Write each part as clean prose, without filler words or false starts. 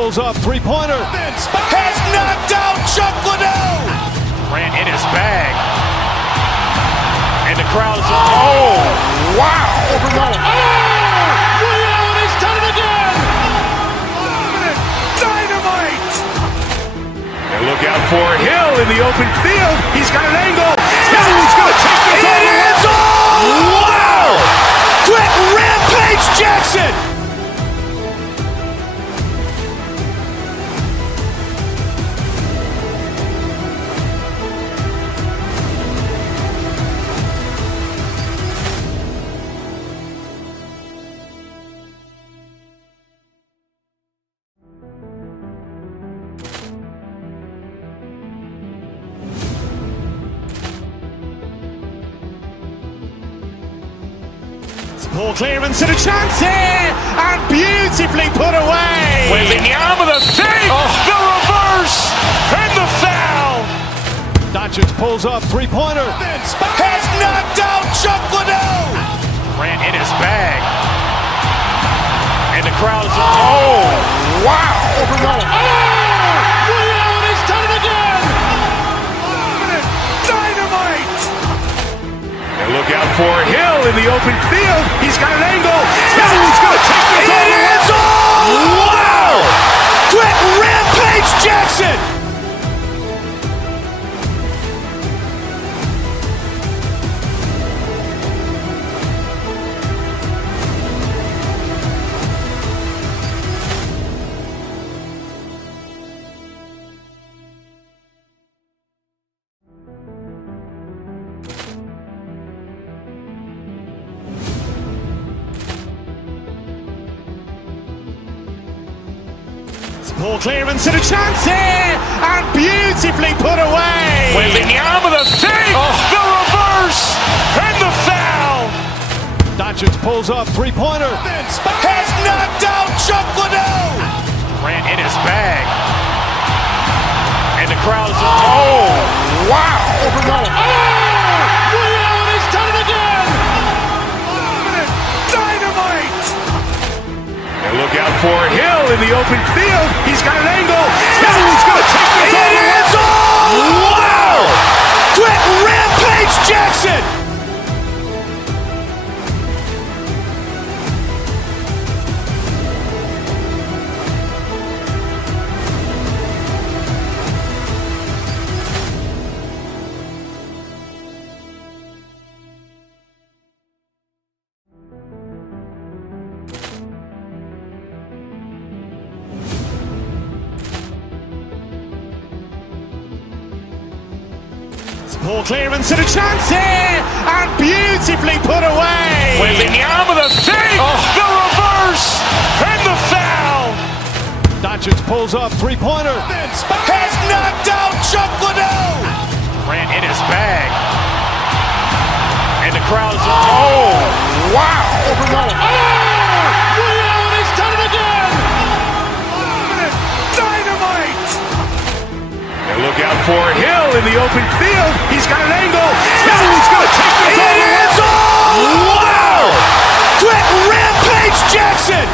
pulls up, three-pointer. Has knocked out Chuck Liddell. Grant in his bag. And the crowd is, oh, wow. Liddell has done it again. Dynamite. And look out for Hill in the open field. He's got an angle. He's going to take this all the way. It is all. Wow. Quick Rampage Jackson. Ball clearance and a chance here, and beautifully put away. Wembanyama the fake, the reverse, and the foul. Doncic pulls up, three-pointer. Has knocked out Chuck Liddell. Grant in his bag. And the crowd is, oh, wow. Liddell has done it again. Dynamite. And look out for Hill in the open field. He's got an angle. He's going to take this all the way. It is all. Wow. Quick Rampage Jackson. Ball clearance and a chance here, and beautifully put away. Wembanyama the fake, the reverse, and the foul. Doncic pulls up, three-pointer. Has knocked out Chuck Liddell. Grant in his bag. And the crowd is, oh, wow. Liddell has done it again. Dynamite. And look out for Hill in the open field. He's got an angle. He's going to take this all the way. It is all. Wow. Quick Rampage Jackson. Ball clearance and a chance here, and beautifully put away. Wembanyama the fake, the reverse, and the foul. Doncic pulls up, three-pointer. Has knocked out Chuck Liddell. Grant in his bag. And the crowd is, oh, wow. Liddell has done it again. Dynamite. And look out for Hill in the open field. He's got an angle. He's going to take this all the way. It is all. Wow. Quick Rampage Jackson.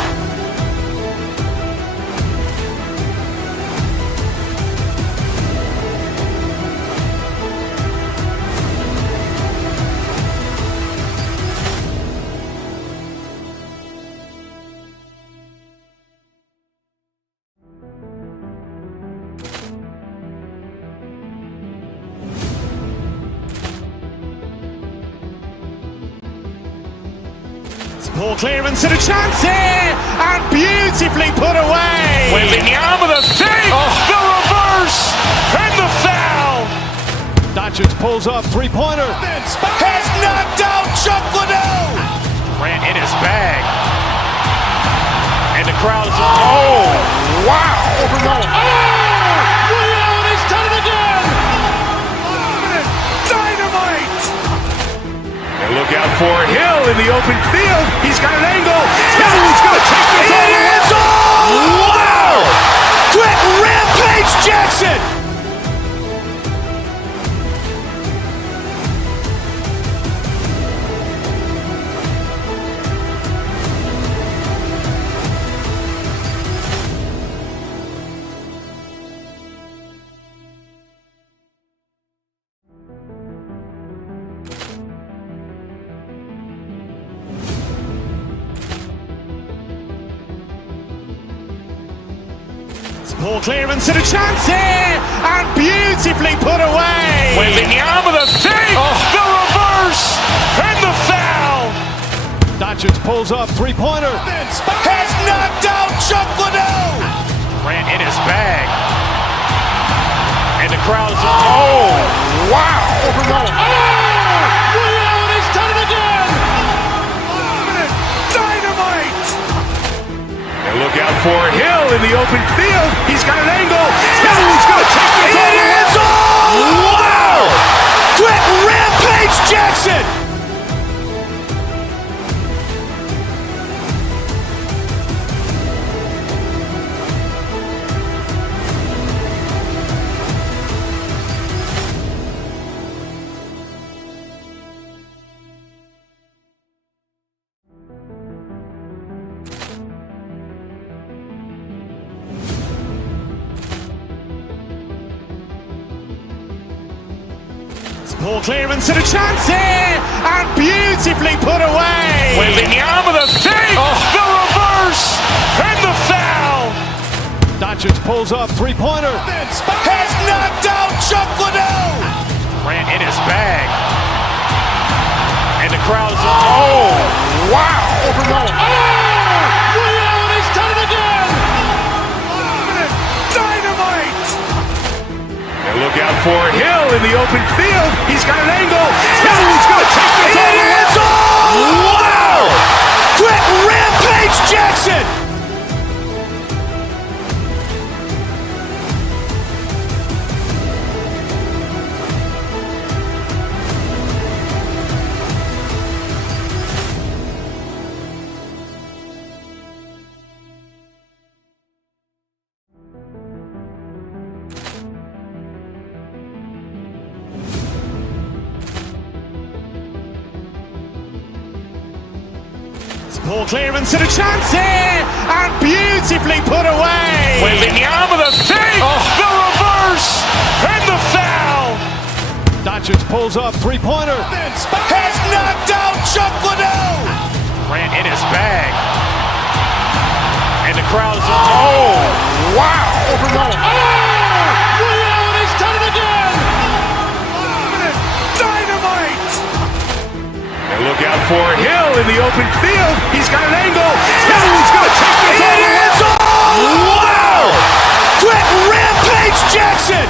Ball clearance and a chance here, and beautifully put away. Wembanyama the fake, the reverse, and the foul. Doncic pulls up, three-pointer. Has knocked out Chuck Liddell. Grant in his bag. And the crowd is, oh, wow. Liddell has done it again. Dynamite. And look out for Hill in the open field. He's got an angle. He's going to take this all the way. It is all. Wow. Quick Rampage Jackson. Poor clearance and a chance here, and beautifully put away. Wembanyama the fake, the reverse, and the foul. Doncic pulls up, three-pointer. Has knocked out Chuck Liddell. Grant in his bag. And the crowd is, wow. Ray Allen has done it again. Dynamite. And look out for Hill in the open field. He's got an angle. He's going to take this all the way. Wow! Quick Rampage Jackson. Poor clearance and a chance here, and beautifully put away. Wembanyama the fake, the reverse, and the foul. Doncic pulls up, three-pointer. Has knocked out Chuck Liddell. Grant in his bag. And the crowd is, wow. Ray Allen has done it again. Dynamite. And look out for Hill in the open field. He's got an angle. He's going to take this all the way. Wow! Quick Rampage Jackson. Poor clearance and a chance here, and beautifully put away. Wembanyama the fake, the reverse, and the foul. Doncic pulls up, three-pointer. Has knocked out Chuck Liddell. Grant in his bag. And the crowd is, wow. Ray Allen has done it again. Dynamite. And look out for Hill in the open field. He's got an angle. He's going to take this all the way. Wow! Quick Rampage Jackson.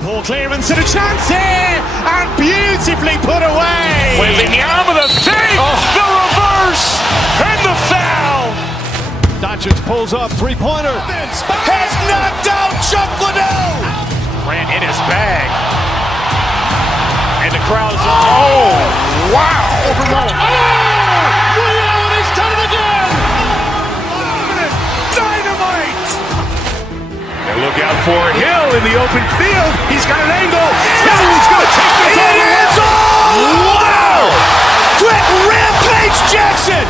Poor clearance and a chance here, and beautifully put away. Wembanyama the fake, the reverse, and the foul. Doncic pulls up, three-pointer. Has knocked out Chuck Liddell. Grant in his bag. And the crowd is, wow. Ray Allen has done it again. Dynamite. And look out for Hill in the open field. He's got an angle. He's going to take this all the way. Wow! Quick Rampage Jackson.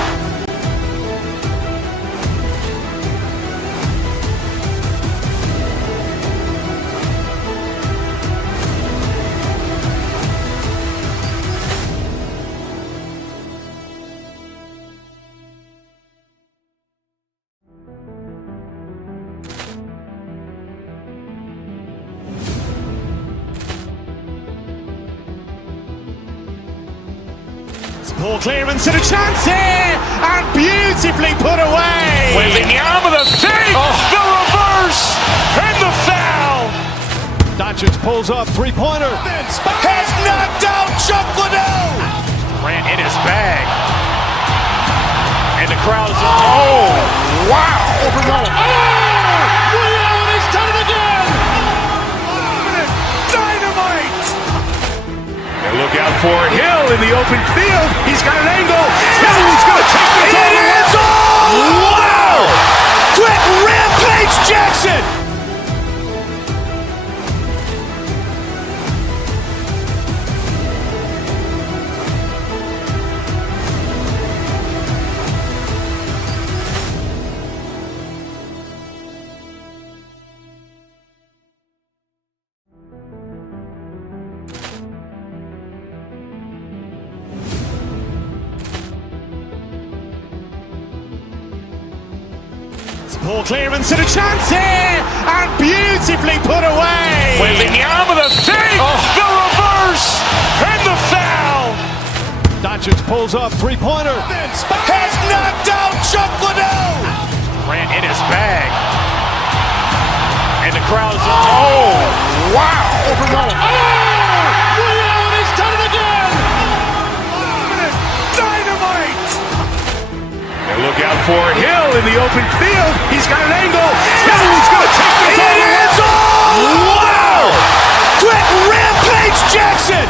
Poor clearance and a chance here, and beautifully put away. Wembanyama the fake, the reverse, and the foul. Doncic pulls up, three-pointer. Has knocked out Chuck Liddell. Grant in his bag. And the crowd is, wow. Ray Allen has done it again. Dynamite. And look out for Hill in the open field. He's got an angle. He's going to take this all the way. Wow! Quick Rampage Jackson. Poor clearance and a chance here, and beautifully put away. Wembanyama the fake, the reverse, and the foul. Doncic pulls up, three-pointer. Has knocked out Chuck Liddell. Ran in his bag. And the crowd is, oh, wow. Overrun. Leon has done it again. Dynamite. And look out for Hill in the open field. He's got an angle. He's going to take this all the way. Wow. Quick Rampage Jackson.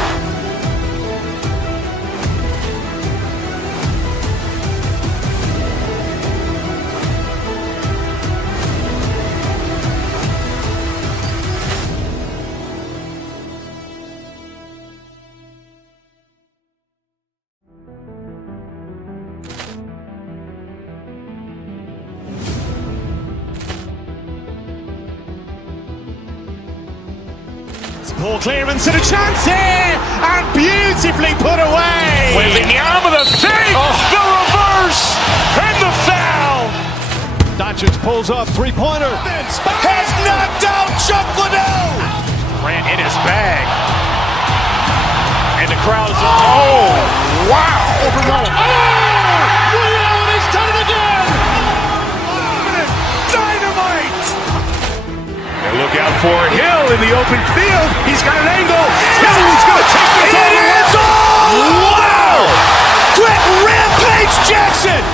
Poor clearance and a chance here, and beautifully put away. Wembanyama the fake, the reverse, and the foul. Doncic pulls up, three-pointer. Has knocked out Chuck Liddell. Ran in his bag. And the crowd is, oh, wow. Overrun. Leon has done it again. Dynamite. And look out for Hill in the open field. He's got an angle. He's going to take this all the way. Wow. Quick Rampage Jackson.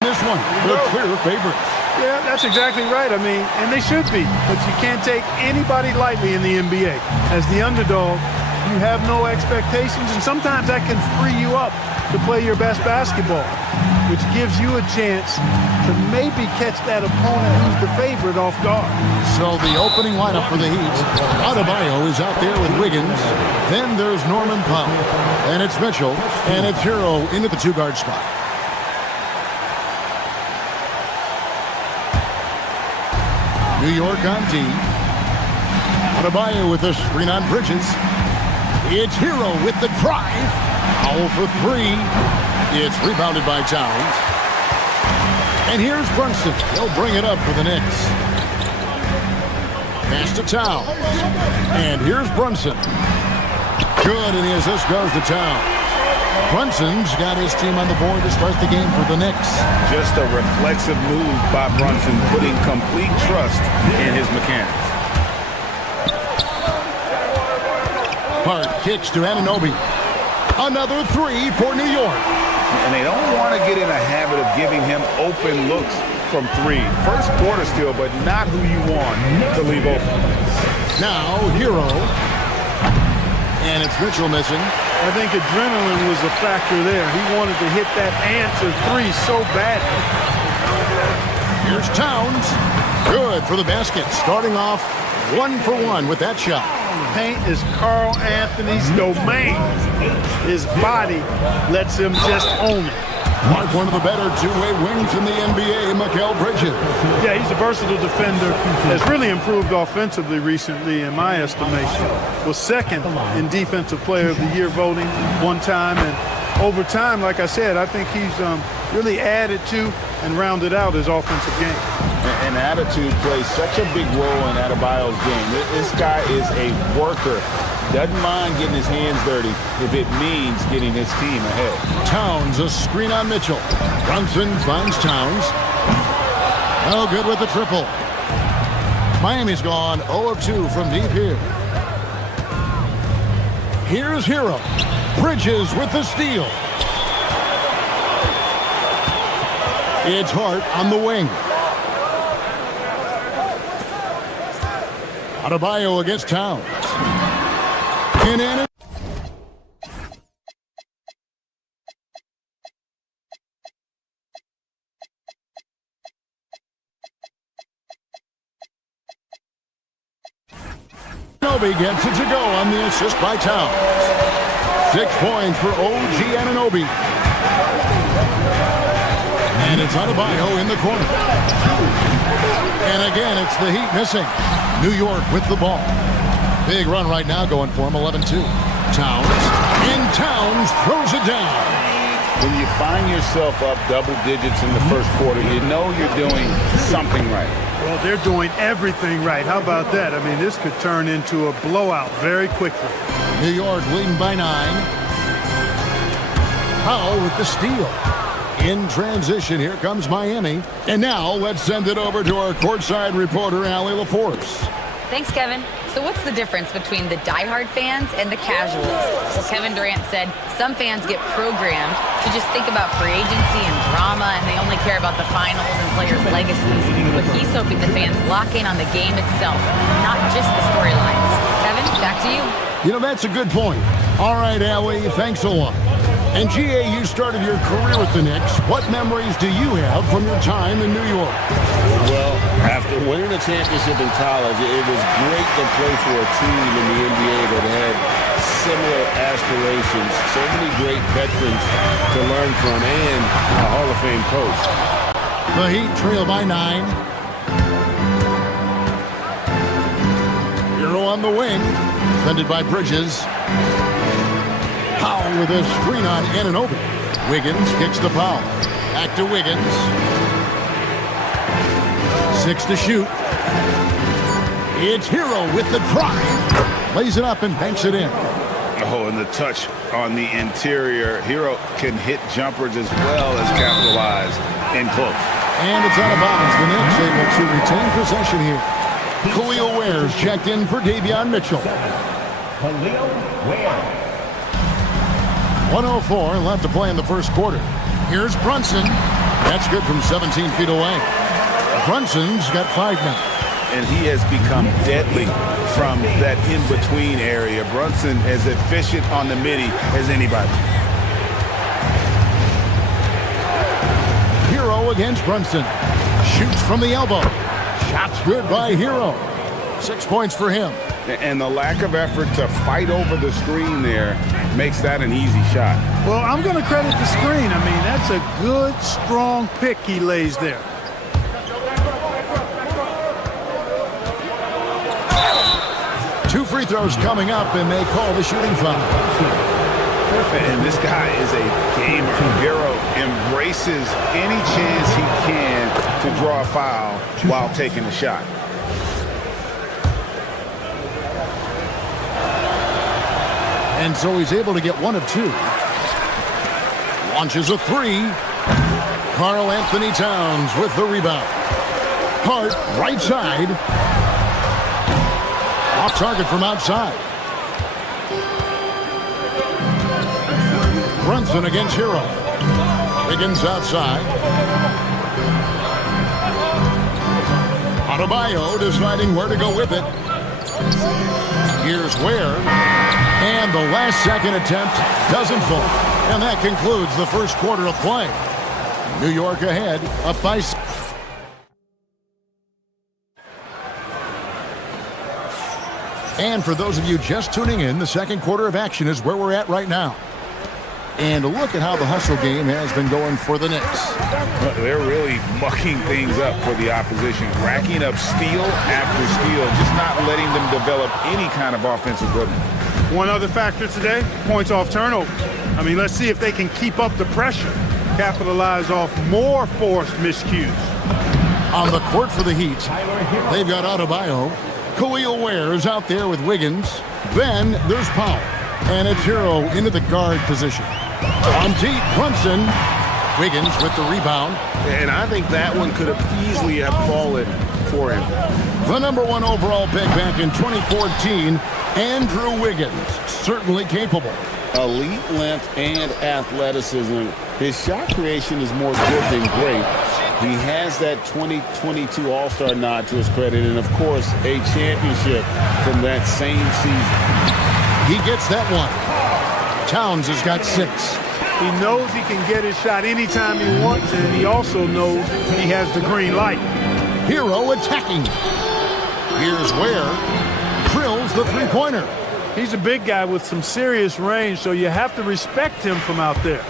This one, the clear favorites. Yeah, that's exactly right. I mean, and they should be. But you can't take anybody lightly in the NBA. As the underdog, you have no expectations, and sometimes that can free you up to play your best basketball, which gives you a chance to maybe catch that opponent who's the favorite off guard. So the opening lineup for the Heat. Adebayo is out there with Wiggins. Then there's Norman Powell. And it's Mitchell. And it's Hero into the two-guard spot. New York on D. Adebayo with the screen on Bridges. It's Hero with the drive. Powell for three. It's rebounded by Towns. And here's Brunson. He'll bring it up for the Knicks. Pass to Towns. And here's Brunson. Good, and the assist goes to Towns. Brunson's got his team on the board to start the game for the Knicks. Just a reflexive move by Brunson, putting complete trust in his mechanics. Hart kicks to Anunoby. Another three for New York. And they don't want to get in a habit of giving him open looks from three. First quarter still, but not who you want to leave open. Now, Hero. And it's Mitchell missing. I think adrenaline was a factor there. He wanted to hit that answer three so badly. Here's Towns. Good for the basket. Starting off 1 for 1 with that shot. Paint is Carl Anthony's domain. His body lets him just own it. Mark, one of the better two-way wings in the NBA, Mikal Bridges. Yeah, he's a versatile defender. Has really improved offensively recently, in my estimation. Was second in Defensive Player of the Year voting one time. And over time, like I said, I think he's really added to and rounded out his offensive game. And attitude plays such a big role in Adebayo's game. This guy is a worker. Doesn't mind getting his hands dirty if it means getting his team ahead. Towns, a screen on Mitchell. Brunson finds Towns. Oh, good with the triple. Miami's gone 0 of 2 from deep here. Here's Hero. Bridges with the steal. It's Hart on the wing. Adebayo against Towns. In Anunoby gets it to go on the assist by Towns. 6 points for OG Anunoby. And it's Adebayo in the corner. And again, it's the Heat missing. New York with the ball. Big run right now going for him, 11-2. Towns. And Towns throws it down. When you find yourself up double digits in the first quarter, you know you're doing something right. Well, they're doing everything right. How about that? I mean, this could turn into a blowout very quickly. New York leading by 9. Powell with the steal. In transition, here comes Miami. And now let's send it over to our courtside reporter, Allie LaForce. Thanks, Kevin. So what's the difference between the diehard fans and the casuals? Well, Kevin Durant said some fans get programmed to just think about free agency and drama, and they only care about the finals and players' legacies. But he's hoping the fans lock in on the game itself, not just the storylines. Kevin, back to you. You know, that's a good point. All right, Allie, thanks a lot. And GA, you started your career with the Knicks. What memories do you have from your time in New York? Well, after winning a championship in college, it was great to play for a team in the NBA that had similar aspirations. So many great veterans to learn from and a Hall of Fame coach. The Heat trail by 9. Hero on the wing, defended by Bridges. Powell with a screen on Anunoby. Wiggins kicks to Powell. Back to Wiggins. 6 to shoot. It's Hero with the drive. Lays it up and banks it in. Oh, and the touch on the interior. Hero can hit jumpers as well as capitalize in close. And it's out of bounds. The Knicks able to retain possession here. Khalil Ware's checked in for Davion Mitchell. Khalil Ware. 1:04 left to play in the first quarter. Here's Brunson. That's good from 17 feet away. Brunson's got 5 now. And he has become deadly from that in-between area. Brunson as efficient on the midi as anybody. Hero against Brunson. Shoots from the elbow. Shot's good by Hero. 6 points for him. And the lack of effort to fight over the screen there makes that an easy shot. Well, I'm going to credit the screen. I mean, that's a good, strong pick he lays there. Two free throws coming up, and they call the shooting foul. And this guy is a gamer. Hero embraces any chance he can to draw a foul while taking a shot. And so he's able to get 1 of 2. Launches a 3. Karl Anthony Towns with the rebound. Hart, right side. Off target from outside. Brunson against Hero. Wiggins outside. Adebayo deciding where to go with it. Here's Ware. And the last-second attempt doesn't fall. And that concludes the first quarter of play. New York ahead, up by 6. And for those of you just tuning in, the second quarter of action is where we're at right now. And look at how the hustle game has been going for the Knicks. They're really mucking things up for the opposition, racking up steal after steal, just not letting them develop any kind of offensive rhythm. One other factor today, points off turnover. I mean, let's see if they can keep up the pressure, capitalize off more forced miscues. On the court for the Heat, they've got Adebayo. Khalil Ware is out there with Wiggins. Then there's Powell. And it's Hero into the guard position. On deep, Brunson. Wiggins with the rebound. And I think that one could have easily have fallen for him. The #1 overall pick back in 2014, Andrew Wiggins. Certainly capable. Elite length and athleticism. His shot creation is more good than great. He has that 2022 All-Star nod to his credit, and of course, a championship from that same season. He gets that one. Towns has got 6. He knows he can get his shot anytime he wants, and he also knows he has the green light. Hero attacking. Here's Ware. Drills the three-pointer. He's a big guy with some serious range, so you have to respect him from out there.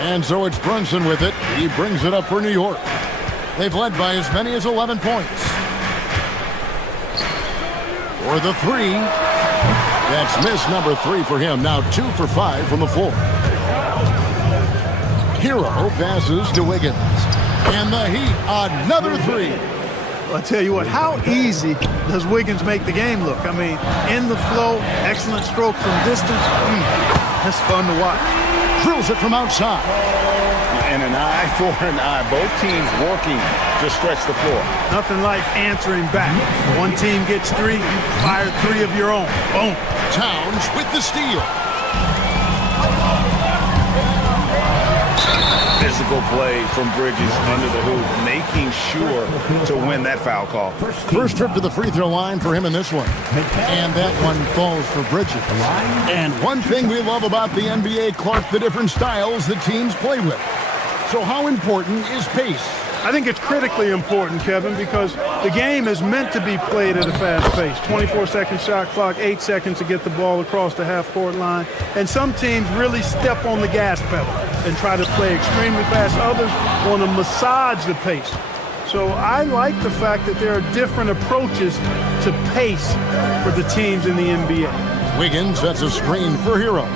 And so it's Brunson with it. He brings it up for New York. They've led by as many as 11 points. For the three. That's miss number 3 for him. Now 2 for 5 from the floor. Hero passes to Wiggins. And the Heat, another 3. I'll tell you what, how easy does Wiggins make the game look? I mean, in the flow, excellent stroke from distance. That's fun to watch. Drills it from outside. And an eye for an eye. Both teams working to stretch the floor. Nothing like answering back. One team gets 3, you fire 3 of your own. Boom. Towns with the steal. Physical play from Bridges under the hoop, making sure to win that foul call. First trip to the free throw line for him in this one. And that one falls for Bridges. And one thing we love about the NBA, Clark, the different styles that teams play with. So how important is pace? I think it's critically important, Kevin, because the game is meant to be played at a fast pace. 24-second shot clock, 8 seconds to get the ball across the half-court line. And some teams really step on the gas pedal and try to play extremely fast. Others want to massage the pace. So I like the fact that there are different approaches to pace for the teams in the NBA. Wiggins sets a screen for Hero.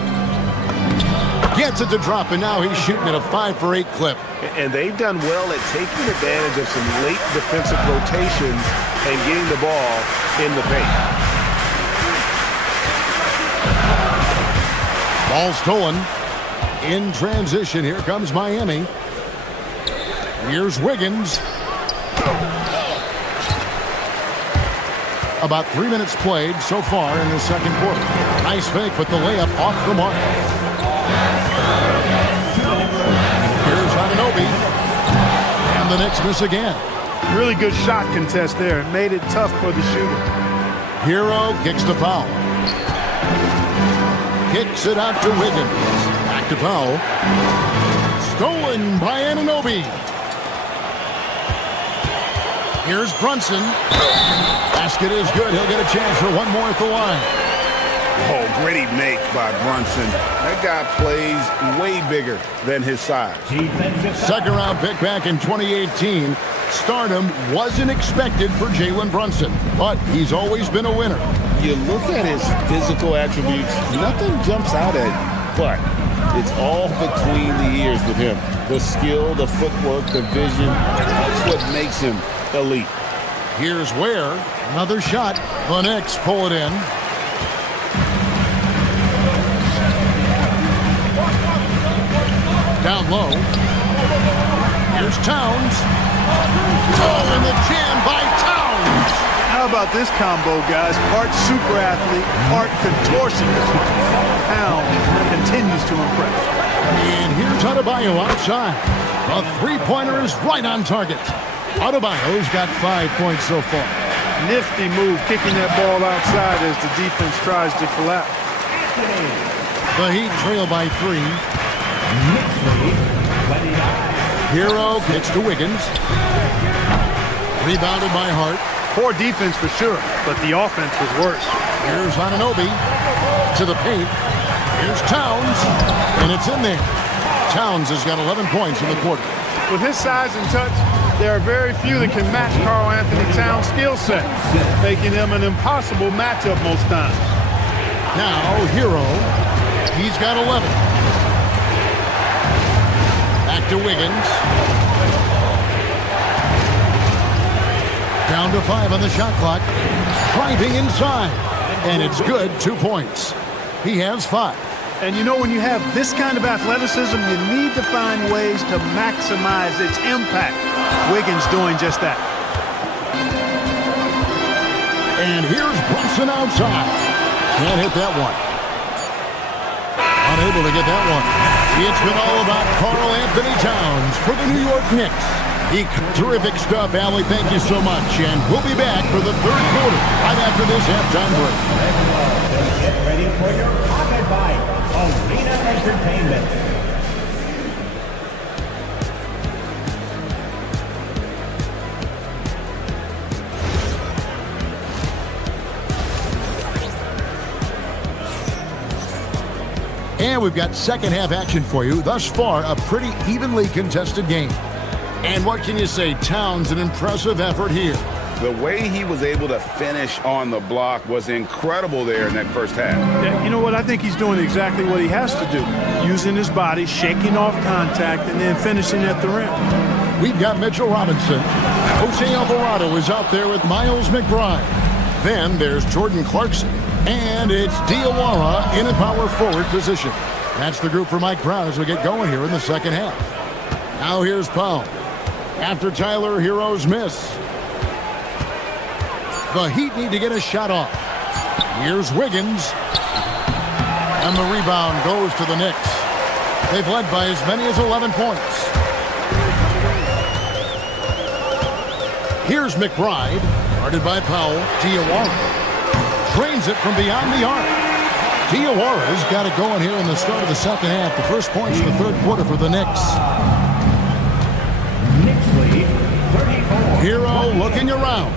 Gets it to drop, and now he's shooting at a 5 for 8 clip. And they've done well at taking advantage of some late defensive rotations and getting the ball in the paint. Ball stolen. In transition, here comes Miami. Here's Wiggins. About 3 minutes played so far in the second quarter. Nice fake, but the layup off the mark. Here's Anunoby. And the Knicks miss again. Really good shot contest there. It made it tough for the shooter. Hero kicks the foul. Kicks it out to Wiggins. Back to foul. Stolen by Anunoby. Here's Brunson. Basket is good. He'll get a chance for one more at the line. Oh, gritty make by Brunson. That guy plays way bigger than his size. Second round pick back in 2018. Stardom wasn't expected for Jalen Brunson, but he's always been a winner. You look at his physical attributes, nothing jumps out at you, but it's all between the ears with him. The skill, the footwork, the vision, that's what makes him elite. Here's Ware. Another shot. The Knicks pull it in. Down low. Here's Towns. Oh, and the jam by Towns. How about this combo, guys? Part super athlete, part contortionist. Towns continues to impress. And here's Adebayo outside. A three-pointer is right on target. Adebayo's got 5 points so far. Nifty move, kicking that ball outside as the defense tries to collapse. The Heat trail by 3. Hero kicks to Wiggins. Rebounded by Hart. Poor defense for sure, but the offense was worse. Here's Anunoby to the paint. Here's Towns, and it's in there. Towns has got 11 points in the quarter. With his size and touch, there are very few that can match Karl Anthony Towns' skill set, making him an impossible matchup most times. Now, Hero, he's got 11. Back to Wiggins. Down to 5 on the shot clock. Driving inside. And it's good, 2 points. He has 5. And you know, when you have this kind of athleticism, you need to find ways to maximize its impact. Wiggins doing just that. And here's Brunson outside. Can't hit that one. Unable to get that one. It's been all about Karl Anthony Towns for the New York Knicks. Terrific stuff, Allie. Thank you so much. And we'll be back for the third quarter right after this halftime break. Get ready for your pocket bite. Arena Entertainment. And we've got second half action for you. Thus far, a pretty evenly contested game. And what can you say? Towns, an impressive effort here. The way he was able to finish on the block was incredible there in that first half. Yeah, you know what? I think he's doing exactly what he has to do. Using his body, shaking off contact, and then finishing at the rim. We've got Mitchell Robinson. Jose Alvarado is out there with Miles McBride. Then there's Jordan Clarkson. And it's Diawara in a power forward position. That's the group for Mike Brown as we get going here in the second half. Now here's Powell. After Tyler Hero's miss. The Heat need to get a shot off. Here's Wiggins. And the rebound goes to the Knicks. They've led by as many as 11 points. Here's McBride. Guarded by Powell. Diawara. Drains it from beyond the arc. Diawara's got it going here in the start of the second half. The first points in the third quarter for the Knicks. Knicks lead 34. Hero looking around.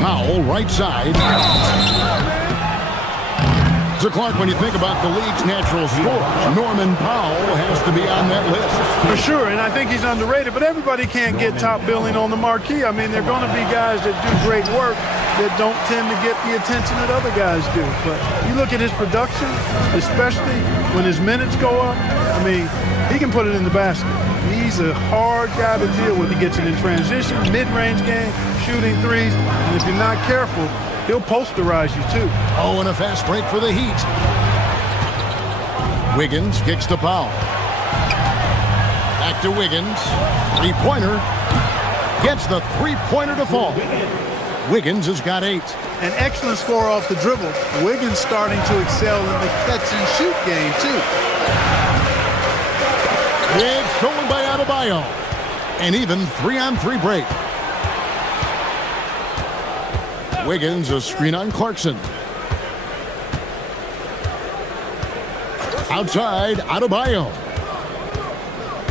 Powell, right side. So, Clark, when you think about the league's natural scorers, Norman Powell has to be on that list. For sure, and I think he's underrated, but everybody can't get top billing on the marquee. I mean, there are going to be guys that do great work that don't tend to get the attention that other guys do. But you look at his production, especially when his minutes go up, I mean, he can put it in the basket. He's a hard guy to deal with. He gets it in transition, mid-range game, shooting threes, and if you're not careful, he'll posterize you, too. Oh, and a fast break for the Heat. Wiggins kicks to Powell. Back to Wiggins. Three-pointer. Gets the three-pointer to fall. Wiggins has got 8. An excellent score off the dribble. Wiggins starting to excel in the catch-and-shoot game, too. It's stolen by Adebayo. An even 3-on-3 break. Wiggins, a screen on Clarkson. Outside, Adebayo.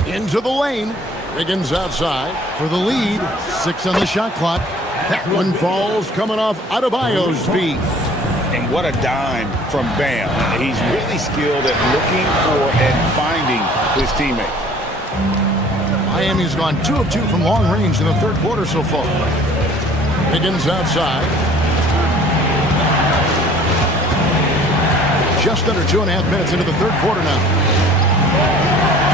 Into the lane. Wiggins outside for the lead. 6 on the shot clock. That one falls coming off Adebayo's feet. And what a dime from Bam. He's really skilled at looking for and finding his teammate. Miami's gone 2 of 2 from long range in the third quarter so far. Wiggins outside. Just under 2.5 minutes into the third quarter now.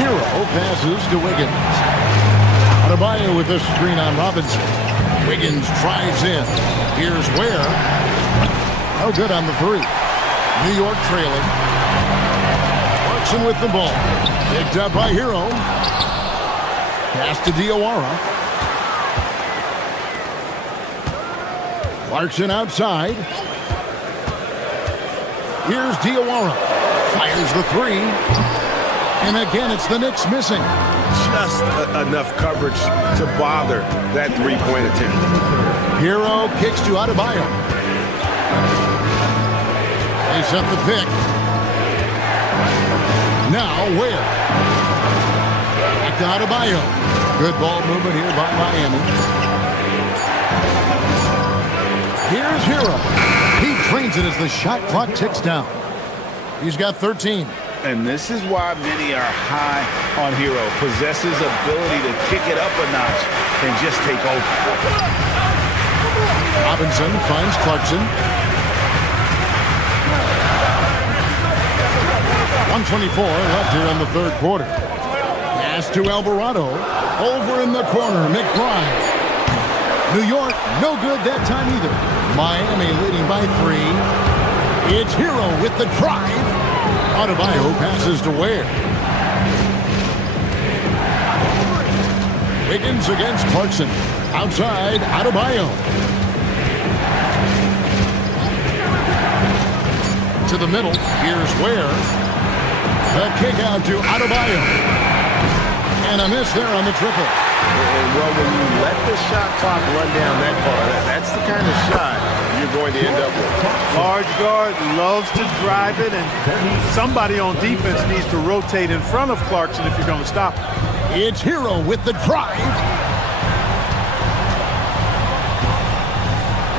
Hero passes to Wiggins. Adebayo with this screen on Robinson. Wiggins drives in. Here's Ware. No good on the three. New York trailing. Clarkson with the ball. Picked up by Hero. Pass to Diawara. Clarkson outside. Here's Diawara. Fires the three. And again, it's the Knicks missing. Just enough coverage to bother that three-point attempt. Hero kicks to Adebayo. They set the pick. Now Ware. Back to Adebayo. Good ball movement here by Miami. Here's Hero. He drains it as the shot clock ticks down. He's got 13. And this is why many are high on Hero. Possesses ability to kick it up a notch and just take over. Robinson finds Clarkson. 1:24 left here in the third quarter. Pass to Alvarado. Over in the corner, McBride. New York, no good that time either. Miami leading by 3. It's Hero with the drive. Adebayo passes to Ware. Wiggins against Clarkson. Outside, Adebayo. To the middle, here's Ware. The kick out to Adebayo. And a miss there on the triple. And well, when you let the shot clock run down that far, that's the kind of shot you're going to end up with. Large guard loves to drive it, and somebody on defense needs to rotate in front of Clarkson if you're going to stop him. It's Hero with the drive.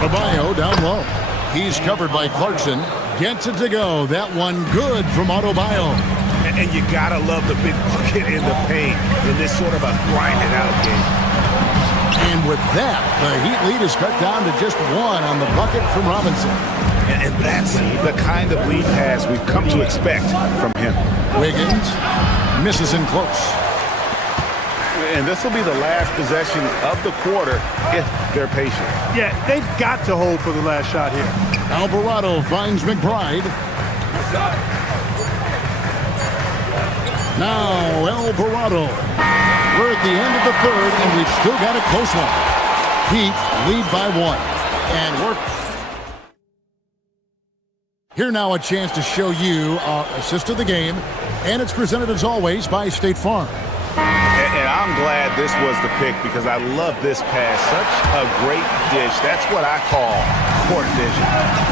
Adebayo down low. He's covered by Clarkson. gets it to go. That one good from Adebayo. And you gotta love the big bucket in the paint in this sort of a grinded out game. And with that, the Heat lead is cut down to just one on the bucket from Robinson. And that's the kind of lead pass we've come to expect from him. Wiggins misses in close. And this will be the last possession of the quarter if they're patient. Yeah, they've got to hold for the last shot here. Alvarado finds McBride. Now Alvarado. We're at the end of the third, and we've still got a close one. Heat lead by one. And we're here now, a chance to show you our assist of the game. And it's presented as always by State Farm. And I'm glad this was the pick because I love this pass. Such a great dish. That's what I call court vision.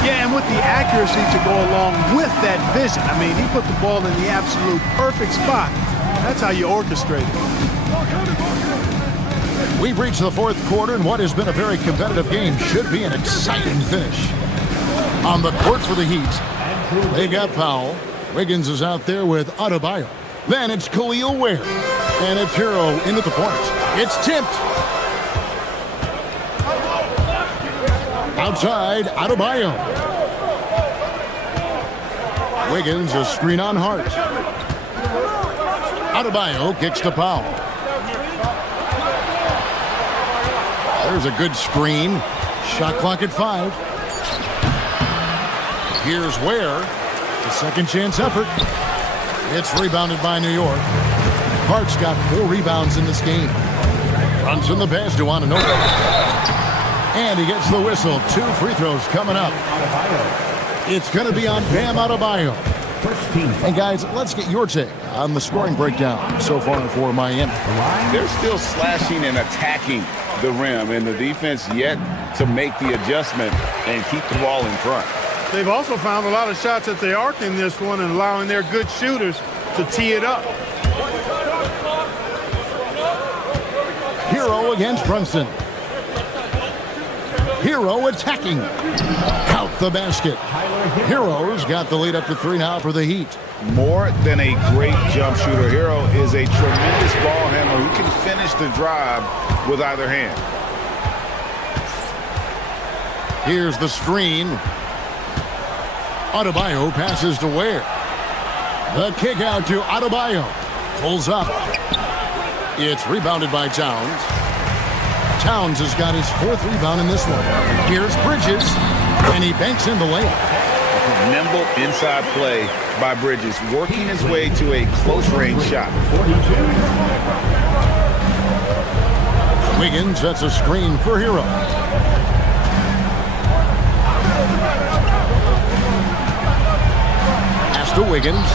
Yeah, and with the accuracy to go along with that vision. I mean, he put the ball in the absolute perfect spot. That's how you orchestrate it. We've reached the fourth quarter, and what has been a very competitive game should be an exciting finish. On the court for the Heat, they got Powell. Wiggins is out there with Adebayo. Then it's Khalil Ware. And it's Hero into the point. It's tipped. Outside, Adebayo. Wiggins, a screen on Hart. Adebayo kicks to Powell. There's a good screen. Shot clock at 5. Here's Ware. It's a second chance effort. It's rebounded by New York. Hart's got 4 rebounds in this game. Runs in the pass to Anunoby. And he gets the whistle. 2 free throws coming up. It's going to be on Bam Adebayo. And guys, let's get your take on the scoring breakdown so far for Miami. They're still slashing and attacking the rim, and the defense yet to make the adjustment and keep the ball in front. They've also found a lot of shots at the arc in this one and allowing their good shooters to tee it up. Hero against Brunson. Hero attacking. Count the basket. Hero's got the lead up to 3 now for the Heat. More than a great jump shooter, Hero is a tremendous ball handler who can finish the drive with either hand. Here's the screen. Adebayo passes to Ware. The kick out to Adebayo. Pulls up. It's rebounded by Towns. Towns has got his 4th rebound in this one. Here's Bridges, and he banks in the layup. Nimble inside play by Bridges, working his way to a close-range shot. Wiggins sets a screen for Hero. Pass to Wiggins.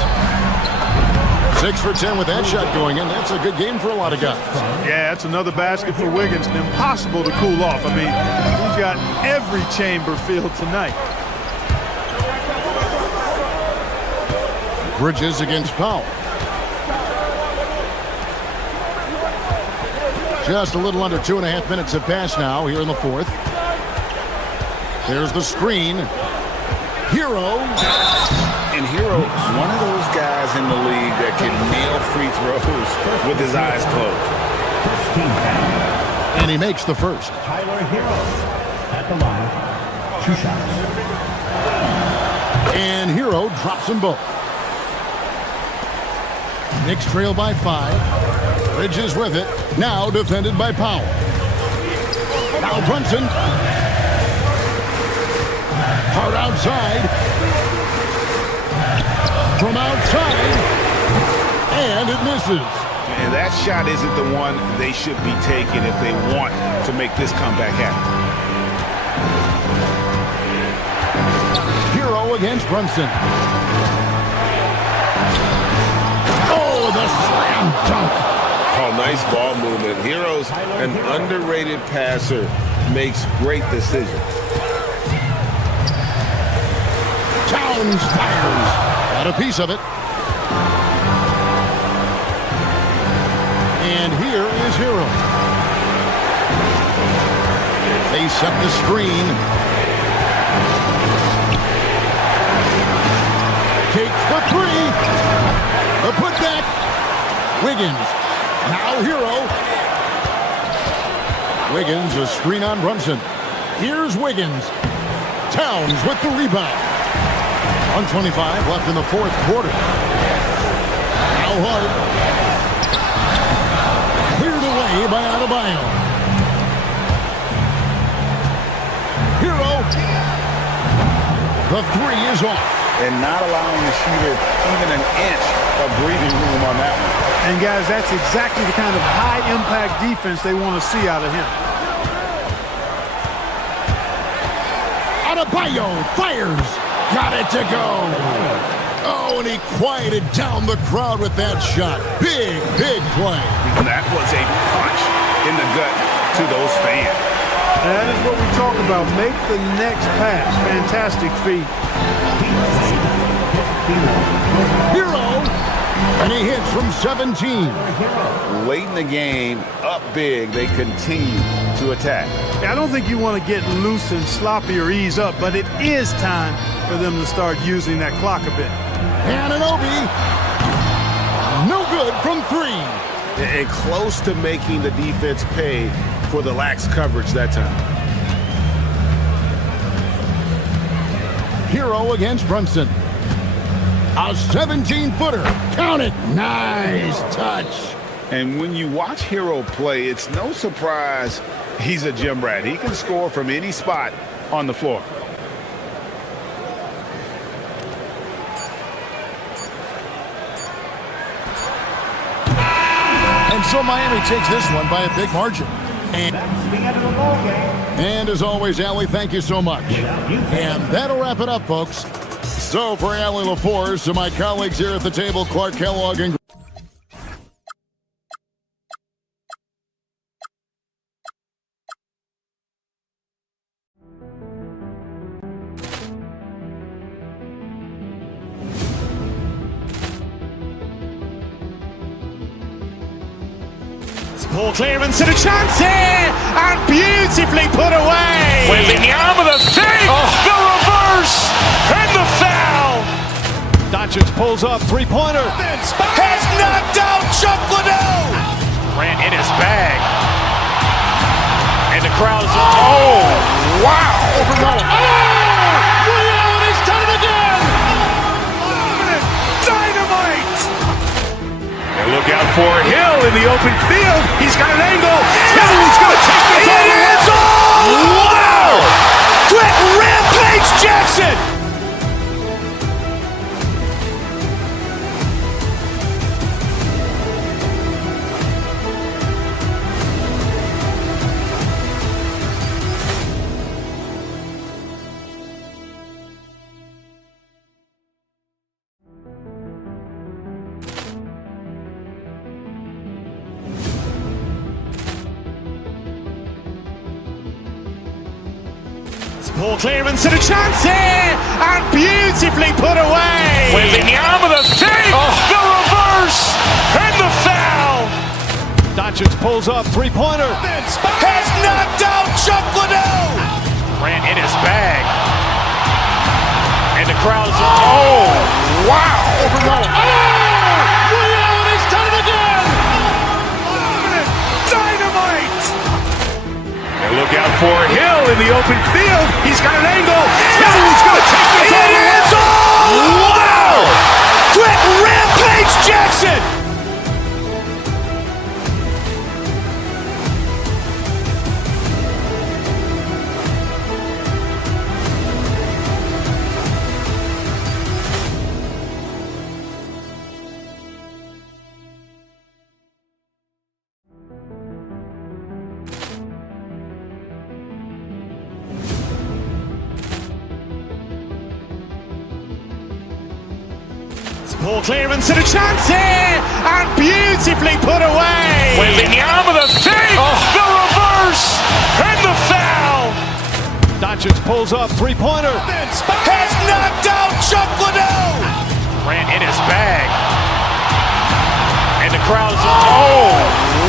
6 for 10 with that shot going in. That's a good game for a lot of guys. Yeah, that's another basket for Wiggins. And impossible to cool off. I mean, he's got every chamber filled tonight. Bridges against Powell. Just a little under 2.5 minutes have passed now here in the 4th. There's the screen. Hero. And Hero, one of those guys in the league that can nail free throws with his eyes closed. And he makes the first. Tyler Hero at the line. 2 shots. And Hero drops them both. Knicks trail by 5. Bridges with it. Now defended by Powell. Now Brunson. Hard outside. From outside. And it misses. And that shot isn't the one they should be taking if they want to make this comeback happen. Hero against Brunson. Oh, the slam dunk. Oh, nice ball movement. Hero's an underrated passer, makes great decisions. Towns fires. Got a piece of it. And here is Hero. They set the screen. Takes the three. The putback. Wiggins. Now Hero. Wiggins, a screen on Brunson. Here's Wiggins. Towns with the rebound. 1:25 left in the fourth quarter. Now Hart. Cleared away by Adebayo. Hero. The three is off. And not allowing the shooter even an inch of breathing room on that one. And guys, that's exactly the kind of high-impact defense they want to see out of him. Adebayo fires. Got it to go. Oh, and he quieted down the crowd with that shot. Big, big play. That was a punch in the gut to those fans. That is what we talk about. Make the next pass. Fantastic feat. Hero. And he hits from 17. Late in the game, up big, they continue to attack. I don't think you want to get loose and sloppy or ease up, but it is time for them to start using that clock a bit. Anunoby. No good from three. And close to making the defense pay for the lax coverage that time. Hero against Brunson. A 17-footer. Count it. Nice touch. And when you watch Hero play, it's no surprise he's a gym rat. He can score from any spot on the floor. And so Miami takes this one by a big margin. That's the end of the ball game. And as always, Allie, thank you so much. And that'll wrap it up, folks. So for Allie LaForce, to my colleagues here at the table, Clark Kellogg and Ball clearance and a chance here, and beautifully put away. Wembanyama the fake, the reverse, and the foul. Doncic pulls up, three-pointer. Has knocked out Chuck Liddell. Ran in his bag. And the crowd is, oh, wow. He's done it again. Dynamite. And look out for Hill in the open field. He's got an angle. Hill's going to take this all the way. Wow! Quick Rampage Jackson. Ball clearance and a chance here, and beautifully put away. Wembanyama the fake, the reverse, and the foul. Doncic pulls up, three-pointer. Has knocked out Chuck Liddell. Ran in his bag. And the crowd is, oh, wow. He's done it again. Dynamite. And look out for Hill in the open field. He's got an angle. Hill's going to take this all the way. Wow! Quick Rampage Jackson. Ball clearance and a chance here, and beautifully put away. Wembanyama the fake, the reverse, and the foul. Doncic pulls up, three-pointer. Has knocked out Chuck Liddell. Ran in his bag. And the crowd is, oh,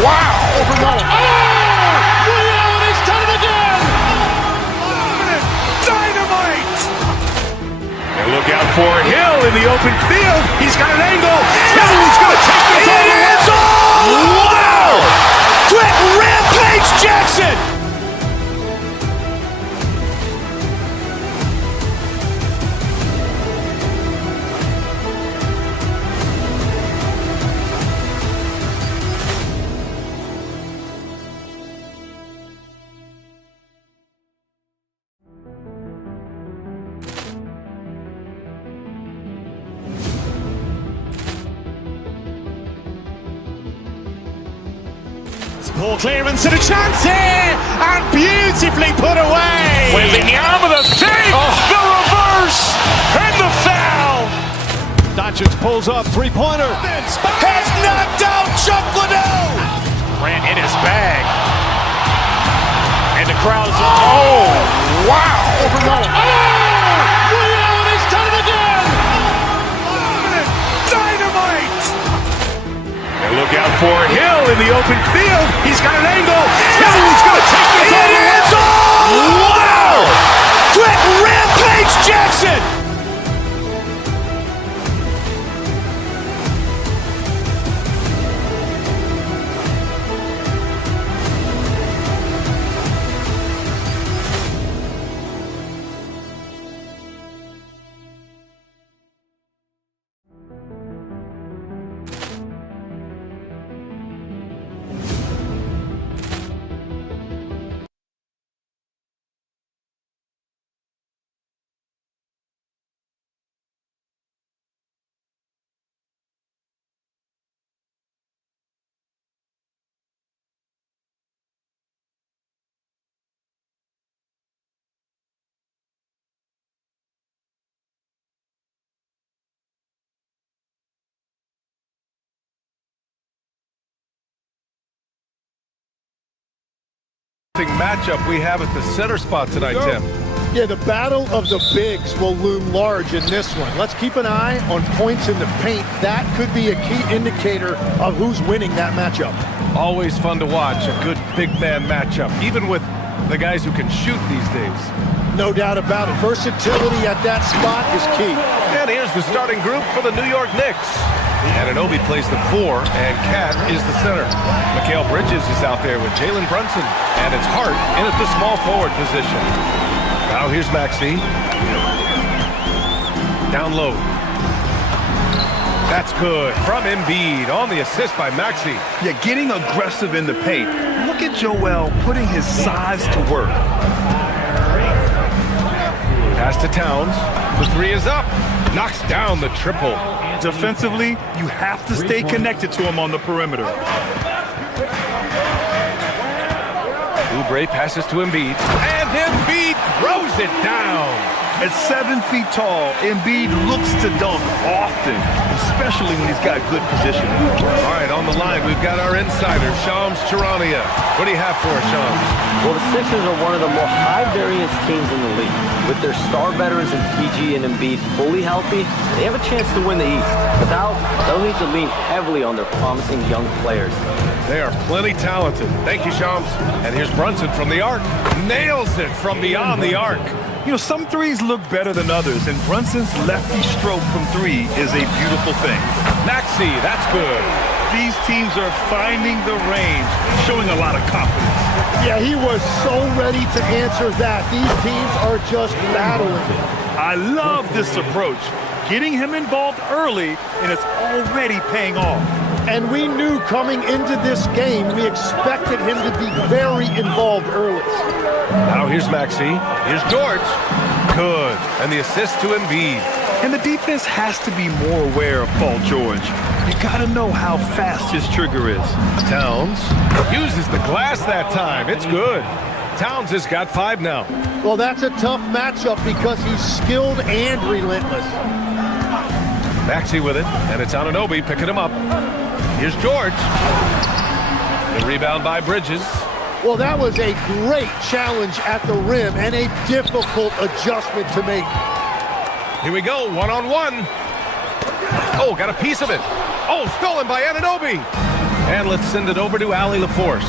wow. He's done it again. Dynamite. And look out for Hill in the open field. He's got an angle. Hill's going to take this all the way. Wow! Quick rampage Jackson! Ball clearance and a chance here, and beautifully put away. Wembanyama the save, the reverse, and the foul. Doncic pulls up, three-pointer. Has knocked out Chuck Liddell. Ran in his bag. And the crowd is, oh, wow. Ray Allen has done it again. Dynamite. And look out for Hill in the open field. He's got an angle. Hill's going to take this all the way. Wow! Quick rampage Jackson! Matchup we have at the center spot tonight, Tim. Yeah, the battle of the bigs will loom large in this one. Let's keep an eye on points in the paint. That could be a key indicator of who's winning that matchup. Always fun to watch a good big man matchup, even with the guys who can shoot these days. No doubt about it. Versatility at that spot is key. And here's the starting group for the New York Knicks. Anunoby plays the 4, and Cat is the center. Mikal Bridges is out there with Jalen Brunson, and it's Hart in at the small forward position. Now here's Maxey. Down low. That's good from Embiid on the assist by Maxey. Yeah, getting aggressive in the paint. Look at Joel putting his size to work. Pass to Towns. The 3 is up. Knocks down the triple. Defensively, you have to stay connected to him on the perimeter. Oubre passes to Embiid. And Embiid throws it down. At 7 feet tall, Embiid looks to dunk often, especially when he's got good position. All right, on the line, we've got our insider, Shams Charania. What do you have for us, Shams? Well, the Sixers are one of the more high-variance teams in the league. With their star veterans in PG and Embiid fully healthy, they have a chance to win the East. Without, they'll need to lean heavily on their promising young players. They are plenty talented. Thank you, Shams. And here's Brunson from the arc. Nails it from beyond the arc. You know, some threes look better than others, and Brunson's lefty stroke from 3 is a beautiful thing. Maxey, that's good. These teams are finding the range, showing a lot of confidence. Yeah, he was so ready to answer that. These teams are just battling. I love this approach. Getting him involved early, and it's already paying off. And we knew coming into this game, we expected him to be very involved early. Now here's Maxey. Here's George. Good. And the assist to Embiid. And the defense has to be more aware of Paul George. You gotta know how fast his trigger is. Towns uses the glass that time. It's good. Towns has got 5 now. Well, that's a tough matchup because he's skilled and relentless. Maxey with it, and it's Anunoby picking him up. Here's George. The rebound by Bridges. Well, that was a great challenge at the rim and a difficult adjustment to make. Here we go, one-on-one. Oh, got a piece of it. Oh, stolen by Anunoby. And let's send it over to Allie LaForce.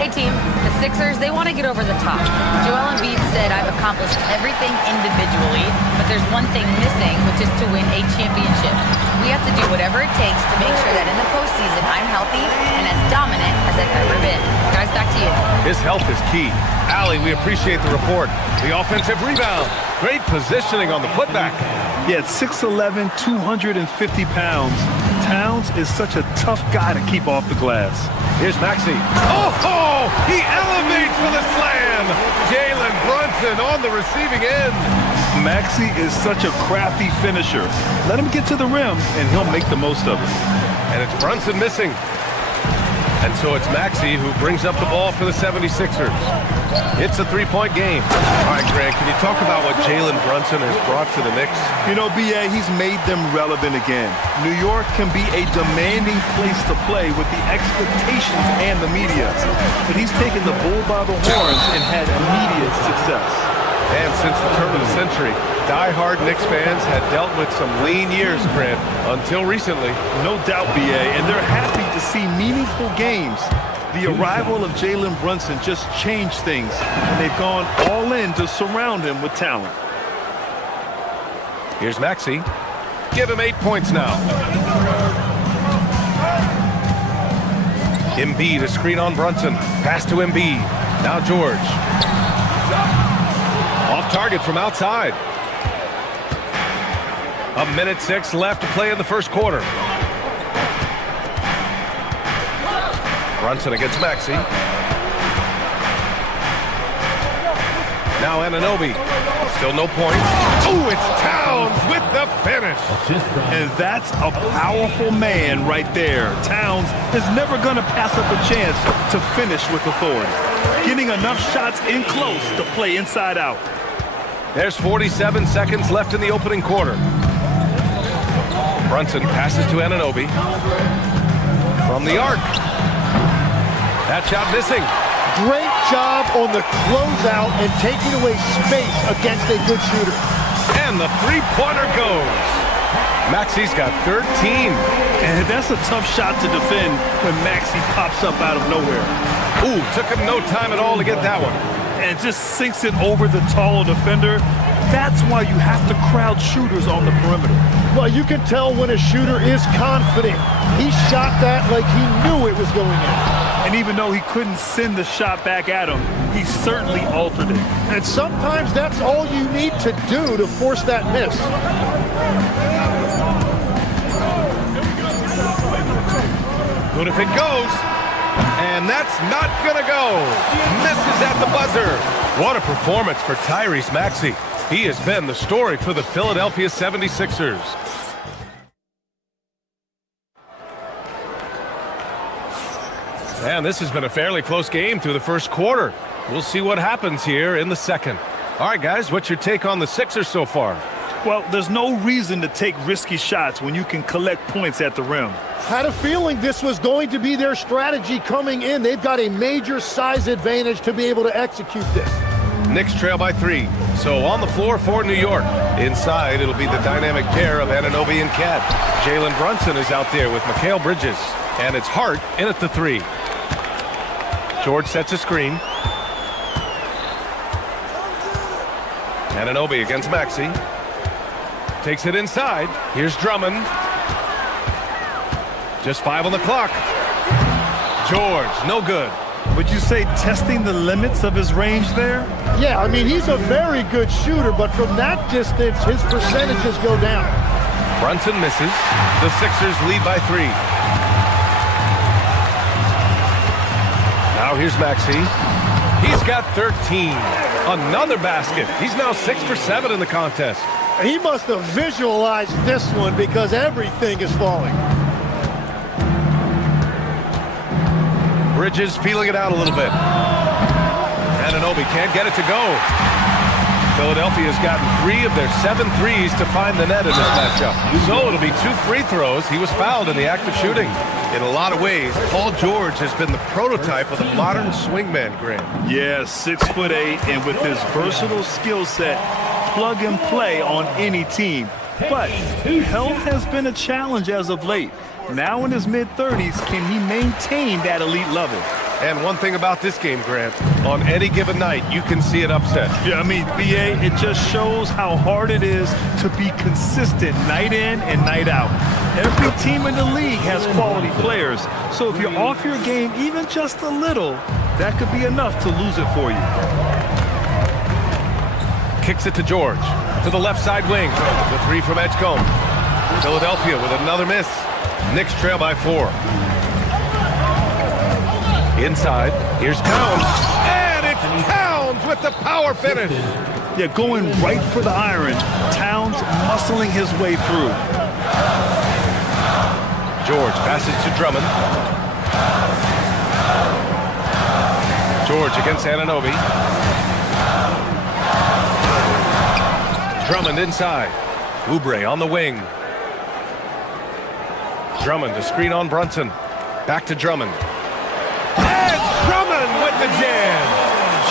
Hey team, the Sixers, they want to get over the top. Joel Embiid said, I've accomplished everything individually, but there's one thing missing, which is to win a championship. We have to do whatever it takes to make sure that in the postseason I'm healthy and as dominant as I've ever been. Guys, back to you. His health is key. Allie, we appreciate the report. The offensive rebound. Great positioning on the putback. Yeah, 6'11", 250 pounds. Towns is such a tough guy to keep off the glass. Here's Maxey. Oh, he elevates for the slam. Jalen Brunson on the receiving end. Maxey is such a crafty finisher. Let him get to the rim, and he'll make the most of it. And it's Brunson missing. And so it's Maxey who brings up the ball for the 76ers. It's a three-point game. All right, Grant, can you talk about what Jalen Brunson has brought to the Knicks? You know, B.A., he's made them relevant again. New York can be a demanding place to play with the expectations and the media. But he's taken the bull by the horns and had immediate success. And since the turn of the century, die-hard Knicks fans had dealt with some lean years, Grant, until recently. No doubt, B.A., and they're happy to see meaningful games. The arrival of Jalen Brunson just changed things, and they've gone all in to surround him with talent. Here's Maxey. Give him 8 points now. Embiid, a screen on Brunson. Pass to Embiid. Now George. Off target from outside. 1:06 left to play in the first quarter. Brunson against Maxey. Now Anunoby. Still no points. Oh, it's Towns with the finish. And that's a powerful man right there. Towns is never going to pass up a chance to finish with authority. Getting enough shots in close to play inside out. There's 47 seconds left in the opening quarter. Brunson passes to Anunoby. From the arc. That shot missing. Great job on the closeout and taking away space against a good shooter. And the three-pointer goes. Maxey's got 13. And that's a tough shot to defend when Maxey pops up out of nowhere. Ooh, took him no time at all to get that one. And just sinks it over the tall defender. That's why you have to crowd shooters on the perimeter. Well, you can tell when a shooter is confident. He shot that like he knew it was going in. And even though he couldn't send the shot back at him, he certainly altered it. And sometimes that's all you need to do to force that miss. Good if it goes. And that's not gonna go. Misses at the buzzer. What a performance for Tyrese Maxey. He has been the story for the Philadelphia 76ers. And this has been a fairly close game through the first quarter. We'll see what happens here in the second. All right, guys, what's your take on the Sixers so far? Well, there's no reason to take risky shots when you can collect points at the rim. Had a feeling this was going to be their strategy coming in. They've got a major size advantage to be able to execute this. Knicks trail by 3. So on the floor for New York. Inside, it'll be the dynamic pair of Anunoby and Cat. Jalen Brunson is out there with Mikal Bridges. And it's Hart in at the 3. George sets a screen. Anunoby against Maxey. Takes it inside. Here's Drummond. Just 5 on the clock. George, no good. Would you say testing the limits of his range there? Yeah, I mean, he's a very good shooter, but from that distance, his percentages go down. Brunson misses. The Sixers lead by 3. Now here's Maxey. He's got 13. Another basket. He's now 6 for 7 in the contest. He must have visualized this one because everything is falling. Bridges feeling it out a little bit. Anunoby can't get it to go. Philadelphia's gotten 3 of their 7 threes to find the net in this matchup. So it'll be 2 free throws. He was fouled in the act of shooting. In a lot of ways, Paul George has been the prototype of the modern swingman, Grant. Yeah, 6'8", and with his versatile skill set, plug and play on any team. But health has been a challenge as of late. Now in his mid-30s, can he maintain that elite level? And one thing about this game, Grant, on any given night, you can see an upset. Yeah, I mean, BA, it just shows how hard it is to be consistent night in and night out. Every team in the league has quality players, so if you're off your game even just a little, that could be enough to lose it for you. Kicks it to George, to the left side wing. The three from Edgecombe. Philadelphia with another miss. Knicks trail by 4. Inside, here's Towns, and it's Towns with the power finish. Yeah, going right for the iron. Towns muscling his way through. George passes to Drummond. George against Anunoby. Drummond inside. Oubre on the wing. Drummond to screen on Brunson. Back to Drummond. And Drummond with the jam.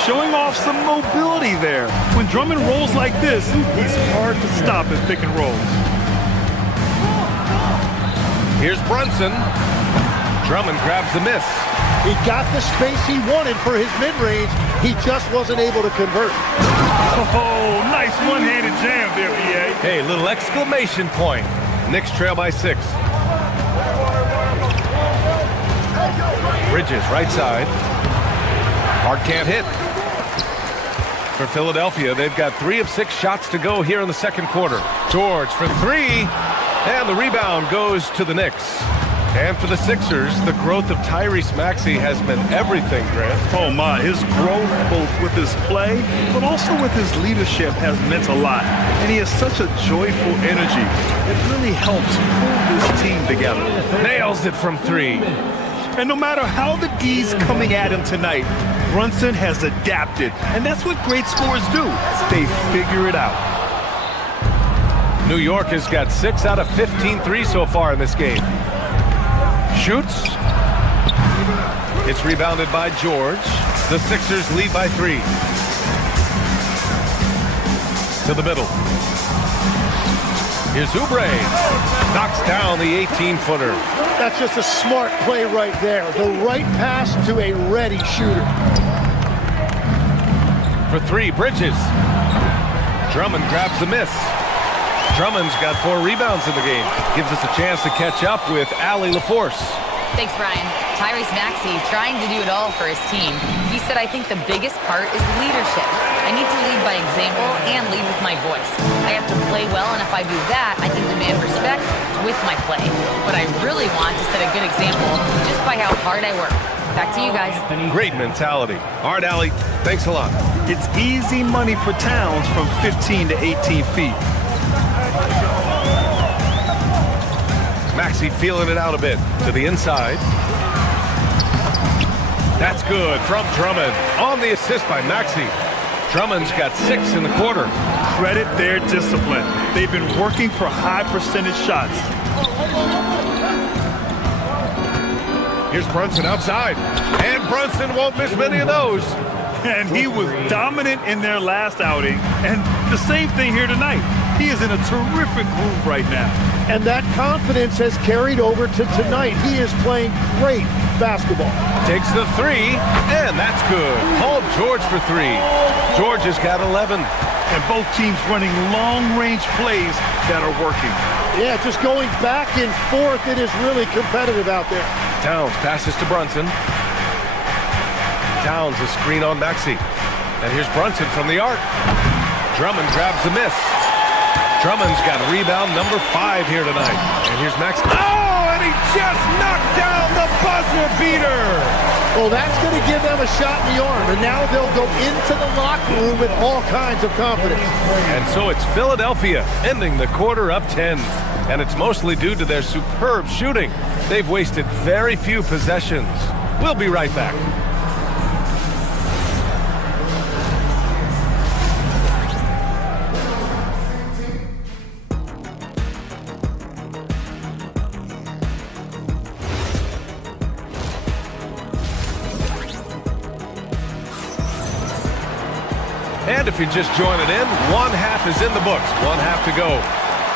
Showing off some mobility there. When Drummond rolls like this, he's hard to stop at pick and rolls. Here's Brunson. Drummond grabs the miss. He got the space he wanted for his mid-range. He just wasn't able to convert. Oh, nice one-handed jam there, BA. Hey, little exclamation point. Knicks trail by 6. Bridges, right side. Hart can't hit. For Philadelphia, they've got 3 of 6 shots to go here in the second quarter. George for 3, and the rebound goes to the Knicks. And for the Sixers, the growth of Tyrese Maxey has been everything, Grant. Oh my, his growth both with his play, but also with his leadership has meant a lot. And he has such a joyful energy. It really helps pull this team together. Nails it from 3. And no matter how the D's coming at him tonight, Brunson has adapted. And that's what great scorers do. They figure it out. New York has got 6 out of 15 threes so far in this game. Shoots. It's rebounded by George. The Sixers lead by 3. To the middle. Here's Oubre. Knocks down the 18-footer. That's just a smart play right there. The right pass to a ready shooter. For 3, Bridges. Drummond grabs the miss. Drummond's got 4 rebounds in the game. Gives us a chance to catch up with Allie LaForce. Thanks, Brian. Tyrese Maxey trying to do it all for his team. He said, I think the biggest part is leadership. I need to lead by example and lead with my voice. I have to play well, and if I do that, I can demand respect with my play. But I really want to set a good example just by how hard I work. Back to you guys. Great mentality. All right, Allie, thanks a lot. It's easy money for Towns from 15 to 18 feet. Maxey feeling it out a bit to the inside. That's good from Drummond on the assist by Maxey. Drummond's got 6 in the quarter. Credit their discipline. They've been working for high percentage shots. Here's Brunson outside, and Brunson won't miss many of those. And he was dominant in their last outing, and the same thing here tonight. He is in a terrific groove right now. And that confidence has carried over to tonight. He is playing great basketball. Takes the 3, and that's good. Paul George for 3. George has got 11. And both teams running long-range plays that are working. Yeah, just going back and forth. It is really competitive out there. Towns passes to Brunson. Towns a screen on Maxey. And here's Brunson from the arc. Drummond grabs the miss. Drummond's got rebound number 5 here tonight. And here's Maxey. Oh, and he just knocked down the buzzer beater. Well, that's going to give them a shot in the arm. And now they'll go into the locker room with all kinds of confidence. And so it's Philadelphia ending the quarter up 10. And it's mostly due to their superb shooting. They've wasted very few possessions. We'll be right back. And if you're just joining in, one half is in the books, one half to go.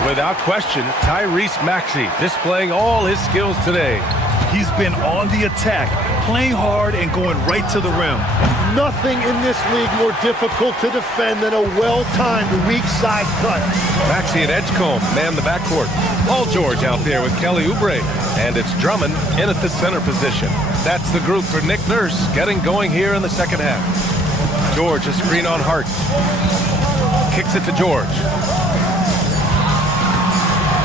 Without question, Tyrese Maxey displaying all his skills today. He's been on the attack, playing hard and going right to the rim. Nothing in this league more difficult to defend than a well-timed weak side cut. Maxey and Edgecombe man the backcourt. Paul George out there with Kelly Oubre. And it's Drummond in at the center position. That's the group for Nick Nurse getting going here in the second half. George, a screen on Hart. Kicks it to George.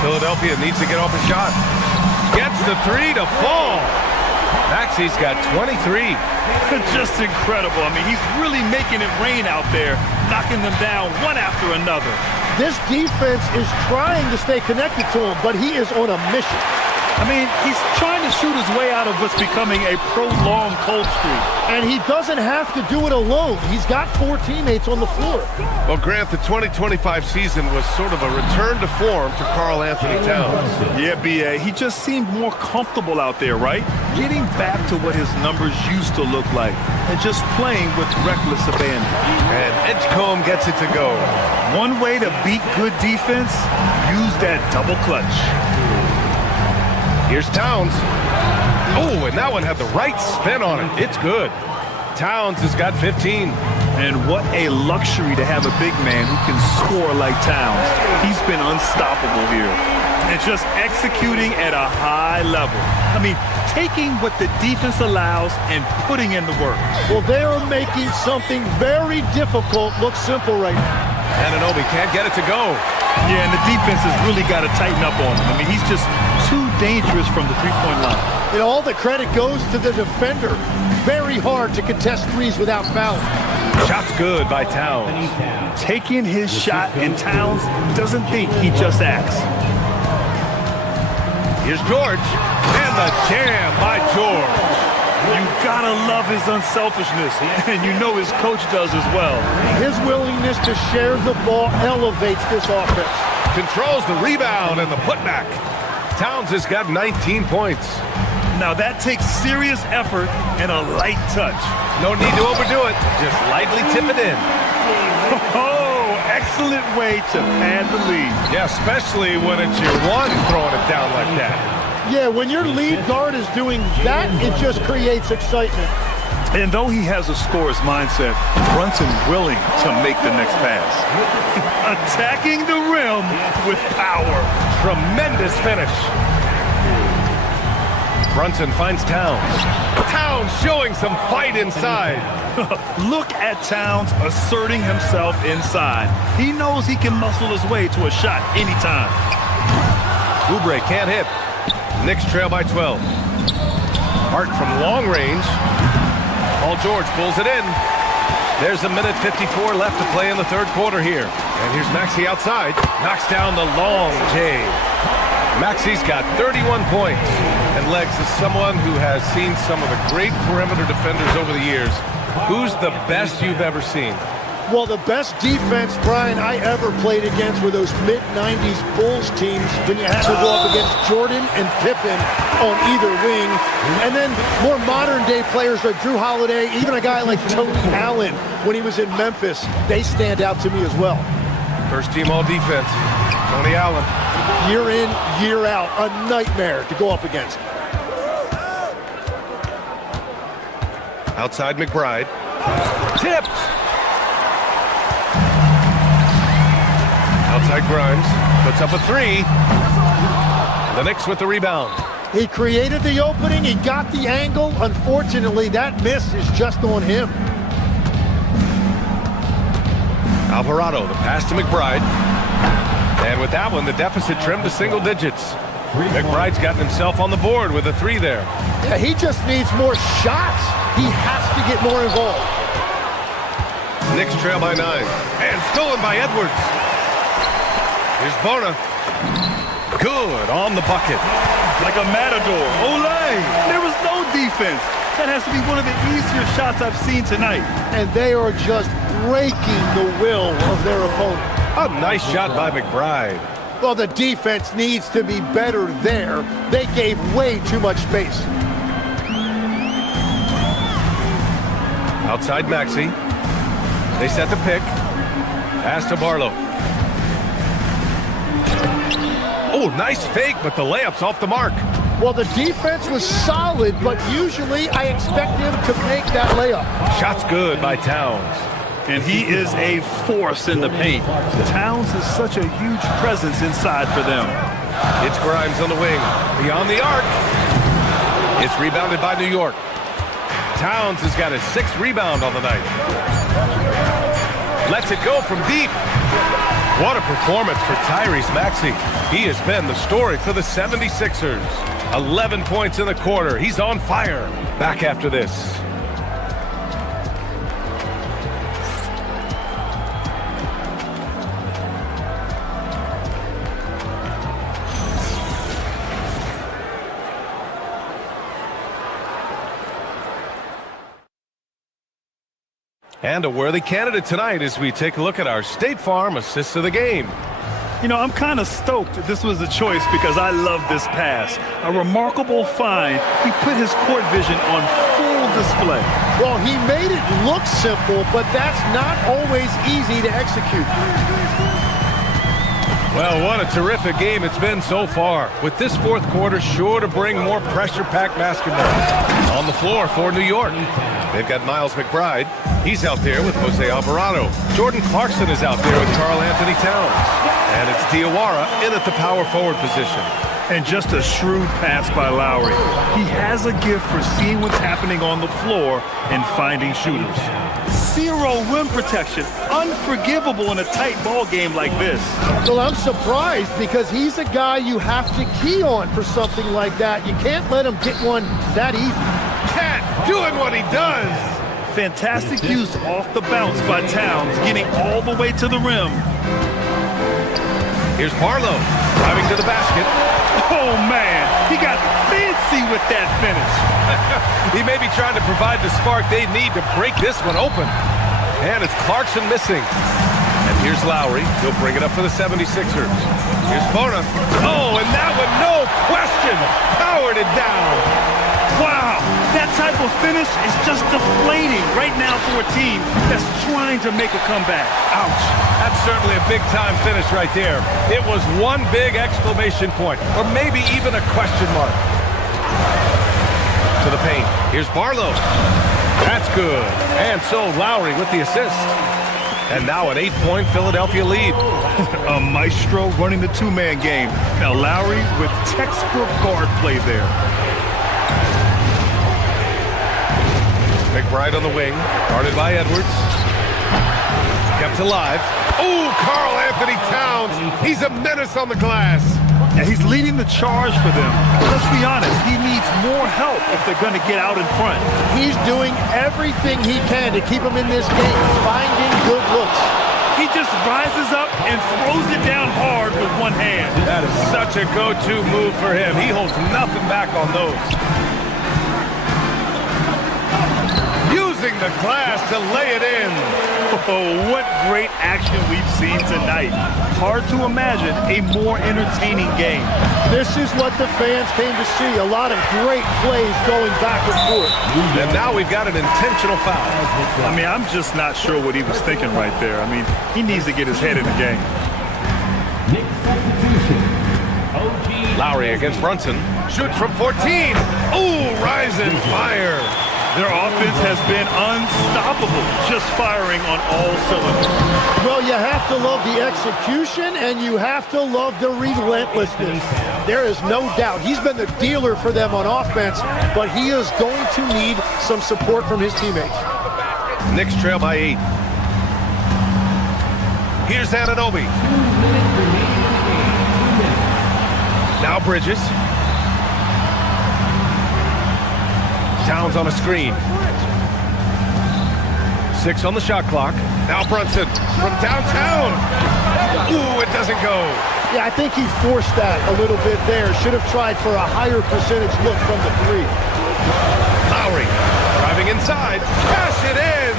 Philadelphia needs to get off a shot. Gets the three to fall. Maxey's got 23. Just incredible. I mean, he's really making it rain out there, knocking them down one after another. This defense is trying to stay connected to him, but he is on a mission. I mean, he's trying to shoot his way out of what's becoming a prolonged cold streak. And he doesn't have to do it alone. He's got 4 teammates on the floor. Well, Grant, the 2025 season was sort of a return to form for Karl Anthony Towns. Yeah, B.A., he just seemed more comfortable out there, right? Getting back to what his numbers used to look like and just playing with reckless abandon. And Edgecombe gets it to go. One way to beat good defense, use that double clutch. Here's Towns. Oh, and that one had the right spin on it. It's good. Towns has got 15. And what a luxury to have a big man who can score like Towns. He's been unstoppable here. And just executing at a high level. I mean, taking what the defense allows and putting in the work. Well, they are making something very difficult look simple right now. Anunoby can't get it to go. Yeah, and the defense has really got to tighten up on him. I mean, he's just too dangerous from the three-point line. And all the credit goes to the defender. Very hard to contest threes without fouling. Shot's good by Towns. Taking his shot, and Towns doesn't think, he just acts. Here's George. And the jam by George. You gotta love his unselfishness, and you know his coach does as well. His willingness to share the ball elevates this offense. Controls the rebound and the putback. Towns has got 19 points. Now that takes serious effort and a light touch. No need to overdo it. Just lightly tip it in. Oh, excellent way to pad the lead. Yeah, especially when it's your one throwing it down like that. Yeah, when your lead guard is doing that, it just creates excitement. And though he has a scorer's mindset, Brunson willing to make the next pass. Attacking the rim with power. Tremendous finish. Brunson finds Towns. Towns showing some fight inside. Look at Towns asserting himself inside. He knows he can muscle his way to a shot anytime. Oubre can't hit. Knicks trail by 12. Hart from long range. Paul George pulls it in. There's a minute 54 left to play in the third quarter here. And here's Maxey outside. Knocks down the long J. Maxey's got 31 points. And Legs is someone who has seen some of the great perimeter defenders over the years. Who's the best you've ever seen? Well, the best defense, Brian, I ever played against were those mid-90s Bulls teams when you had to go up against Jordan and Pippen on either wing. And then more modern-day players like Drew Holiday, even a guy like Tony Allen when he was in Memphis, they stand out to me as well. First team all defense, Tony Allen. Year in, year out, a nightmare to go up against. Outside McBride. Tipped. Outside Grimes, puts up a three. The Knicks with the rebound. He created the opening, he got the angle. Unfortunately, that miss is just on him. Alvarado, the pass to McBride. And with that one, the deficit trimmed to single digits. McBride's gotten himself on the board with a three there. Yeah, he just needs more shots. He has to get more involved. Knicks trail by 9. And stolen by Edwards. Here's Bona. Good on the bucket. Like a matador. Olay! There was no defense. That has to be one of the easier shots I've seen tonight. And they are just breaking the will of their opponent. A nice shot by McBride. Well, the defense needs to be better there. They gave way too much space. Outside Maxey. They set the pick. Pass to Barlow. Oh, nice fake, but the layup's off the mark. Well, the defense was solid, but usually I expect him to make that layup. Shot's good by Towns. And he is a force in the paint. Towns is such a huge presence inside for them. It's Grimes on the wing. Beyond the arc. It's rebounded by New York. Towns has got his 6th rebound on the night. Lets it go from deep. What a performance for Tyrese Maxey. He has been the story for the 76ers. 11 points in the quarter. He's on fire. Back after this. And a worthy candidate tonight as we take a look at our State Farm assists of the game. You know, I'm kind of stoked that this was a choice because I love this pass. A remarkable find. He put his court vision on full display. Well, he made it look simple, but that's not always easy to execute. Well, what a terrific game it's been so far, with this 4th quarter sure to bring more pressure-packed basketball. On the floor for New York, they've got Miles McBride. He's out there with Jose Alvarado. Jordan Clarkson is out there with Karl Anthony Towns. And it's Diawara in at the power forward position. And just a shrewd pass by Lowry. He has a gift for seeing what's happening on the floor and finding shooters. 0 rim protection. Unforgivable in a tight ball game like this. Well, I'm surprised because he's a guy you have to key on for something like that. You can't let him get one that easy. Cat doing what he does. Fantastic use off the bounce by Towns, getting all the way to the rim. Here's Barlow driving to the basket. Oh, man, he got fancy with that finish. He may be trying to provide the spark they need to break this one open. And it's Clarkson missing. And here's Lowry. He'll bring it up for the 76ers. Here's Bona. Oh, and that one, no question, powered it down. Wow, that type of finish is just deflating right now for a team that's trying to make a comeback. Ouch. That's certainly a big-time finish right there. It was one big exclamation point, or maybe even a question mark. To the paint. Here's Barlow. That's good. And so Lowry with the assist. And now an 8-point Philadelphia lead. A maestro running the 2-man game. Now Lowry with textbook guard play there. McBride on the wing, guarded by Edwards. Kept alive. Oh, Karl Anthony Towns. He's a menace on the glass. And he's leading the charge for them. Let's be honest, he needs more help if they're going to get out in front. He's doing everything he can to keep him in this game, finding good looks. He just rises up and throws it down hard with one hand. That is such a go-to move for him. He holds nothing back on those. Using the glass to lay it in. Oh, what great action we've seen tonight. Hard to imagine a more entertaining game. This is what the fans came to see. A lot of great plays going back and forth. And now we've got an intentional foul. I mean, I'm just not sure what he was thinking right there. I mean, he needs to get his head in the game. Lowry against Brunson. Shoots from 14. Ooh, rise and fire. Their offense has been unstoppable, just firing on all cylinders. Well, you have to love the execution, and you have to love the relentlessness. There is no doubt. He's been the dealer for them on offense, but he is going to need some support from his teammates. Knicks trail by 8. Here's Anunoby. Now Bridges. Towns on a screen. 6 on the shot clock. Now Brunson from downtown. Ooh, it doesn't go. Yeah, I think he forced that a little bit there. Should have tried for a higher percentage look from the 3. Lowry driving inside. Cash it in.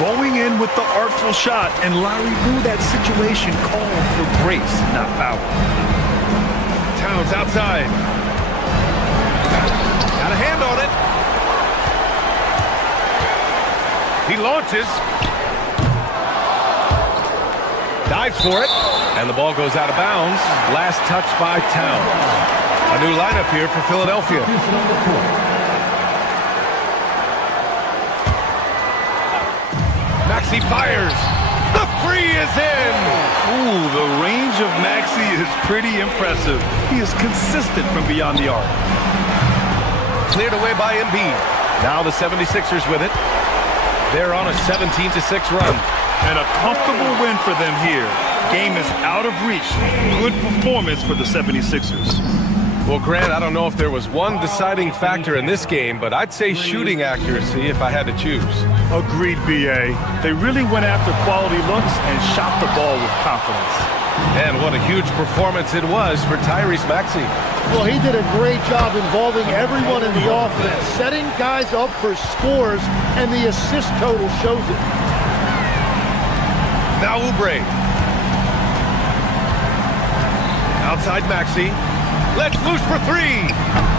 Going in with the artful shot, and Lowry knew that situation called for grace, not power. Towns outside. Got a hand on it. He launches. Dives for it. And the ball goes out of bounds. Last touch by Towns. A new lineup here for Philadelphia. Maxey fires. The three is in. Ooh, the range of Maxey is pretty impressive. He is consistent from beyond the arc. Cleared away by Embiid. Now the 76ers with it. They're on a 17-6 run. And a comfortable win for them here. Game is out of reach. Good performance for the 76ers. Well, Grant, I don't know if there was one deciding factor in this game, but I'd say shooting accuracy if I had to choose. Agreed, B.A. They really went after quality looks and shot the ball with confidence. And what a huge performance it was for Tyrese Maxey. Well, he did a great job involving everyone in the offense, setting guys up for scores, and the assist total shows it. Now Oubre. Outside Maxey. Let's loose for three.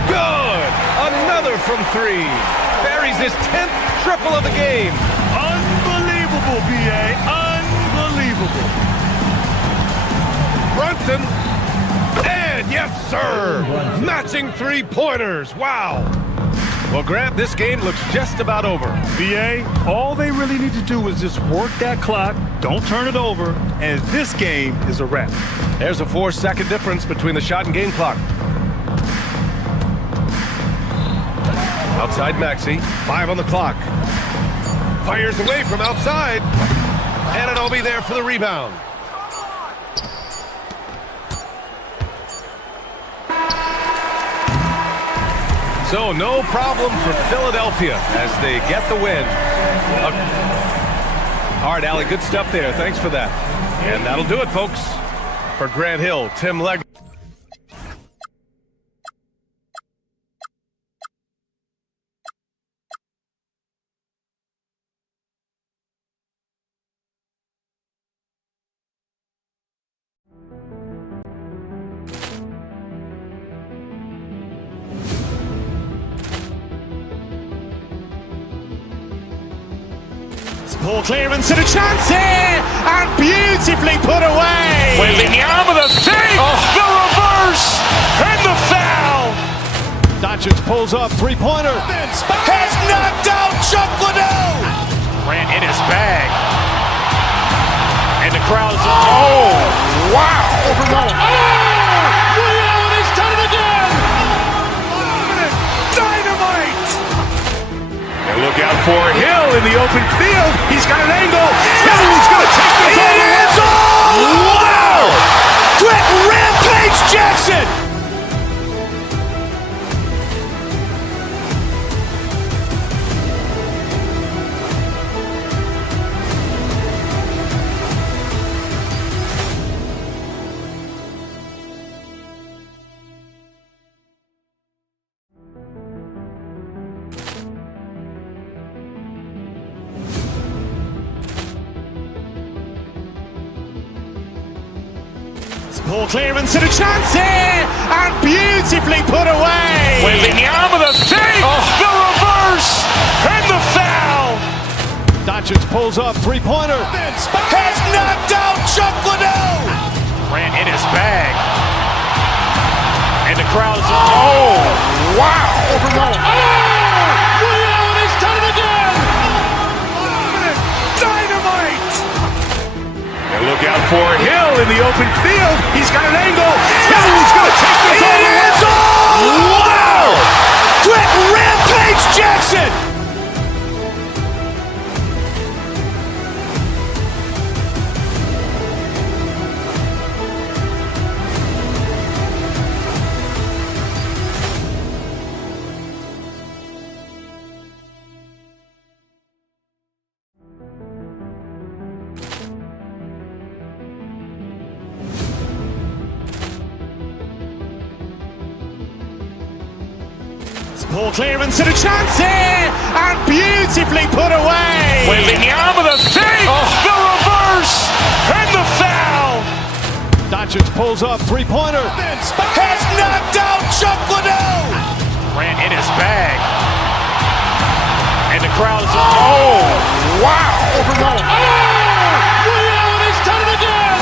Good. Another from three. Buries his 10th triple of the game. Unbelievable, B.A. Unbelievable. Brunson. And yes, sir. Matching three-pointers. Wow. Well, Grant, this game looks just about over. B.A., all they really need to do is just work that clock, don't turn it over, and this game is a wrap. There's a 4-second difference between the shot and game clock. Outside Maxey, 5 on the clock. Fires away from outside. And it'll be there for the rebound. So no problem for Philadelphia as they get the win. All right, Allie, good stuff there. Thanks for that. And that'll do it, folks. For Grant Hill, Tim Legg. Ball clearance and a chance here, and beautifully put away. Wembanyama the fake, the reverse, and the foul. Doncic pulls up, three-pointer. Has knocked out Chuck Liddell. Grant in his bag. And the crowd is, oh, wow. He's done it again. Dynamite. And look out for Hill in the open field. He's got an angle. Hill's going to take this all the way. Wow! Quick Rampage Jackson. Ball clearance and a chance here, and beautifully put away. Wembanyama the fake, the reverse, and the foul. Doncic pulls up, three-pointer. Has knocked out Chuck Liddell. Grant in his bag. And the crowd is, oh, wow. He's done it again. Dynamite. And look out for Hill in the open field. He's got an angle. Hill's going to take this all the way. Wow! Quick Rampage Jackson. Ball clearance and a chance here, and beautifully put away. Wembanyama the fake, the reverse, and the foul. Doncic pulls up, three-pointer. Has knocked out Chuck Liddell. Grant in his bag. And the crowd is, oh, wow. He's done it again.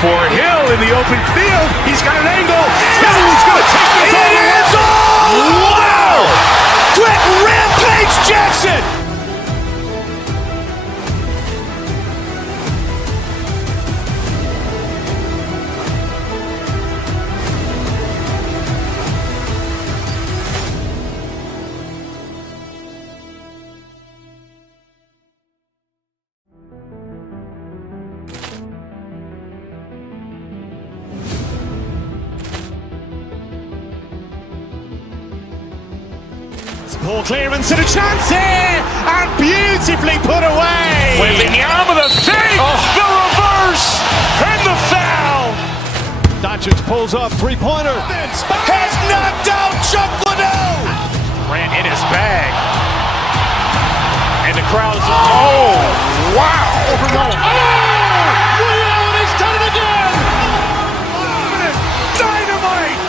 for Hill in the open field. He's got an angle. Hill's going to take this all the way. Wow! Quick rampage Jackson! Poor clearance and a chance here, and beautifully put away. Wembanyama the fake, the reverse, and the foul. Doncic pulls up, three-pointer. Has knocked out Chuck Liddell. Ran in his bag. And the crowd is, oh, wow. Leon has done it again. Dynamite.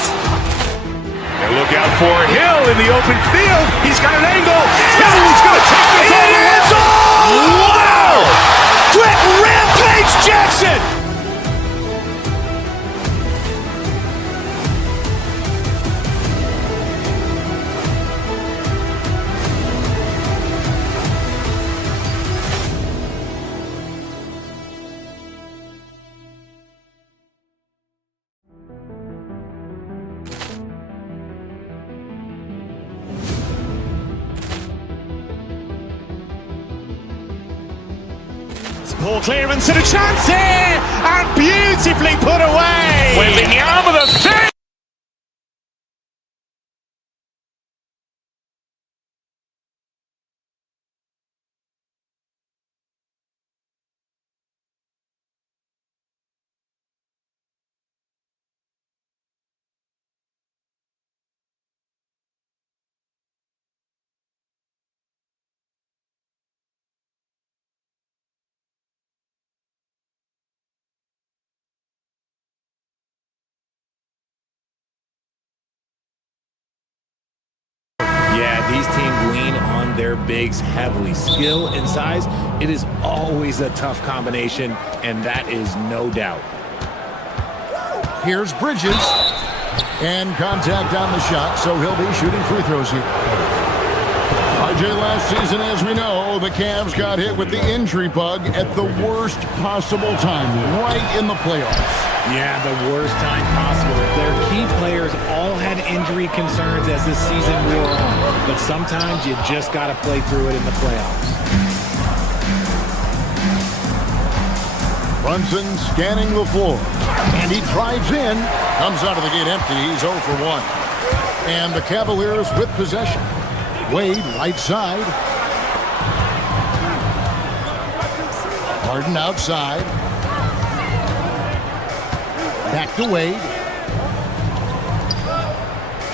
And look out for Hill in the open field. He's got an angle. Hill's going to take this all the way. Wow! Quick rampage Jackson! Poor clearance and a chance here, and beautifully put away. Wembanyama the fake. Yeah, these teams lean on their bigs heavily. Skill and size, it is always a tough combination, and that is no doubt. Here's Bridges. And contact on the shot, so he'll be shooting free throws here. RJ, last season, as we know, the Cavs got hit with the injury bug at the worst possible time, right in the playoffs. Yeah, the worst time possible. Their key players all had injury concerns as the season wore on, but sometimes you just got to play through it in the playoffs. Brunson scanning the floor, and he drives in, comes out of the gate empty. He's 0 for 1. And the Cavaliers with possession. Wade right side. Harden outside. Back to Wade.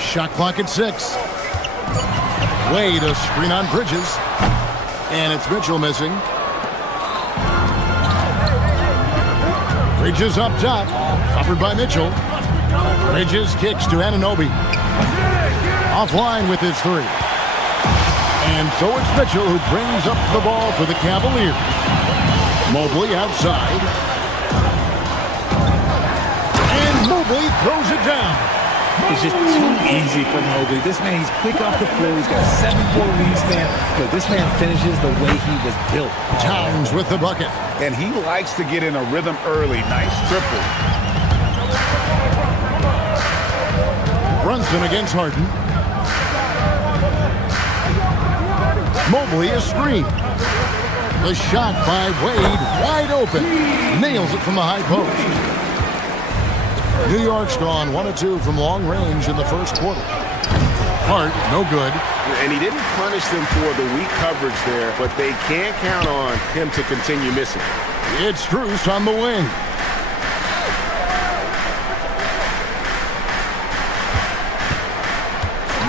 Shot clock at 6. Wade, a screen on Bridges. And it's Mitchell missing. Bridges up top. Covered by Mitchell. Bridges kicks to Anunoby. Offline with his 3. And so it's Mitchell who brings up the ball for the Cavaliers. Mobley outside. And Mobley throws it down. It's just too easy for Mobley. This man, he's quick off the floor. He's got a 7'4" wingspan. But this man finishes the way he was built. Towns with the bucket. And he likes to get in a rhythm early. Nice triple. Brunson against Harden. Mobley a screen. The shot by Wade, wide open. Nails it from the high post. New York's gone 1 of 2 from long range in the first quarter. Hart, no good. And he didn't punish them for the weak coverage there, but they can't count on him to continue missing. It's Strus on the wing.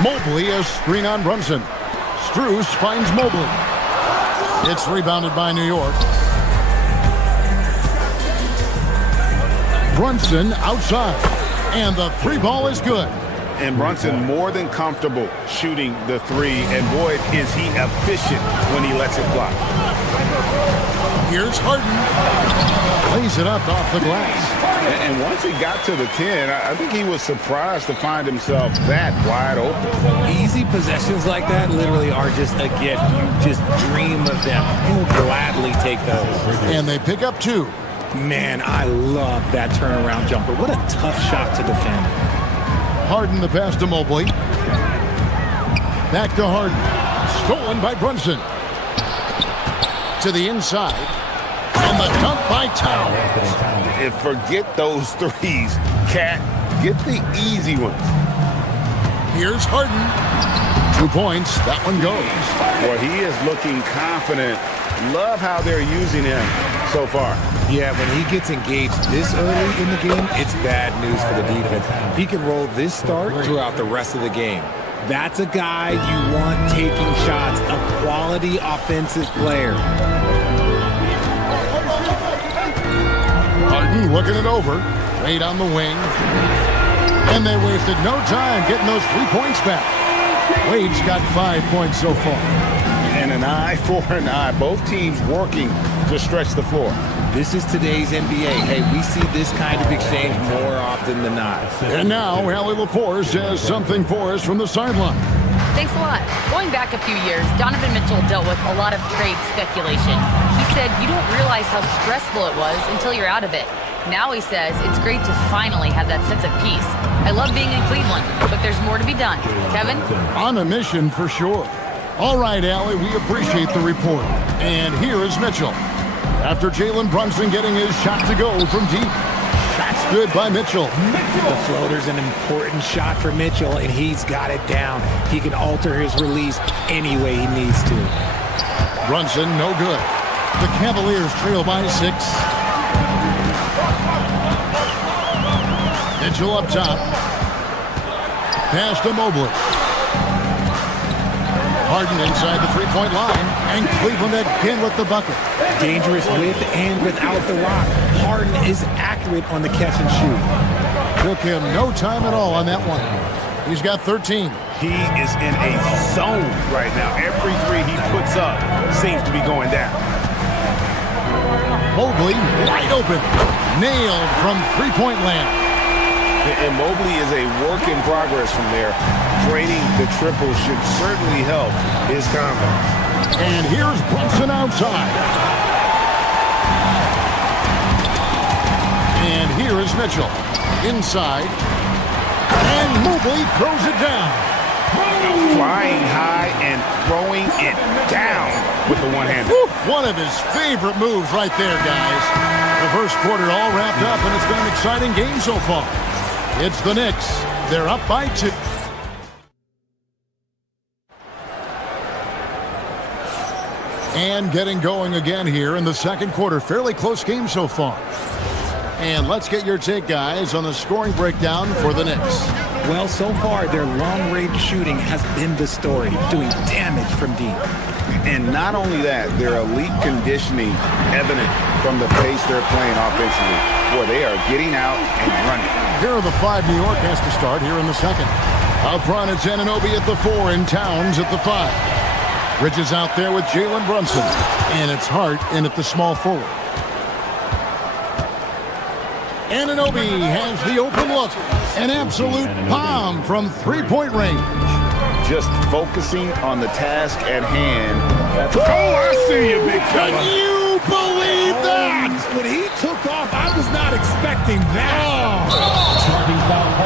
Mobley a screen on Brunson. Strus finds Mobley. It's rebounded by New York. Brunson outside. And the 3 ball is good. And Brunson more than comfortable shooting the 3. And boy, is he efficient when he lets it fly. Here's Harden. Plays it up off the glass. And once he got to the 10, I think he was surprised to find himself that wide open. Easy possessions like that literally are just a gift. You just dream of them. He'll gladly take those. And they pick up 2. Man, I love that turnaround jumper. What a tough shot to defend. Harden the pass to Mobley. Back to Harden. Stolen by Brunson. To the inside. And the dunk by Town. And forget those threes. Cat, get the easy ones. Here's Harden. 2 points. That one goes. Well, he is looking confident. Love how they're using him so far. Yeah, when he gets engaged this early in the game, it's bad news for the defense. He can roll this start throughout the rest of the game. That's a guy you want taking shots, a quality offensive player. Harden looking it over. Wade on the wing. And they wasted no time getting those 3 points back. Wade's got 5 points so far. And an eye for an eye. Both teams working to stretch the floor. This is today's NBA. Hey, we see this kind of exchange more often than not. And now, Allie LaForce has something for us from the sideline. Thanks a lot. Going back a few years, Donovan Mitchell dealt with a lot of trade speculation. He said you don't realize how stressful it was until you're out of it. Now he says it's great to finally have that sense of peace. I love being in Cleveland, but there's more to be done. Kevin? On a mission for sure. All right, Allie, we appreciate the report. And here is Mitchell. After Jalen Brunson getting his shot to go from deep. Shot's good by Mitchell. The floater's an important shot for Mitchell, and he's got it down. He can alter his release any way he needs to. Brunson, no good. The Cavaliers trail by 6. Mitchell up top. Pass to Mobley. Harden inside the three-point line, and Cleveland again with the bucket. Dangerous with and without the rock. Harden is accurate on the catch and shoot. Took him no time at all on that one. He's got 13. He is in a zone right now. Every three he puts up seems to be going down. Mobley wide open. Nailed from three-point land. And Mobley is a work in progress from there. Draining the triple should certainly help his confidence. And here's Brunson outside. And here is Mitchell. Inside. And Mobley throws it down. Flying high and throwing it down with the one-hander. One of his favorite moves right there, guys. The first quarter all wrapped up, and it's been an exciting game so far. It's the Knicks. They're up by 2. And getting going again here in the second quarter. Fairly close game so far. And let's get your take, guys, on the scoring breakdown for the Knicks. Well, so far, their long-range shooting has been the story, doing damage from deep. And not only that, their elite conditioning evident from the pace they're playing offensively. Boy, they are getting out and running. Here are the 5 New York has to start here in the second. Out front, it's Anunoby at the 4 and Towns at the 5. Bridges out there with Jalen Brunson. And it's Hart in at the small forward. Anunoby has the open look. An absolute bomb from three-point range. Just focusing on the task at hand. Oh, I see you, big fella. Can you believe that? When he took off, I was not expecting that.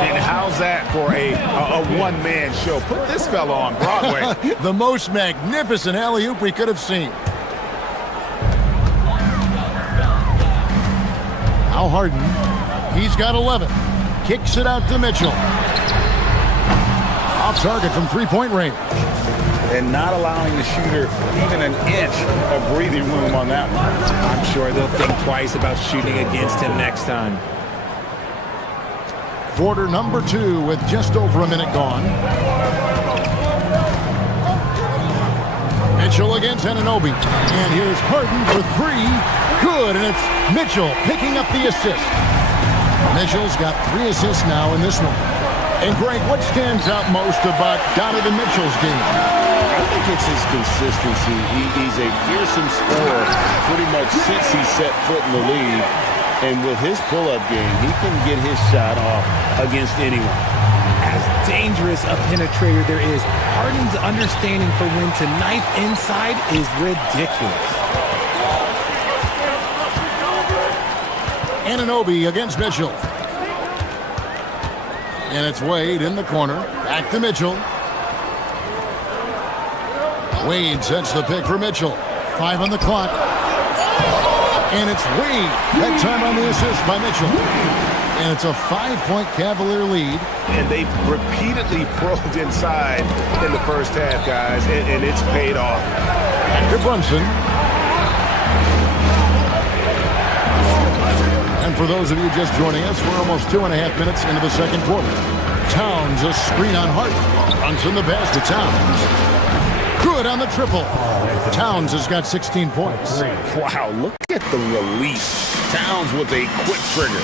And how's that for a one-man show? Put this fella on Broadway. The most magnificent alley-oop we could have seen. Now Harden. He's got 11. Kicks it out to Mitchell. Off target from three-point range. And not allowing the shooter even an inch of breathing room on that one. I'm sure they'll think twice about shooting against him next time. Quarter number 2 with just over a minute gone. Mitchell against Anunoby. And here's Harden for 3. Good, and it's Mitchell picking up the assist. Mitchell's got 3 assists now in this one. And Greg, what stands out most about Donovan Mitchell's game? I think it's his consistency. He's a fearsome scorer pretty much since he set foot in the league. And with his pull-up game, he can get his shot off against anyone. As dangerous a penetrator there is, Harden's understanding for when to knife inside is ridiculous. Anunoby against Mitchell. And it's Wade in the corner. Back to Mitchell. Wade sets the pick for Mitchell. 5 on the clock. And it's Wade. That time on the assist by Mitchell. And it's a 5-point Cavalier lead. And they've repeatedly probed inside in the first half, guys, and it's paid off. Back to Brunson. And for those of you just joining us, we're almost 2.5 minutes into the second quarter. Towns a screen on Harden. Brunson the pass to Towns. Good on the triple. Towns has got 16 points. Wow, look at the release. Towns with a quick trigger.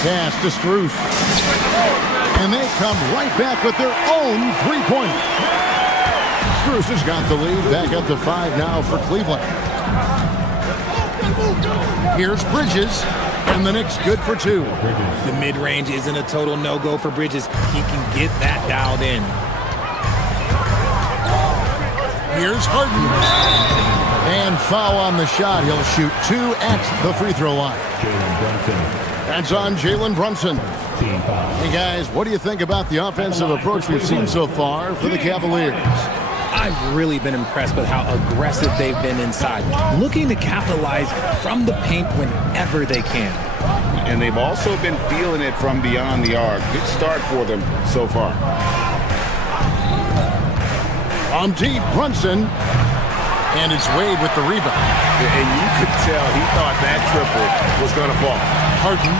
Pass to Struth. And they come right back with their own three-pointer. Struth has got the lead. Back up to 5 now for Cleveland. Here's Bridges. And the Knicks good for 2. The mid-range isn't a total no-go for Bridges. He can get that dialed in. Here's Harden. And foul on the shot. He'll shoot 2 at the free throw line. That's on Jalen Brunson. Hey, guys, what do you think about the offensive approach we've seen so far for the Cavaliers? I've really been impressed with how aggressive they've been inside, looking to capitalize from the paint whenever they can. And they've also been feeling it from beyond the arc. Good start for them so far. On deep, Brunson. And it's Wade with the rebound. And you could tell he thought that triple was going to fall. Harden.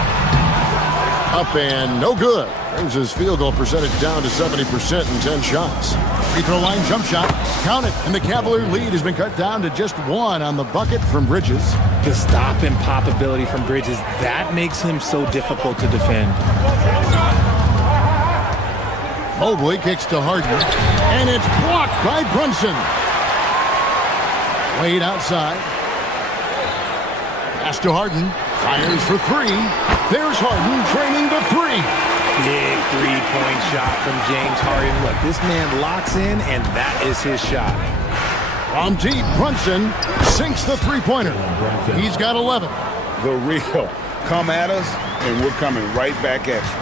Up and no good. Brings his field goal percentage down to 70% in 10 shots. Free throw line jump shot. Count it. And the Cavalier lead has been cut down to just 1 on the bucket from Bridges. The stop and pop ability from Bridges, that makes him so difficult to defend. Mobley kicks to Harden. And it's blocked by Brunson. Wade outside. Pass to Harden. Fires for 3. There's Harden training to 3. Big three-point shot from James Harden. Look, this man locks in, and that is his shot. From deep, Brunson sinks the three-pointer. He's got 11. The real. Come at us, and we're coming right back at you.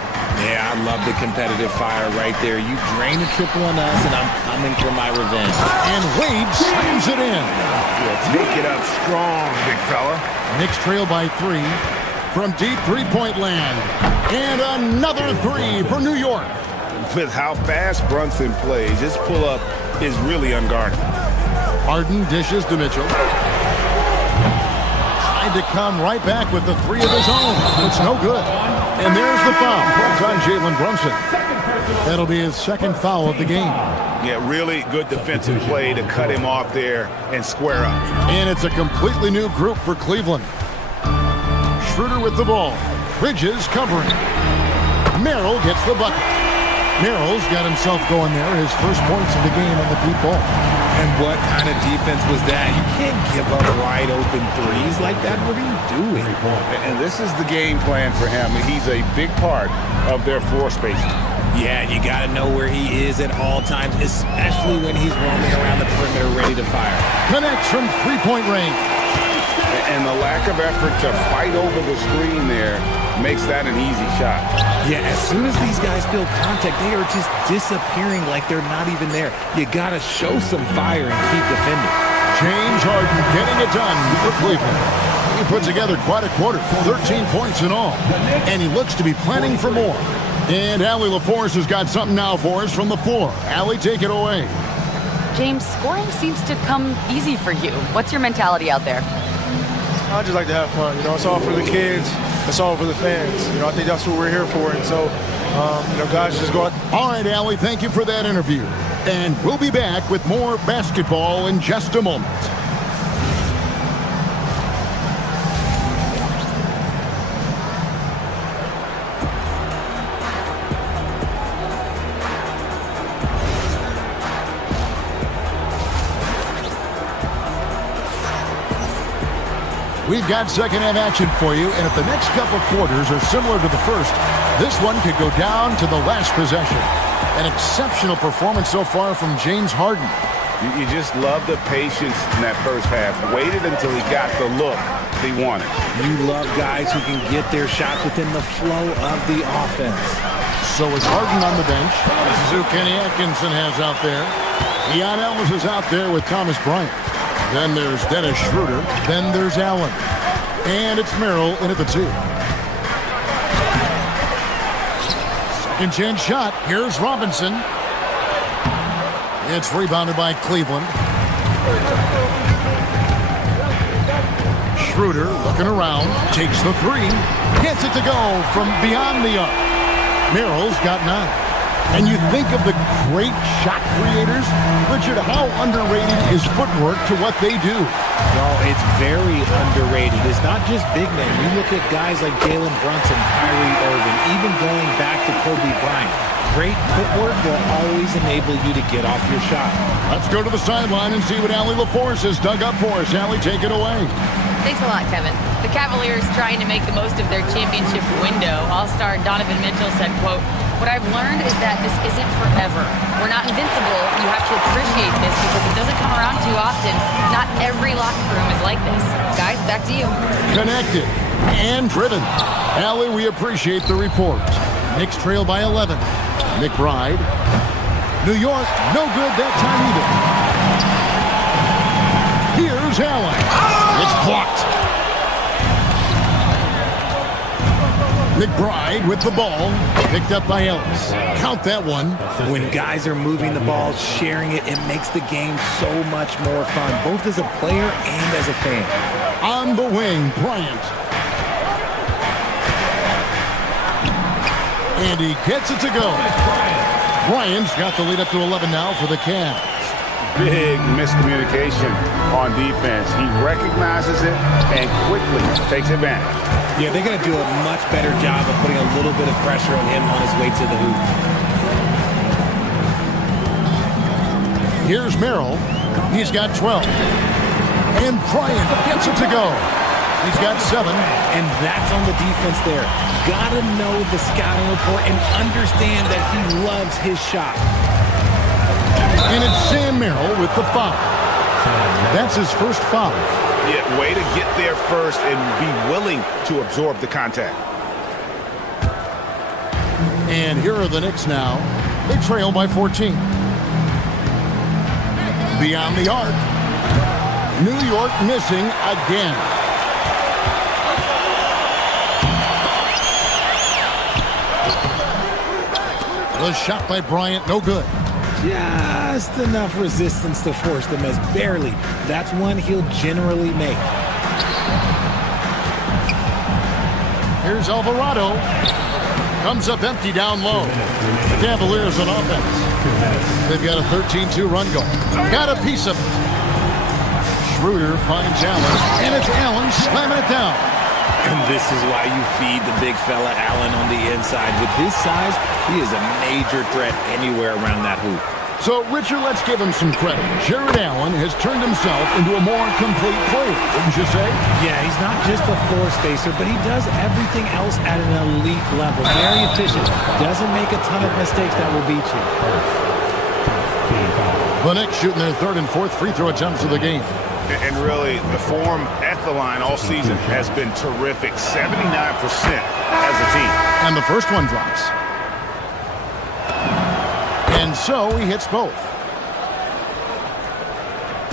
Yeah, I love the competitive fire right there. You drain a triple on us, and I'm coming for my revenge. And Wade slams it in. Yeah, take it up strong, big fella. Knicks trail by 3 from deep three-point land. And another 3 for New York. With how fast Brunson plays, his pull-up is really unguarded. Harden dishes to Mitchell. Tried to come right back with the 3 of his own. It's no good. And there's the foul. It's on Jalen Brunson. That'll be his second foul of the game. Yeah, really good defensive play to cut him off there and square up. And it's a completely new group for Cleveland. Schroeder with the ball. Bridges covering. Merrill gets the bucket. Merrill's got himself going there. His first points of the game on the deep ball. And what kind of defense was that? You can't give up wide open threes like that. What are you doing? And this is the game plan for him. He's a big part of their floor spacing. Yeah, you got to know where he is at all times, especially when he's roaming around the perimeter ready to fire. Connects from three-point range. And the lack of effort to fight over the screen there makes that an easy shot. Yeah, as soon as these guys feel contact, they are just disappearing like they're not even there. You got to show some fire and keep defending. James Harden getting it done for Cleveland. He put together quite a quarter, 13 points in all. And he looks to be planning for more. And Allie LaForce has got something now for us from the floor. Allie, take it away. James, scoring seems to come easy for you. What's your mentality out there? I just like to have fun. You know, it's all for the kids. It's all for the fans. You know, I think that's what we're here for. And so, you know, guys, just go out. All right, Allie, thank you for that interview. And we'll be back with more basketball in just a moment. We've got second half action for you, and if the next couple quarters are similar to the first, this one could go down to the last possession. An exceptional performance so far from James Harden. You just love the patience in that first half. Waited until he got the look he wanted. You love guys who can get their shots within the flow of the offense. So is Harden on the bench. This is who Kenny Atkinson has out there. Keon Ellis is out there with Thomas Bryant. Then there's Dennis Schroeder. Then there's Allen. And it's Merrill in at the 2. Second chance shot. Here's Robinson. It's rebounded by Cleveland. Schroeder looking around. Takes the 3. Gets it to go from beyond the arc. Merrill's got 9. And you think of the great shot creators, Richard, how underrated is footwork to what they do? Well, it's very underrated. It's not just big men. You look at guys like Jalen Brunson, Kyrie Irving, even going back to Kobe Bryant. Great footwork will always enable you to get off your shot. Let's go to the sideline and see what Allie LaForce has dug up for us. Allie, take it away. Thanks a lot, Kevin. The Cavaliers trying to make the most of their championship window. All-star Donovan Mitchell said, quote, "What I've learned is that this isn't forever. We're not invincible. You have to appreciate this because it doesn't come around too often. Not every locker room is like this." Guys, back to you. Connected and driven. Allie, we appreciate the report. Knicks trail by 11. McBride. New York, no good that time either. Here's Allen. It's blocked. McBride with the ball. Picked up by Ellis. Count that one. When guys are moving the ball, sharing it, it makes the game so much more fun, both as a player and as a fan. On the wing, Bryant. And he gets it to go. Bryant's got the lead up to 11 now for the Cavs. Big miscommunication on defense. He recognizes it and quickly takes advantage. Yeah, they're going to do a much better job of putting a little bit of pressure on him on his way to the hoop. Here's Merrill. He's got 12. And Bryant gets it to go. He's got 7. And that's on the defense there. Gotta know the scouting report and understand that he loves his shot. And it's Sam Merrill with the foul. That's his first foul. Yeah, way to get there first and be willing to absorb the contact. And here are the Knicks now. They trail by 14. Beyond the arc. New York missing again. The shot by Bryant, no good. Just enough resistance to force them as barely. That's one he'll generally make. Here's Alvarado. Comes up empty down low. The Cavaliers on offense. They've got a 13-2 run going. Got a piece of it. Schroeder finds Allen, and it's Allen slamming it down. And this is why you feed the big fella Allen on the inside. With his size, he is a major threat anywhere around that hoop. So, Richard, let's give him some credit. Jared Allen has turned himself into a more complete player, wouldn't you say? Yeah, he's not just a floor spacer, but he does everything else at an elite level. Very efficient. Doesn't make a ton of mistakes that will beat you. The Knicks shooting their third and fourth free throw attempts of the game. And really, the form at the line all season has been terrific. 79% as a team. And the first one drops. And so he hits both.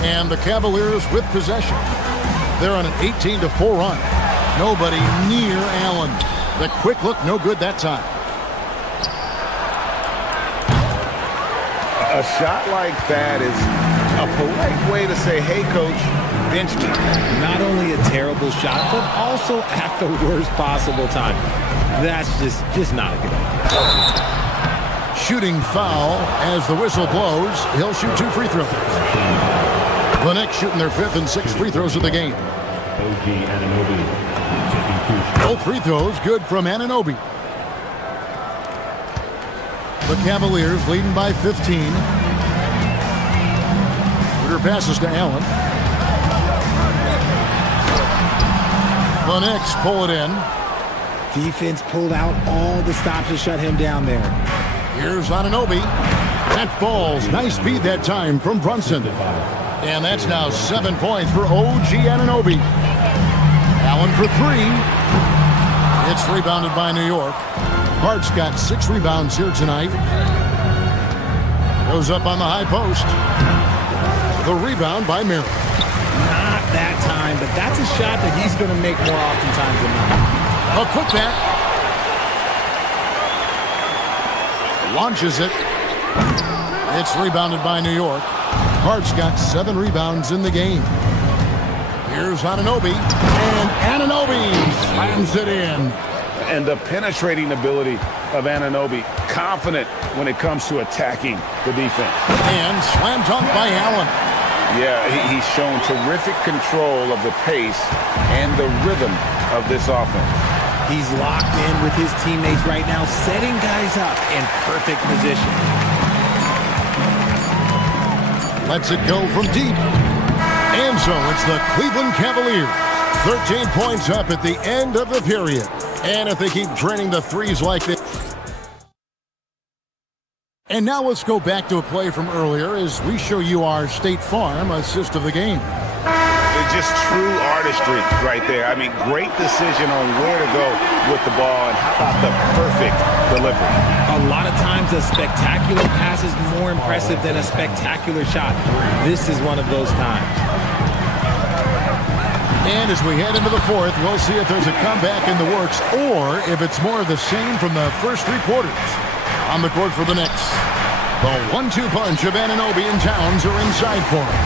And the Cavaliers with possession. They're on an 18-4 run. Nobody near Allen. The quick look, no good that time. A shot like that is a polite way to say, hey, coach, bench me. Not only a terrible shot, but also at the worst possible time. That's just not a good idea. Shooting foul as the whistle blows. He'll shoot 2 free throws. The Knicks shooting their 5th and 6th free throws of the game. Both free throws good from Anunoby. The Cavaliers leading by 15. Shooter passes to Allen. The Knicks pull it in. Defense pulled out all the stops to shut him down there. Here's Anunoby. That falls. Nice feed that time from Brunson. And that's now 7 points for OG Anunoby. Allen for 3. It's rebounded by New York. Hart's got 6 rebounds here tonight. Goes up on the high post. The rebound by Murray. Not that time, but that's a shot that he's going to make more oftentimes than not. A putback. Launches it. It's rebounded by New York. Hart's got 7 rebounds in the game. Here's Anunoby. And Anunoby slams it in. And the penetrating ability of Anunoby, confident when it comes to attacking the defense. And slam dunk by Allen. Yeah, he's shown terrific control of the pace and the rhythm of this offense. He's locked in with his teammates right now, setting guys up in perfect position. Lets it go from deep. And so it's the Cleveland Cavaliers. 13 points up at the end of the period. And if they keep draining the threes like this. And now let's go back to a play from earlier as we show you our State Farm assist of the game. It's just true artistry right there. I mean, great decision on where to go with the ball, and how about the perfect delivery. A lot of times a spectacular pass is more impressive than a spectacular shot. This is one of those times. And as we head into the fourth, we'll see if there's a comeback in the works or if it's more of the same from the first 3 quarters. On the court for the Knicks, the 1-2 punch of Anunoby and Towns are inside for him.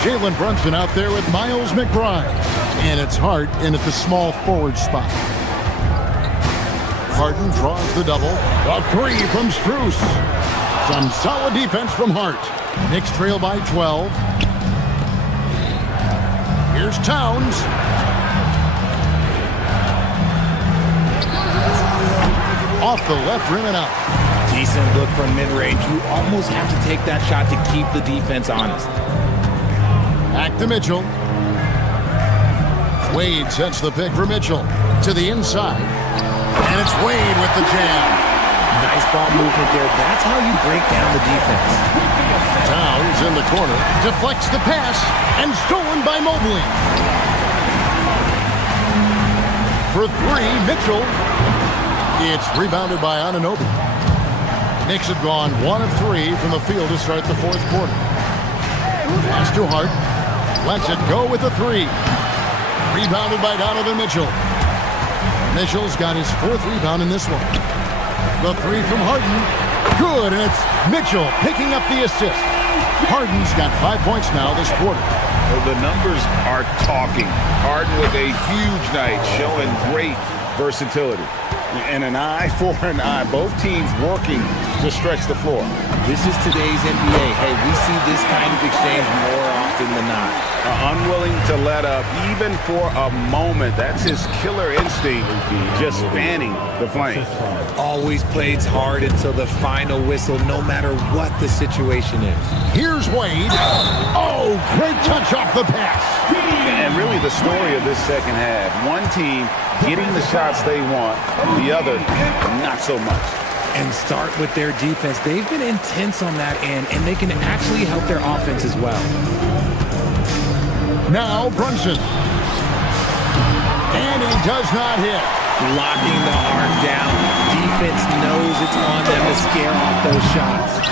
Jalen Brunson out there with Miles McBride. And it's Hart in at the small forward spot. Harden draws the double. A 3 from Strus. Some solid defense from Hart. Knicks trail by 12. Here's Towns. Off the left rim and out. Decent look from mid-range. You almost have to take that shot to keep the defense honest. Back to Mitchell. Wade sets the pick for Mitchell. To the inside. And it's Wade with the jam. Nice ball movement there. That's how you break down the defense. Towns in the corner. Deflects the pass. And stolen by Mobley. For 3, Mitchell. It's rebounded by Anunoby. Knicks have gone 1 of 3 from the field to start the fourth quarter. Pass to Hart. Lets it go with the 3. Rebounded by Donovan Mitchell. Mitchell's got his 4th rebound in this one. The 3 from Harden. Good, and it's Mitchell picking up the assist. Harden's got 5 points now this quarter. Well, the numbers are talking. Harden with a huge night, showing great versatility. And an eye for an eye. Both teams working to stretch the floor. This is today's NBA. Hey, we see this kind of exchange more often than not. Unwilling to let up even for a moment. That's his killer instinct, just fanning the flame. Always plays hard until the final whistle, no matter what the situation is. Here's Wade. Oh, great touch off the pass. And really the story of this second half. One team getting the shots they want, the other not so much. And start with their defense. They've been intense on that end, and they can actually help their offense as well. Now Brunson. And he does not hit. Locking the arc down. Defense knows it's on them to scare off those shots.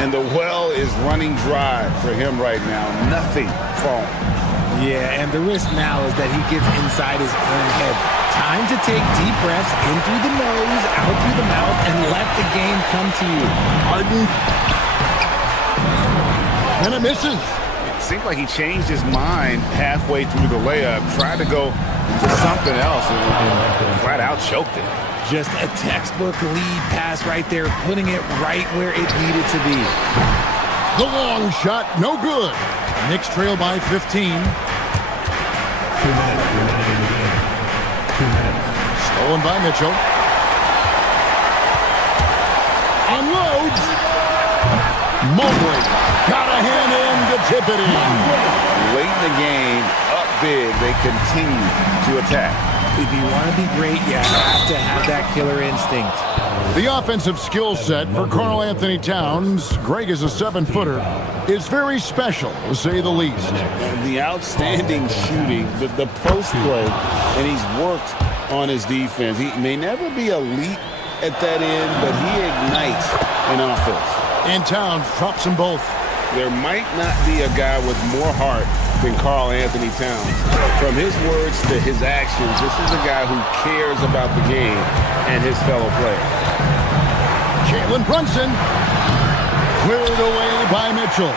And the well is running dry for him right now. Nothing falling. Yeah, and the risk now is that he gets inside his own head. Time to take deep breaths in through the nose, out through the mouth, and let the game come to you. Harden. And it misses. It seemed like he changed his mind halfway through the layup, tried to go to something else, and flat out choked it. Just a textbook lead pass right there, putting it right where it needed to be. The long shot, no good. Knicks trail by 15. 2 minutes remaining in the game. 2 minutes. Stolen by Mitchell. Unloads. Mobley got a hand in to tip it in. Late in the game, up big, they continue to attack. If you want to be great, you have to have that killer instinct. The offensive skill set for Karl Anthony Towns, Greg is a 7-footer, is very special, to say the least. And the outstanding shooting, the post play, and he's worked on his defense. He may never be elite at that end, but he ignites an offense. And Towns drops them both. There might not be a guy with more heart than Karl Anthony Towns. From his words to his actions, this is a guy who cares about the game and his fellow players. Jalen Brunson, cleared away by Mitchell.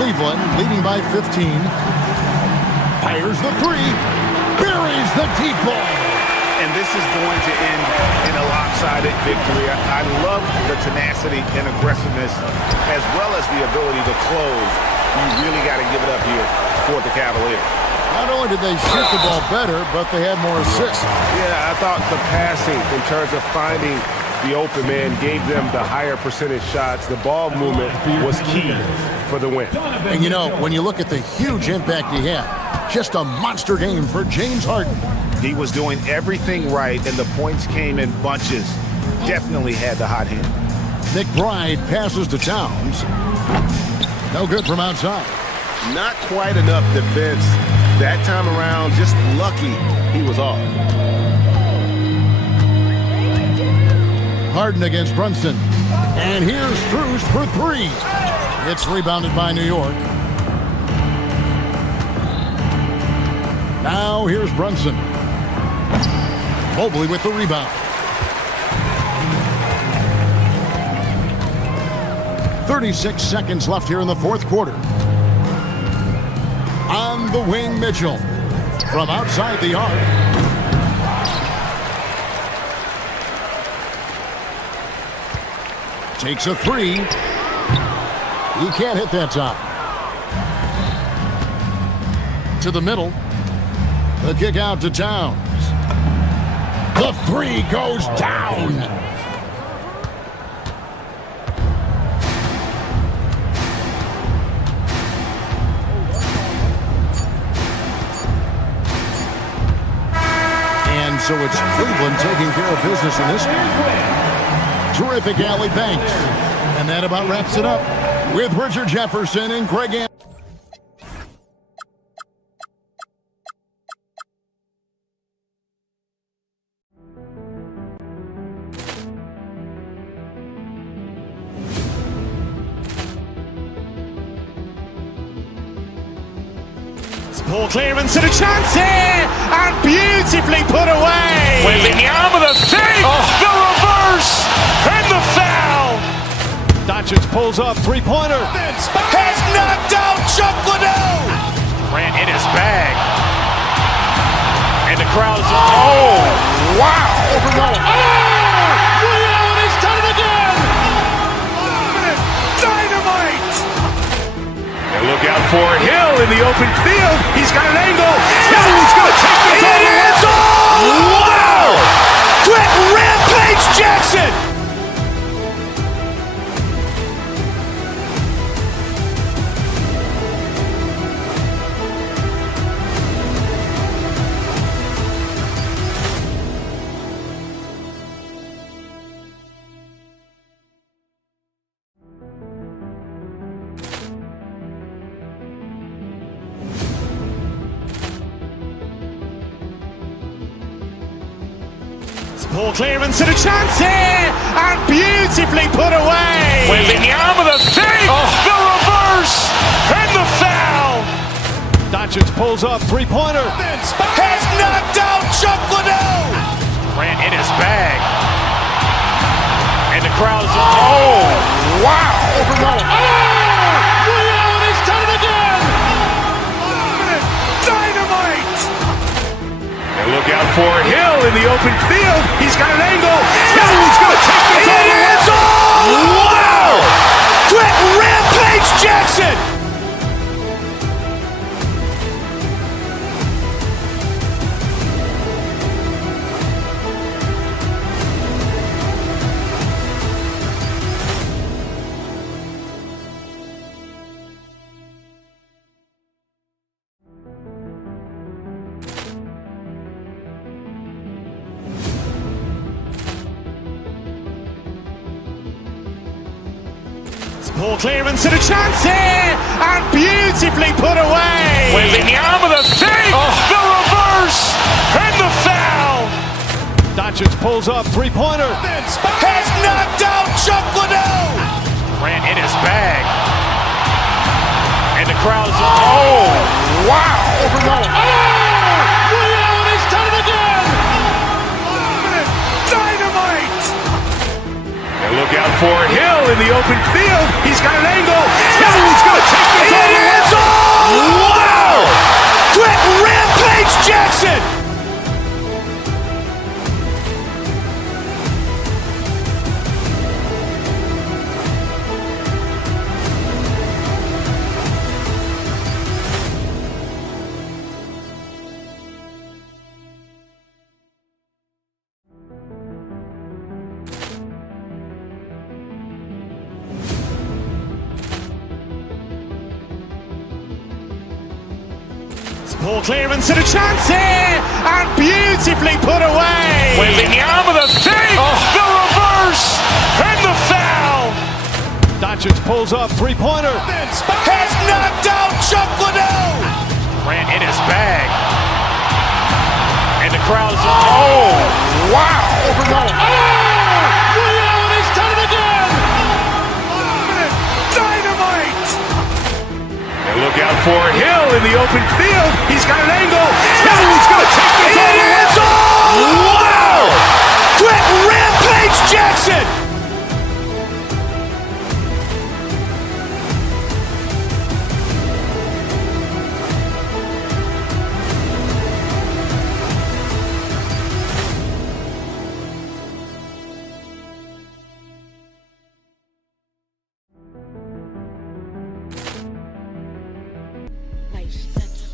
Cleveland leading by 15. Fires the three, buries the deep ball. And this is going to end in a lopsided victory. I love the tenacity and aggressiveness as well as the ability to close. You really got to give it up here for the Cavaliers. Not only did they shoot the ball better, but they had more assists. Yeah, I thought the passing in terms of finding the open man gave them the higher percentage shots. The ball movement was key for the win. And you know, when you look at the huge impact he had, just a monster game for James Harden. He was doing everything right, and the points came in bunches. Definitely had the hot hand. McBride passes to Towns. No good from outside. Not quite enough defense. That time around, just lucky he was off. Harden against Brunson. And here's Strus for three. It's rebounded by New York. Now here's Brunson. Mobley with the rebound. 36 seconds left here in the fourth quarter. On the wing, Mitchell. From outside the arc. Takes a three. He can't hit that time. To the middle. The kick out to Towns. The three goes down. And so it's Cleveland taking care of business in this one. Terrific alley thanks. And that about wraps it up with Richard Jefferson and Greg Anthony. Poor clearance and a chance here, and beautifully put away. Wembanyama the save, the reverse, and the foul. Doncic pulls up, three-pointer. Has knocked out Chuck Liddell. Grant in his bag. And the crowd is, oh, wow. He's done it again. Dynamite. And look out for Hill in the open field. He's got an angle. Hill's going to take this all the way. Wow! Quit Rampage Jackson. Poor clearance and a chance here, and beautifully put away. Wembanyama the save, the reverse, and the foul. Doncic pulls up, three-pointer. Has knocked out Chuck Liddell. Grant in his bag. And the crowd is, oh, wow. He's done it again. Dynamite. And look out for Hill in the open field. He's got an angle. Hill's going to take this all the way. Wow! Quit Rampage Jackson. Poor clearance and a chance here, and beautifully put away. Wembanyama the fake, the reverse, and the foul. Doncic pulls up, three-pointer. Has knocked out Chuck Liddell. Grant in his bag. And the crowd is, oh, wow. He's done it again. Dynamite. And look out for Hill in the open field. He's got an angle. Hill's going to take this all the way. Wow! Quit Rampage Jackson. Poor clearance and a chance here, and beautifully put away. Wembanyama the fake, the reverse, and the foul. Doncic pulls up, three-pointer. Has knocked out Chuck Liddell. Grant in his bag. And the crowd is, oh, wow. He's done it again. Dynamite. And look out for Hill in the open field. He's got an angle. Hill's going to take this all the way. Wow! Quit Rampage Jackson.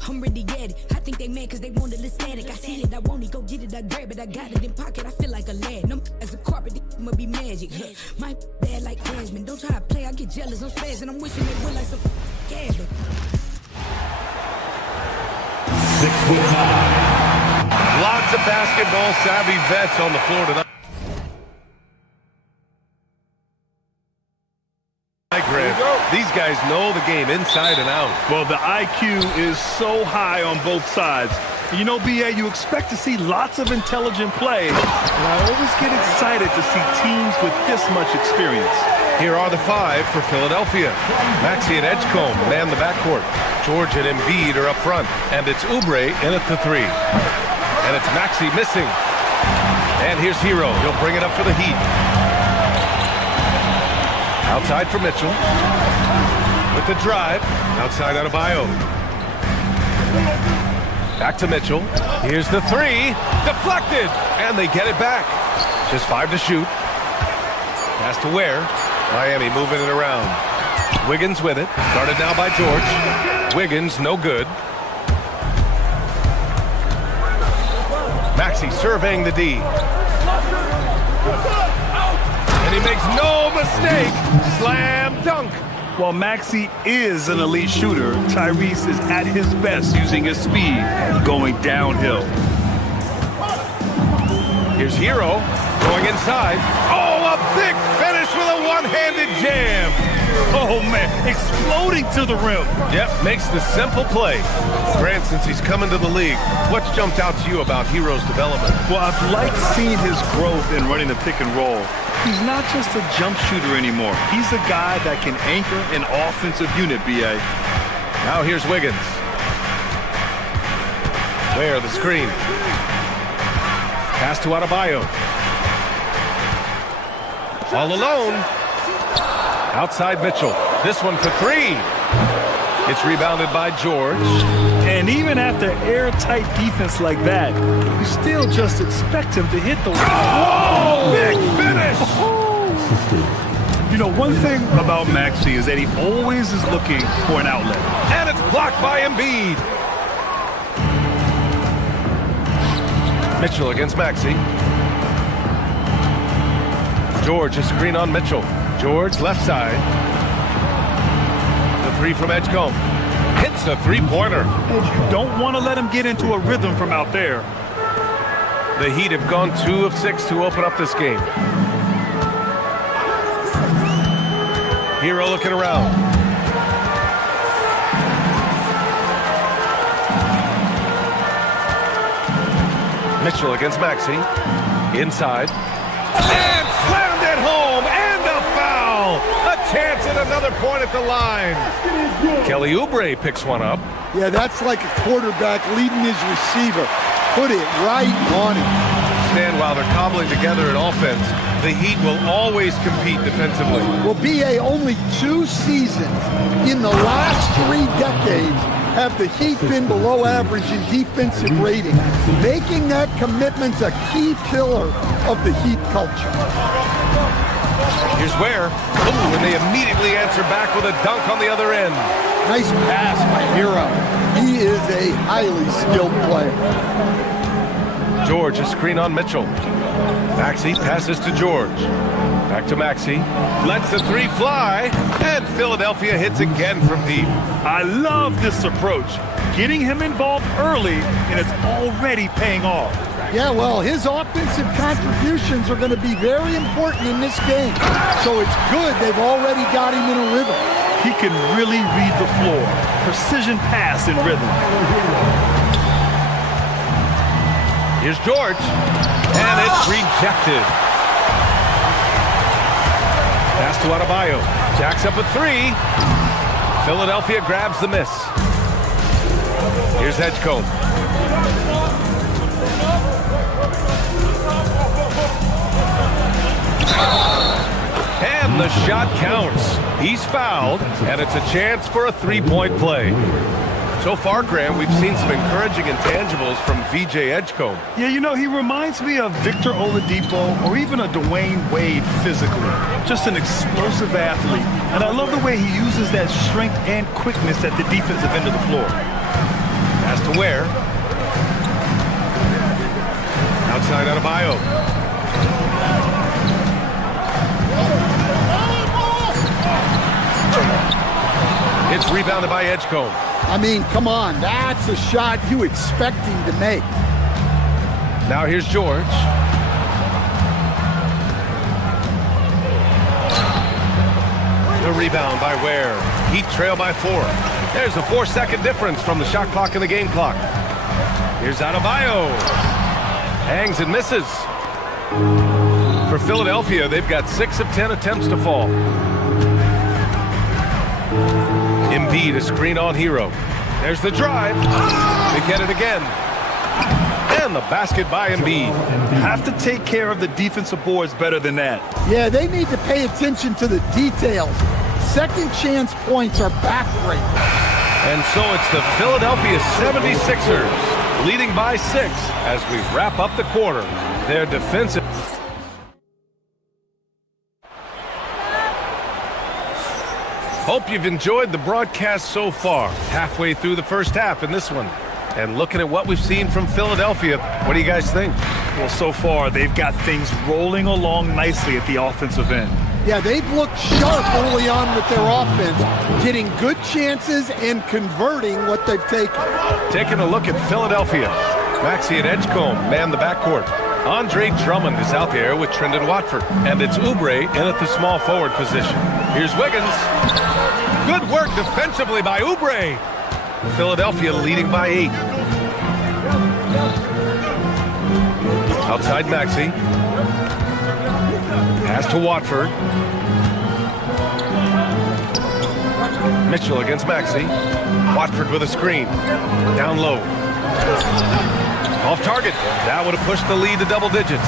I'm ready to get it. I think they mad cause they wanted the static. I see it, I want it, go get it, I grab it. I got it in pocket, I feel like a lad. No as a carpet, this must be magic. My bad like Jasmine. Don't try to play, I get jealous, I'm spazzing. I'm wishing they would like some gabbing. 6'9". Lots of basketball savvy vets on the floor tonight. These guys know the game inside and out. Well, the IQ is so high on both sides. You know, BA, you expect to see lots of intelligent play, and I always get excited to see teams with this much experience. Here are the five for Philadelphia. Maxey and Edgecombe man the backcourt. George and Embiid are up front, and it's Oubre in at the three. And it's Maxey missing. And here's Hero. He'll bring it up for the Heat. Outside for Mitchell. With the drive. Outside Adebayo. Back to Mitchell. Here's the three. Deflected. And they get it back. Just 5 to shoot. Pass to Ware. Miami moving it around. Wiggins with it. Guarded now by George. Wiggins, no good. Maxey surveying the D. And he makes no mistake. Slam dunk. While Maxey is an elite shooter, Tyrese is at his best using his speed going downhill. Here's Hero going inside. Oh, a big finish with a one-handed jam. Oh, man, exploding to the rim. Yep, makes the simple play. Grant, since he's coming to the league, what's jumped out to you about Hero's development? Well, I've liked seeing his growth in running the pick and roll. He's not just a jump shooter anymore. He's a guy that can anchor an offensive unit, BA. Now here's Wiggins. Where the screen. Pass to Adebayo. All alone. Outside Mitchell. This one for three. It's rebounded by George. And even after airtight defense like that, you still just expect him to hit the wall. Big finish. You know, one thing about Maxey is that he always is looking for an outlet. And it's blocked by Embiid. Mitchell against Maxey. George, a screen on Mitchell. George, left side. The three from Edgecombe. Hits the three-pointer. You don't want to let him get into a rhythm from out there. The Heat have gone 2 of 6 to open up this game. Hero looking around. Mitchell against Maxey. Inside. And slammed it home. And a foul. A chance at another point at the line. Kelly Oubre picks one up. Yeah, that's like a quarterback leading his receiver. Put it right on him. Stan, while they're cobbling together an offense, the Heat will always compete defensively. Well, B.A., only 2 seasons in the last 3 decades have the Heat been below average in defensive rating, making that commitment a key pillar of the Heat culture. Here's Ware. Ooh, and they immediately answer back with a dunk on the other end. Nice pass by Hero. He is a highly skilled player. George, a screen on Mitchell. Maxey passes to George. Back to Maxey. Lets the 3 fly. And Philadelphia hits again from deep. I love this approach. Getting him involved early, and it's already paying off. Yeah, well, his offensive contributions are going to be very important in this game. So it's good they've already got him in a rhythm. He can really read the floor. Precision pass and rhythm. Here's George. And it's rejected. Pass to Adebayo. Jacks up a 3. Philadelphia grabs the miss. Here's Edgecombe. And the shot counts. He's fouled, and it's a chance for a 3-point play. So far, Graham, we've seen some encouraging intangibles from VJ Edgecombe. Yeah, you know, he reminds me of Victor Oladipo or even a Dwayne Wade physically. Just an explosive athlete. And I love the way he uses that strength and quickness at the defensive end of the floor. Pass to Ware. Outside Adebayo. It's rebounded by Edgecombe. I mean, come on, that's a shot you expect him to make. Now here's George. The rebound by Ware. Heat trail by 4. There's a 4-second difference from the shot clock and the game clock. Here's Adebayo. Hangs and misses. For Philadelphia, they've got 6 of 10 attempts to fall. Embiid, a screen on Hero. There's the drive. They get it again. And the basket by Embiid. Have to take care of the defensive boards better than that. Yeah, they need to pay attention to the details. Second chance points are backbreaking. And so it's the Philadelphia 76ers leading by 6 as we wrap up the quarter. Their defensive... Hope you've enjoyed the broadcast so far. Halfway through the first half in this one. And looking at what we've seen from Philadelphia, what do you guys think? Well, so far, they've got things rolling along nicely at the offensive end. Yeah, they've looked sharp early on with their offense, getting good chances and converting what they've taken. Taking a look at Philadelphia. Maxey and Edgecombe man the backcourt. Andre Drummond is out there with Trendon Watford. And it's Oubre in at the small forward position. Here's Wiggins. Good work defensively by Oubre. Philadelphia leading by 8. Outside Maxey. Pass to Watford. Mitchell against Maxey. Watford with a screen. Down low. Off target. That would have pushed the lead to double digits.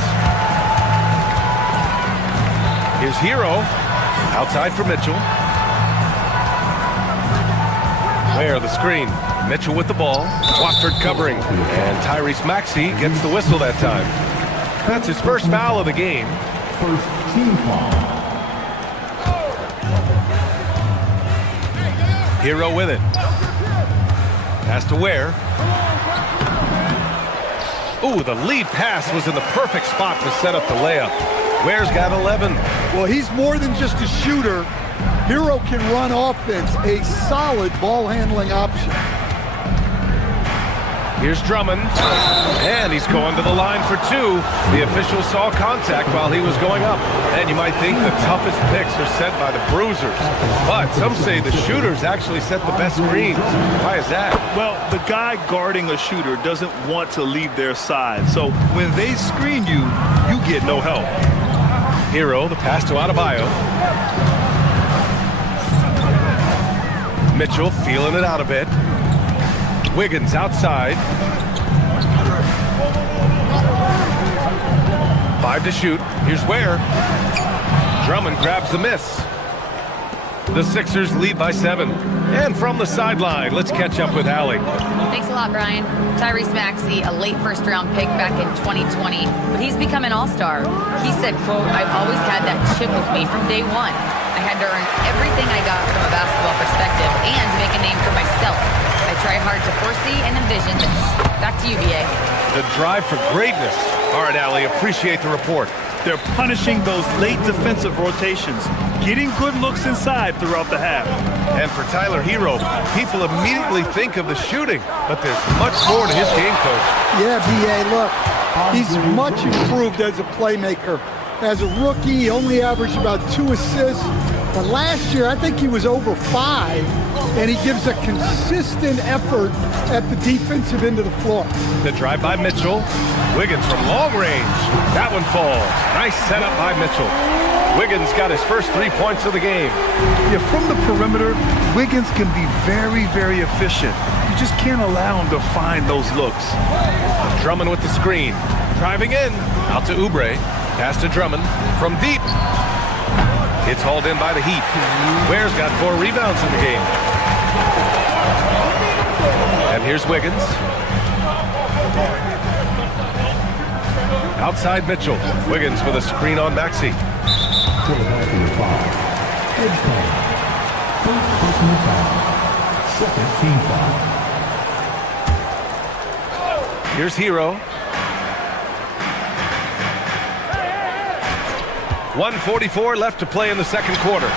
Here's Hero. Outside for Mitchell. Ware the screen. Mitchell with the ball. Watford covering. And Tyrese Maxey gets the whistle that time. That's his first foul of the game. First team foul. Hero with it. Pass to Ware. Ooh, the lead pass was in the perfect spot to set up the layup. Ware's got 11. Well, he's more than just a shooter. Hero can run offense, a solid ball handling option. Here's Drummond, and he's going to the line for two. The official saw contact while he was going up. And you might think the toughest picks are set by the bruisers, but some say the shooters actually set the best screens. Why is that? Well, the guy guarding a shooter doesn't want to leave their side, so when they screen you, you get no help. Hero, the pass to Adebayo. Mitchell feeling it out a bit. Wiggins outside. 5 to shoot. Here's Ware. Drummond grabs the miss. The Sixers lead by 7. And from the sideline, let's catch up with Allie. Thanks a lot, Brian. Tyrese Maxey, a late first-round pick back in 2020, but he's become an all-star. He said, quote, "I've always had that chip with me from day one. I had to earn everything I got from a basketball perspective and make a name for myself. I try hard to foresee and envision this." Back to you, BA. The drive for greatness. All right, Allie, appreciate the report. They're punishing those late defensive rotations, getting good looks inside throughout the half. And for Tyler Hero, people immediately think of the shooting, but there's much more to his game, Coach. Yeah, BA, look, he's much improved as a playmaker. As a rookie, he only averaged about 2 assists, but last year I think he was over 5, and he gives a consistent effort at the defensive end of the floor. The drive by Mitchell. Wiggins from long range. That one falls. Nice setup by Mitchell. Wiggins got his first 3 points of the game. Yeah, from the perimeter, Wiggins can be very, very efficient. You just can't allow him to find those looks. Drummond with the screen. Driving in. Out to Oubre. Pass to Drummond. From deep. It's hauled in by the Heat. Ware's got 4 rebounds in the game. And here's Wiggins. Outside Mitchell. Wiggins with a screen on Maxey. Philadelphia foul. Head call. First personal foul. Second team foul. Here's Hero. 1:44 left to play in the second quarter.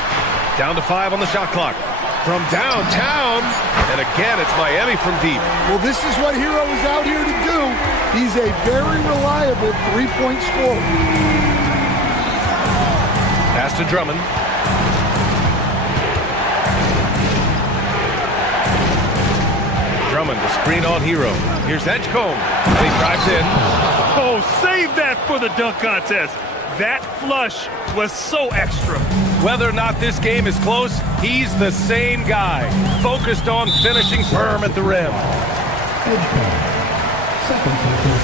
Down to 5 on the shot clock. From downtown, and again it's Miami from deep. Well, this is what Hero is out here to do. He's a very reliable three-point scorer. Pass to Drummond. Drummond, the screen on Hero. Here's Edgecombe. He drives in. Oh, save that for the dunk contest. That flush was so extra. Whether or not this game is close, he's the same guy, focused on finishing firm at the rim.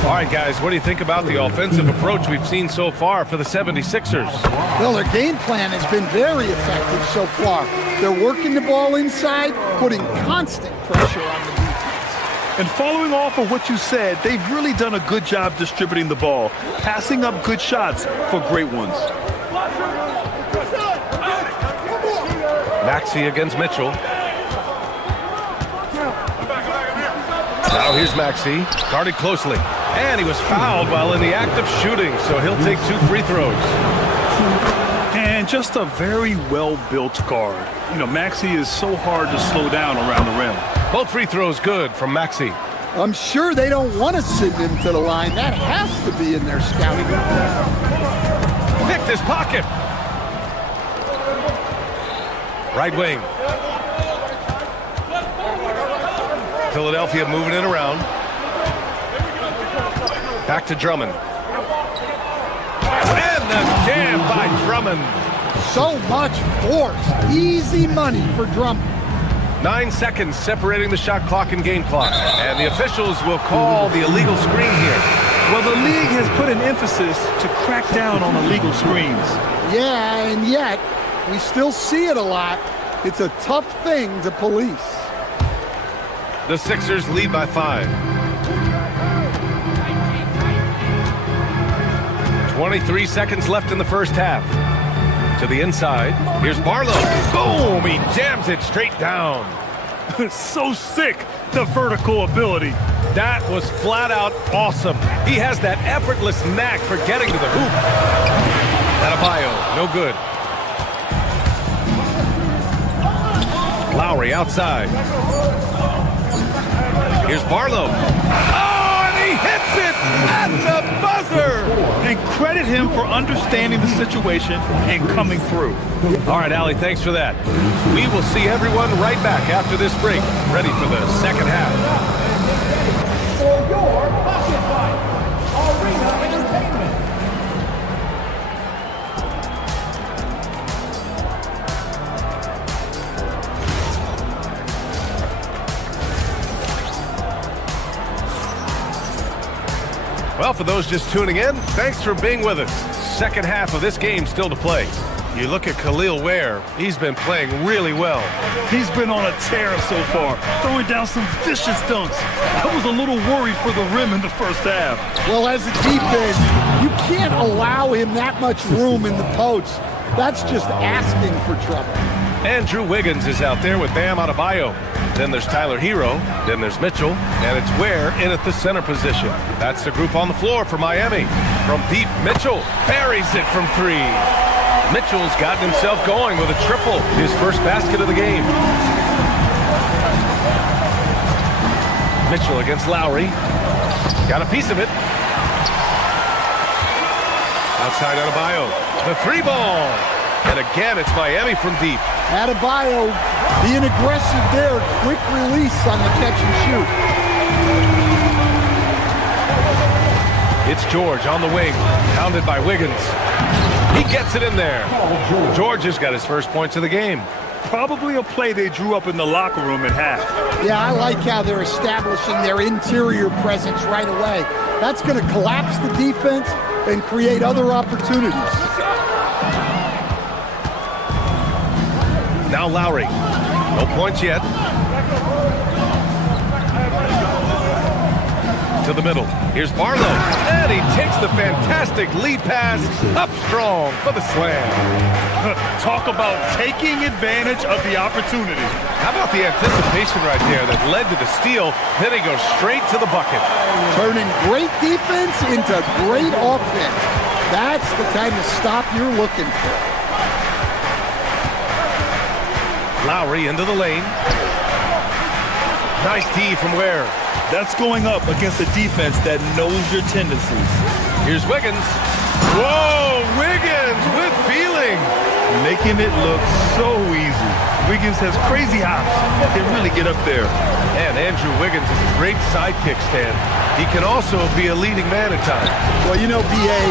All right, guys, what do you think about the offensive approach we've seen so far for the 76ers? Well, their game plan has been very effective so far. They're working the ball inside, putting constant pressure on the defense. And following off of what you said, they've really done a good job distributing the ball, passing up good shots for great ones. Maxey against Mitchell. Now here's Maxey, guarded closely. And he was fouled while in the act of shooting, so he'll take 2 free throws. And just a very well-built guard. You know, Maxey is so hard to slow down around the rim. Both free throws good from Maxey. I'm sure they don't want to send him to the line. That has to be in their scouting. Picked his pocket. Right wing. Philadelphia moving it around. Back to Drummond. And the jam by Drummond. So much force. Easy money for Drummond. 9 seconds separating the shot clock and game clock. And the officials will call the illegal screen here. Well, the league has put an emphasis to crack down on illegal screens. Yeah, and yet we still see it a lot. It's a tough thing to police. The Sixers lead by 5. 23 seconds left in the first half. To the inside. Here's Barlow. Boom! He jams it straight down. So sick, the vertical ability. That was flat out awesome. He has that effortless knack for getting to the hoop. Adebayo, no good. Lowry outside. Here's Barlow. credit him for understanding the situation and coming through. All right, Allie, thanks for that. We will see everyone right back after this break, ready for the second half. For your pocket fight, Arena Entertainment. Well, for those just tuning in, thanks for being with us. Second half of this game still to play. You look at Khalil Ware, he's been playing really well. He's been on a tear so far, throwing down some vicious dunks. I was a little worried for the rim in the first half. Well, as a defense, you can't allow him that much room in the post. That's just asking for trouble. Andrew Wiggins is out there with Bam Adebayo. Then there's Tyler Hero, then there's Mitchell, and it's Ware in at the center position. That's the group on the floor for Miami. From deep, Mitchell buries it from three. Mitchell's gotten himself going with a triple, his first basket of the game. Mitchell against Lowry. Got a piece of it. Outside Adebayo. The three ball. And again, it's Miami from deep. Adebayo being aggressive there. Quick release on the catch and shoot. It's George on the wing, pounded by Wiggins. He gets it in there. George has got his first points of the game. Probably a play they drew up in the locker room at half. Yeah, I like how they're establishing their interior presence right away. That's going to collapse the defense and create other opportunities. Now Lowry. No points yet. To the middle. Here's Barlow. And he takes the fantastic lead pass up strong for the slam. Talk about taking advantage of the opportunity. How about the anticipation right there that led to the steal? Then he goes straight to the bucket. Turning great defense into great offense. That's the kind of stop you're looking for. Lowry into the lane. Nice D from Ware. That's going up against a defense that knows your tendencies. Here's Wiggins. Whoa, Wiggins with feeling. Making it look so easy. Wiggins has crazy hops. Can really get up there. And Andrew Wiggins is a great sidekick, Stan. He can also be a leading man at times. Well, you know, B.A.,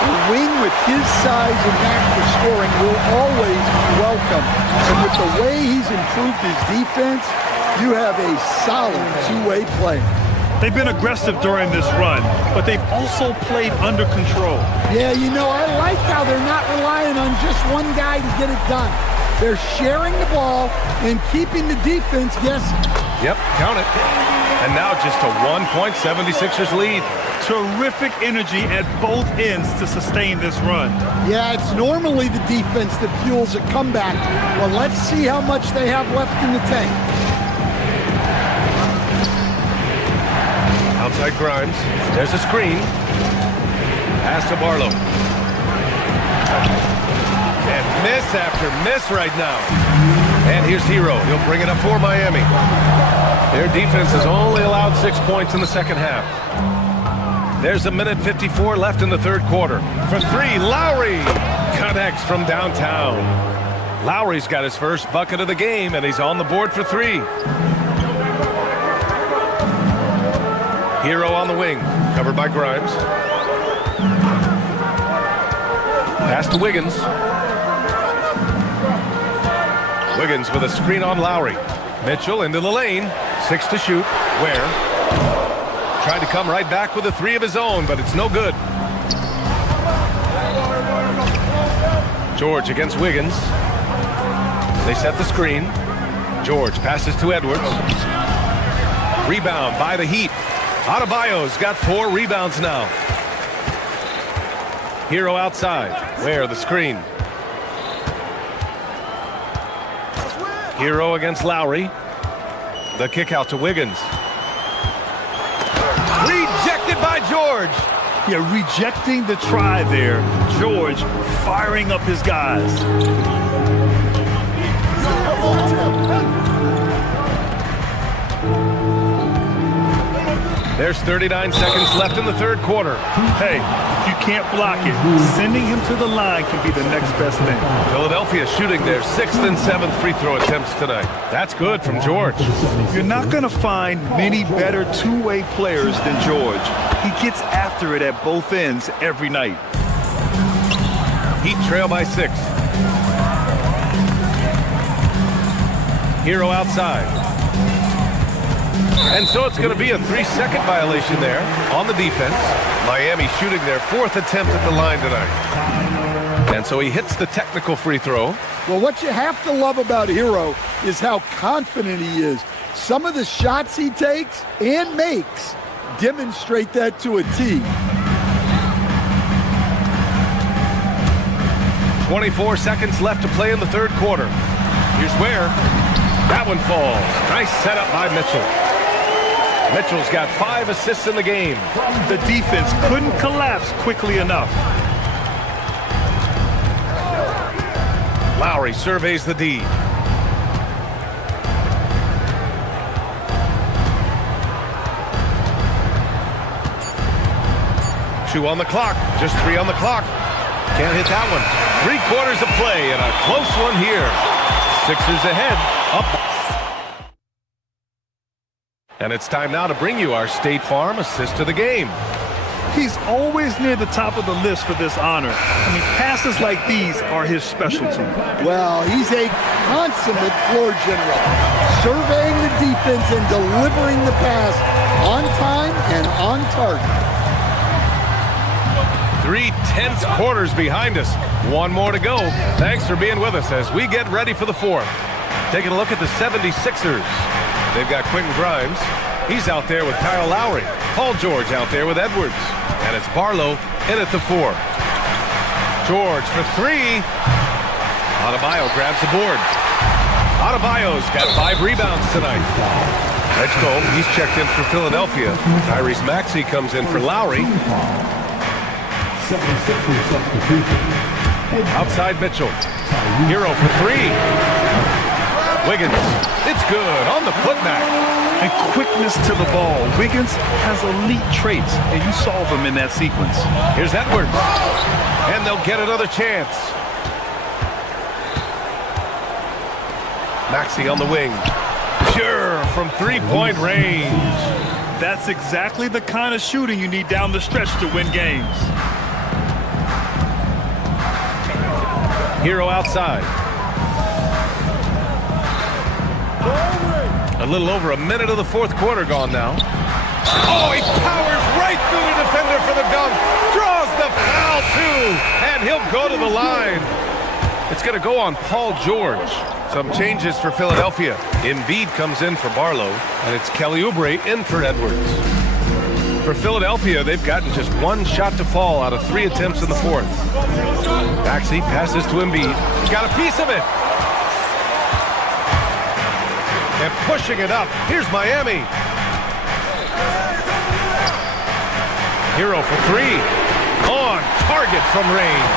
a wing with his size and knack for scoring will always be welcome. And with the way he's improved his defense, you have a solid two-way player. They've been aggressive during this run, but they've also played under control. Yeah, you know, I like how they're not relying on just one guy to get it done. They're sharing the ball and keeping the defense guessing. Yep, count it. And now just a 1.76ers lead. Terrific energy at both ends to sustain this run. Yeah, it's normally the defense that fuels a comeback. Well, let's see how much they have left in the tank. Outside Grimes. There's a screen. Pass to Barlow. And miss after miss right now. And here's Hero. He'll bring it up for Miami. Their defense has only allowed 6 points in the second half. There's a minute 54 left in the third quarter. For three, Lowry connects from downtown. Lowry's got his first bucket of the game, and he's on the board for three. Hero on the wing, covered by Grimes. Pass to Wiggins. Wiggins with a screen on Lowry. Mitchell into the lane. 6 to shoot. Ware tried to come right back with a three of his own, but it's no good. George against Wiggins. They set the screen. George passes to Edwards. Rebound by the Heat. Adebayo's got 4 rebounds now. Hero outside. Where the screen. Hero against Lowry. The kick out to Wiggins. Rejected by George. Yeah, rejecting the try there. George firing up his guys. There's 39 seconds left in the third quarter. Hey, if you can't block it, sending him to the line can be the next best thing. Philadelphia shooting their 6th and 7th free throw attempts tonight. That's good from George. You're not going to find many better two-way players than George. He gets after it at both ends every night. Heat trail by 6. Hero outside. And so it's going to be a 3-second violation there on the defense. Miami shooting their 4th attempt at the line tonight. And so he hits the technical free throw. Well, what you have to love about Hero is how confident he is. Some of the shots he takes and makes demonstrate that to a T. 24 seconds left to play in the third quarter. Here's where. That one falls. Nice setup by Mitchell. Mitchell's got 5 assists in the game. The defense couldn't collapse quickly enough. Lowry surveys the D. Two on the clock. Just 3 on the clock. Can't hit that one. 3 quarters of play and a close one here. Sixers ahead. Up. And it's time now to bring you our State Farm assist of the game. He's always near the top of the list for this honor. I mean, passes like these are his specialty. Well, he's a consummate floor general, surveying the defense and delivering the pass on time and on target. 3 tense quarters behind us. 1 more to go. Thanks for being with us as we get ready for the 4th. Taking a look at the 76ers. They've got Quentin Grimes. He's out there with Kyle Lowry. Paul George out there with Edwards. And it's Barlow in at the 4. George for 3. Adebayo grabs the board. Adebayo's got 5 rebounds tonight. Edgecombe, he's checked in for Philadelphia. Tyrese Maxey comes in for Lowry. Outside Mitchell. Hero for 3. Wiggins. It's good on the putback. And quickness to the ball. Wiggins has elite traits, and you solve them in that sequence. Here's Edwards. And they'll get another chance. Maxey on the wing. Sure, from 3-point range. That's exactly the kind of shooting you need down the stretch to win games. Hero outside. A little over a minute of the 4th quarter gone now. Oh, he powers right through the defender for the dunk. Draws the foul, too. And he'll go to the line. It's going to go on Paul George. Some changes for Philadelphia. Embiid comes in for Barlow, and it's Kelly Oubre in for Edwards. For Philadelphia, they've gotten just 1 shot to fall out of 3 attempts in the 4th. Maxey passes to Embiid. He's got a piece of it. And pushing it up. Here's Miami. Hero for 3. On target from range.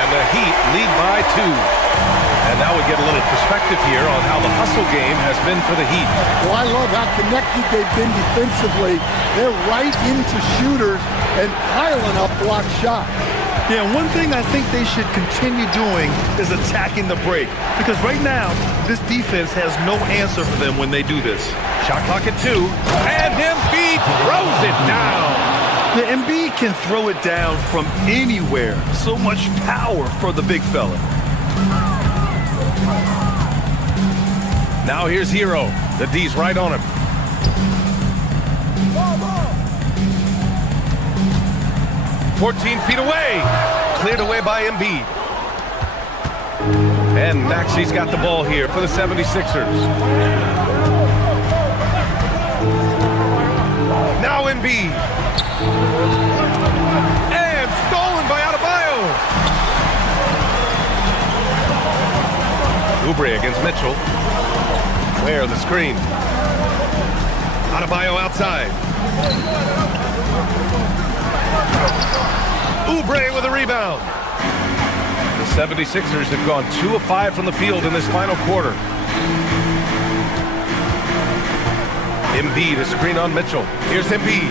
And the Heat lead by 2. And now we get a little perspective here on how the hustle game has been for the Heat. Well, I love how connected they've been defensively. They're right into shooters and piling up block shots. Yeah, one thing I think they should continue doing is attacking the break. Because right now, this defense has no answer for them when they do this. Shot clock at 2. And Embiid throws it down. The Embiid can throw it down from anywhere. So much power for the big fella. Now here's Hero. The D's right on him. Ball. 14 feet away. Cleared away by Embiid. And Maxey's got the ball here for the 76ers. Now Embiid. And stolen by Adebayo. Oubre against Mitchell. Where the screen. Adebayo outside. Oubre with a rebound. The 76ers have gone 2 of 5 from the field in this final quarter. Embiid, a screen on Mitchell. Here's Embiid.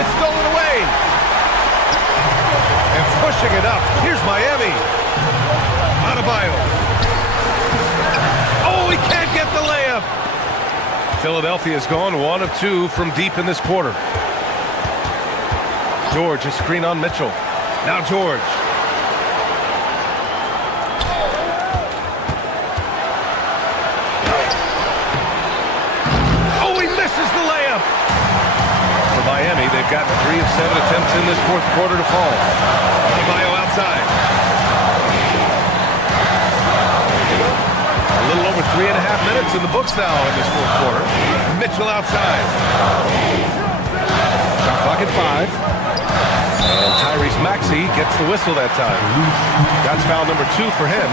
It's stolen away. And pushing it up. Here's Miami. Adebayo. Oh, he can't get the layup. Philadelphia's gone 1 of 2 from deep in this quarter. George, a screen on Mitchell. Now George. Oh, he misses the layup. For Miami, they've gotten 3 of 7 attempts in this fourth quarter to fall. Adebayo outside. A little over 3.5 minutes in the books now in this fourth quarter. Mitchell outside. Shot clock at 5. And Tyrese Maxey gets the whistle that time. That's foul number 2 for him.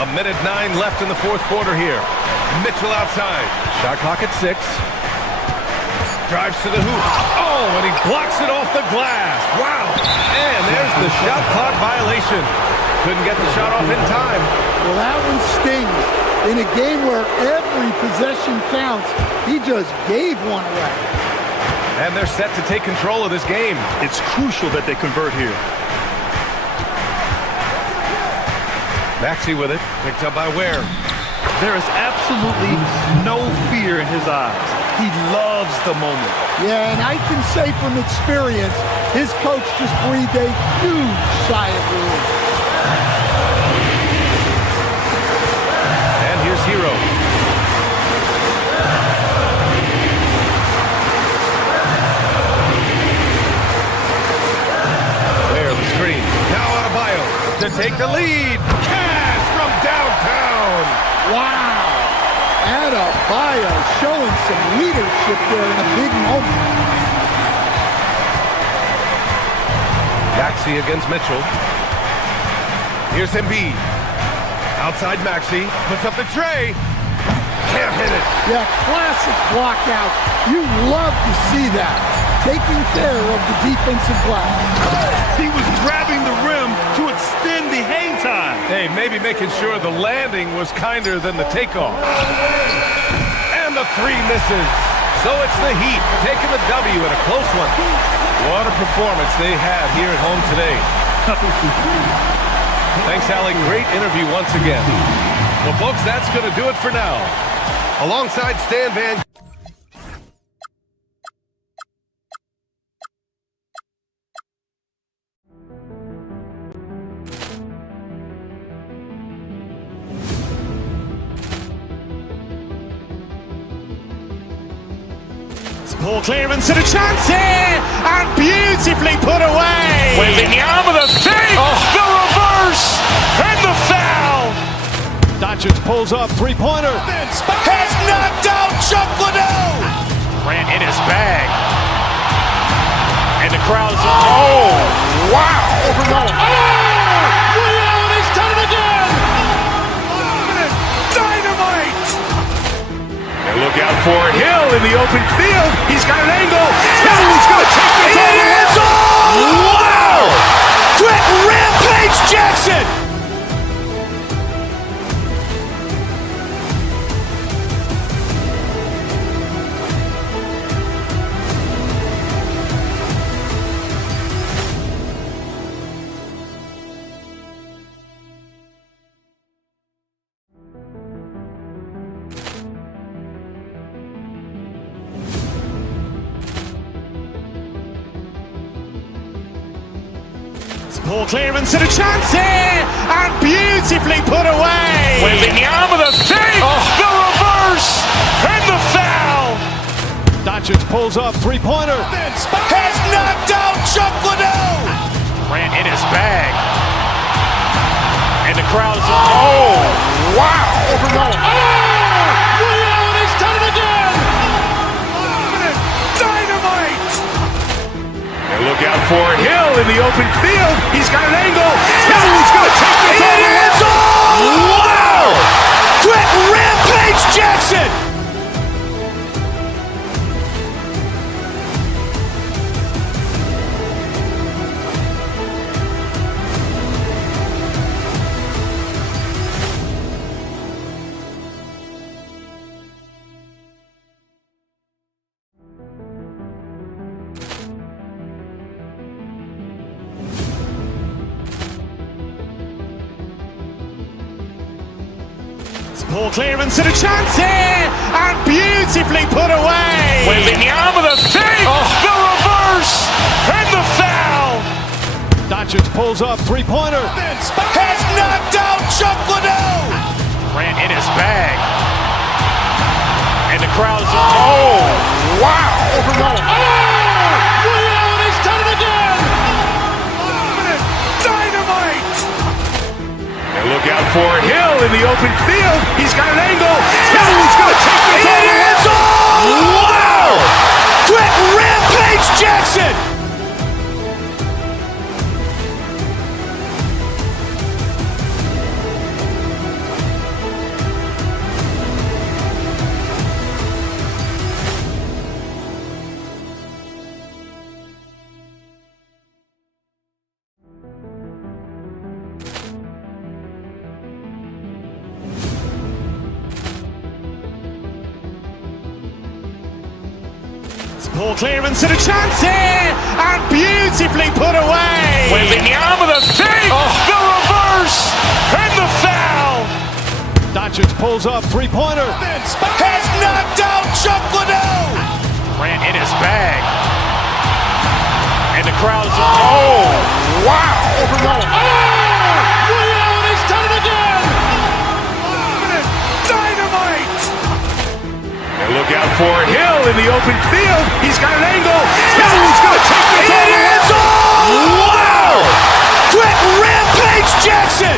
A minute 9 left in the fourth quarter here. Mitchell outside. Shot clock at 6. Drives to the hoop. Oh, and he blocks it off the glass. Wow. And there's the shot clock violation. Couldn't get the shot off in time. Well, that one stings. In a game where every possession counts, he just gave one away. And they're set to take control of this game. It's crucial that they convert here. Maxey with it. Picked up by Ware. There is absolutely no fear in his eyes. He loves the moment. Yeah, and I can say from experience, his coach just breathed a huge sigh of relief. And here's Hero. There, the screen. Now Adebayo to take the lead. Cash from downtown. Wow. Adebayo showing some leadership there in a big moment. Maxey against Mitchell. Here's Embiid. Outside Maxey. Puts up the tray. Can't hit it. Yeah, classic block out. You love to see that. Taking care of the defensive glass. He was grabbing the rim to extend the hang time. Hey, maybe making sure the landing was kinder than the takeoff. And the 3 misses. So it's the Heat taking the W in a close one. What a performance they had here at home today. Thanks, Allie. Great interview once again. Well, folks, that's going to do it for now. Alongside Stan Van... Ball clearance and a chance here, and beautifully put away. Wembanyama the fake, the reverse, and the foul. Doncic pulls up, three-pointer. Has knocked out Chuck Liddell. Grant in his bag. And the crowd is, oh, wow. Reality's done it again. Dynamite. And look out for Hill in the open field. He's got an angle. He's going to take this all the way. Wow. Quick Rampage Jackson. Ball clearance and a chance here, and beautifully put away. Wembanyama the fake, the reverse, and the foul. Doncic pulls up, three-pointer. Has knocked out Chuck Liddell. Grant in his bag. And the crowd is, oh, wow. Reality's done it again. Dynamite. And look out for Hill in the open field. He's got an angle. He's going to take this all the way. Wow. Quick Rampage Jackson. Ball clearance and a chance here, and beautifully put away. Wembanyama the fake, the reverse, and the foul. Doncic pulls up, three-pointer. Has knocked out Chuck Liddell. Grant in his bag. And the crowd's wow! He's done it again! Dynamite! And look out for Hill in the open field. He's got an angle. Hill's going to take this all the way. Wow! Quick Rampage Jackson! Ball clearance and a chance here, and beautifully put away. Wembanyama the fake, the reverse, and the foul. Doncic pulls up, three-pointer. Has knocked out Chuck Liddell. Grant in his bag. And the crowd's wow! He's done it again! Dynamite! And look out for Hill in the open field. He's got an angle. Hill's going to take this all the way. Wow! Quick Rampage Jackson!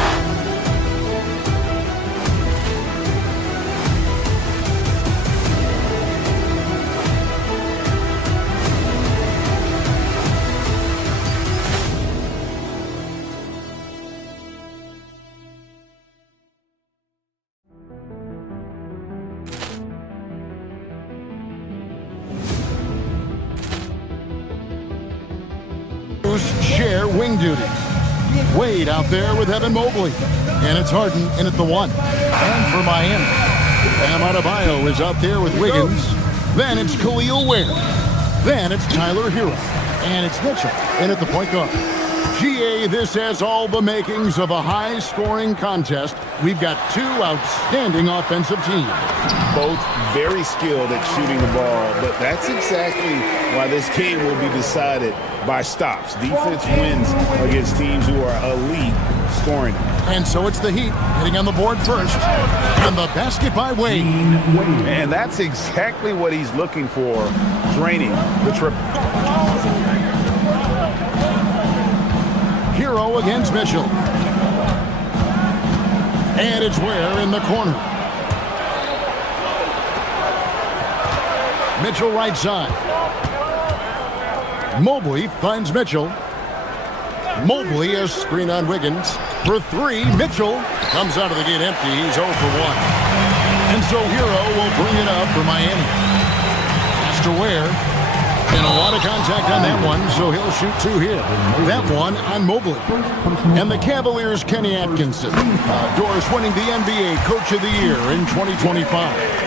Share wing duty. Wade out there with Evan Mobley. And it's Harden in at the one. And for Miami, Bam Adebayo is out there with Wiggins. Then it's Khalil Ware. Then it's Tyler Hero. And it's Mitchell in at the point guard. GA, this has all the makings of a high-scoring contest. We've got two outstanding offensive teams. Both very skilled at shooting the ball, but that's exactly why this game will be decided by stops. Defense wins against teams who are elite scoring. And so it's the Heat hitting on the board first. And the basket by Wade. And that's exactly what he's looking for, draining the triple. Hero against Mitchell. And it's Ware in the corner. Mitchell right side. Mobley finds Mitchell. Mobley is screen on Wiggins. For three, Mitchell comes out of the gate empty. He's 0 for 1. And so Hero will bring it up for Miami. Pass to Ware. And a lot of contact on that one, so he'll shoot two here. That one on Mobley. And the Cavaliers' Kenny Atkinson. Doris winning the NBA Coach of the Year in 2025.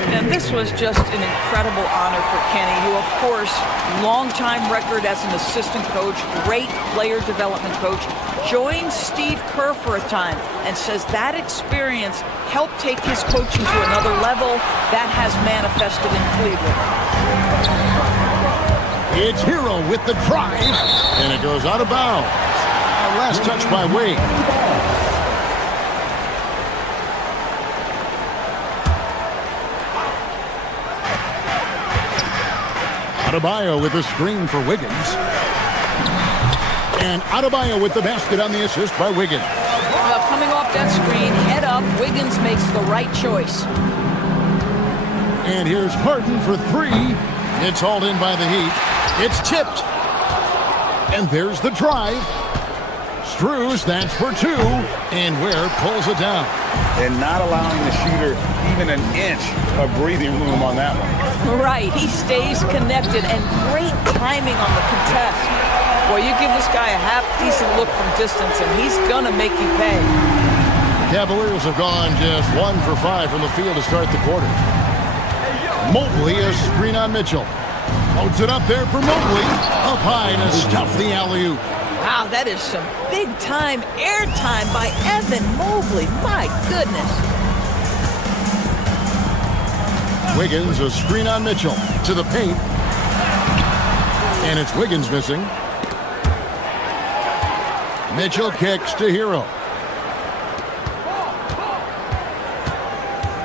And this was just an incredible honor for Kenny, who, of course, long-time record as an assistant coach, great player development coach, joined Steve Kerr for a time and says that experience helped take his coaching to another level. That has manifested in Cleveland. It's Hero with the drive, and it goes out of bounds. Last touch by Wade. Adebayo with a screen for Wiggins. And Adebayo with the basket on the assist by Wiggins. Well, coming off that screen, head up, Wiggins makes the right choice. And here's Harden for three. It's hauled in by the Heat. It's tipped. And there's the drive. Strus, that's for two. And Ware pulls it down. And not allowing the shooter even an inch of breathing room on that one. Right, he stays connected and great timing on the contest. Boy, you give this guy a half-decent look from distance and he's gonna make you pay. The Cavaliers have gone just 1 for 5 from the field to start the quarter. Mobley is screen on Mitchell. Loads it up there for Mobley. Up high to stuff the alley-oop. Wow, that is some big-time airtime by Evan Mobley. My goodness. Wiggins, a screen on Mitchell. To the paint. And it's Wiggins missing. Mitchell kicks to Hero.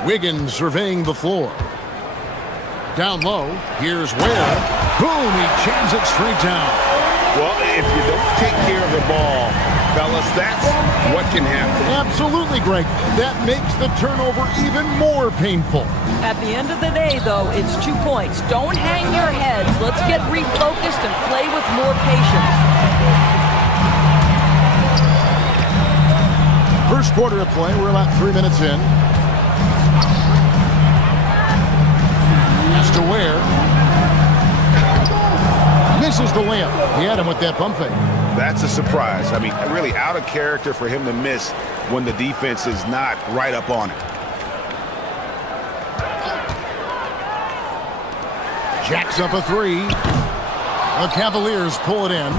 Wiggins surveying the floor. Down low, here's Ware. Boom, he jams it straight down. Well, if you don't take care of the ball, fellas, that's what can happen. Absolutely, Greg. That makes the turnover even more painful. At the end of the day, though, it's 2 points. Don't hang your heads. Let's get refocused and play with more patience. First quarter of play, we're about 3 minutes in. Has to Ware. Misses the layup. He had him with that pump fake. That's a surprise. I mean, really out of character for him to miss when the defense is not right up on it. Jacks up a three. The Cavaliers pull it in.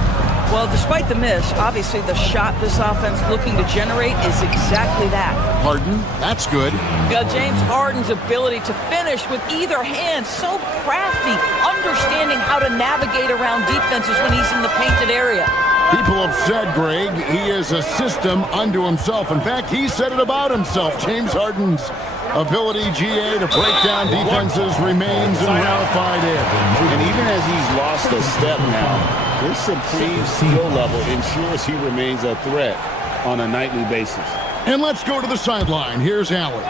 Well, despite the miss, obviously the shot this offense looking to generate is exactly that. Harden, that's good. James Harden's ability to finish with either hand, so crafty, understanding how to navigate around defenses when he's in the painted area. People have said, Greg, he is a system unto himself. In fact, he said it about himself. James Harden's ability, GA, to break down defenses remains in rarefied air. And even as he's lost a step now, his supreme skill level ensures he remains a threat on a nightly basis. And let's go to the sideline. Here's Allen.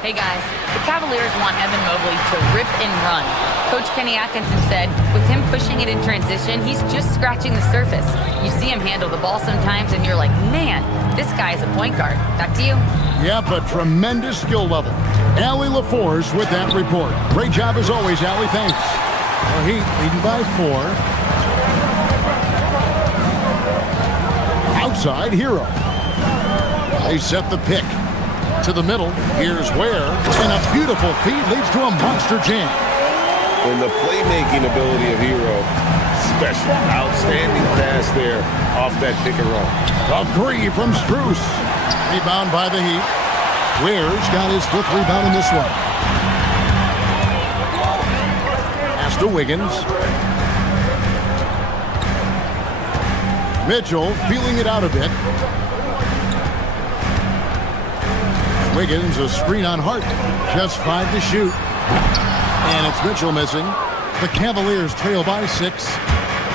Hey guys, the Cavaliers want Evan Mobley to rip and run. Coach Kenny Atkinson said with him pushing it in transition, he's just scratching the surface. You see him handle the ball sometimes and you're like, man, this guy is a point guard. Back to you. Yep, a tremendous skill level. Allie LaForce with that report. Great job as always, Allie. Thanks. The Heat leading by 4. Outside, Hero. They set the pick. To the middle, here's Ware. And a beautiful feed leads to a monster jam. And the playmaking ability of Hero, special. Outstanding pass there off that pick and roll. A three from Strus. Rebound by the Heat. Ware's got his 5th rebound in this one. Pass to Wiggins. Mitchell feeling it out a bit. Wiggins, a screen on Hart. Just 5 to shoot. And it's Mitchell missing. The Cavaliers trail by 6.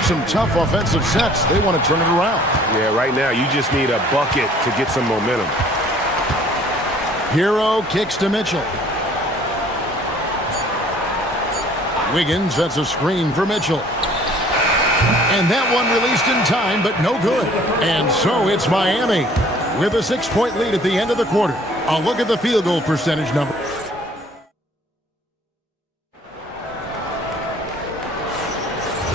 Some tough offensive sets. They want to turn it around. Yeah, right now you just need a bucket to get some momentum. Hero kicks to Mitchell. Wiggins, that's a screen for Mitchell. And that one released in time, but no good. And so it's Miami with a 6-point lead at the end of the quarter. I'll look at the field goal percentage number.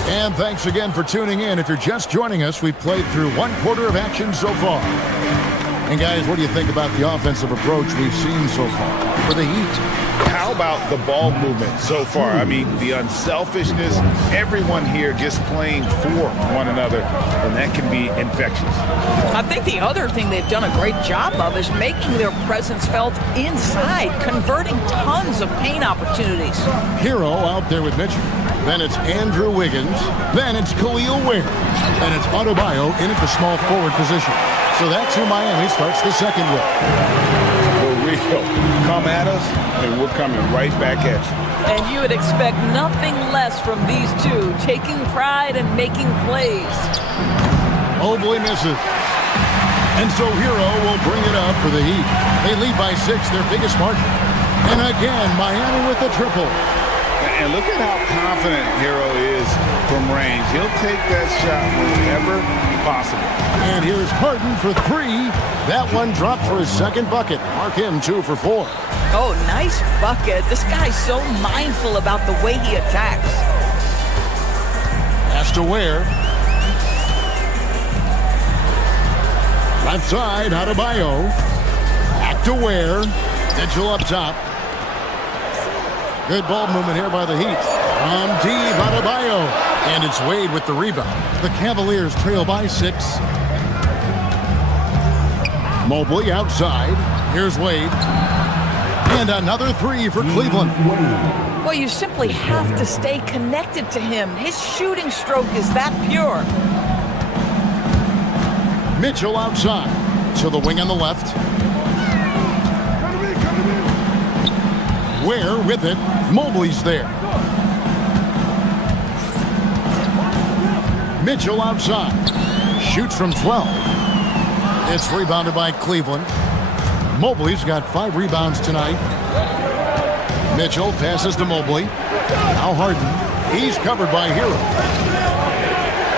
And thanks again for tuning in. If you're just joining us, we've played through 1 quarter of action so far. And guys, what do you think about the offensive approach we've seen so far for the Heat? How about the ball movement so far? I mean, the unselfishness, everyone here just playing for one another, and that can be infectious. I think the other thing they've done a great job of is making their presence felt inside, converting tons of paint opportunities. Hero out there with Mitchell. Then it's Andrew Wiggins. Then it's Khalil Ware. And it's Adebayo in at the small forward position. So that's who Miami starts the second with. For real. Come at us, and we're coming right back at you. And you would expect nothing less from these two, taking pride and making plays. Mobley misses. And so Hero will bring it up for the Heat. They lead by 6, their biggest margin. And again, Miami with the triple. And look at how confident Hero is from range. He'll take that shot whenever possible. And here's Harden for 3. That one dropped for his 2nd bucket. Mark him 2 for 4. Oh, nice bucket. This guy's so mindful about the way he attacks. Pass to Ware. Left side, Adebayo. Back to Ware. Mitchell up top. Good ball movement here by the Heat. From deep, Adebayo. And it's Wade with the rebound. The Cavaliers trail by 6. Mobley outside. Here's Wade. And another 3 for Cleveland. Well, you simply have to stay connected to him. His shooting stroke is that pure. Mitchell outside to the wing on the left. Ware with it. Mobley's there. Mitchell outside. Shoots from 12. It's rebounded by Cleveland. Mobley's got 5 rebounds tonight. Mitchell passes to Mobley. Now Harden. He's covered by Hero.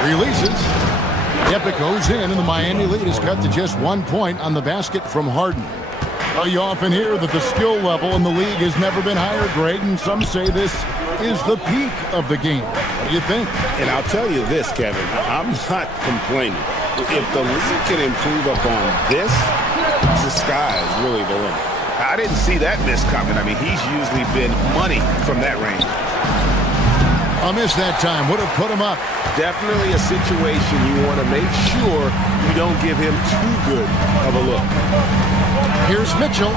Releases. Yep, it goes in, and the Miami lead is cut to just 1 point on the basket from Harden. Well, you often hear that the skill level in the league has never been higher, Greg, and some say this is the peak of the game. What do you think? And I'll tell you this, Kevin, I'm not complaining. If the league can improve upon this, the sky is really the limit. I didn't see that miss coming. I mean, he's usually been money from that range. A miss that time would have put him up. Definitely a situation you want to make sure you don't give him too good of a look. Here's Mitchell,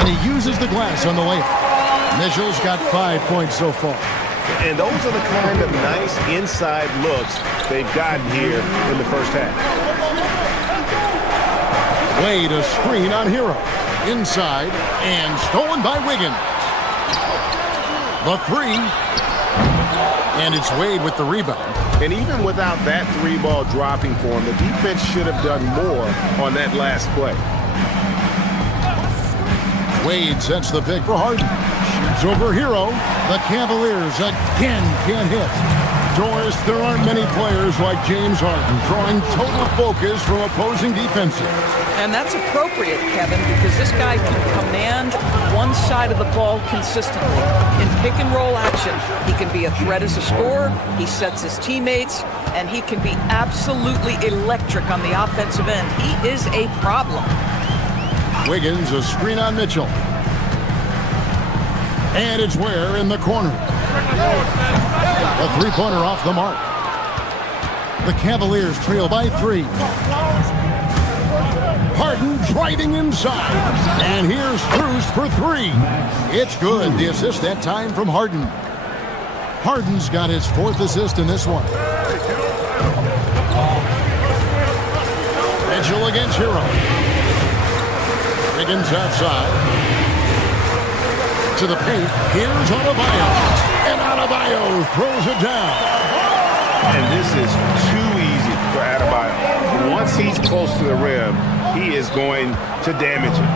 and he uses the glass on the layup. Mitchell's got 5 points so far. And those are the kind of nice inside looks they've gotten here in the first half. Wade, a screen on Hero. Inside, and stolen by Wiggins. The 3. And it's Wade with the rebound. And even without that 3-ball dropping for him, the defense should have done more on that last play. Wade sets the pick for Harden. Shoots over Hero. The Cavaliers again can't hit. Doris, there aren't many players like James Harden drawing total focus from opposing defenses. And that's appropriate, Kevin, because this guy can command one side of the ball consistently. In pick and roll action, he can be a threat as a scorer, he sets his teammates, and he can be absolutely electric on the offensive end. He is a problem. Wiggins, a screen on Mitchell. And it's Ware in the corner. A 3-pointer off the mark. The Cavaliers trail by 3. Harden driving inside. And here's Cruz for 3. It's good. The assist that time from Harden. Harden's got his 4th assist in this one. Mitchell against Hero. Wiggins outside. To the paint. Here's Adebayo. And Adebayo throws it down. And this is too easy for Adebayo. Once he's close to the rim, he is going to damage it.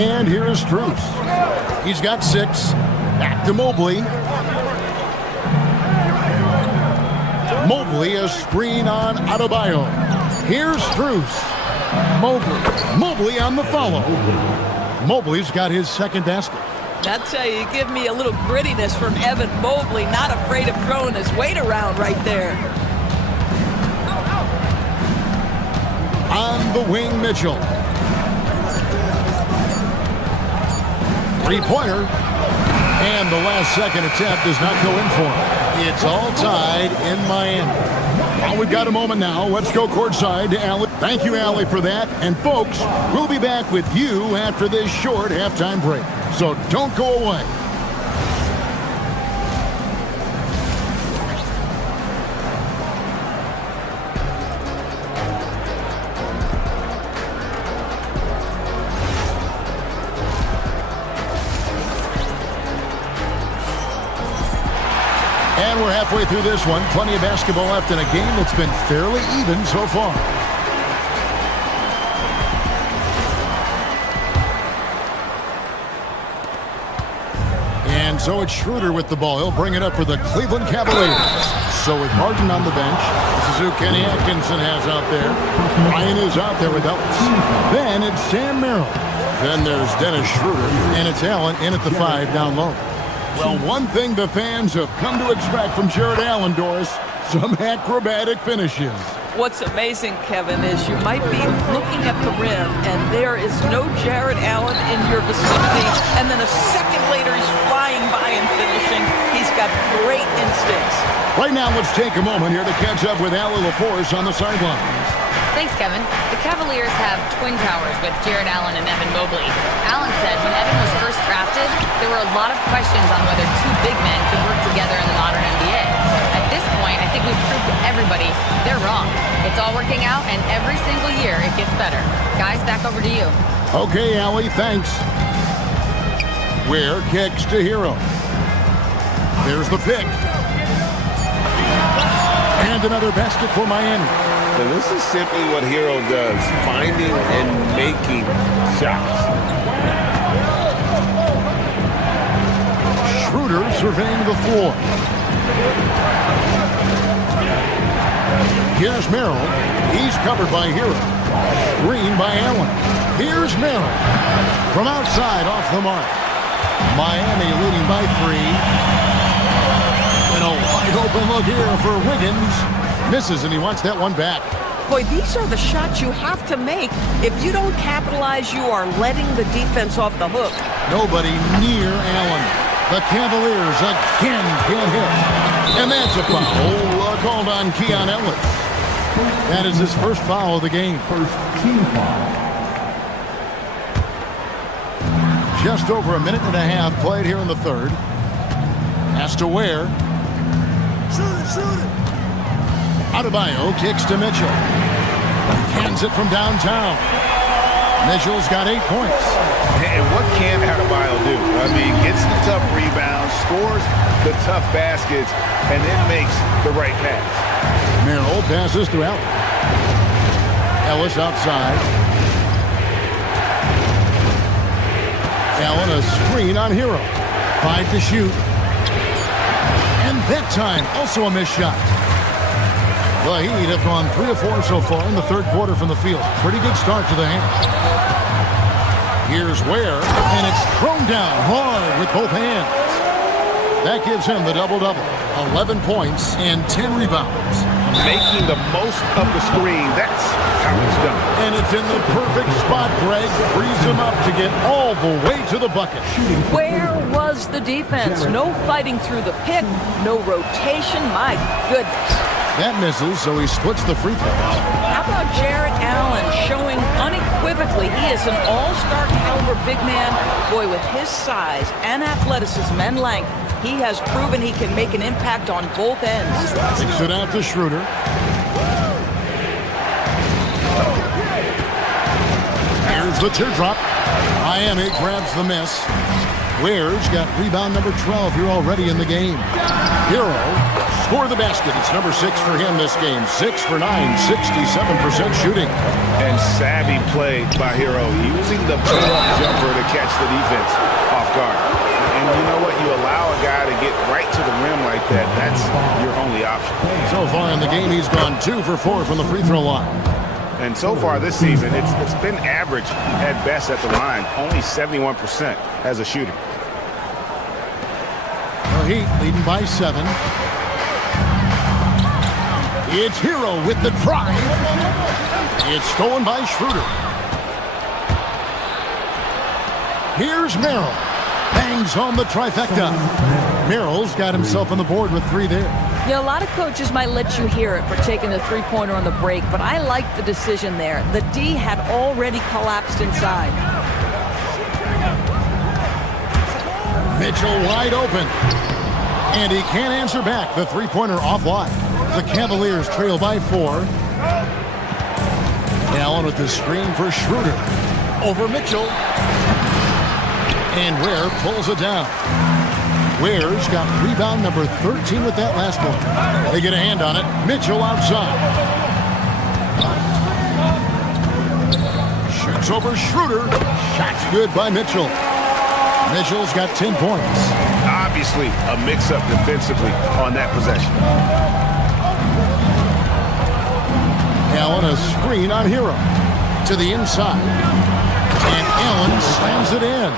And here is Strus. He's got 6. Back to Mobley. Mobley, a screen on Adebayo. Here's Strus. Mobley on the follow. Mobley's got his 2nd basket. I'll tell you, you give me a little grittiness from Evan Mobley, not afraid of throwing his weight around right there. On the wing, Mitchell. 3-pointer. And the last second attempt does not go in for him. It's all tied in Miami. Well, we've got a moment now. Let's go courtside to Allie. Thank you, Allie, for that. And folks, we'll be back with you after this short halftime break. So don't go away. And we're halfway through this one. Plenty of basketball left in a game that's been fairly even so far. And so it's Schroeder with the ball. He'll bring it up for the Cleveland Cavaliers. So with Harden on the bench, this is who Kenny Atkinson has out there. Ryan is out there with Ellis. Then it's Sam Merrill. Then there's Dennis Schroeder. And it's Allen in at the 5 down low. Well, one thing the fans have come to expect from Jared Allen, Doris, some acrobatic finishes. What's amazing, Kevin, is you might be looking at the rim and there is no Jared Allen in your vicinity, and then a second later he's flying by and finishing. He's got great instincts. Right now, let's take a moment here to catch up with Allie LaForce on the sidelines. Thanks, Kevin. The Cavaliers have twin towers with Jared Allen and Evan Mobley. Allen said when Evan was first drafted, there were a lot of questions on whether two big men could work together in the modern NBA. At this point, I think we've proved to everybody they're wrong. It's all working out, and every single year it gets better. Guys, back over to you. Okay, Allie, thanks. Ware kicks to Hero. There's the pick. And another basket for Miami. And this is simply what Hero does, finding and making shots. Schroeder surveying the floor. Here's Merrill. He's covered by Hero. Screen by Allen. Here's Merrill. From outside, off the mark. Miami leading by 3. And a wide open look here for Wiggins. Misses, and he wants that one back. Boy, these are the shots you have to make. If you don't capitalize, you are letting the defense off the hook. Nobody near Allen. The Cavaliers again can't hit. And that's a foul called on Keon Ellis. That is his first foul of the game. First team foul. Just over a minute and a half played here in the third. Has to Ware. Shoot it. Adebayo kicks to Mitchell. Cans it from downtown. Mitchell's got 8 points. And what can Adebayo do? I mean, gets the tough rebounds, scores the tough baskets, and then makes the right pass. Merrill passes to Allen. Ellis outside. Allen a screen on Hero. 5 to shoot. And that time, also a missed shot. The Heat have gone 3 of 4 so far in the third quarter from the field. Pretty good start to the hand. Here's Ware, and it's thrown down hard with both hands. That gives him the double-double. 11 points and 10 rebounds. Making the most of the screen. That's how it's done. And it's in the perfect spot, Greg. Frees him up to get all the way to the bucket. Where was the defense? No fighting through the pick, no rotation. My goodness. That misses, so he splits the free throws. How about Jared Allen showing unequivocally he is an all-star caliber big man? Boy, with his size and athleticism and length, he has proven he can make an impact on both ends. Kicks it out to Schroeder. Here's the teardrop. Miami grabs the miss. Ware's got rebound number 12 here already in the game. Hero scored the basket. It's number 6 for him this game. 6 for 9, 67% shooting. And savvy play by Hero, using the pull-up jumper to catch the defense off guard. And you know what? You allow a guy to get right to the rim like that. That's your only option. So far in the game, he's gone 2 for 4 from the free throw line. And so far this season, it's been average at best at the line. Only 71% as a shooter. The Heat leading by 7. It's Hero with the drive. It's stolen by Schroeder. Here's Merrill. Bangs home the trifecta. Merrill's got himself on the board with 3 there. Yeah, a lot of coaches might let you hear it for taking the three-pointer on the break, but I like the decision there. The D had already collapsed inside. Mitchell wide open. And he can't answer back. The three-pointer offline. The Cavaliers trail by 4. Allen with the screen for Schroeder. Over Mitchell. And Ware pulls it down. Ware's got rebound number 13 with that last one. They get a hand on it. Mitchell outside. Shoots over Schroeder. Shot's good by Mitchell. Mitchell's got 10 points. Obviously, a mix-up defensively on that possession. Allen a screen on Hero. To the inside. And Allen slams it in.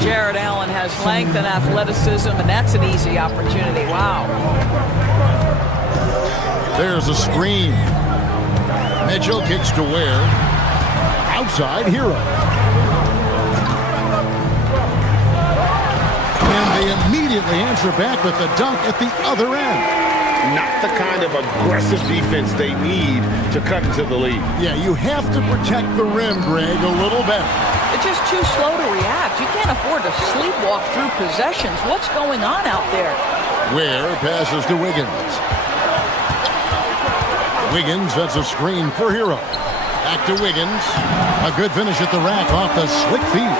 Jared Allen has length and athleticism, and that's an easy opportunity. Wow. There's a screen. Mitchell kicks to Ware. Outside, Hero. And they immediately answer back with the dunk at the other end. not the kind of aggressive defense they need to cut into the lead. Yeah, you have to protect the rim, Greg, a little better. It's just too slow to react. You can't afford to sleepwalk through possessions. What's going on out there? Ware passes to Wiggins. Wiggins sets a screen for Hero. Back to Wiggins. A good finish at the rack off the slick feed.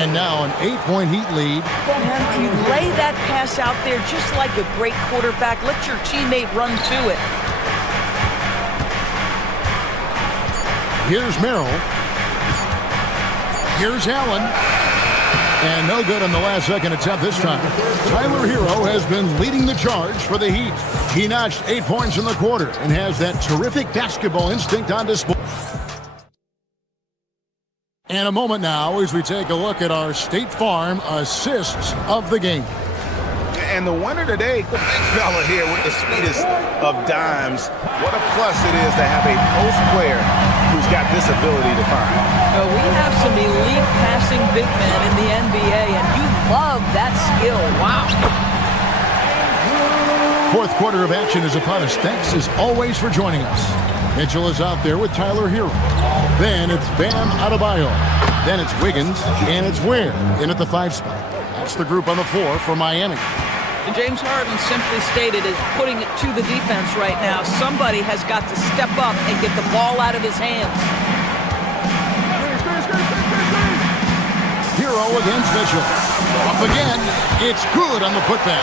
And now an 8-point Heat lead. Man, you lay that pass out there just like a great quarterback. Let your teammate run to it. Here's Merrill. Here's Allen. And no good on the last second attempt this time. Tyler Hero has been leading the charge for the Heat. He notched 8 points in the quarter and has that terrific basketball instinct on display. And a moment now as we take a look at our State Farm assists of the game. And the winner today, the big fella here with the sweetest of dimes. What a plus it is to have a post player who's got this ability to find. We have some elite passing big men in the NBA, and you love that skill. Wow. Fourth quarter of action is upon us. Thanks as always for joining us. Mitchell is out there with Tyler Hero. Then it's Bam Adebayo. Then it's Wiggins, and it's Ware in at the 5 spot. That's the group on the floor for Miami. James Harden simply stated is putting it to the defense right now. Somebody has got to step up and get the ball out of his hands. Hero against Mitchell. Up again. It's good on the putback.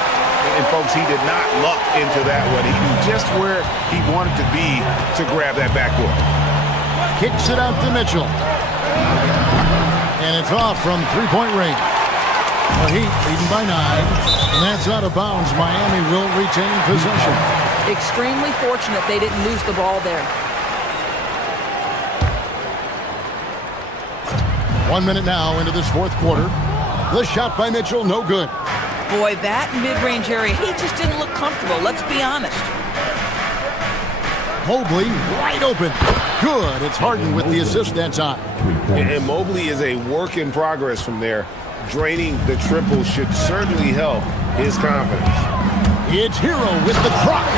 And folks, he did not luck into that one. He knew just where he wanted to be to grab that backboard. Kicks it out to Mitchell. And it's off from three-point range. The Heat leading by 9. And that's out of bounds. Miami will retain possession. Extremely fortunate they didn't lose the ball there. 1 minute now into this fourth quarter. The shot by Mitchell, no good. Boy, that mid-range area, he just didn't look comfortable. Let's be honest. Mobley wide open. Good. It's Harden with the assist that time. And Mobley is a work in progress from there. Draining the triple should certainly help his confidence. It's Hero with the drive.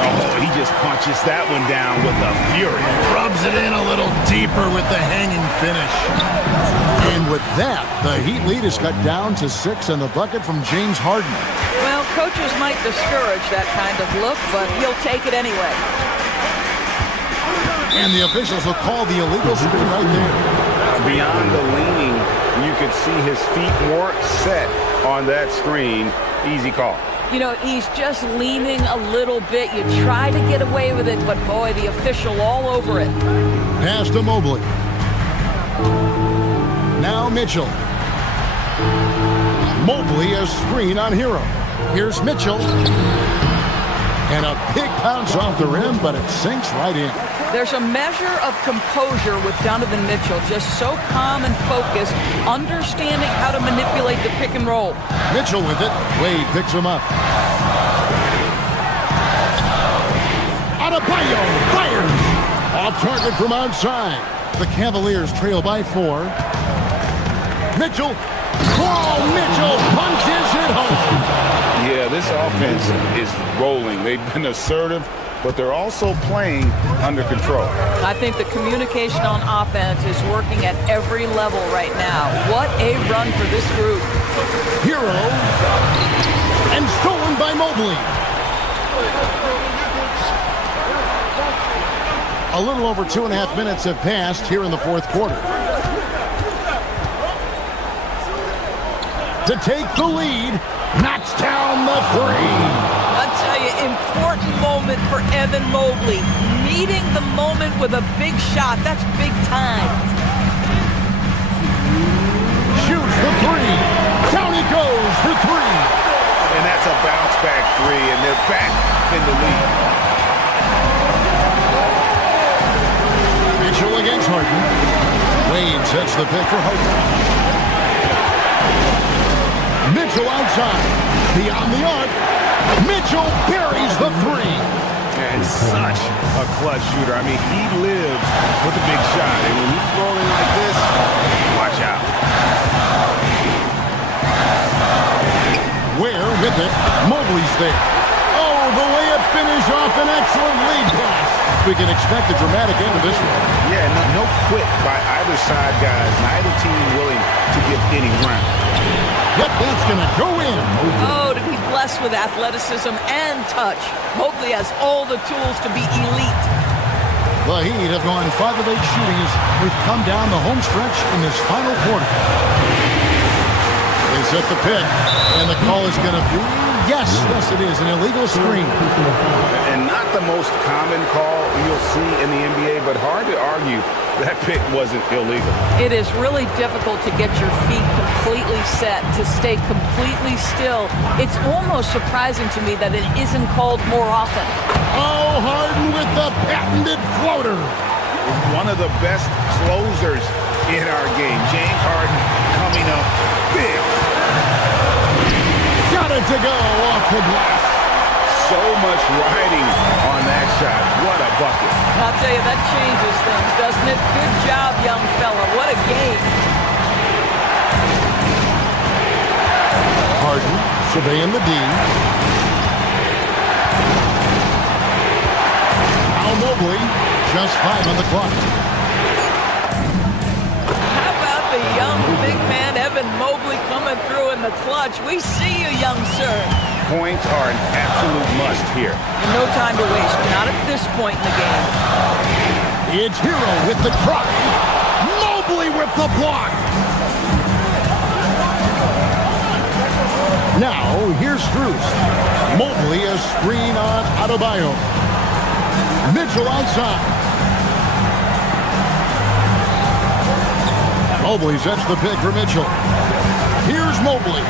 Oh, he just punches that one down with a fury. Rubs it in a little deeper with the hanging finish. And with that, the Heat lead is cut down to 6 and the bucket from James Harden. Well, coaches might discourage that kind of look, but he'll take it anyway. And the officials will call the illegal screen right there. Beyond the leaning, you could see his feet weren't set on that screen. Easy call. You know, he's just leaning a little bit. You try to get away with it, but boy, the official all over it. Pass to Mobley. Now Mitchell. Mobley a screen on Hero. Here's Mitchell. And a big bounce off the rim, but it sinks right in. There's a measure of composure with Donovan Mitchell, just so calm and focused, understanding how to manipulate the pick and roll. Mitchell with it. Wade picks him up. Adebayo fires. Off target from outside. The Cavaliers trail by 4. Mitchell. Oh, Mitchell punches it home. Yeah, this offense is rolling. They've been assertive, but they're also playing under control. I think the communication on offense is working at every level right now. What a run for this group. Hero. And stolen by Mobley. A little over 2.5 minutes have passed here in the fourth quarter. To take the lead, knocks down the 3. I'll tell you, important moment for Evan Mobley. Meeting the moment with a big shot. That's big time. Shoots the 3. Down he goes for 3. And that's a bounce back 3, and they're back in the lead. Mitchell against Harden. Wade sets the pick for Harden. Mitchell outside. Beyond the arc. Mitchell buries the 3. And such a clutch shooter. I mean, he lives with a big shot. And when he's rolling like this, watch out. Ware with it. Mobley's there. the layup finish off an excellent lead pass. We can expect a dramatic end to this one. Yeah, no quit by either side, guys. Neither team willing to give any ground. Yep, that's going to go in. Oh, to be blessed with athleticism and touch. Mobley has all the tools to be elite. The Heat have gone 5 of 8 shooting as we've come down the home stretch in this final quarter. They set the pick, and the call is going to be, yes, it is, an illegal screen. And not the most common call you'll see in the NBA, but hard to argue that pick wasn't illegal. It is really difficult to get your feet completely set, to stay completely still. It's almost surprising to me that it isn't called more often. Oh, Harden with the patented floater. One of the best closers in our game. James Harden coming up big. Got it to go off the glass. So much riding on that shot. What a bucket. I'll tell you, that changes things, doesn't it? Good job, young fella. What a game. Harden surveying the D. Now Mobley, just 5 on the clock. How about the young big man, Evan Mobley, coming through in the clutch? We see you, young sir. Points are an absolute must here. And no time to waste, not at this point in the game. It's Hero with the drive. Mobley with the block. Now, here's Strus. Mobley a screen on Adebayo. Mitchell outside. Mobley sets the pick for Mitchell. Here's Mobley.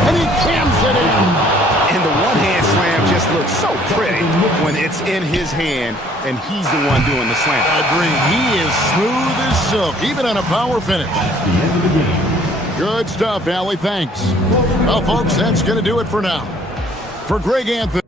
And he jams it in. And the one-hand slam just looks so pretty when it's in his hand and he's the one doing the slam. Agreed. He is smooth as silk, even on a power finish. Good stuff, Allie. Thanks. Well, folks, that's going to do it for now. For Greg Anthony.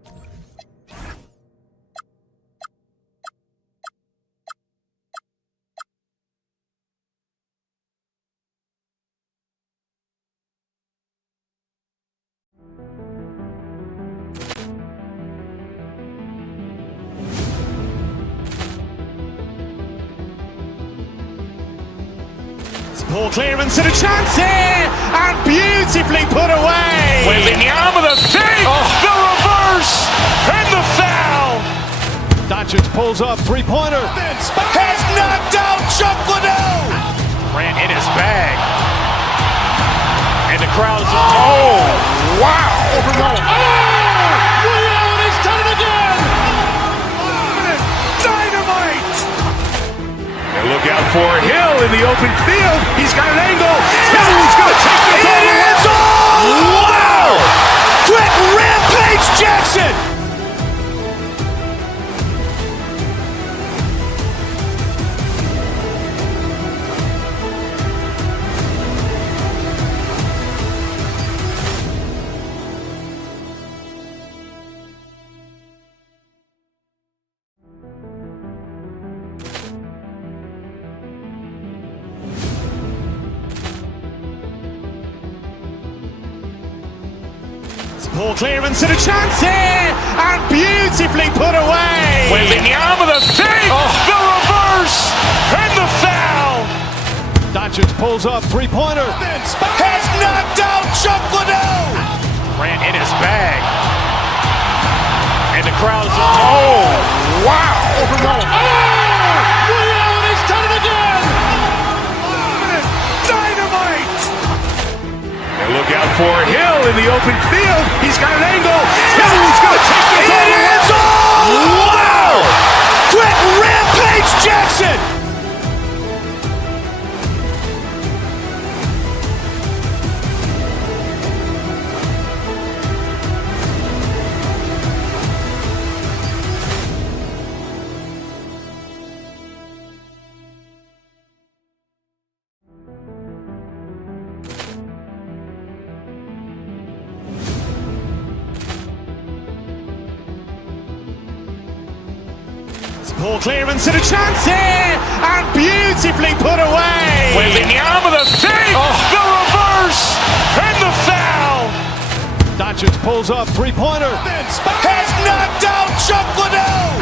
Poor clearance and a chance here, and beautifully put away. Wembanyama the fake, the reverse, and the foul. Doncic pulls up, three-pointer. Has knocked out Chuck Liddell. Ran in his bag. And the crowd is, oh, wow. He's done it again. Dynamite. And look out for Hill in the open field. He's got an angle. Hill's going to take this all the way. Wow! Quick Rampage Jackson! Poor clearance and a chance here, and beautifully put away. Wembanyama the fake, the reverse, and the foul. Doncic pulls up, three-pointer. Has knocked out Chuck Liddell. Ran in his bag. And the crowd is, oh, wow. He's done it again. Dynamite. And look out for Hill in the open field. He's got an angle. Hill's going to take this all the way. Wow! Quick Rampage Jackson! Poor clearance and a chance here, and beautifully put away. Wembanyama the fake, the reverse, and the foul. Doncic pulls up, three-pointer. Has knocked out Chuck Liddell.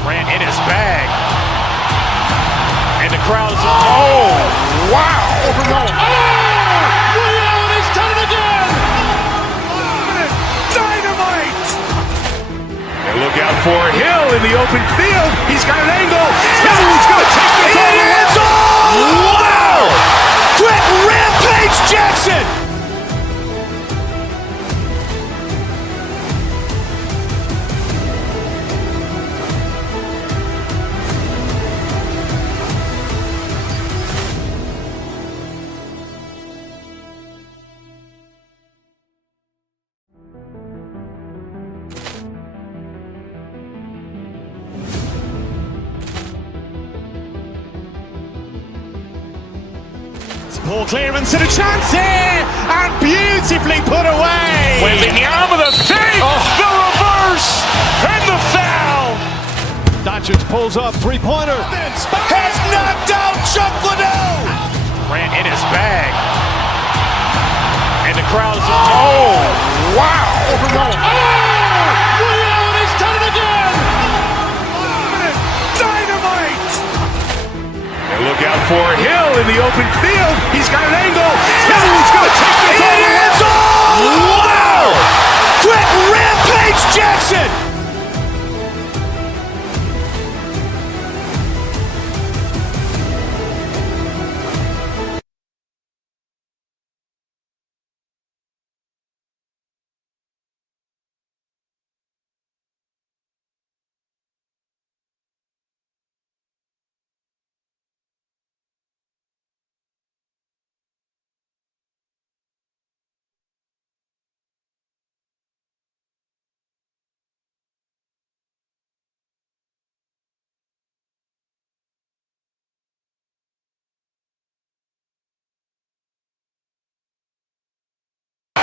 Grant in his bag. And the crowd is... Oh, wow. Liddell, he's done it again. Dynamite. And look out for Hill in the open field. He's got an angle. Hill's going to take this all the way. Wow. Quit Rampage Jackson. Ball clearance and a chance here, and beautifully put away. Wembanyama the fake, the reverse, and the foul. Doncic pulls up, three-pointer. Has knocked out Chuck Liddell. Grant in his bag. And the crowd is... Oh, wow. Liddell, he's done it again. Dynamite. And look out for Hill in the open field. He's got an angle. Hill's going to take this all the way. Wow. Quit Rampage Jackson.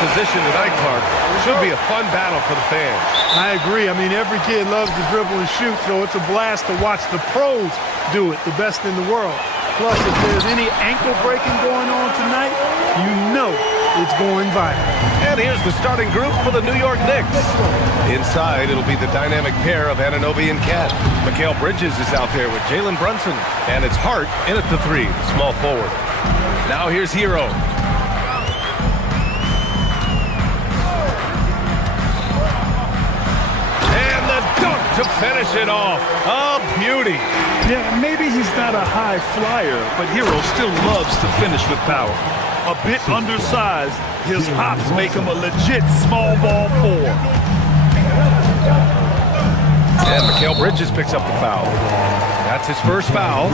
Position tonight, Clark. Should be a fun battle for the fans. I agree. I mean, every kid loves to dribble and shoot, so it's a blast to watch the pros do it, the best in the world. Plus, if there's any ankle breaking going on tonight, you know it's going viral. And here's the starting group for the New York Knicks. Inside, it'll be the dynamic pair of Anunoby and Cat. Mikal Bridges is out there with Jalen Brunson, and it's Hart in at the three, small forward. Now here's Hero. To finish it off. A beauty. Yeah, maybe he's not a high flyer, but Hero still loves to finish with power. A bit undersized, his hops make him a legit small ball four. And Mikal Bridges picks up the foul. That's his first foul.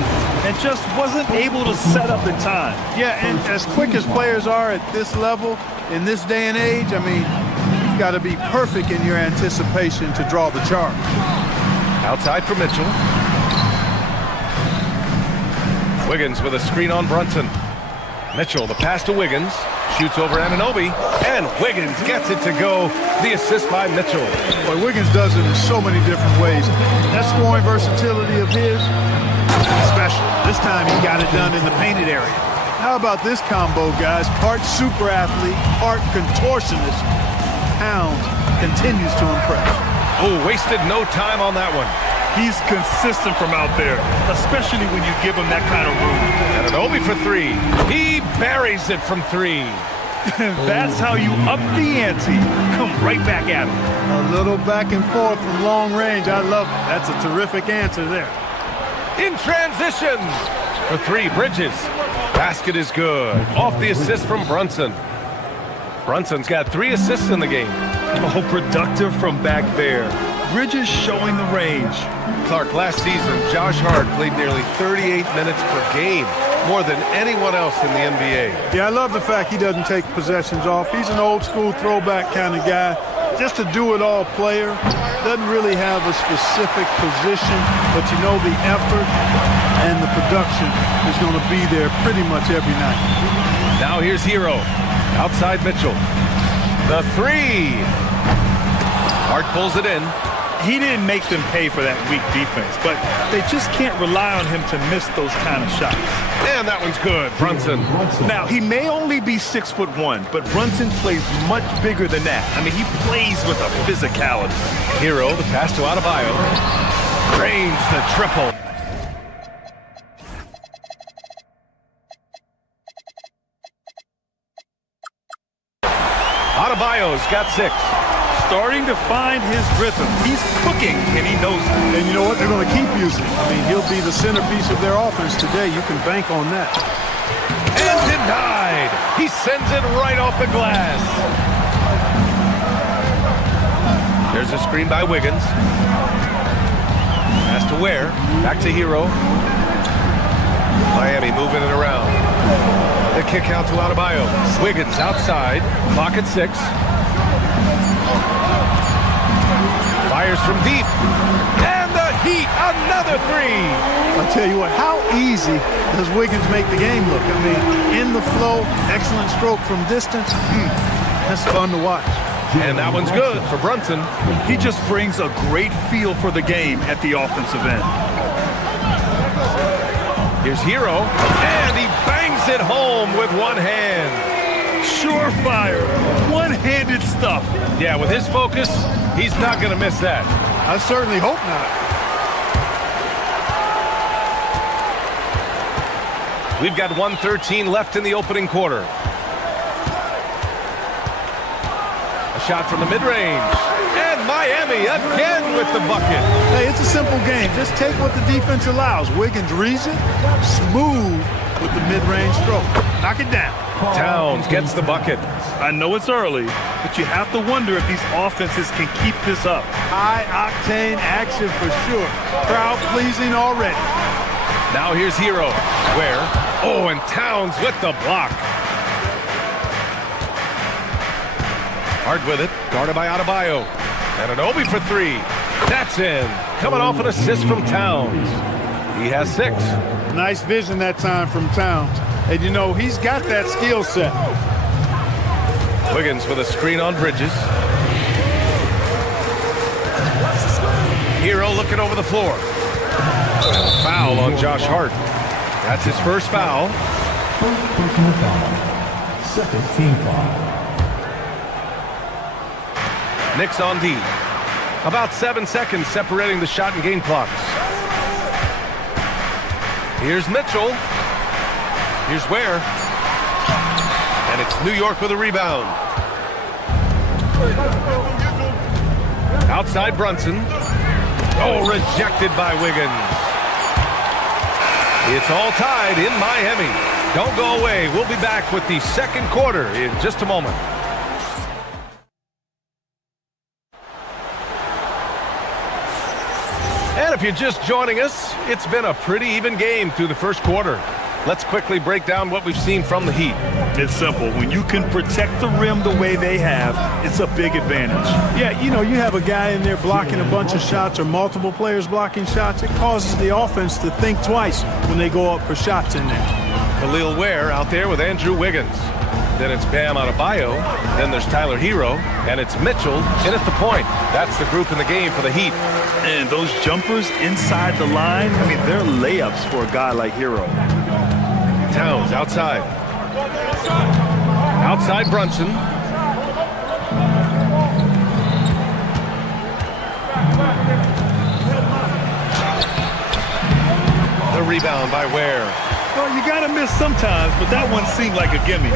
And just wasn't able to set up in time. Yeah, and as quick as players are at this level, in this day and age, I mean, you've got to be perfect in your anticipation to draw the charge. Outside for Mitchell. Wiggins with a screen on Brunson. Mitchell, the pass to Wiggins. Shoots over Anunoby. And Wiggins gets it to go. The assist by Mitchell. Boy, Wiggins does it in so many different ways. That scoring versatility of his, special. This time he got it done in the painted area. How about this combo, guys? Part super athlete, part contortionist. Pounds continues to impress. Oh, wasted no time on that one. He's consistent from out there, especially when you give him that kind of room. Anunoby for three. He buries it from three. That's how you up the ante. Come right back at him. A little back and forth from long range. I love it. That's a terrific answer there. In transition. For three, Bridges. Basket is good. Off the assist from Brunson. Brunson's got 3 assists in the game. Oh, productive from back there. Bridges showing the range. Clark, last season, Josh Hart played nearly 38 minutes per game, more than anyone else in the NBA. Yeah, I love the fact he doesn't take possessions off. He's an old school throwback kind of guy. Just a do-it-all player. Doesn't really have a specific position, but you know the effort and the production is going to be there pretty much every night. Now here's Hero. Outside Mitchell. The three. Hart pulls it in. he didn't make them pay for that weak defense, but they just can't rely on him to miss those kind of shots. And that one's good, Brunson. Now, he may only be 6'1", but Brunson plays much bigger than that. I mean, he plays with a physicality. Hero, the pass to Adebayo. Cranes the triple. Adebayo's got 6. Starting to find his rhythm. He's cooking, and he knows it. And you know what? They're going to keep using him. I mean, he'll be the centerpiece of their offense today. You can bank on that. And denied. He sends it right off the glass. There's a screen by Wiggins. Pass to Ware. Back to Hero. Miami moving it around. The kick out to Adebayo. Wiggins outside. Clock at 6. Fires from deep. And the Heat, another 3. I'll tell you what, how easy does Wiggins make the game look? I mean, in the flow, excellent stroke from distance. That's fun to watch. And that one's good for Brunson. He just brings a great feel for the game at the offensive end. Here's Hero, and he bangs it home with one hand. Surefire, one-handed stuff. Yeah, with his focus, he's not going to miss that. I certainly hope not. We've got 1:13 left in the opening quarter. A shot from the mid-range. And Miami again with the bucket. Hey, it's a simple game. Just take what the defense allows. Wiggins reads it, smooth with the mid-range stroke. Knock it down. Towns gets the bucket. I know it's early, but you have to wonder if these offenses can keep this up. High-octane action for sure. Crowd-pleasing already. Now here's Hero. Where? Oh, and Towns with the block. Hard with it. Guarded by Adebayo. And an Obi for 3. That's in. Coming off an assist from Towns. He has 6. Nice vision that time from Towns. And, you know, he's got that skill set. Wiggins with a screen on Bridges. Hero looking over the floor. And a foul on Josh Hart. That's his first foul. First personal foul. Second team foul. Knicks on D. About 7 seconds separating the shot and game clocks. Here's Mitchell. Here's Ware. And it's New York with a rebound. Outside Brunson. Oh, rejected by Wiggins. It's all tied in Miami. Don't go away. We'll be back with the second quarter in just a moment. And if you're just joining us, it's been a pretty even game through the first quarter. Let's quickly break down what we've seen from the Heat. It's simple. When you can protect the rim the way they have, it's a big advantage. Yeah, you know, you have a guy in there blocking a bunch of shots or multiple players blocking shots. It causes the offense to think twice when they go up for shots in there. Khalil Ware out there with Andrew Wiggins. Then it's Bam Adebayo. Then there's Tyler Hero. And it's Mitchell in at the point. That's the group in the game for the Heat. And those jumpers inside the line, I mean, they're layups for a guy like Hero. Towns outside. Outside Brunson. The rebound by Ware. Well, you got to miss sometimes, but that one seemed like a gimme.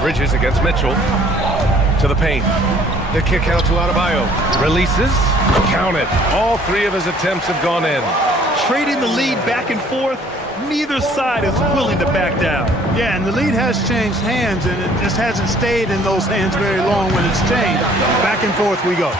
Bridges against Mitchell. To the paint. The kick out to Adebayo. Releases. Count it. All 3 of his attempts have gone in. Trading the lead back and forth, neither side is willing to back down. Yeah, and the lead has changed hands, and it just hasn't stayed in those hands very long when it's changed. Back and forth we go.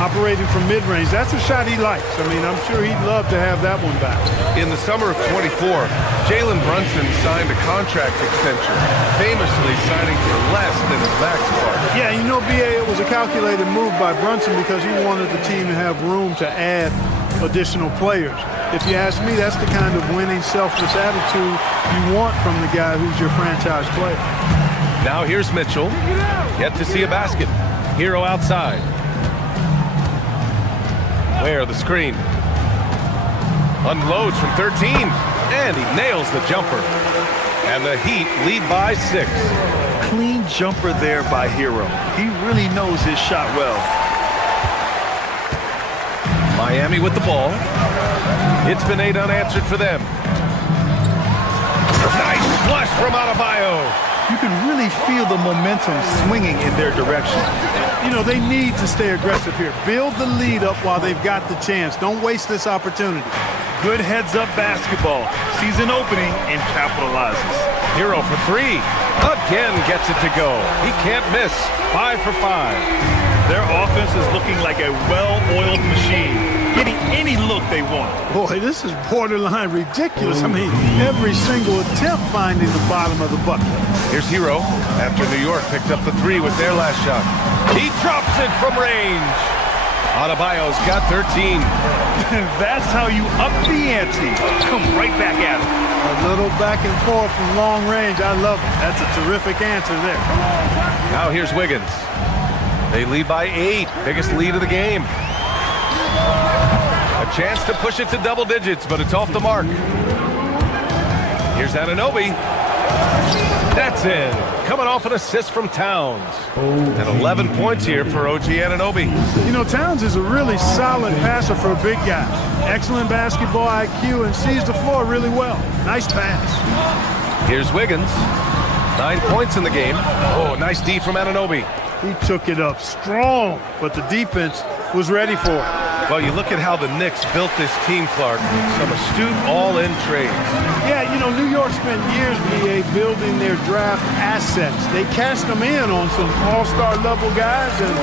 Operating from mid-range, that's a shot he likes. I mean, I'm sure he'd love to have that one back. In the summer of 24, Jalen Brunson signed a contract extension, famously signing for less than his max part. Yeah, you know, BA, it was a calculated move by Brunson because he wanted the team to have room to add additional players. If you ask me, that's the kind of winning, selfless attitude you want from the guy who's your franchise player. Now here's Mitchell. Yet to see a basket. Hero outside. Where the screen. Unloads from 13. And he nails the jumper. And the Heat lead by 6. Clean jumper there by Hero. He really knows his shot well. Miami with the ball. It's been 8 unanswered for them. Nice flush from Adebayo. You can really feel the momentum swinging in their direction. You know, they need to stay aggressive here. Build the lead up while they've got the chance. Don't waste this opportunity. Good heads-up basketball. Sees an opening and capitalizes. Hero for 3. Again gets it to go. He can't miss. 5 for 5. Their offense is looking like a well-oiled machine, getting any look they want. Boy, this is borderline ridiculous. I mean, every single attempt finding the bottom of the bucket. Here's Hero after New York picked up the 3 with their last shot. He drops it from range. Adebayo's got 13. That's how you up the ante. Come right back at him. A little back and forth from long range. I love it. That's a terrific answer there. Now here's Wiggins. They lead by 8. Biggest lead of the game. A chance to push it to double digits, but it's off the mark. Here's Anunoby. That's in. Coming off an assist from Towns. And 11 points here for OG Anunoby. You know, Towns is a really solid passer for a big guy. Excellent basketball IQ and sees the floor really well. Nice pass. Here's Wiggins. 9 points in the game. Oh, nice D from Anunoby. He took it up strong, but the defense was ready for it. Well, you look at how the Knicks built this team, Clark. Some astute all-in trades. Yeah, you know, New York spent years, BA, building their draft assets. They cast them in on some all-star level guys, and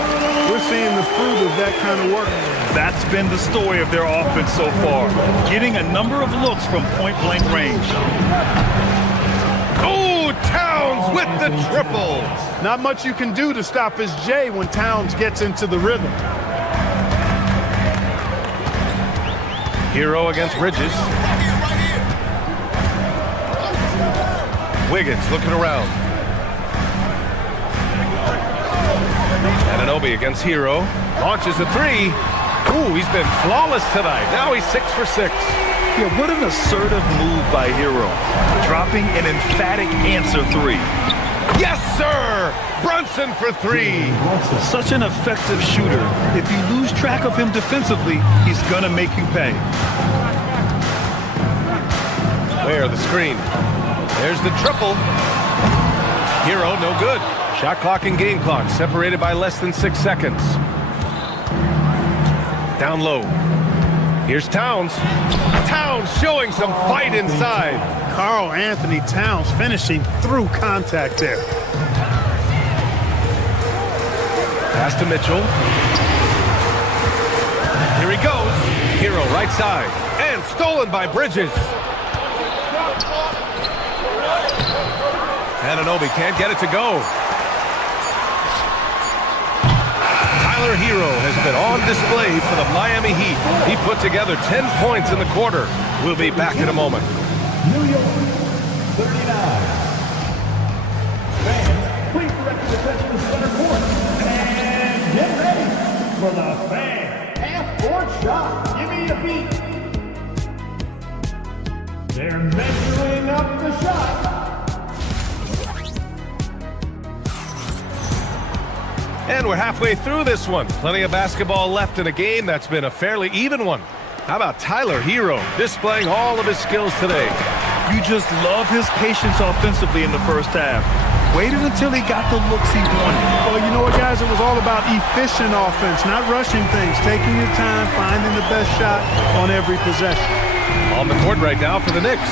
we're seeing the fruit of that kind of work. That's been the story of their offense so far, getting a number of looks from point-blank range. Oh, Towns with the triple. Not much you can do to stop his J when Towns gets into the rhythm. Hero against Bridges. Wiggins looking around. Anunoby against Hero. Launches a 3. Ooh, he's been flawless tonight. Now he's 6 for 6. Yeah, what an assertive move by Hero. Dropping an emphatic answer 3. Yes, sir! Brunson for 3. Such an effective shooter. If you lose track of him defensively, he's gonna make you pay. Where the screen? There's the triple. Hero, no good. Shot clock and game clock separated by less than 6 seconds. Down low. Here's Towns. Towns showing some fight inside. Karl Anthony Towns finishing through contact there. Pass to Mitchell. Here he goes. Hero right side. And stolen by Bridges. Anunoby can't get it to go. Tyler Hero has been on display for the Miami Heat. He put together 10 points in the quarter. We'll be back in a moment. New York, 39. Fans, please direct your attention to center court. And get ready for the fan half-court shot. Give me a beat. They're measuring up the shot. And we're halfway through this one. Plenty of basketball left in a game that's been a fairly even one. How about Tyler Hero displaying all of his skills today? You just love his patience offensively in the first half. Waited until he got the looks he wanted. Well, you know what, guys? It was all about efficient offense, not rushing things, taking your time, finding the best shot on every possession. On the court right now for the Knicks.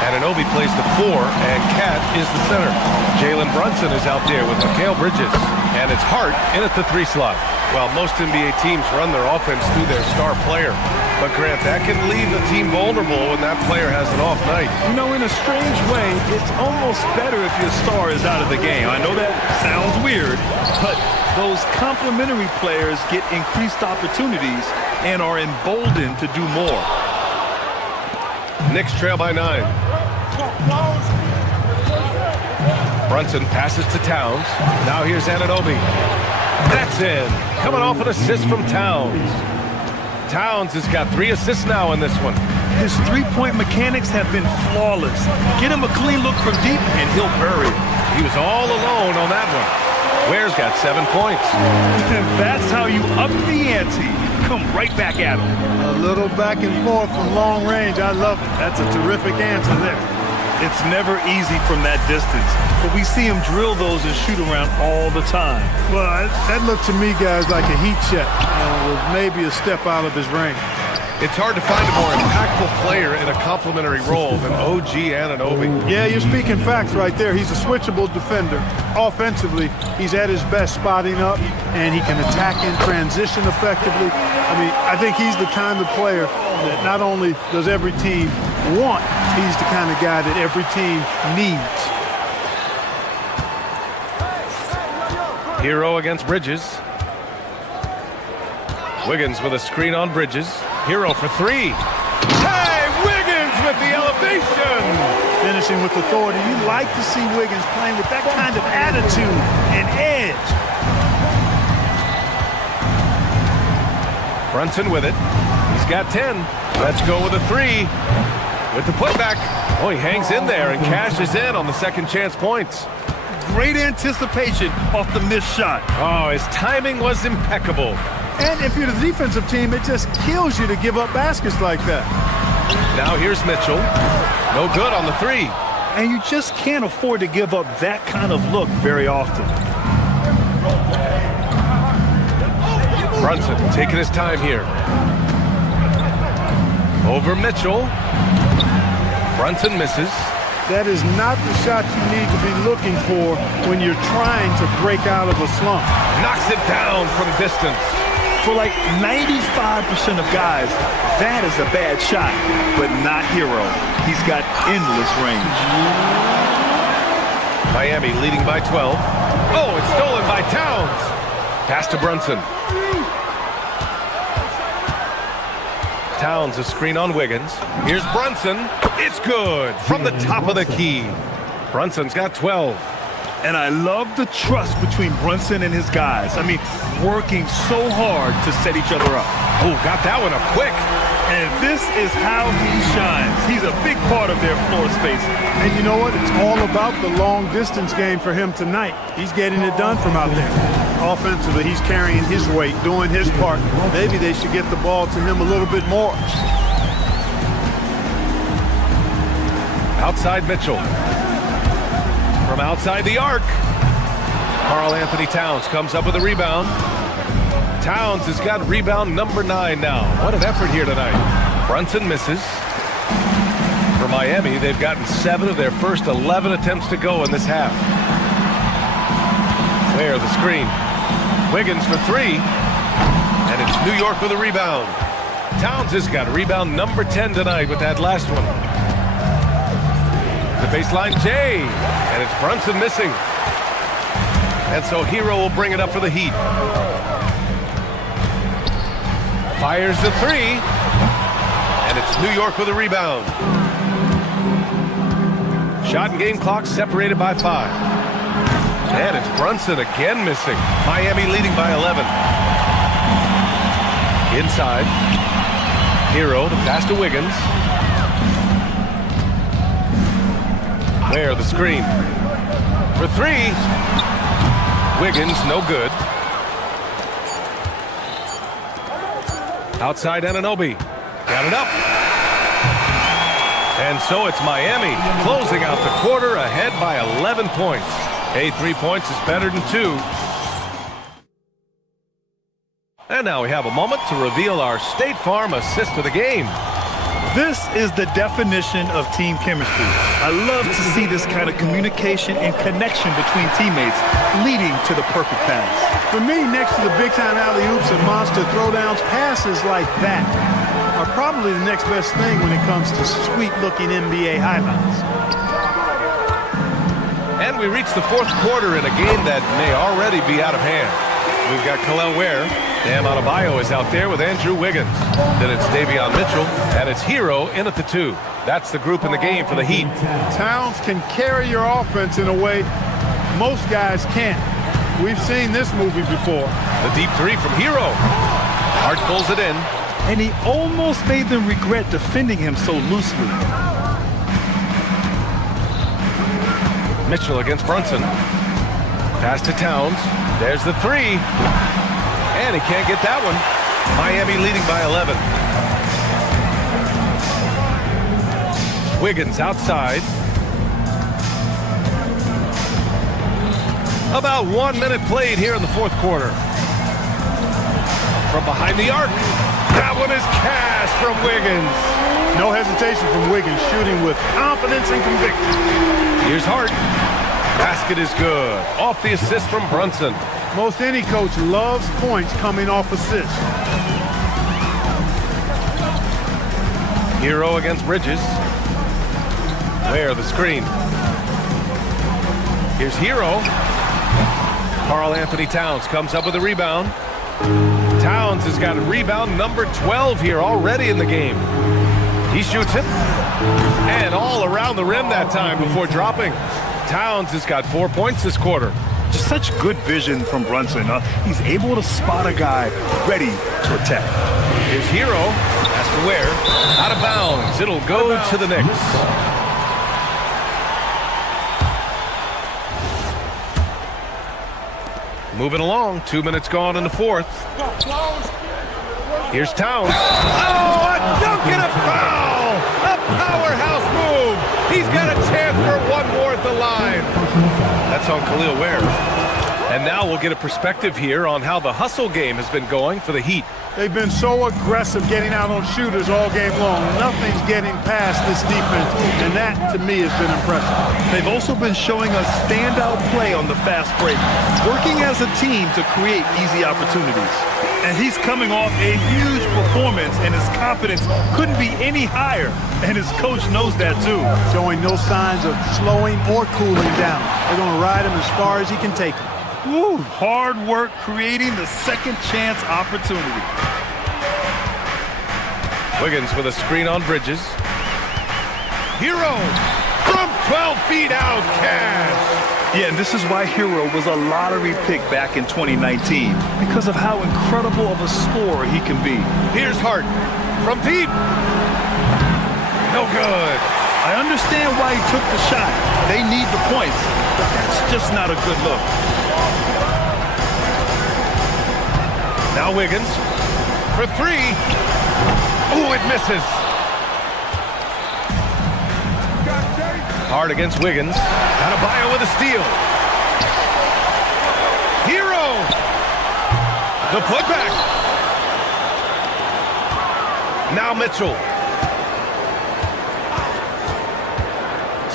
Anunoby plays the 4, and Cat is the center. Jalen Brunson is out there with Mikal Bridges, and it's Hart in at the 3 slot. Well, most NBA teams run their offense through their star player. But, Grant, that can leave the team vulnerable when that player has an off night. You know, in a strange way, it's almost better if your star is out of the game. I know that sounds weird, but those complementary players get increased opportunities and are emboldened to do more. Knicks trail by 9. Brunson passes to Towns. Now here's Anunoby. That's in. Coming off an assist from Towns. Towns has got 3 assists now in this one. His three-point mechanics have been flawless. Get him a clean look from deep, and he'll bury it. He was all alone on that one. Ware's got 7 points. That's how you up the ante. Come right back at him. A little back and forth from long range. I love it. That's a terrific answer there. It's never easy from that distance, but we see him drill those and shoot around all the time. Well, that looked to me, guys, like a heat check. It was maybe a step out of his range. It's hard to find a more impactful player in a complementary role than OG Anunoby. Yeah, you're speaking facts right there. He's a switchable defender. Offensively, he's at his best spotting up, and he can attack in transition effectively. I mean, I think he's the kind of player that not only does every team want, he's the kind of guy that every team needs. Hero against Bridges. Wiggins with a screen on Bridges. Hero for 3. Hey, Wiggins with the elevation! Finishing with authority. You like to see Wiggins playing with that kind of attitude and edge. Brunson with it. He's got 10. Let's go with a 3. With the putback. Oh, he hangs in there and cashes in on the second chance points. Great anticipation off the missed shot. Oh, his timing was impeccable. And if you're the defensive team, it just kills you to give up baskets like that. Now here's Mitchell. No good on the 3. And you just can't afford to give up that kind of look very often. Brunson taking his time here. Over Mitchell. Brunson misses. That is not the shot you need to be looking for when you're trying to break out of a slump. Knocks it down from distance. For like 95% of guys, that is a bad shot, but not Hero. He's got endless range. Miami leading by 12. Oh, it's stolen by Towns. Pass to Brunson. Towns a screen on Wiggins. Here's Brunson. It's good from the top of the key. Brunson's got 12. And I love the trust between Brunson and his guys. I mean, working so hard to set each other up. Oh, got that one up quick. And this is how he shines. He's a big part of their floor space. And you know what? It's all about the long distance game for him tonight. He's getting it done from out there. Offensively, he's carrying his weight, doing his part. Maybe they should get the ball to him a little bit more. Outside Mitchell. From outside the arc. Karl Anthony Towns comes up with a rebound. Towns has got rebound number 9 now. What an effort here tonight. Brunson misses. For Miami, they've gotten 7 of their first 11 attempts to go in this half. There, the screen. Wiggins for 3. And it's New York with a rebound. Towns has got rebound number 10 tonight with that last one. The baseline J. And it's Brunson missing. And so Hero will bring it up for the Heat. Fires the 3. And it's New York with a rebound. Shot and game clock separated by 5. And it's Brunson again missing. Miami leading by 11. Inside. Hero, the pass to Wiggins. There, the screen. For 3. Wiggins, no good. Outside Anunoby. Got it up. And so it's Miami closing out the quarter ahead by 11 points. Hey, 3 points is better than 2. And now we have a moment to reveal our State Farm assist of the game. This is the definition of team chemistry. I love to see this kind of communication and connection between teammates leading to the perfect pass. For me, next to the big-time alley-oops and monster throwdowns, passes like that are probably the next best thing when it comes to sweet-looking NBA highlights. And we reach the 4th quarter in a game that may already be out of hand. We've got Kel'el Ware. Bam Adebayo is out there with Andrew Wiggins. Then it's Davion Mitchell, and it's Hero in at the 2. That's the group in the game for the Heat. Towns can carry your offense in a way most guys can't. We've seen this movie before. The deep three from Hero. Hart pulls it in. And he almost made them regret defending him so loosely. Mitchell against Brunson. Pass to Towns. There's the three. And he can't get that one. Miami leading by 11. Wiggins outside. About 1 minute played here in the fourth quarter. From behind the arc. That one is cash from Wiggins. No hesitation from Wiggins, shooting with confidence and conviction. Here's Hart. Basket is good. Off the assist from Brunson. Most any coach loves points coming off assists. Hero against Bridges. Where the screen. Here's Hero. Karl Anthony Towns comes up with a rebound. Towns has got a rebound number 12 here already in the game. He shoots it. And all around the rim that time before dropping. Towns has got 4 points this quarter. Just such good vision from Brunson. He's able to spot a guy ready to attack. Here's Hero. Has to wear. Out of bounds. It'll go to the Knicks. Moving along. 2 minutes gone in the fourth. Here's Towns. Oh, a dunk and a foul! A powerhouse move! He's got a chance for one more at the line. That's on Khalil Ware. And now we'll get a perspective here on how the hustle game has been going for the Heat. They've been so aggressive getting out on shooters all game long. Nothing's getting past this defense, and that, to me, has been impressive. They've also been showing a standout play on the fast break, working as a team to create easy opportunities. And he's coming off a huge performance, and his confidence couldn't be any higher. And his coach knows that, too. Showing no signs of slowing or cooling down. They're going to ride him as far as he can take him. Woo, hard work creating the second chance opportunity. Wiggins with a screen on Bridges. Hero from 12 feet out, cash. Yeah, and this is why Hero was a lottery pick back in 2019, because of how incredible of a scorer he can be. Here's Hart from deep. No good. I understand why he took the shot. They need the points, but that's just not a good look. Now Wiggins for three. Ooh, it misses. Hard against Wiggins. Adebayo with a steal. Hero. The putback. Now Mitchell.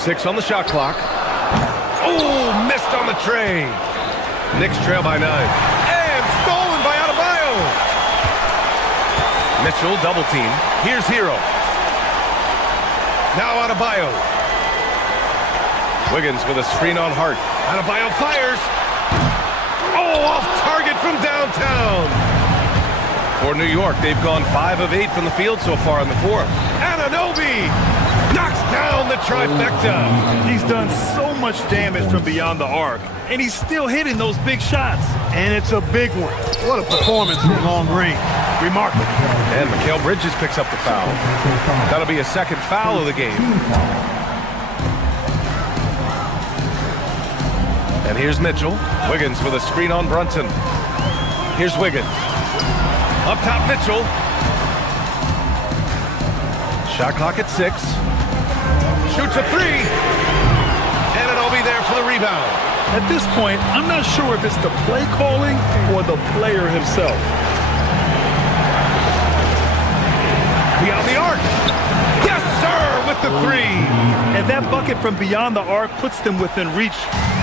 6 on the shot clock. Oh, missed on the tray. Knicks trail by 9. And stolen by Adebayo. Mitchell double team. Here's Hero. Now Adebayo. Wiggins with a screen on Hart. Adebayo fires. Oh, off target from downtown. For New York, they've gone 5 of 8 from the field so far in the fourth. Anunoby knocks down the trifecta. He's done so much damage from beyond the arc, and he's still hitting those big shots. And it's a big one. What a performance from long range. Remarkable. And Mikal Bridges picks up the foul. That'll be a second foul of the game. And here's Mitchell. Wiggins with a screen on Brunson. Here's Wiggins. Up top, Mitchell. Shot clock at 6. Shoots a 3. And it'll be there for the rebound. At this point, I'm not sure if it's the play calling or the player himself. Beyond the arc. Yes, sir, with the 3. And that bucket from beyond the arc puts them within reach.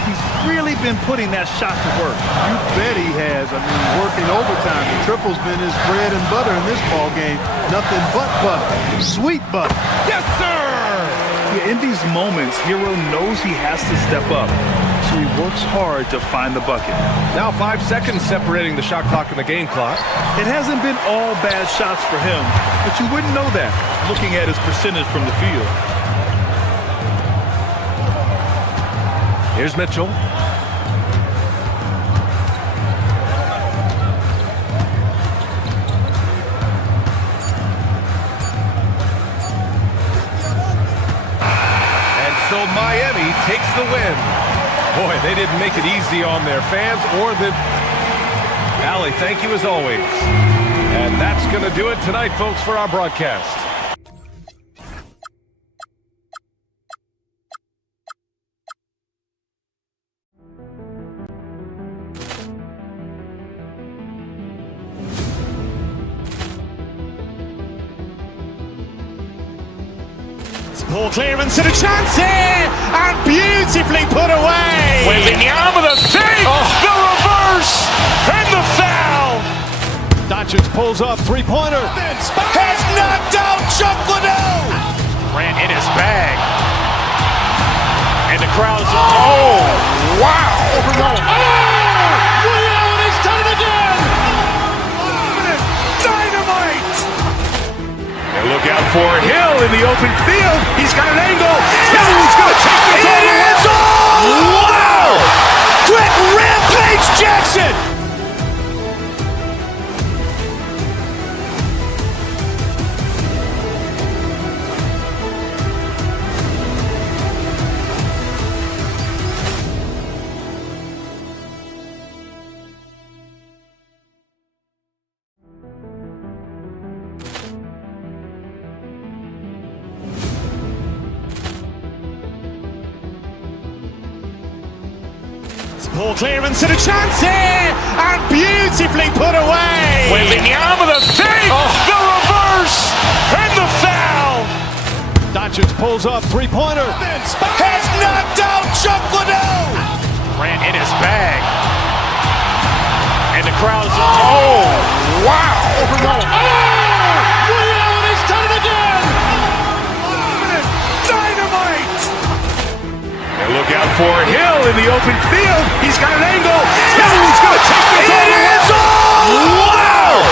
He's really been putting that shot to work. You bet he has. I mean, working overtime. The triple's been his bread and butter in this ball game. Nothing but butter. Sweet butter. Yes, sir! Yeah, in these moments, Hero knows he has to step up. So he works hard to find the bucket. Now 5 seconds separating the shot clock and the game clock. It hasn't been all bad shots for him, but you wouldn't know that looking at his percentage from the field. Here's Mitchell. the win. Boy, they didn't make it easy on their fans or the... Allie, thank you as always. And that's going to do it tonight, folks, for our broadcast. Ball clearance and a chance here, and beautifully put away. Wembanyama with a save, the reverse, and the foul. Doncic pulls up, three-pointer. Has knocked out Chuck Liddell. Ran in his bag. And the crowd is, oh, wow. Ray Allen has done it again. Dynamite. And look out for Hill in the open field. He's got an angle. Hill's going to take this all the way. Wow! Quick Rampage Jackson. Ball clearance and a chance here, and beautifully put away. Wembanyama with a save, the reverse, and the foul. Doncic pulls up, three-pointer. Has knocked out Chuck Liddell. Ran in his bag. And the crowd is, oh, wow. Ray Allen has done it again. Dynamite. And look out for Hill in the open field. He's got an angle. Hill's going to take this all the way. Wow!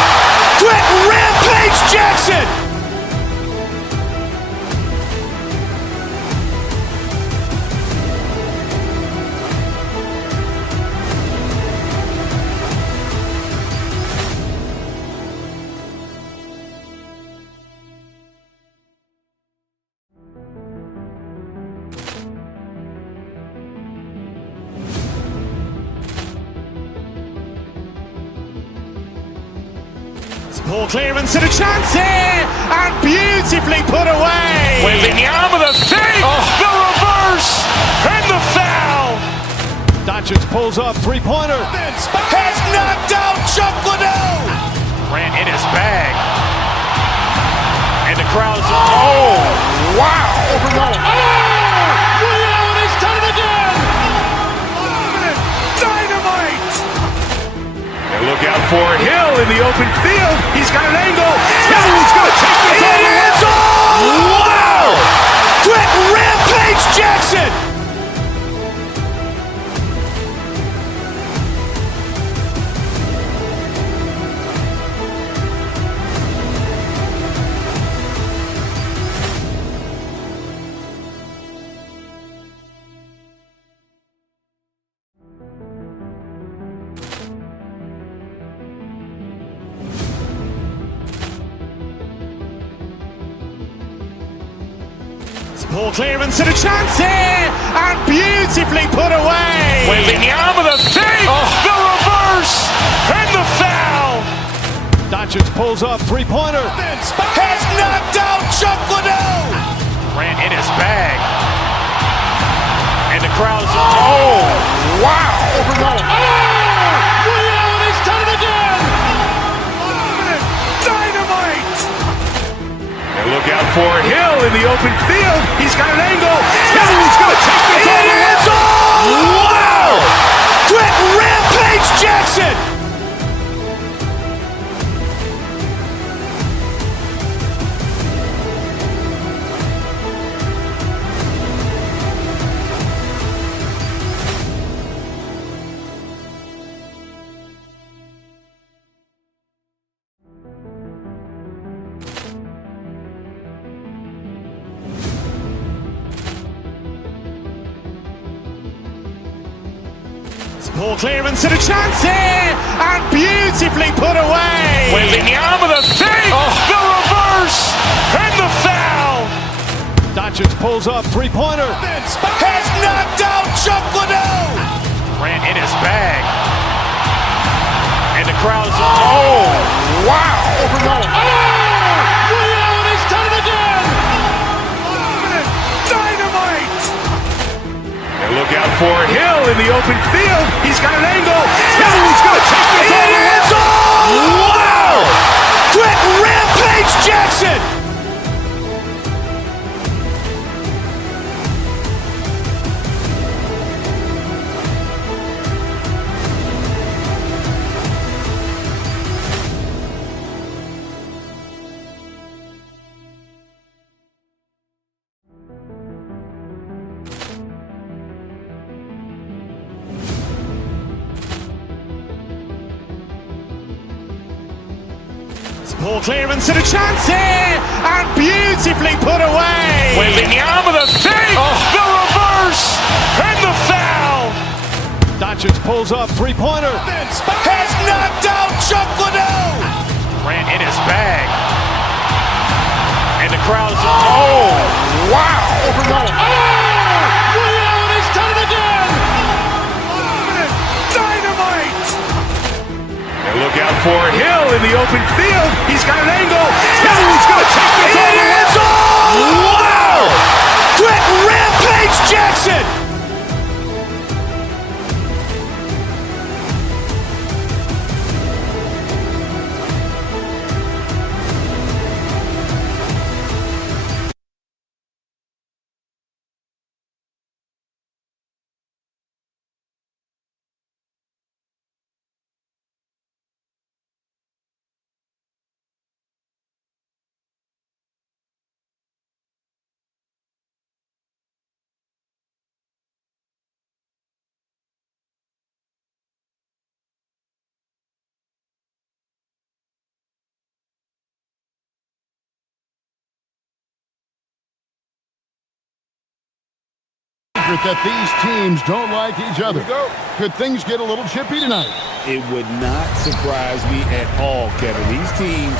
Quick Rampage Jackson. Ball clearance and a chance here, and beautifully put away. Wembanyama with a save, the reverse, and the foul. Doncic pulls up, three-pointer. Has knocked out Chuck Liddell. Ran in his bag. And the crowd is, oh, wow. Ray Allen has done it again. Dynamite. And look out for Hill in the open field. He's got an angle. Hill's going to take this all the way. Wow! Quick Rampage Jackson. Ball clearance and a chance here, and beautifully put away. Wembanyama with a save, the reverse, and the foul. Doncic pulls up, three-pointer. Has knocked out Chuck Liddell. Ran in his bag. And the crowd is, oh, wow. Ray Allen has done it again. Dynamite. And look out for Hill in the open field. He's got an angle. Hill's going to take this all the way. Wow! Quick Rampage Jackson. Ball clearance and a chance here, and beautifully put away. Wembanyama with a save, the reverse, and the foul. Doncic pulls up, three-pointer. Has knocked out Chuck Liddell. Grant in his bag. And the crowd's Oh, wow. Ray Allen has done it again. Dynamite. And look out for Hill in the open field. He's got an angle. Hill's going to take this all the way. It is all. Wow. Quit Rampage Jackson. Ball clearance and a chance here, and beautifully put away. Wembanyama the fake, the reverse, and the foul. Doncic pulls up, three-pointer. Has knocked out Chuck Liddell. Grant in his bag. And the crowd's wow. Ray Allen has done it again. Dynamite. And look out for Hill in the open field. He's got an angle. Hill's going to take this all the way. It is all. Wow. Quit Rampage Jackson. That these teams don't like each other. Could things get a little chippy tonight? It would not surprise me at all, Kevin. These teams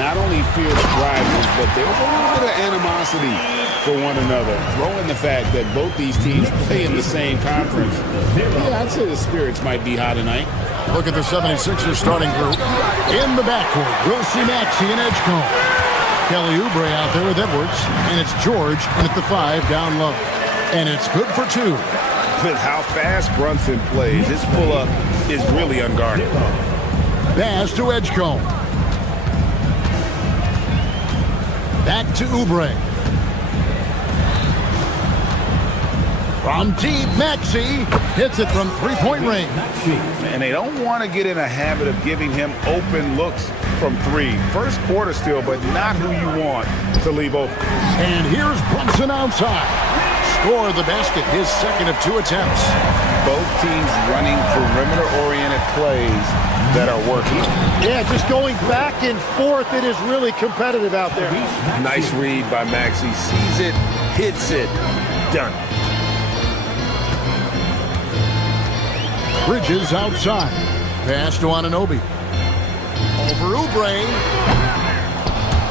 not only fierce rivals, but there's a little bit of animosity for one another. Throw in the fact that both these teams play in the same conference. Yeah, I'd say the spirits might be high tonight. Look at the 76ers starting group. In the backcourt, we'll see Maxey and Edgecombe. Kelly Oubre out there with Edwards, and it's George in at the 5 down low. And it's good for 2. With how fast Brunson plays, his pull-up is really unguarded. Pass to Edgecombe. Back to Oubre. From deep, Maxey hits it from three-point range. And they don't want to get in a habit of giving him open looks from 3. First quarter still, but not who you want to leave open. And here's Brunson outside. Score the basket, his second of 2 attempts. Both teams running perimeter-oriented plays that are working. Yeah, just going back and forth. It is really competitive out there. Nice read by Maxey. Sees it, hits it, done. Bridges outside. Pass to Anunoby. Over Oubre.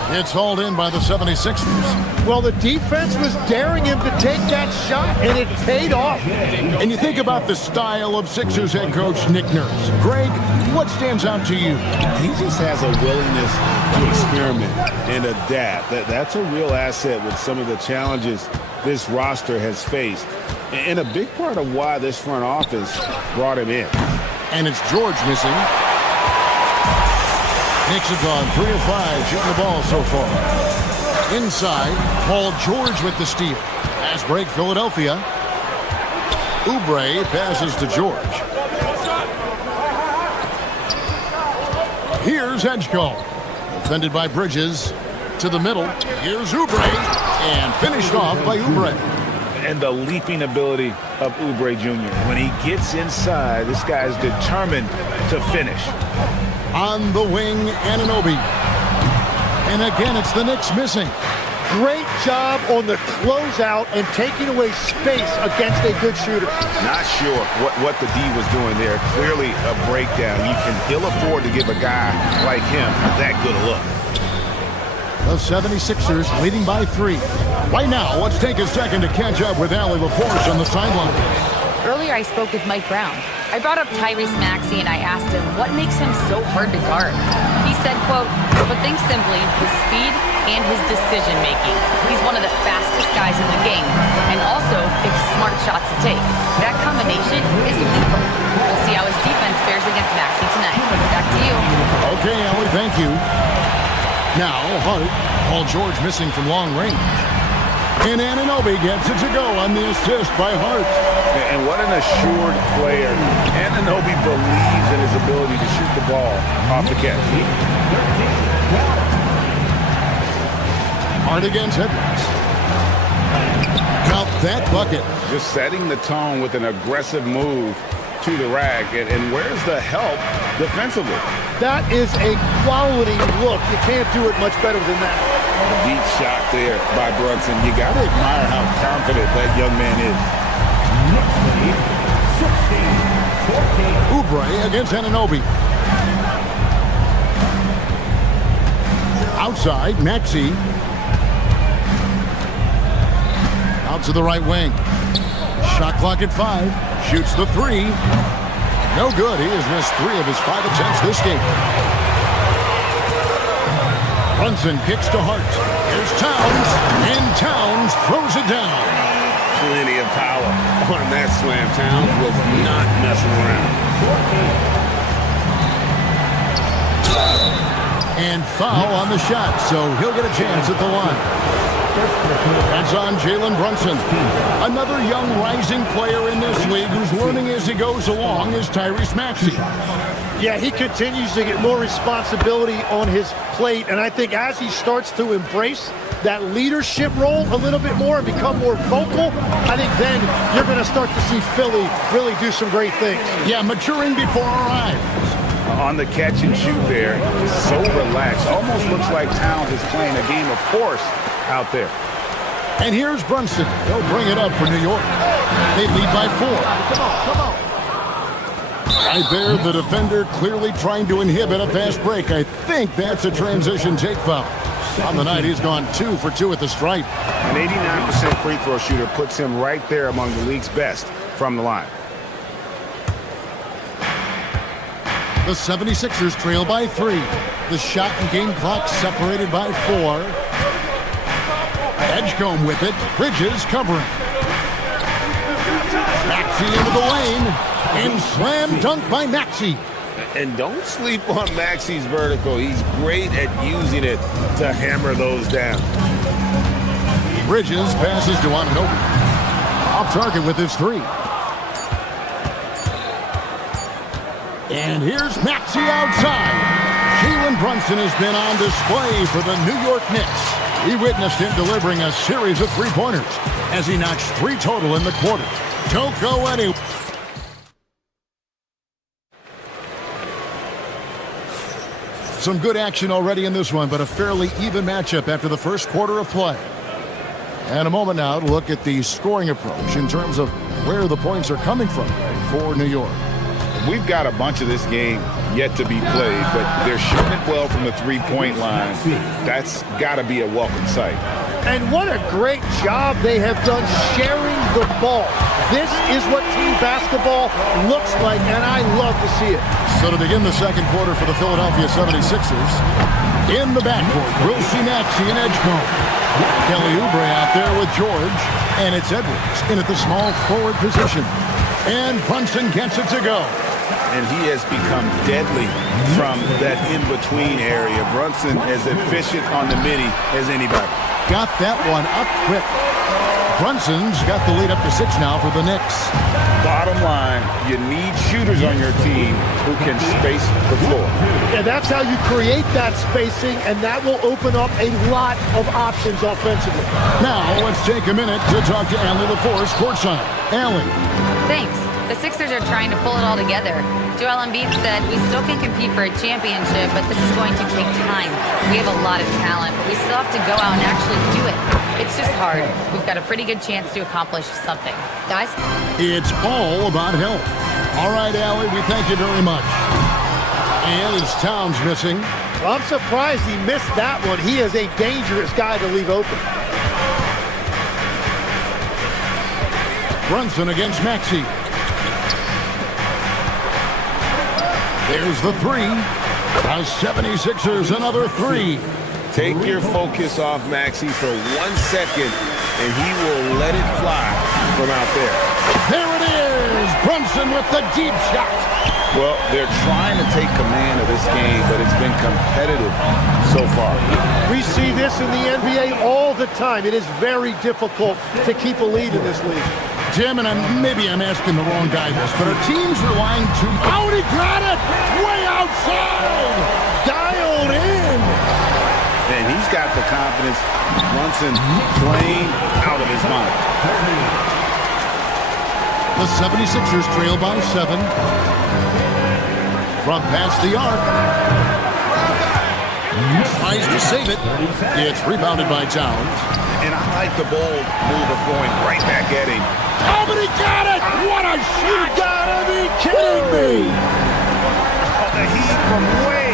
It's hauled in by the 76ers. Well, the defense was daring him to take that shot, and it paid off. And you think about the style of Sixers head coach Nick Nurse. Greg, what stands out to you? He just has a willingness to experiment and adapt. That's a real asset with some of the challenges this roster has faced. And a big part of why this front office brought him in. And it's George missing. Knicks have gone 3 of 5 shooting the ball so far. Inside, Paul George with the steal. Pass break, Philadelphia. Oubre passes to George. Here's Edgecombe. Defended by Bridges. To the middle. Here's Oubre. And finished off by Oubre. And the leaping ability of Oubre Jr. When he gets inside, this guy is determined to finish. On the wing, Anunoby. And again, it's the Knicks missing. Great job on the closeout and taking away space against a good shooter. Not sure what the D was doing there. Clearly a breakdown. You can ill afford to give a guy like him that good a look. The 76ers leading by 3. Right now, let's take a second to catch up with Allie LaForce on the sideline. Earlier, I spoke with Mike Brown. I brought up Tyrese Maxey and I asked him what makes him so hard to guard. He said, quote, "But think simply, his speed and his decision-making. He's one of the fastest guys in the game and also picks smart shots to take. That combination is lethal." We'll see how his defense fares against Maxey tonight. Back to you. Okay, Allie, thank you. Now, Hart. Paul George missing from long range. And Anunoby gets it to go on the assist by Hart. And what an assured player. Anunoby believes in his ability to shoot the ball off the catch. Hart against Edwards. Now that bucket. Just setting the tone with an aggressive move to the rack. And where's the help defensively? That is a quality look. You can't do it much better than that. Deep shot there by Brunson. You got to admire how confident that young man is. Oubre against Anunoby. Outside, Maxey. Out to the right wing. Shot clock at 5. Shoots the 3. No good. He has missed 3 of his 5 attempts this game. Brunson kicks to Hart. Here's Towns. And Towns throws it down. Plenty of power on that slam. Towns was not messing around. And foul on the shot, so he'll get a chance at the line. That's on Jalen Brunson. Another young rising player in this league who's learning as he goes along is Tyrese Maxey. Yeah, he continues to get more responsibility on his plate, and I think as he starts to embrace that leadership role a little bit more and become more vocal, I think then you're going to start to see Philly really do some great things. Yeah, maturing before our eyes. On the catch and shoot there, so relaxed. Almost looks like Towns is playing a game of horse out there. And here's Brunson. They'll bring it up for New York. They lead by 4. Come on. Right there, the defender clearly trying to inhibit a fast break. I think that's a transition take foul. On the night, he's gone 2 for 2 at the stripe. An 89% free throw shooter puts him right there among the league's best from the line. The 76ers trail by 3. The shot and game clock separated by 4. Edgecombe with it. Bridges covering. Maxey into the lane. And slam dunk by Maxey. And don't sleep on Maxey's vertical. He's great at using it to hammer those down. Bridges passes to Anunoby. Off target with his 3. And here's Maxey outside. Jalen Brunson has been on display for the New York Knicks. We witnessed him delivering a series of 3-pointers as he notched 3 total in the quarter. Don't go anywhere. Some good action already in this one, but a fairly even matchup after the first quarter of play. And a moment now to look at the scoring approach in terms of where the points are coming from for New York. We've got a bunch of this game yet to be played, but they're shooting it well from the 3-point line. That's got to be a welcome sight. And what a great job they have done sharing the ball. This is what team basketball looks like, and I love to see it. So to begin the second quarter for the Philadelphia 76ers, in the backcourt, we'll see Maxey and Edgecombe. Kelly Oubre out there with George, and it's Edwards in at the small forward position. And Brunson gets it to go. And he has become deadly from that in-between area. Brunson as efficient on the mini as anybody. Got that one up quick. Brunson's got the lead up to 6 now for the Knicks. Bottom line, you need shooters on your team who can space the floor. And that's how you create that spacing, and that will open up a lot of options offensively. Now, let's take a minute to talk to Allie LaForce courtside. Allie. Thanks. The Sixers are trying to pull it all together. Joel Embiid said, "We still can compete for a championship, but this is going to take time. We have a lot of talent, but we still have to go out and actually do it. It's just hard. We've got a pretty good chance to accomplish something." Guys? It's all about health. All right, Allie, we thank you very much. And is Towns missing? Well, I'm surprised he missed that one. He is a dangerous guy to leave open. Brunson against Maxey. There's the three. The 76ers another three. Take your focus off Maxey for 1 second, and he will let it fly from out there. There it is. Brunson with the deep shot. Well, they're trying to take command of this game, but it's been competitive so far. We see this in the NBA all the time. It is very difficult to keep a lead in this league. Jim, and maybe I'm asking the wrong guy this, but are teams relying too much? Oh, he got it! Way outside! Dialed in! And he's got the confidence. Brunson playing out of his mind. The 76ers trail by 7. From past the arc. Tries to save it. It's rebounded by Towns. And I like the bold move of going right back at him. Oh, but he got it! What a shoot! You gotta be kidding me! The heat from way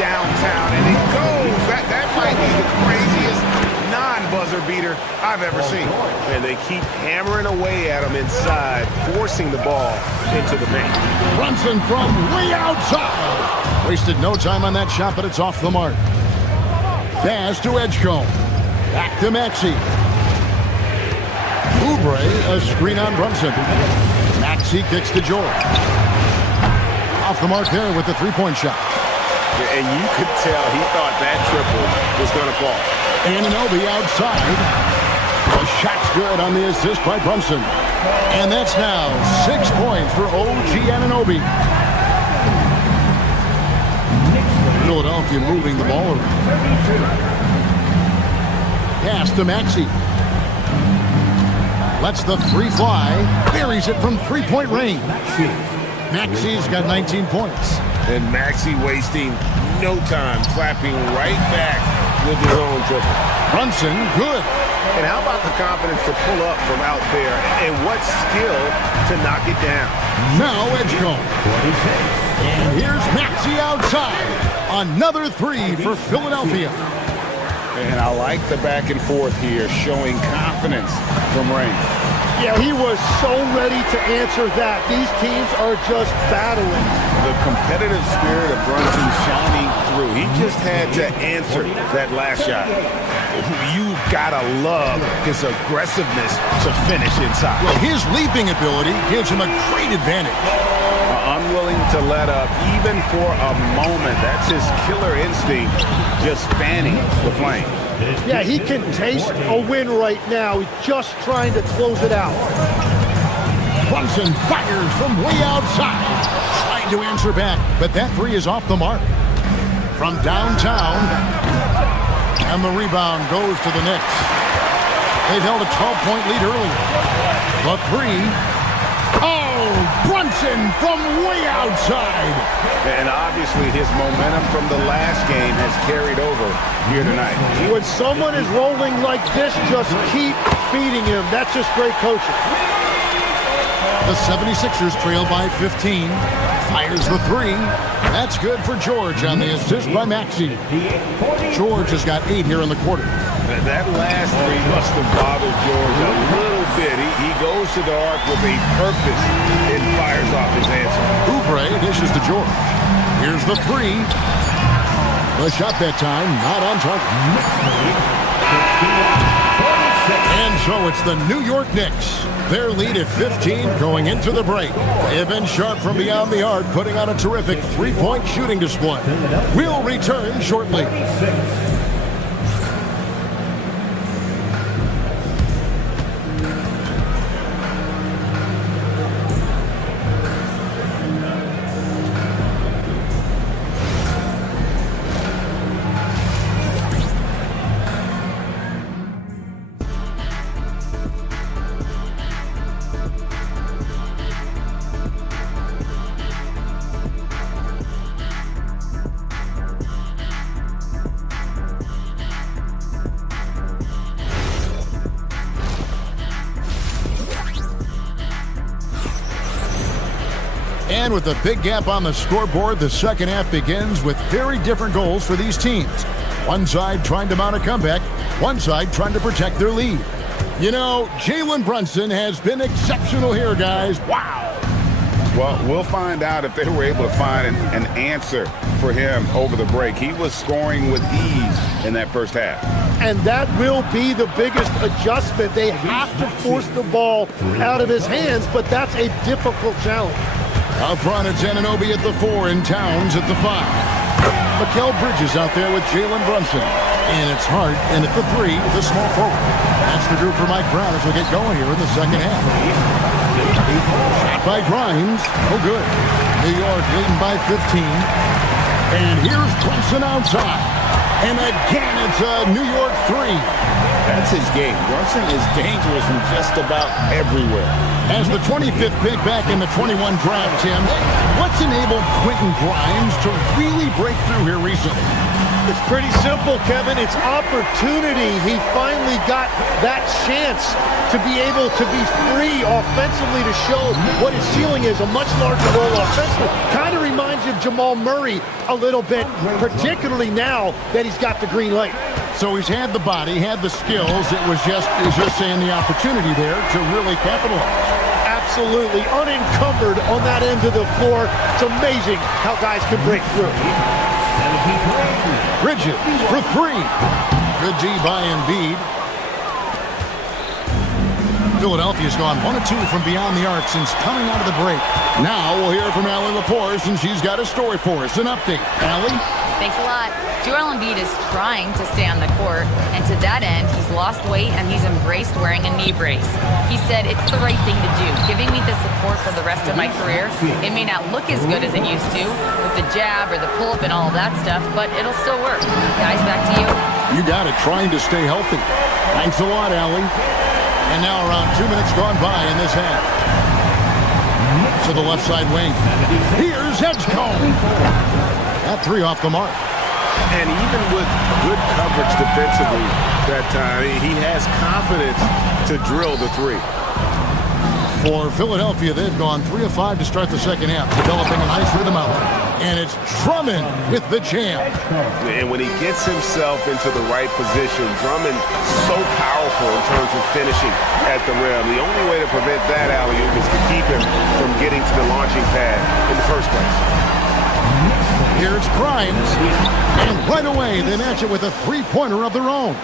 downtown, and it goes. That might be the craziest non-buzzer beater I've ever seen. And they keep hammering away at him inside, forcing the ball into the paint. Brunson from way outside. Wasted no time on that shot, but it's off the mark. Pass to Edgecombe. Back to Maxey. Oubre, a screen on Brunson. Maxey kicks to George. Off the mark there with the three-point shot. And you could tell he thought that triple was going to fall. Anunoby outside. The shot's good on the assist by Brunson. And that's now 6 points for OG Anunoby. Philadelphia moving the ball around. Pass to Maxey. Lets the three fly. Buries it from three-point range. Maxey's got 19 points. And Maxey wasting no time, clapping right back with his own triple. Brunson, good. And how about the confidence to pull up from out there, and what skill to knock it down. Now Edgecombe. And here's Maxey outside. Another three for Philadelphia. And I like the back and forth here, showing confidence from range. Yeah, he was so ready to answer that. These teams are just battling. The competitive spirit of Brunson shining through. He just had to answer that last shot. You've got to love his aggressiveness to finish inside. Well, his leaping ability gives him a great advantage. Unwilling to let up even for a moment. That's his killer instinct, just fanning the flame. Yeah, he can taste a win right now. He's just trying to close it out. Brunson fires from way outside. Trying to answer back, but that three is off the mark. From downtown, and the rebound goes to the Knicks. They've held a 12-point lead earlier. The three. Oh, Brunson from way outside. And obviously his momentum from the last game has carried over here tonight. When someone is rolling like this, just keep feeding him. That's just great coaching. The 76ers trail by 15. Fires the three. That's good for George on the assist by Maxey. George has got 8 here in the quarter. That last three must have bothered George a little bit. He goes to the arc with a purpose and fires off his answer. Oubre dishes to George. Here's the three. The shot that time, not on target. And so it's the New York Knicks. Their lead at 15 going into the break. They have been sharp from beyond the arc, putting on a terrific three-point shooting display. We'll return shortly. And with a big gap on the scoreboard, the second half begins with very different goals for these teams. One side trying to mount a comeback, one side trying to protect their lead. You know, Jalen Brunson has been exceptional here, guys. Wow. Well, we'll find out if they were able to find an answer for him over the break. He was scoring with ease in that first half. And that will be the biggest adjustment. They have to force the ball out of his hands, but that's a difficult challenge. Out front, it's Anunoby at the 4 and Towns at the 5. Mikal Bridges out there with Jalen Brunson. And it's Hart in at the 3, the small forward. That's the group for Mike Brown as we get going here in the second half. Shot by Grimes. Oh, good. New York leading by 15. And here's Brunson outside. And again, it's a New York 3. That's his game. Brunson is dangerous from just about everywhere. As the 25th pick back in the 21 draft, Tim, what's enabled Quentin Grimes to really break through here recently? It's pretty simple, Kevin. It's opportunity. He finally got that chance to be able to be free offensively to show what his ceiling is, a much larger role offensively. Kind of reminds you of Jamal Murray a little bit, particularly now that he's got the green light. So he's had the body, had the skills. It was just, as you're saying, the opportunity there to really capitalize. Absolutely unencumbered on that end of the floor. It's amazing how guys can break through. Bridges for 3. Good D by Embiid. Philadelphia's gone 1 of 2 from beyond the arc since coming out of the break. Now we'll hear from Allie LaForce, and she's got a story for us. An update. Allie? Thanks a lot. Joel Embiid is trying to stay on the court, and to that end, he's lost weight and he's embraced wearing a knee brace. He said, "It's the right thing to do, giving me the support for the rest of my career. It may not look as good as it used to, with the jab or the pull-up and all that stuff, but it'll still work." Guys, back to you. You got it, trying to stay healthy. Thanks a lot, Allie. And now around 2 minutes gone by in this half. To the left side wing. Here's Edgecombe. That 3 off the mark. And even with good coverage defensively that time, he has confidence to drill the 3. For Philadelphia, they've gone 3 of 5 to start the second half, developing a nice rhythm out there. And it's Drummond with the jam. And when he gets himself into the right position, Drummond so powerful in terms of finishing at the rim. The only way to prevent that alley-oop is to keep him from getting to the launching pad in the first place. Here's Grimes. And right away, they match it with a 3-pointer of their own.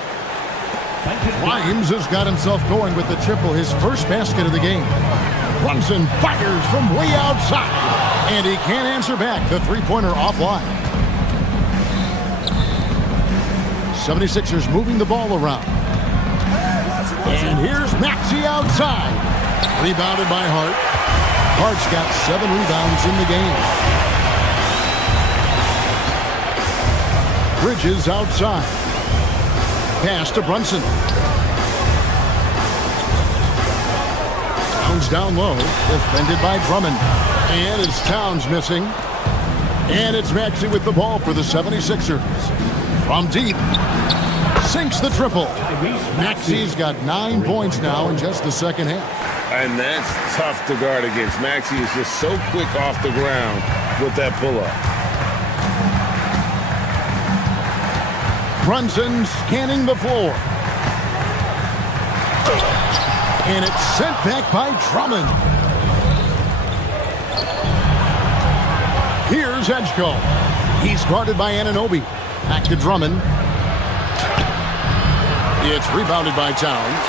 Grimes has got himself going with the triple, his first basket of the game. Brunson fires from way outside. And he can't answer back. The 3-pointer offline. 76ers moving the ball around. And here's Maxey outside. Rebounded by Hart. Hart's got 7 rebounds in the game. Bridges outside. Pass to Brunson. Towns down low. Defended by Drummond. And it's Towns missing. And it's Maxey with the ball for the 76ers. From deep. Sinks the triple. Maxey's got 9 points now in just the second half. And that's tough to guard against. Maxey is just so quick off the ground with that pull-up. Brunson scanning the floor. And it's sent back by Drummond. Here's Edgecombe. He's guarded by Anunoby. Back to Drummond. It's rebounded by Towns.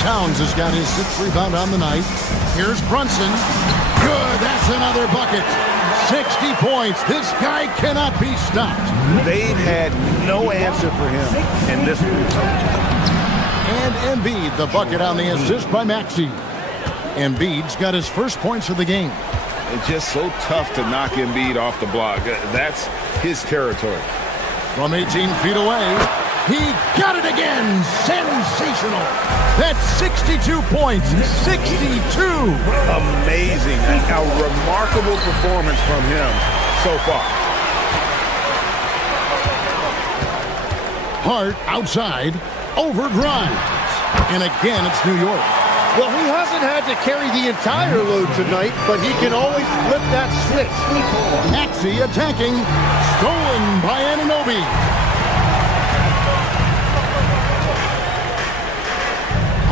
Towns has got his 6th rebound on the night. Here's Brunson. Good, that's another bucket. 60 points. This guy cannot be stopped. They've had no answer for him in this one. And Embiid, the bucket on the assist by Maxey. Embiid's got his first points of the game. It's just so tough to knock Embiid off the block. That's his territory. From 18 feet away, he got it again. Sensational. That's 62 points. 62. Amazing. A remarkable performance from him so far. Hart outside, over Grimes. And again, it's New York. Well, he hasn't had to carry the entire load tonight, but he can always flip that switch. Maxey attacking. Stolen by Anunoby.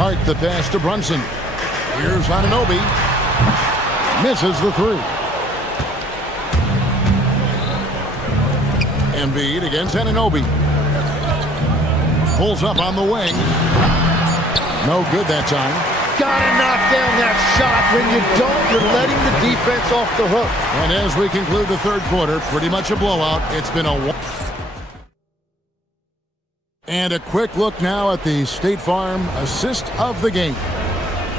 Hart the pass to Brunson. Here's Anunoby. Misses the three. Embiid against Anunoby. Pulls up on the wing. No good that time. Gotta knock down that shot. When you don't, you're letting the defense off the hook. And as we conclude the third quarter, pretty much a blowout. It's been a... And a quick look now at the State Farm assist of the game.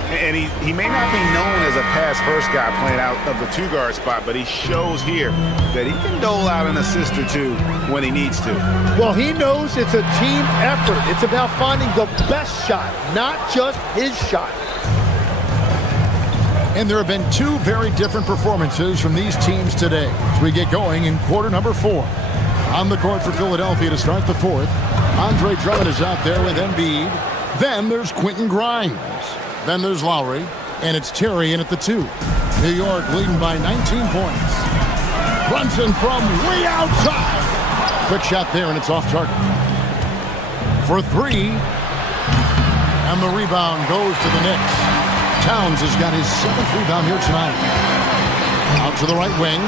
And he may not be known as a pass-first guy playing out of the two-guard spot, but he shows here that he can dole out an assist or two when he needs to. Well, he knows it's a team effort. It's about finding the best shot, not just his shot. And there have been two very different performances from these teams today as we get going in quarter number 4. On the court for Philadelphia to start the fourth, Andre Drummond is out there with Embiid. Then there's Quentin Grimes. Then there's Lowry, and it's Terry in at the 2. New York leading by 19 points. Brunson from way outside. Quick shot there, and it's off target. For 3. And the rebound goes to the Knicks. Towns has got his 7th rebound here tonight. Out to the right wing.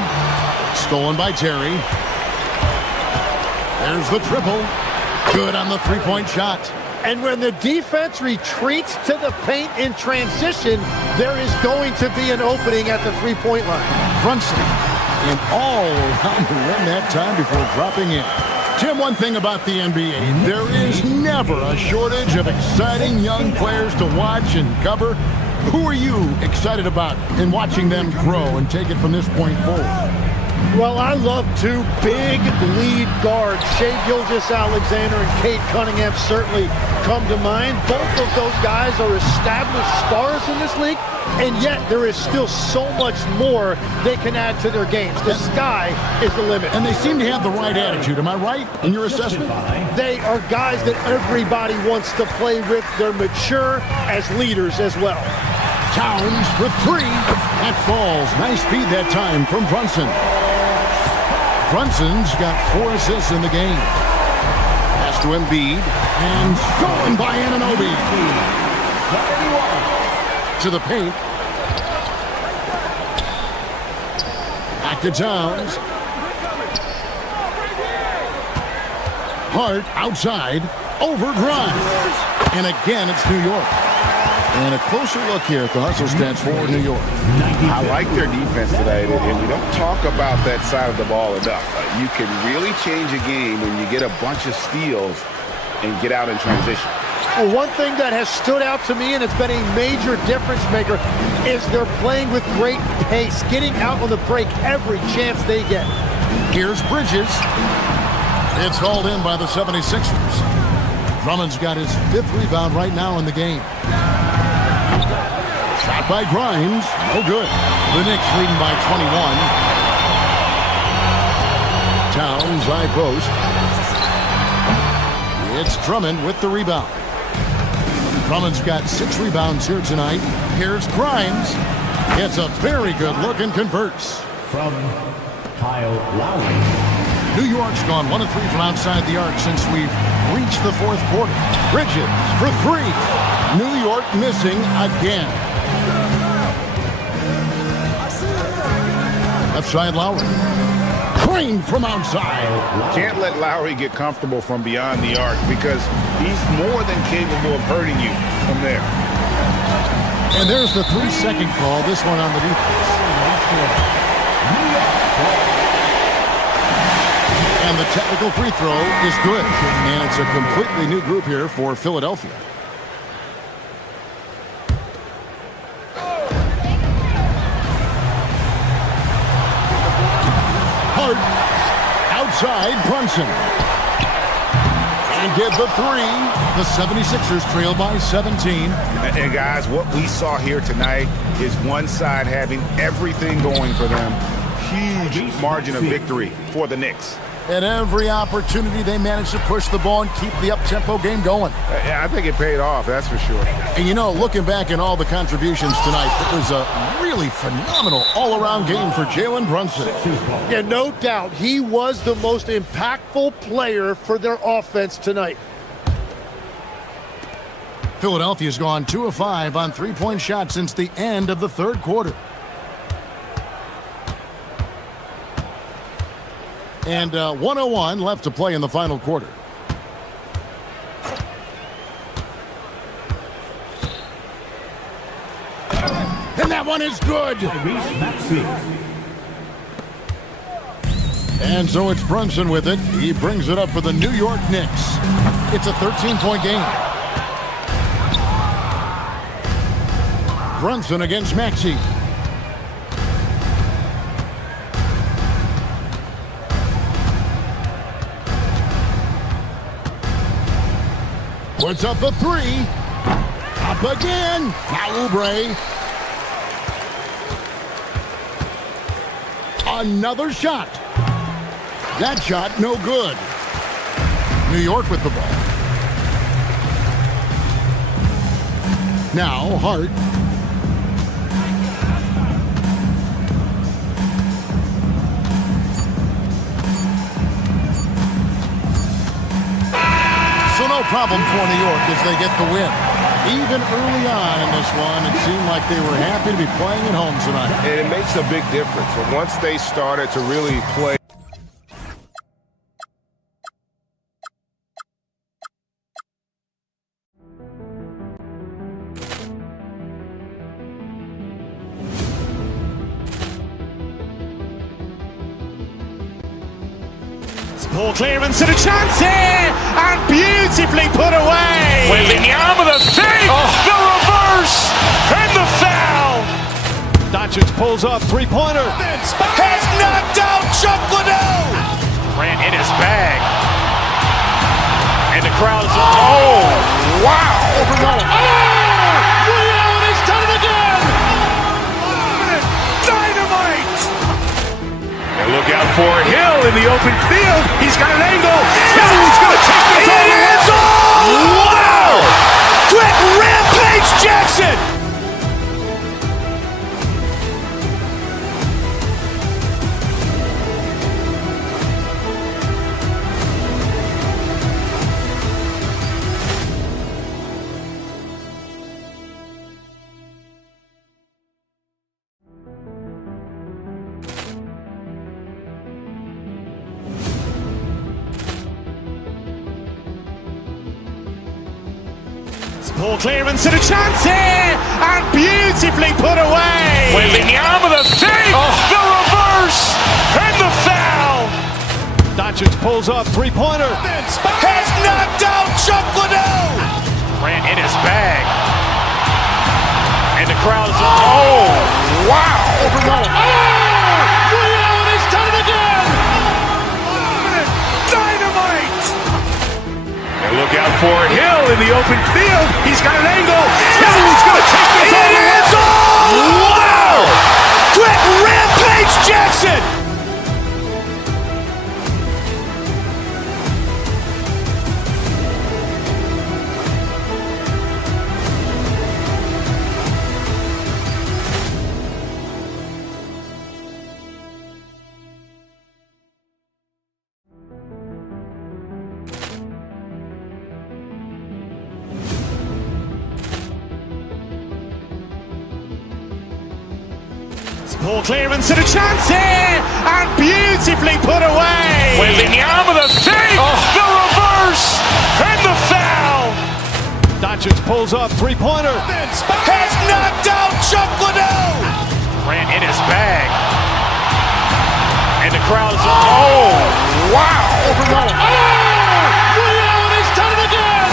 Stolen by Terry. There's the triple. Good on the three-point shot. And when the defense retreats to the paint in transition, there is going to be an opening at the three-point line. Brunson in all around the rim that time before dropping in. Tim, one thing about the NBA, there is never a shortage of exciting young players to watch and cover. Who are you excited about in watching them grow and take it from this point forward? Well, I love 2 big lead guards. Shai Gilgeous-Alexander and Cade Cunningham certainly come to mind. Both of those guys are established stars in this league, and yet there is still so much more they can add to their games. The sky is the limit. And they seem to have the right attitude. Am I right in your assessment? They are guys that everybody wants to play with. They're mature as leaders as well. Towns for 3. That falls. Nice speed that time from Brunson. Brunson's got 4 assists in the game. Pass to Embiid. And stolen by Anunoby. To the paint. Back to Towns. Hart outside. Over Grimes. And again, it's New York. And a closer look here at the hustle stats for New York. I like their defense today, and we don't talk about that side of the ball enough. You can really change a game when you get a bunch of steals and get out in transition. Well, one thing that has stood out to me, and it's been a major difference maker, is they're playing with great pace, getting out on the break every chance they get. Here's Bridges. It's hauled in by the 76ers. Drummond's got his 5th rebound right now in the game. Shot by Grimes. No good. The Knicks leading by 21. Towns high post. It's Drummond with the rebound. Drummond's got 6 rebounds here tonight. Here's Grimes. It's a very good look and converts. From Kyle Lowry. New York's gone 1 of 3 from outside the arc since we've reached the 4th quarter. Bridges for 3. New York missing again. Left side Lowry. Crane from outside. Can't let Lowry get comfortable from beyond the arc because he's more than capable of hurting you from there. And there's the 3-second call. This one on the defense. And the technical free throw is good. And it's a completely new group here for Philadelphia. Hart outside Brunson. And get the 3. The 76ers trail by 17. And guys, what we saw here tonight is one side having everything going for them. Huge margin of victory for the Knicks. At every opportunity, they managed to push the ball and keep the up-tempo game going. I think it paid off, that's for sure. And you know, looking back at all the contributions tonight, it was a really phenomenal all-around game for Jalen Brunson. Yeah, no doubt. He was the most impactful player for their offense tonight. Philadelphia's gone 2 of 5 on three-point shots since the end of the third quarter. And 1:01 left to play in the final quarter. And that one is good. And so it's Brunson with it. He brings it up for the New York Knicks. It's a 13-point game. Brunson against Maxey. Puts up the three. Up again. Now Oubre. Another shot. That shot, no good. New York with the ball. Now, Hart. So no problem for New York as they get the win. Even early on in this one, it seemed like they were happy to be playing at home tonight. And it makes a big difference. But once they started to really play. Ball clearance and a chance here, and beautifully put away. Wembanyama the fake, the reverse, and the foul. Doncic pulls up, three-pointer. Has knocked out Chuck Liddell. Ran in his bag. And the crowd is, oh, wow. He's done it again. Dynamite. And look out for Hill in the open field. He's got an angle. Hill's going to take this all the way. Wow! Quick Rampage Jackson. Ball clearance and a chance here, and beautifully put away. Wembanyama the fake, the reverse, and the foul. Doncic pulls up, three-pointer. Has knocked out Chuck Liddell. Ran in his bag. And the crowd is, oh, wow. He's done it again. Dynamite. And look out for Hill in the open field. He's got an angle. Hill's going to take this all the way. Wow! Quick Rampage Jackson. Ball clearance and a chance here, and beautifully put away. Wembanyama the fake, the reverse, and the foul. Doncic pulls up, three-pointer. Has knocked out Chuck Liddell. Ran in his bag. And the crowd is, oh, wow. He's done it again.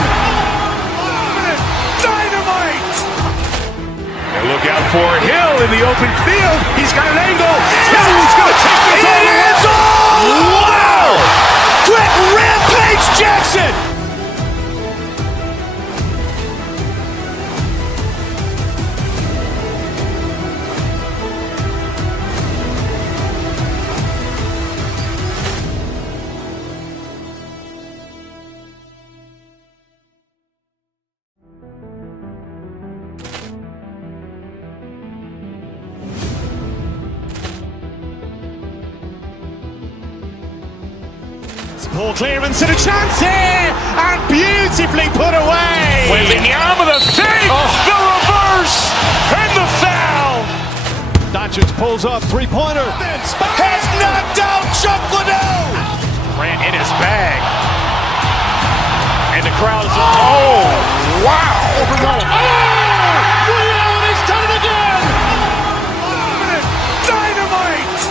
Dynamite. And look out for Hill in the open field. He's got an angle. Hill's going to take this all the way. Wow! Quick Rampage Jackson. Ball clearance and a chance here, and beautifully put away. Wembanyama the the fake, the reverse, and the foul. Doncic pulls up, three-pointer. Has knocked out Chuck Liddell. Ran in his bag. And the crowd is, oh, wow. Ray Allen has done it again. Dynamite.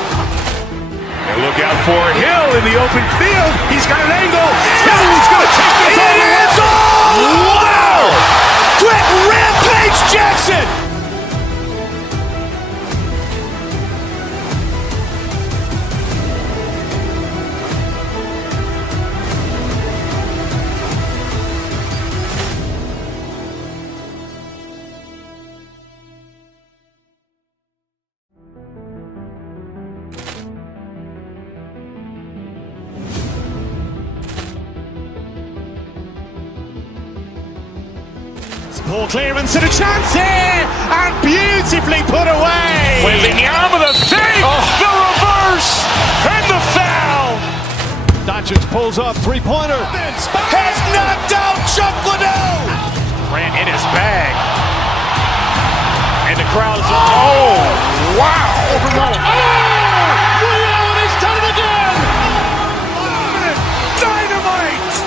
And look out for Hill in the open field. He's got an angle. Hill's going to take this all the way. Wow. Quick Rampage Jackson. Poor clearance and a chance here, and beautifully put away. Wembanyama the fake, the reverse, and the foul. Doncic pulls up, three-pointer. Has knocked out Chuck Liddell. Ran in his bag. And the crowd is, oh, wow. Ray Allen has done it again. Dynamite.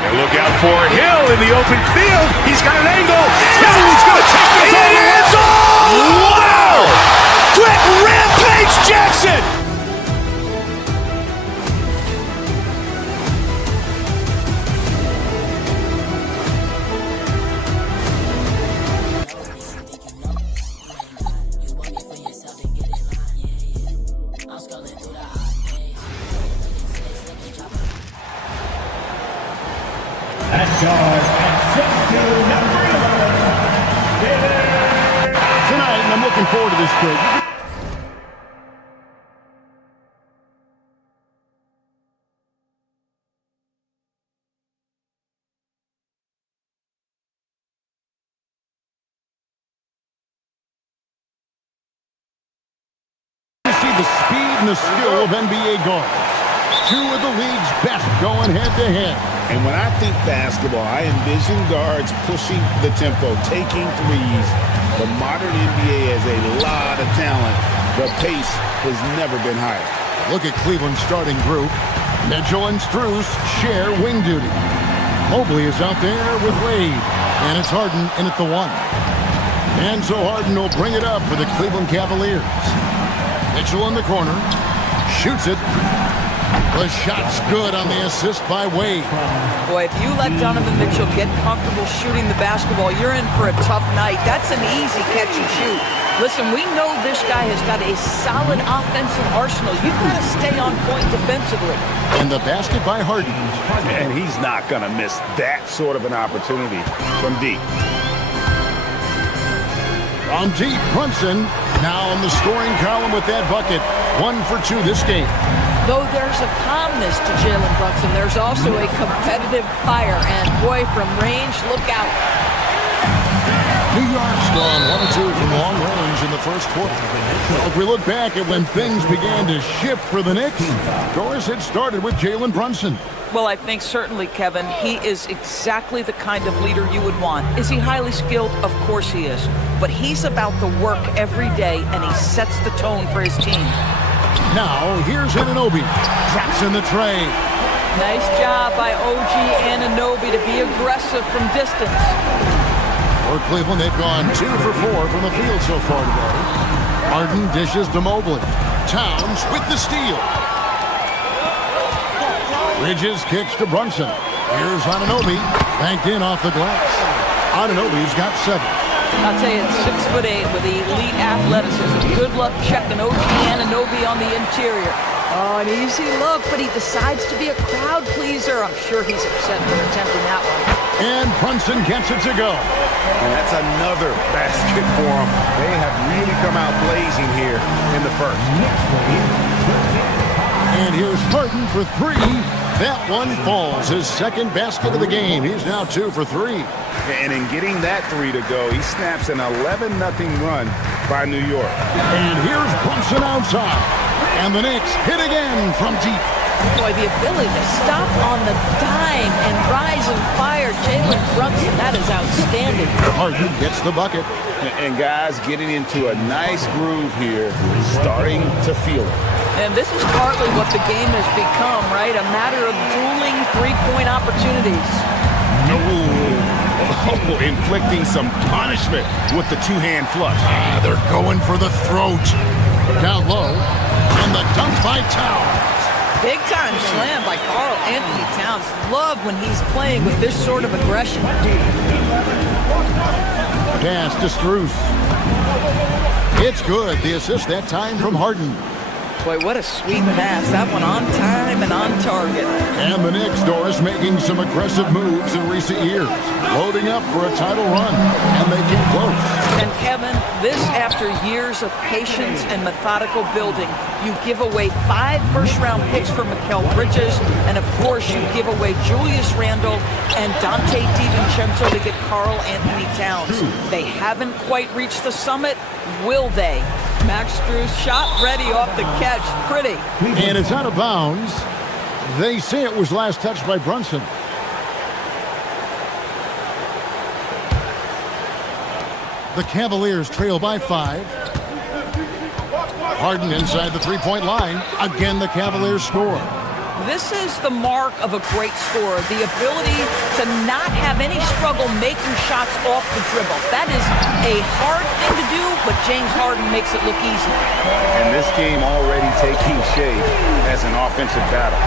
And look out for Hill in the open field. He's got an angle. Hill's going to take this all the way. Wow. Quick Rampage Jackson. Tonight, and I'm looking forward to this kid. You see the speed and the skill of NBA guards. Two of the league's best going head-to-head. And when I think basketball, I envision guards pushing the tempo, taking threes. The modern NBA has a lot of talent. The pace has never been higher. Look at Cleveland's starting group. Mitchell and Strus share wing duty. Mobley is out there with Wade. And it's Harden in at the one. And so Harden will bring it up for the Cleveland Cavaliers. Mitchell in the corner. Shoots it. The shot's good on the assist by Wade. Boy, if you let Donovan Mitchell get comfortable shooting the basketball, you're in for a tough night. That's an easy catch and shoot. Listen, we know this guy has got a solid offensive arsenal. You've got to stay on point defensively. And the basket by Harden. And he's not going to miss that sort of an opportunity from deep. From deep, Brunson now in the scoring column with that bucket. 1 for 2 this game. Though there's a calmness to Jalen Brunson, there's also a competitive fire. And boy, from range, look out. New York's gone 1 or 2 from long range in the first quarter. Well, if we look back at when things began to shift for the Knicks, of course, it started with Jalen Brunson. Well, I think certainly, Kevin, he is exactly the kind of leader you would want. Is he highly skilled? Of course he is. But he's about the work every day, and he sets the tone for his team. Now, here's Anunoby. Drops in the tray. Nice job by OG Anunoby to be aggressive from distance. For Cleveland, they've gone 2 for 4 from the field so far today. Harden dishes to Mobley. Towns with the steal. Bridges kicks to Brunson. Here's Anunoby. Banked in off the glass. Anunoby's got 7. I'll tell you, it's 6'8" with elite athleticism. Good luck checking OG Anunoby on the interior. Oh, an easy look, but he decides to be a crowd pleaser. I'm sure he's upset for attempting that one. And Brunson gets it to go. And that's another basket for them. They have really come out blazing here in the first. And here's Harden for 3. That one falls. His second basket of the game. He's now 2 for 3. And in getting that 3 to go, he snaps an 11-0 run by New York. And here's Brunson outside. And the Knicks hit again from deep. Boy, the ability to stop on the dime and rise and fire Jalen Brunson, that is outstanding. Harden gets the bucket. And guys getting into a nice groove here, starting to feel it. And this is partly what the game has become, right? A matter of dueling three-point opportunities. No. Oh, inflicting some punishment with the two-hand flush. They're going for the throat. Down low, and the dunk by Towns. Big-time slam by Karl Anthony Towns. Love when he's playing with this sort of aggression. Pass to Strus. It's good. The assist that time from Harden. Boy, what a sweet pass. That one on time and on target. And the Knicks, Doris, making some aggressive moves in recent years. Loading up for a title run. And they get close. And Kevin, this after years of patience and methodical building. You give away 5 first-round picks for Mikal Bridges. And, of course, you give away Julius Randle and Dante DiVincenzo to get Karl Anthony Towns. They haven't quite reached the summit. Will they? Max Strus shot ready off the catch. Pretty. And it's out of bounds. They say it was last touched by Brunson. The Cavaliers trail by 5. Harden inside the three-point line. Again, the Cavaliers score. This is the mark of a great scorer, the ability to not have any struggle making shots off the dribble. That is a hard thing to do, but James Harden makes it look easy. And this game already taking shape as an offensive battle.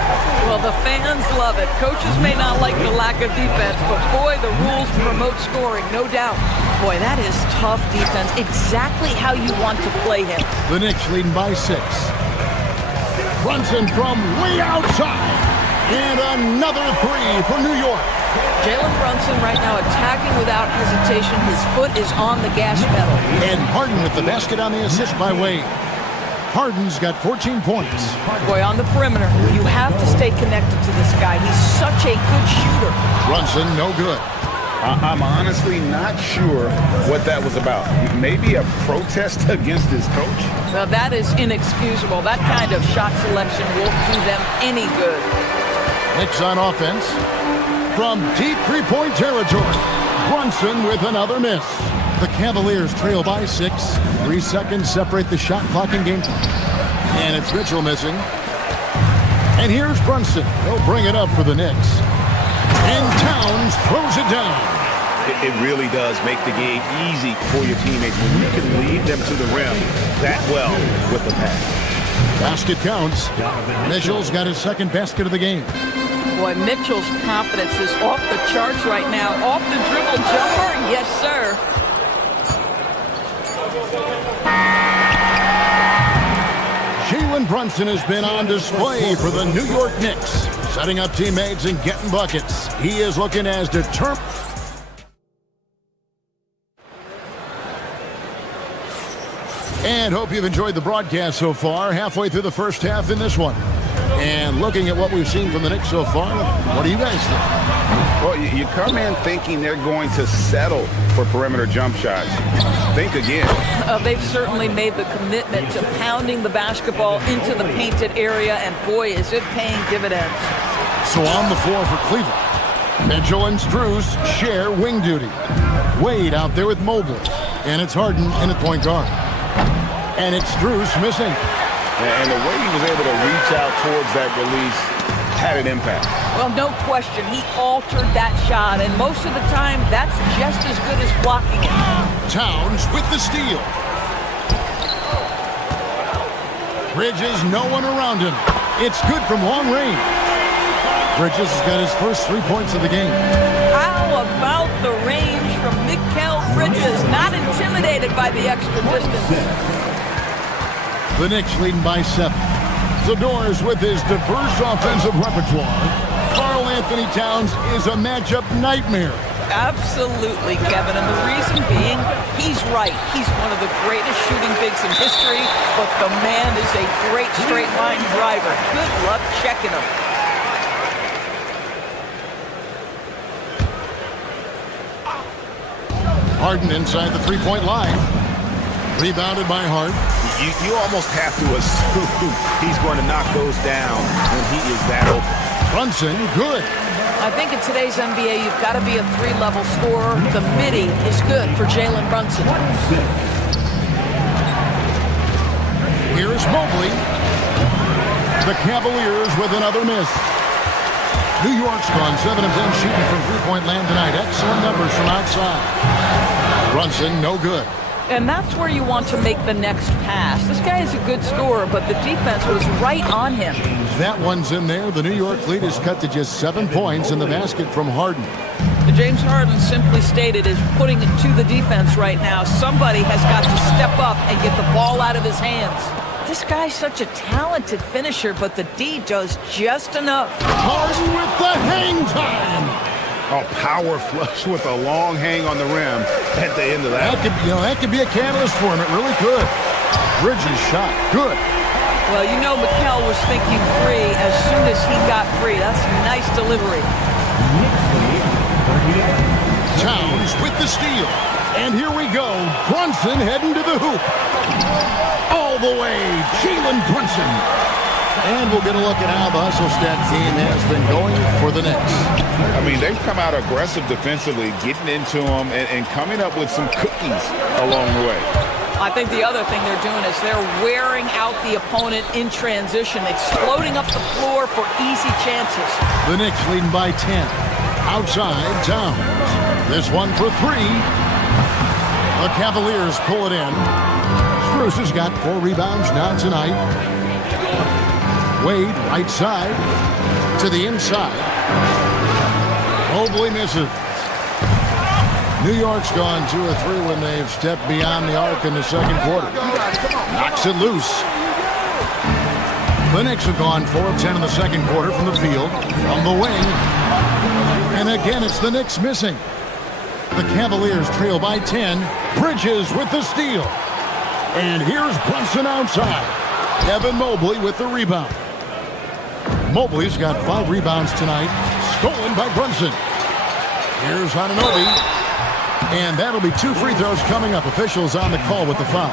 Well, the fans love it. Coaches may not like the lack of defense, but boy, the rules promote scoring, no doubt. Boy, that is tough defense. Exactly how you want to play him. The Knicks leading by 6. Brunson from way outside. And another 3 for New York. Jalen Brunson right now attacking without hesitation. His foot is on the gas pedal. And Harden with the basket on the assist by Wade. Harden's got 14 points. Boy, on the perimeter, you have to stay connected to this guy. He's such a good shooter. Brunson, no good. I'm honestly not sure what that was about. Maybe a protest against his coach? Well, that is inexcusable. That kind of shot selection won't do them any good. Knicks on offense. From deep three-point territory, Brunson with another miss. The Cavaliers trail by 6. 3 seconds separate the shot clock and game time. And it's Mitchell missing. And here's Brunson. He'll bring it up for the Knicks. And Towns throws it down. It really does make the game easy for your teammates when you can lead them to the rim that well with the pass. Basket counts. Mitchell's got his second basket of the game. Boy, Mitchell's confidence is off the charts right now. Off the dribble jumper, yes, sir. Jalen Brunson has been on display for the New York Knicks, setting up teammates and getting buckets. He is looking as determined. And hope you've enjoyed the broadcast so far. Halfway through the first half in this one. And looking at what we've seen from the Knicks so far, what do you guys think? Well, you come in thinking they're going to settle for perimeter jump shots. Think again. They've certainly made the commitment to pounding the basketball into the painted area, and boy, is it paying dividends. So on the floor for Cleveland, Mitchell and Strus share wing duty. Wade out there with Mobley, and it's Harden in at point guard. And it's Strus missing. And the way he was able to reach out towards that release had an impact. Well, no question. He altered that shot, and most of the time, that's just as good as blocking it. Towns with the steal. Bridges, no one around him. It's good from long range. Bridges has got his first 3 points of the game. How about the range from Mikal Bridges? Not intimidated by the extra distance. The Knicks leading by 7. Zador's with his diverse offensive repertoire. Karl Anthony Towns is a matchup nightmare. Absolutely, Kevin, and the reason being, he's right. He's one of the greatest shooting bigs in history, but the man is a great straight-line driver. Good luck checking him. Harden inside the three-point line. Rebounded by Hart. You almost have to assume he's going to knock those down when he is that open. Brunson, good. I think in today's NBA, you've got to be a three-level scorer. The midi is good for Jalen Brunson. Here's Mobley. The Cavaliers with another miss. New York's gone 7 of 10 shooting from three-point land tonight. Excellent numbers from outside. Brunson, no good. And that's where you want to make the next pass. This guy is a good scorer, but the defense was right on him. That one's in there. The New York lead is cut to just 7 points in the basket from Harden. James Harden simply stated is putting it to the defense right now. Somebody has got to step up and get the ball out of his hands. This guy's such a talented finisher, but the D does just enough. Harden with the hang time. Oh, power flush with a long hang on the rim at the end of that. That could be a catalyst for him. It really could. Bridges shot. Good. Well, you know Mikel was thinking three as soon as he got free. That's a nice delivery. Towns with the steal. And here we go. Brunson heading to the hoop. All the way. Jalen Brunson. And we'll get a look at how the hustle stat team has been going for the Knicks. I mean, they've come out aggressive defensively, getting into them and coming up with some cookies along the way. I think the other thing they're doing is they're wearing out the opponent in transition, exploding up the floor for easy chances. The Knicks leading by 10. Outside, Towns. This one for three. The Cavaliers pull it in. Strus has got 4 rebounds now tonight. Wade, right side, to the inside. Mobley misses. New York's gone 2 of 3 when they've stepped beyond the arc in the second quarter. Knocks it loose. The Knicks have gone 4 of 10 in the second quarter from the field, from the wing. And again, it's the Knicks missing. The Cavaliers trail by 10. Bridges with the steal. And here's Brunson outside. Evan Mobley with the rebound. Mobley's got 5 rebounds tonight, stolen by Brunson. Here's Anunoby, and that'll be 2 free throws coming up. Officials on the call with the foul.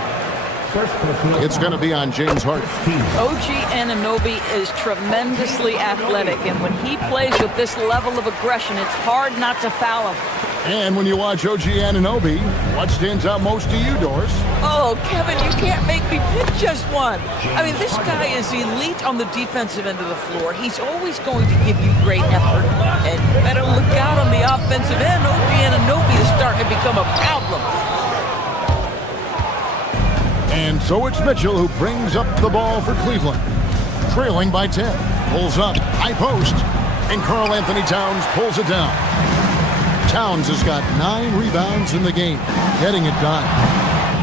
It's going to be on James Harden. OG Anunoby is tremendously athletic, and when he plays with this level of aggression, it's hard not to foul him. And when you watch OG Anunoby, what stands out most to you, Doris? Oh, Kevin, you can't make me pick just one. I mean, this guy is elite on the defensive end of the floor. He's always going to give you great effort. And better look out on the offensive end. OG Anunoby is starting to become a problem. And so it's Mitchell who brings up the ball for Cleveland. Trailing by 10. Pulls up, high post. And Karl Anthony Towns pulls it down. Towns has got 9 rebounds in the game, getting it done.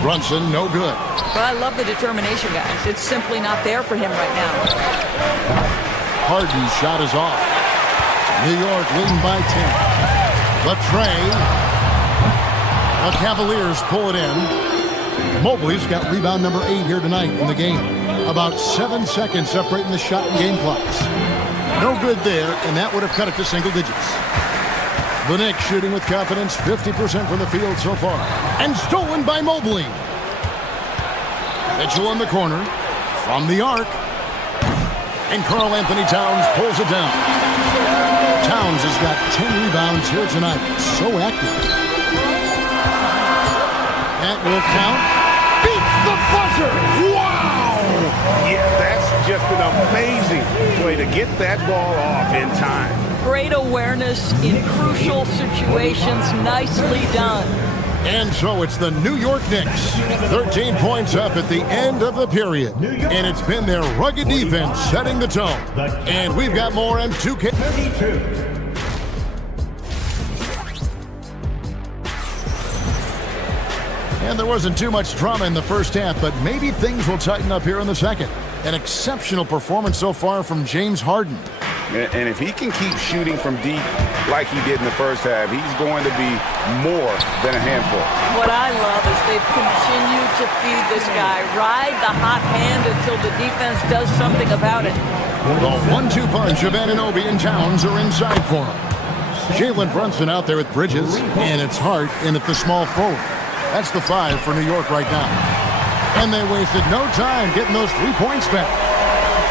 Brunson, no good. But I love the determination, guys. It's simply not there for him right now. Harden's shot is off. New York leading by 10. The tray. The Cavaliers pull it in. Mobley's got rebound number 8 here tonight in the game. About 7 seconds separating the shot and game clocks. No good there, and that would have cut it to single digits. The Knicks shooting with confidence, 50% from the field so far. And stolen by Mobley. Mitchell in the corner, from the arc. And Karl Anthony Towns pulls it down. Towns has got 10 rebounds here tonight. So active. That will count. Beats the buzzer. Wow! Yeah, that's just an amazing way to get that ball off in time. Great awareness in crucial situations. Nicely done. And so it's the New York Knicks. 13 points up at the end of the period. And it's been their rugged defense setting the tone. And we've got more on 2K. And there wasn't too much drama in the first half, but maybe things will tighten up here in the second. An exceptional performance so far from James Harden. And if he can keep shooting from deep like he did in the first half, he's going to be more than a handful. What I love is they've continued to feed this guy. Ride the hot hand until the defense does something about it. The 1-2 punch of Anunoby and Towns are inside for him. Jalen Brunson out there with Bridges, and it's Hart in at the small forward. That's the 5 for New York right now. And they wasted no time getting those 3 points back.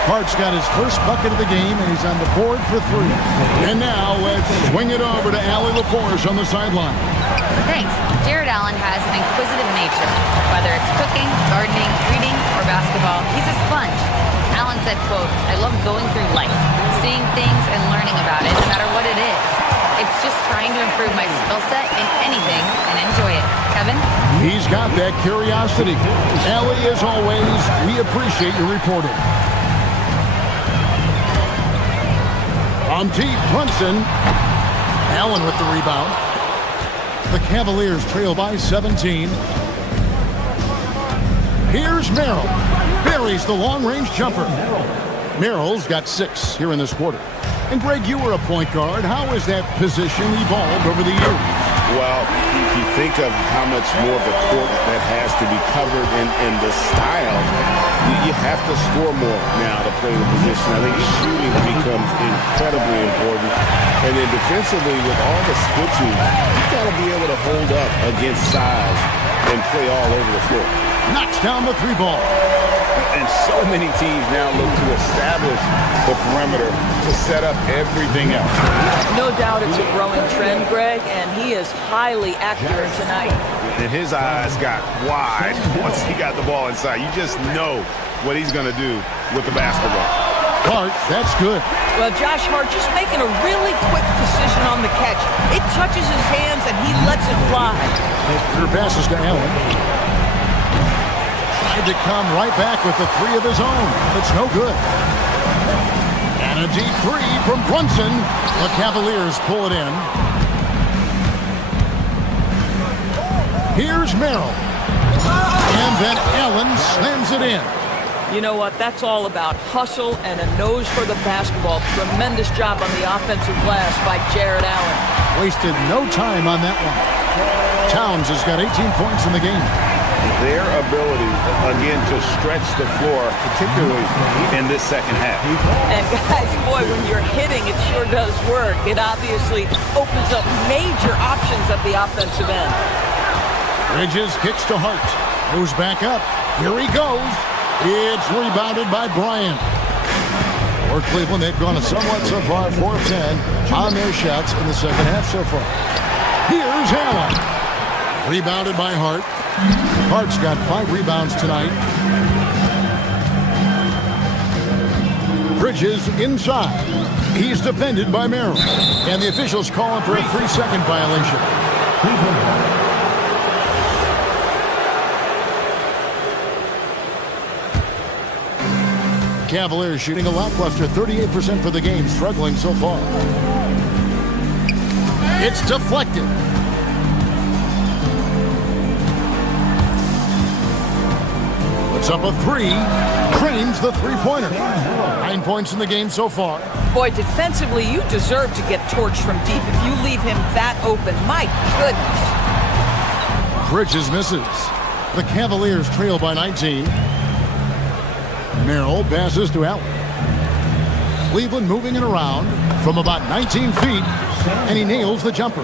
Hart's got his first bucket of the game, and he's on the board for 3. And now let's swing it over to Allie LaForge on the sideline. Thanks. Jared Allen has an inquisitive nature. Whether it's cooking, gardening, reading, or basketball, he's a sponge. Allen said, quote, "I love going through life, seeing things and learning about it, no matter what it is. It's just trying to improve my skill set in anything and enjoy it." Kevin? He's got that curiosity. Allie, as always, we appreciate your reporting. On deep, Brunson. Allen with the rebound. The Cavaliers trail by 17. Here's Merrill. Buries the long-range jumper. Merrill's got 6 here in this quarter. And Greg, you were a point guard. How has that position evolved over the years? Well, if you think of how much more of the court that has to be covered in the style, you have to score more now to play the position. I think shooting becomes incredibly important. And then defensively, with all the switching, you've got to be able to hold up against size and play all over the floor. Knocks down the 3 ball. And so many teams now look to establish the perimeter to set up everything else. No doubt it's a growing trend, Greg, and he is highly accurate tonight. And his eyes got wide once he got the ball inside. You just know what he's going to do with the basketball. Hart, that's good. Well, Josh Hart just making a really quick decision on the catch. It touches his hands and he lets it fly. Your passes to Allen. To come right back with the 3 of his own. It's no good. And a deep 3 from Brunson. The Cavaliers pull it in. Here's Merrill. And then Allen slams it in. You know what? That's all about hustle and a nose for the basketball. Tremendous job on the offensive glass by Jared Allen. Wasted no time on that one. Towns has got 18 points in the game. Their ability, again, to stretch the floor, particularly in this second half. And guys, boy, when you're hitting, it sure does work. It obviously opens up major options at the offensive end. Bridges kicks to Hart. Goes back up. Here he goes. It's rebounded by Bryant. For Cleveland, they've gone somewhat so far 4 of 10 on their shots in the second half so far. Here's Allen. Rebounded by Hart. Hart's got 5 rebounds tonight. Bridges inside. He's defended by Merrill. And the officials call him for a 3-second violation. Cavaliers shooting a lackluster 38% for the game, struggling so far. It's deflected. Puts up a 3. Cranes the 3-pointer. 9 points in the game so far. Boy, defensively, you deserve to get torched from deep if you leave him that open. My goodness. Bridges misses. The Cavaliers trail by 19. Merrill passes to Allen. Cleveland moving it around from about 19 feet, and he nails the jumper.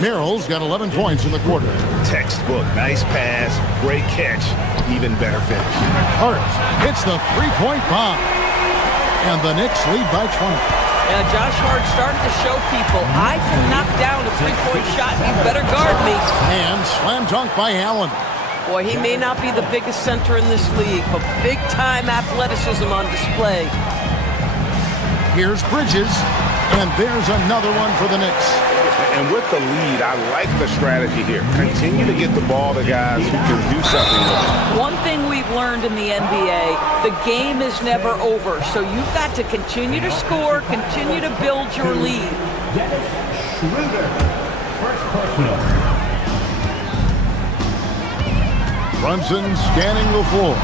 Merrill's got 11 points in the quarter. Textbook, nice pass, great catch, even better finish. Hart hits the 3-point bomb, and the Knicks lead by 20. Yeah, Josh Hart starting to show people, I can knock down a 3-point shot, you better guard me. And slam dunk by Allen. Boy, he may not be the biggest center in this league, but big-time athleticism on display. Here's Bridges, and there's another one for the Knicks. And with the lead, I like the strategy here. Continue to get the ball to guys who can do something with it. One thing we've learned in the NBA, the game is never over, so you've got to continue to score, continue to build your lead. Dennis Schroeder, first personal. Brunson scanning the floor.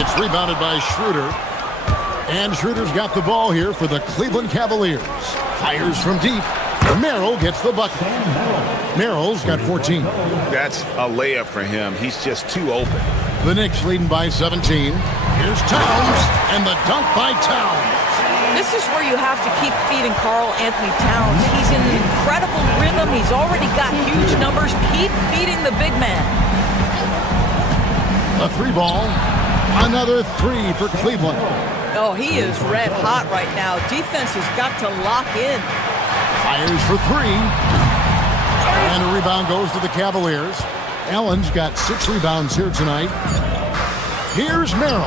It's rebounded by Schroeder. And Schroeder's got the ball here for the Cleveland Cavaliers. Fires from deep. Merrill gets the bucket. Merrill's got 14. That's a layup for him. He's just too open. The Knicks leading by 17. Here's Towns, and the dunk by Towns. This is where you have to keep feeding Karl Anthony Towns. He's in an incredible rhythm. He's already got huge numbers. Keep feeding the big man. A three ball. Another three for Cleveland. Oh, he is red hot right now. Defense has got to lock in. Fires for three. And a rebound goes to the Cavaliers. Allen's got 6 rebounds here tonight. Here's Merrill.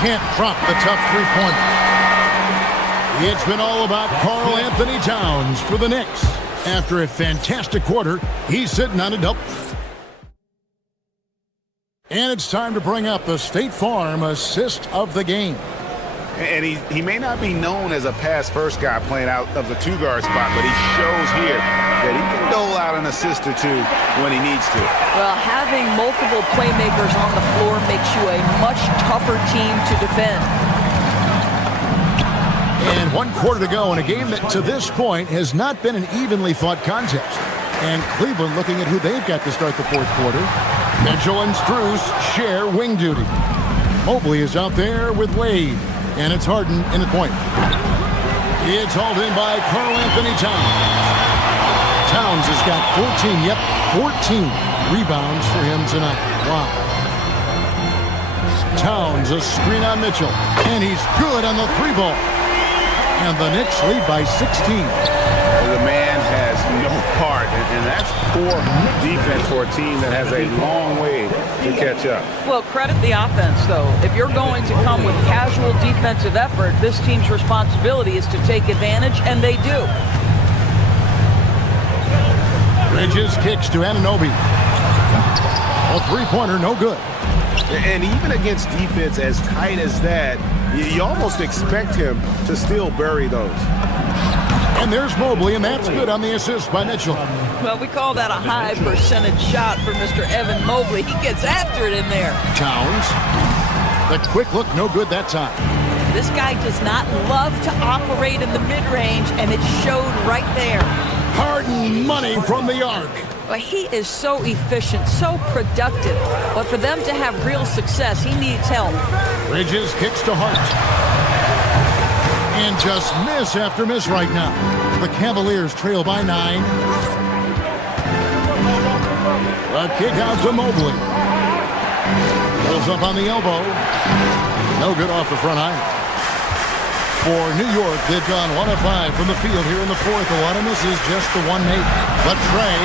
Can't drop the tough three-pointer. It's been all about Karl Anthony Towns for the Knicks. After a fantastic quarter, he's sitting on a double. And it's time to bring up the State Farm assist of the game. And he may not be known as a pass-first guy playing out of the two-guard spot, but he shows here that he can dole out an assist or two when he needs to. Well, having multiple playmakers on the floor makes you a much tougher team to defend. And 1 quarter to go in a game that to this point has not been an evenly fought contest. And Cleveland looking at who they've got to start the 4th quarter. Mitchell and Strus share wing duty. Mobley is out there with Wade. And it's Harden in the point. It's hauled in by Karl Anthony Towns. Towns has got 14 rebounds for him tonight. Wow. Towns, a screen on Mitchell. And he's good on the 3-ball. And the Knicks lead by 16. The man has no heart, and that's poor defense for a team that has a long way to catch up. Well, credit the offense, though. If you're going to come with casual defensive effort, this team's responsibility is to take advantage, and they do. Bridges kicks to Anunoby. A three-pointer, no good. And even against defense as tight as that, you almost expect him to still bury those. And there's Mobley, and that's good on the assist by Mitchell. Well, we call that a high percentage shot for Mr. Evan Mobley. He gets after it in there. Towns. The quick look, no good that time. This guy does not love to operate in the mid-range, and it showed right there. Harden money from the arc. But he is so efficient, so productive. But for them to have real success, he needs help. Bridges kicks to Hart. And just miss after miss right now. The Cavaliers trail by 9. A kick out to Mobley. Pulls up on the elbow. No good off the front iron. For New York, they've gone 1 of 5 from the field here in the 4th. A lot of misses, just the 1 made. But Trey,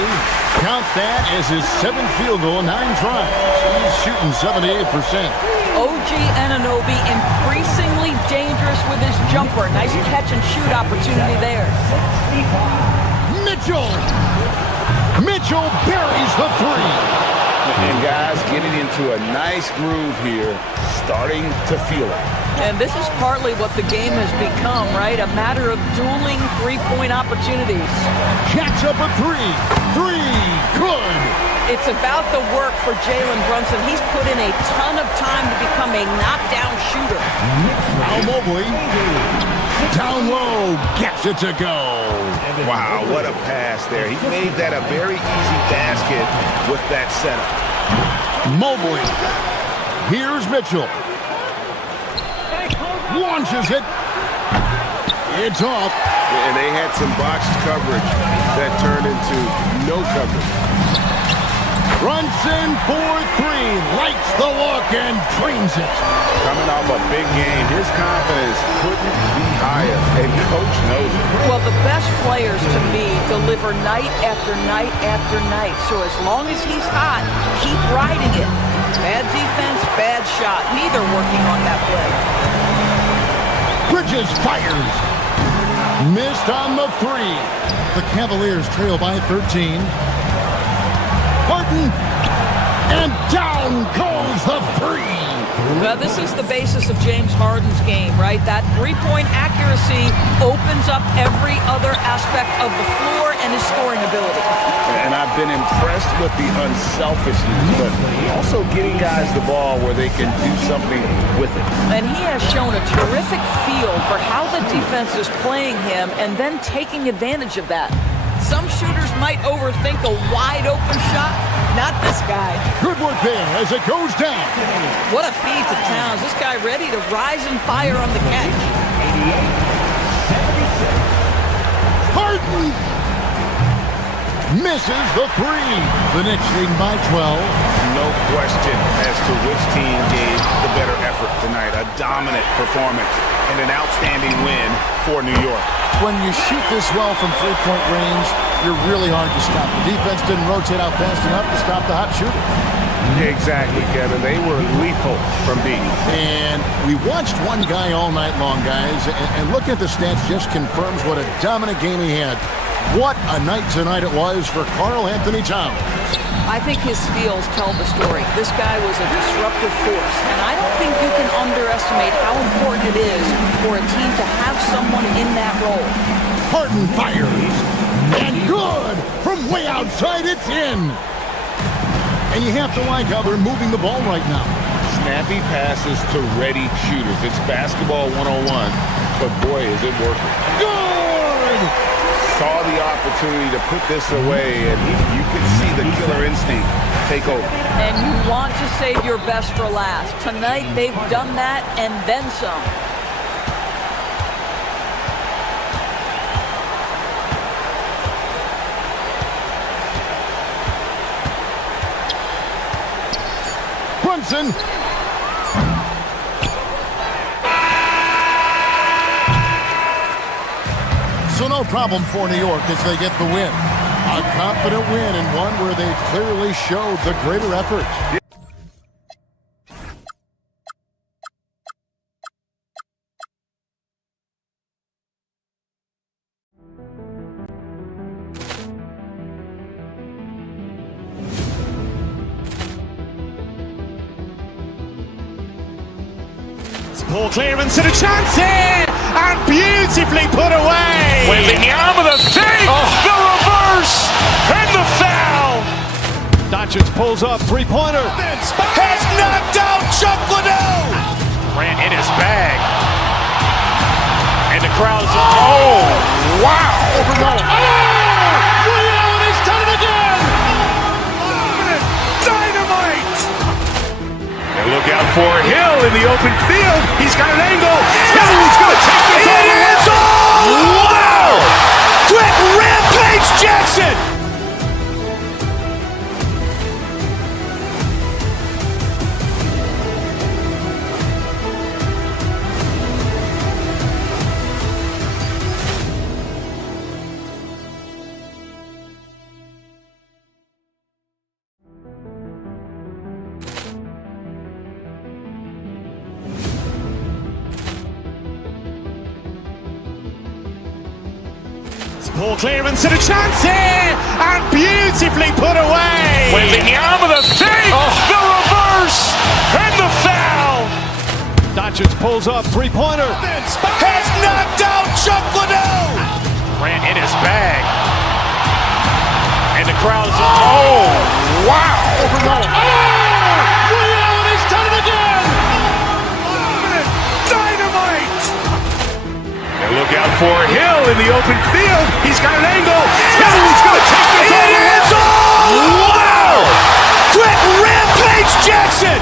count that as his 7th field goal, 9 tries. He's shooting 78%. OG Anunoby increasingly dangerous with his jumper. Nice catch and shoot opportunity there. Mitchell buries the 3. And guys getting into a nice groove here, starting to feel it. And this is partly what the game has become, right? A matter of dueling three-point opportunities. Jacks up a 3. 3, good. It's about the work for Jalen Brunson. He's put in a ton of time to become a knockdown shooter. Now Mobley, down low, gets it to go. Wow, what a pass there. He made that a very easy basket with that setup. Mobley, here's Mitchell. Launches it. It's off. And they had some boxed coverage that turned into no coverage. Brunson for 3. Lights the look and drains it. Coming off a big game, his confidence couldn't be higher, and coach knows it. Well, the best players to me deliver night after night after night. So as long as he's hot, keep riding it. Bad defense, bad shot. Neither working on that play. Bridges fires. Missed on the 3. The Cavaliers trail by 13. Harden. And down goes the 3. Well, this is the basis of James Harden's game, right? That three-point accuracy opens up every other aspect of the floor and his scoring ability. And I've been impressed with the unselfishness, but also getting guys the ball where they can do something with it. And he has shown a terrific feel for how the defense is playing him and then taking advantage of that. Some shooters might overthink a wide-open shot. Not this guy. Good work there as it goes down. What a feed to Towns. This guy ready to rise and fire on the catch. Harden misses the 3. The Knicks leading by 12. no question as to which team gave the better effort tonight. A dominant performance and an outstanding win for New York. When you shoot this well from three-point range, you're really hard to stop. The defense didn't rotate out fast enough to stop the hot shooter. Exactly, Kevin. They were lethal from deep. And we watched one guy all night long, guys, and looking at the stats just confirms what a dominant game he had. What a night tonight it was for Karl Anthony Towns. I think his steals tell the story. This guy was a disruptive force, and I don't think you can underestimate how important it is for a team to have someone in that role. Harden fires, and good! From way outside, it's in! And you have to like how they're moving the ball right now. Snappy passes to ready shooters. It's basketball 101, but boy, is it working. Good! Saw the opportunity to put this away, and you could see the killer instinct take over. And you want to save your best for last. Tonight, they've done that and then some. Brunson. So no problem for New York as they get the win. A confident win and one where they clearly showed the greater effort. Poor clearance and a chance here, and beautifully put away. Wembanyama the fake, the reverse, and the foul. Doncic pulls up, three-pointer. Has knocked out Chuck Liddell. Grant in his bag. And the crowd is, oh, wow. Ray Allen has done it again. Dynamite. And look out for Hill in the open field. He's got an angle. Hill's going to take this all the way. It is all. Wow! Quick Rampage Jackson. Poor clearance and a chance here, and beautifully put away. Wembanyama the fake, the reverse, and the foul. Doncic pulls up, three-pointer. Has knocked out Chuck Liddell. Grant in his bag. And the crowd is, oh, wow. Ray Allen has done it again. Dynamite. And look out for Hill in the open field. He's got an angle. Hill's going to take this all the way. It is all. Wow! Quick Rampage Jackson.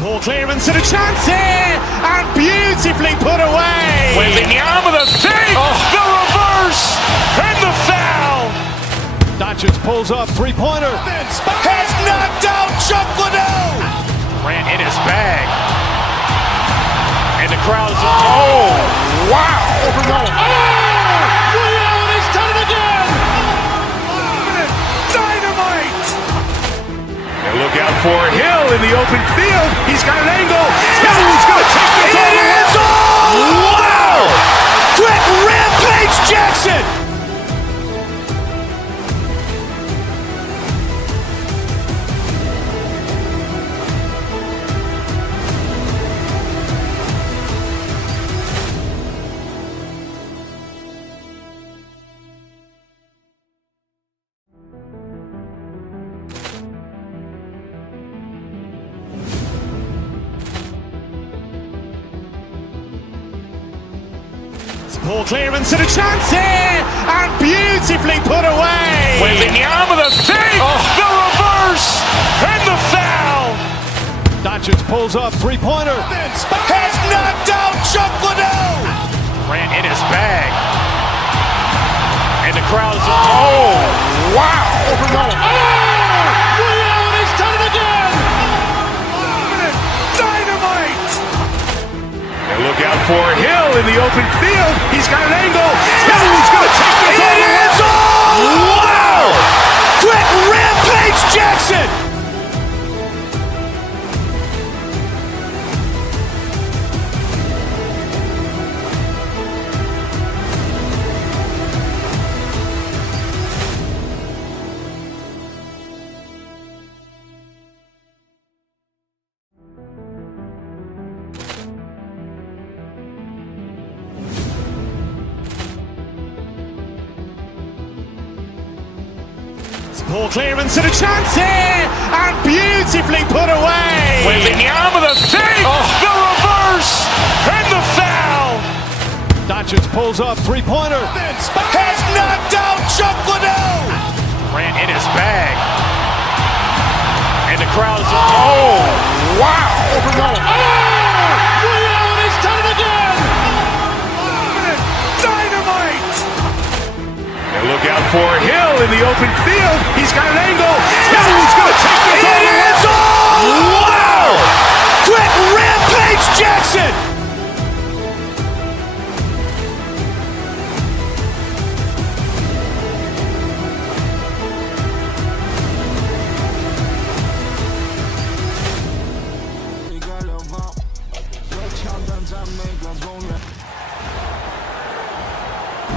Poor clearance and a chance here, and beautifully put away. Wembanyama the fake, the reverse, and the foul. Doncic pulls up, three-pointer. Has knocked out Chuck Liddell. Grant in his bag. And the crowd is, oh, wow. Ray Allen has done it again. Dynamite. And look out for Hill in the open field. He's got an angle. Hill's going to take this all the way. It is all. Wow! Quick Rampage Jackson. Ball clearance and a chance here, and beautifully put away. Wembanyama the fake, the reverse, and the foul. Doncic pulls up, three-pointer. Has knocked out Chuck Liddell. Ran in his bag. And the crowd is, oh, wow. Ray Allen has done it again. Dynamite. And look out for Hill in the open field. He's got an angle. Hill's going to take this all the way. Wow. Quick Rampage Jackson. Ball clearance and a chance here, and beautifully put away. Wembanyama the fake, the reverse, and the foul. Doncic pulls up, three-pointer. Has knocked out Chuck Liddell. Ran in his bag. And the crowd is, oh, wow. Ray Allen has done it again. Dynamite. And look out for Hill in the open field. He's got an angle. Hill's going to take this all the way. Wow. Quick Rampage Jackson.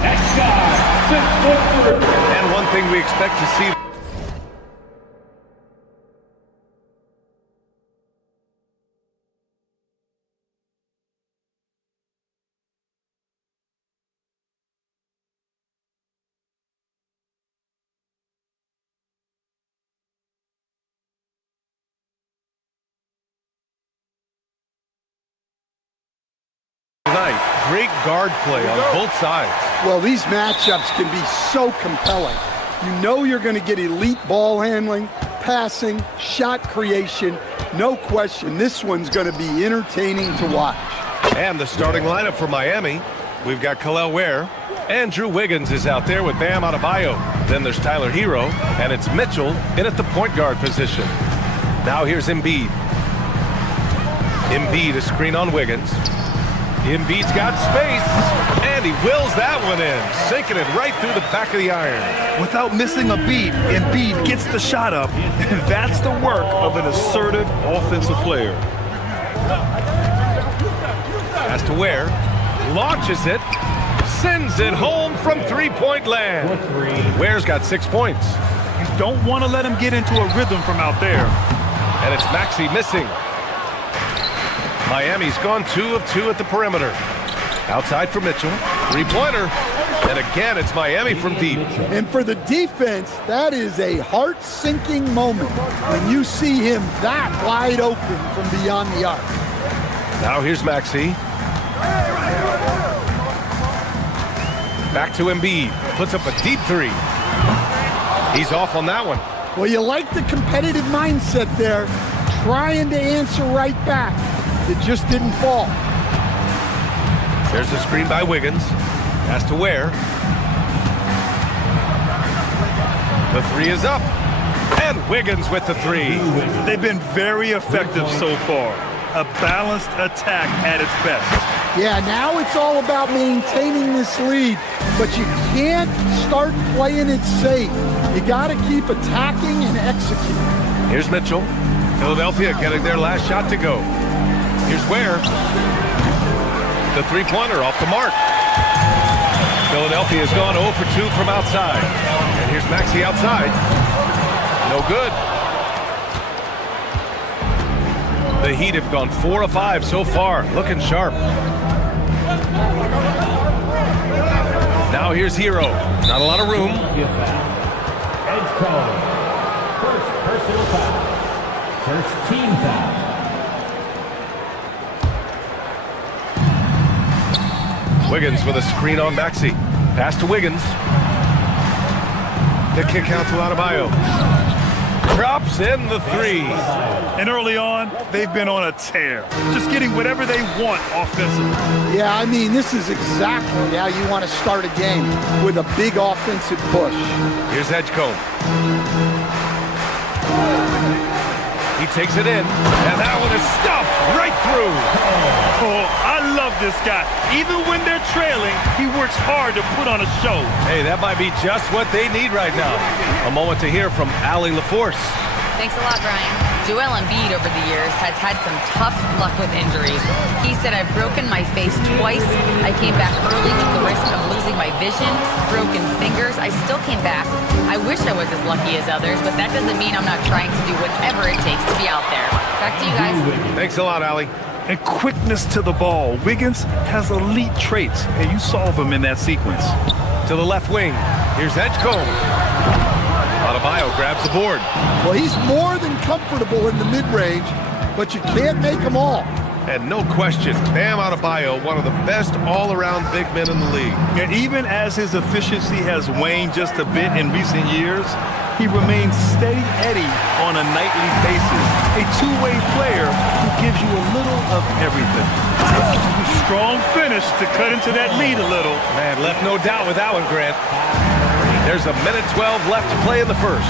Next guy, 6'3". And one thing we expect to see. Tonight, great guard play on both sides. Well, these matchups can be so compelling. You know you're going to get elite ball handling, passing, shot creation. No question, this one's going to be entertaining to watch. And the starting lineup for Miami, we've got Khalil Ware. Andrew Wiggins is out there with Bam Adebayo. Then there's Tyler Hero, and it's Mitchell in at the point guard position. Now here's Embiid. Embiid a screen on Wiggins. Embiid's got space, and he wills that one in, sinking it right through the back of the iron. Without missing a beat, Embiid gets the shot up, and that's the work of an assertive offensive player. Pass to Ware, launches it, sends it home from three-point land. Ware's got 6 points. You don't want to let him get into a rhythm from out there. And it's Maxey missing. Miami's gone 2 of 2 at the perimeter. Outside for Mitchell, three-pointer. And again, it's Miami from deep. And for the defense, that is a heart-sinking moment when you see him that wide open from beyond the arc. Now here's Maxey. Back to Embiid. Puts up a deep three. He's off on that one. Well, you like the competitive mindset there, trying to answer right back. It just didn't fall. There's a screen by Wiggins. Pass to Ware. The three is up. And Wiggins with the three. They've been very effective so far. A balanced attack at its best. Yeah, now it's all about maintaining this lead, but you can't start playing it safe. You got to keep attacking and executing. Here's Mitchell. Philadelphia getting their last shot to go. Here's Ware. The three-pointer off the mark. Philadelphia has gone 0 for 2 from outside. And here's Maxey outside. No good. The Heat have gone 4 of 5 so far, looking sharp. Now here's Hero. Not a lot of room. Edge call. First personal foul. First team foul. Wiggins with a screen on Maxey. Pass to Wiggins. The kick out to Adebayo. Drops in the three. And early on, they've been on a tear. Just getting whatever they want offensively. Yeah, I mean, this is exactly how you want to start a game, with a big offensive push. Here's Edgecombe. He takes it in, and that one is stuffed right through. Oh, I love this guy. Even when they're trailing, he works hard to put on a show. Hey, that might be just what they need right now. A moment to hear from Allie LaForce. Thanks a lot, Brian. Joel Embiid over the years has had some tough luck with injuries. He said, I've broken my face twice. I came back early with the risk of losing my vision, broken fingers. I still came back. I wish I was as lucky as others, but that doesn't mean I'm not trying to do whatever it takes to be out there. Back to you guys. Thanks a lot, Allie. And quickness to the ball. Wiggins has elite traits, and you saw them in that sequence. To the left wing. Here's Edgecombe. Adebayo grabs the board. Well, he's more than comfortable in the mid-range, but you can't make them all. And no question, Bam Adebayo, one of the best all-around big men in the league. And even as his efficiency has waned just a bit in recent years, he remains steady Eddie on a nightly basis. A two-way player who gives you a little of everything. Strong finish to cut into that lead a little. Man, left no doubt with that one, Grant. There's a minute 12 left to play in the first.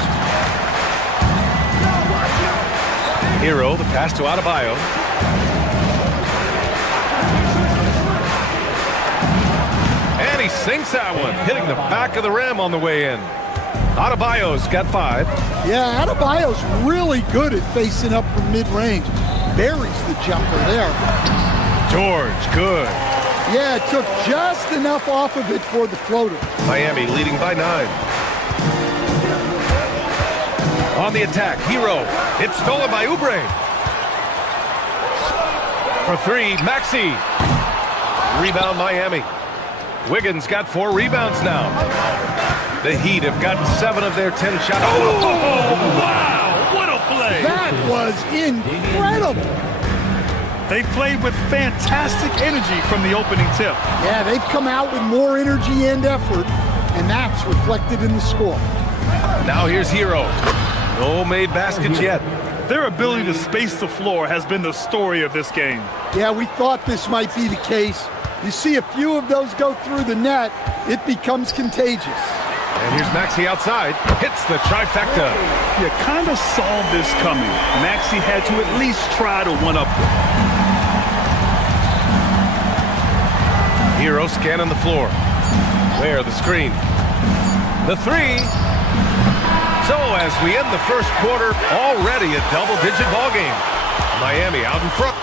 Hero, the pass to Adebayo. And he sinks that one, hitting the back of the rim on the way in. Adebayo's got 5. Yeah, Adebayo's really good at facing up from mid-range. Buries the jumper there. George, good. Yeah, it took just enough off of it for the floater. Miami leading by 9. On the attack, Hero. It's stolen by Oubre. For 3, Maxey. Rebound, Miami. Wiggins got 4 rebounds now. The Heat have gotten 7 of their 10 shots. Oh, wow, what a play. That was incredible. They played with fantastic energy from the opening tip. Yeah, they've come out with more energy and effort, and that's reflected in the score. Now here's Hero. No made baskets yet. Their ability to space the floor has been the story of this game. Yeah, we thought this might be the case. You see a few of those go through the net, it becomes contagious. And here's Maxey outside. Hits the trifecta. You kind of saw this coming. Maxey had to at least try to one-up them. Hero scanning the floor. Where the screen. The 3. So as we end the first quarter, already a double-digit ball game. Miami out in front.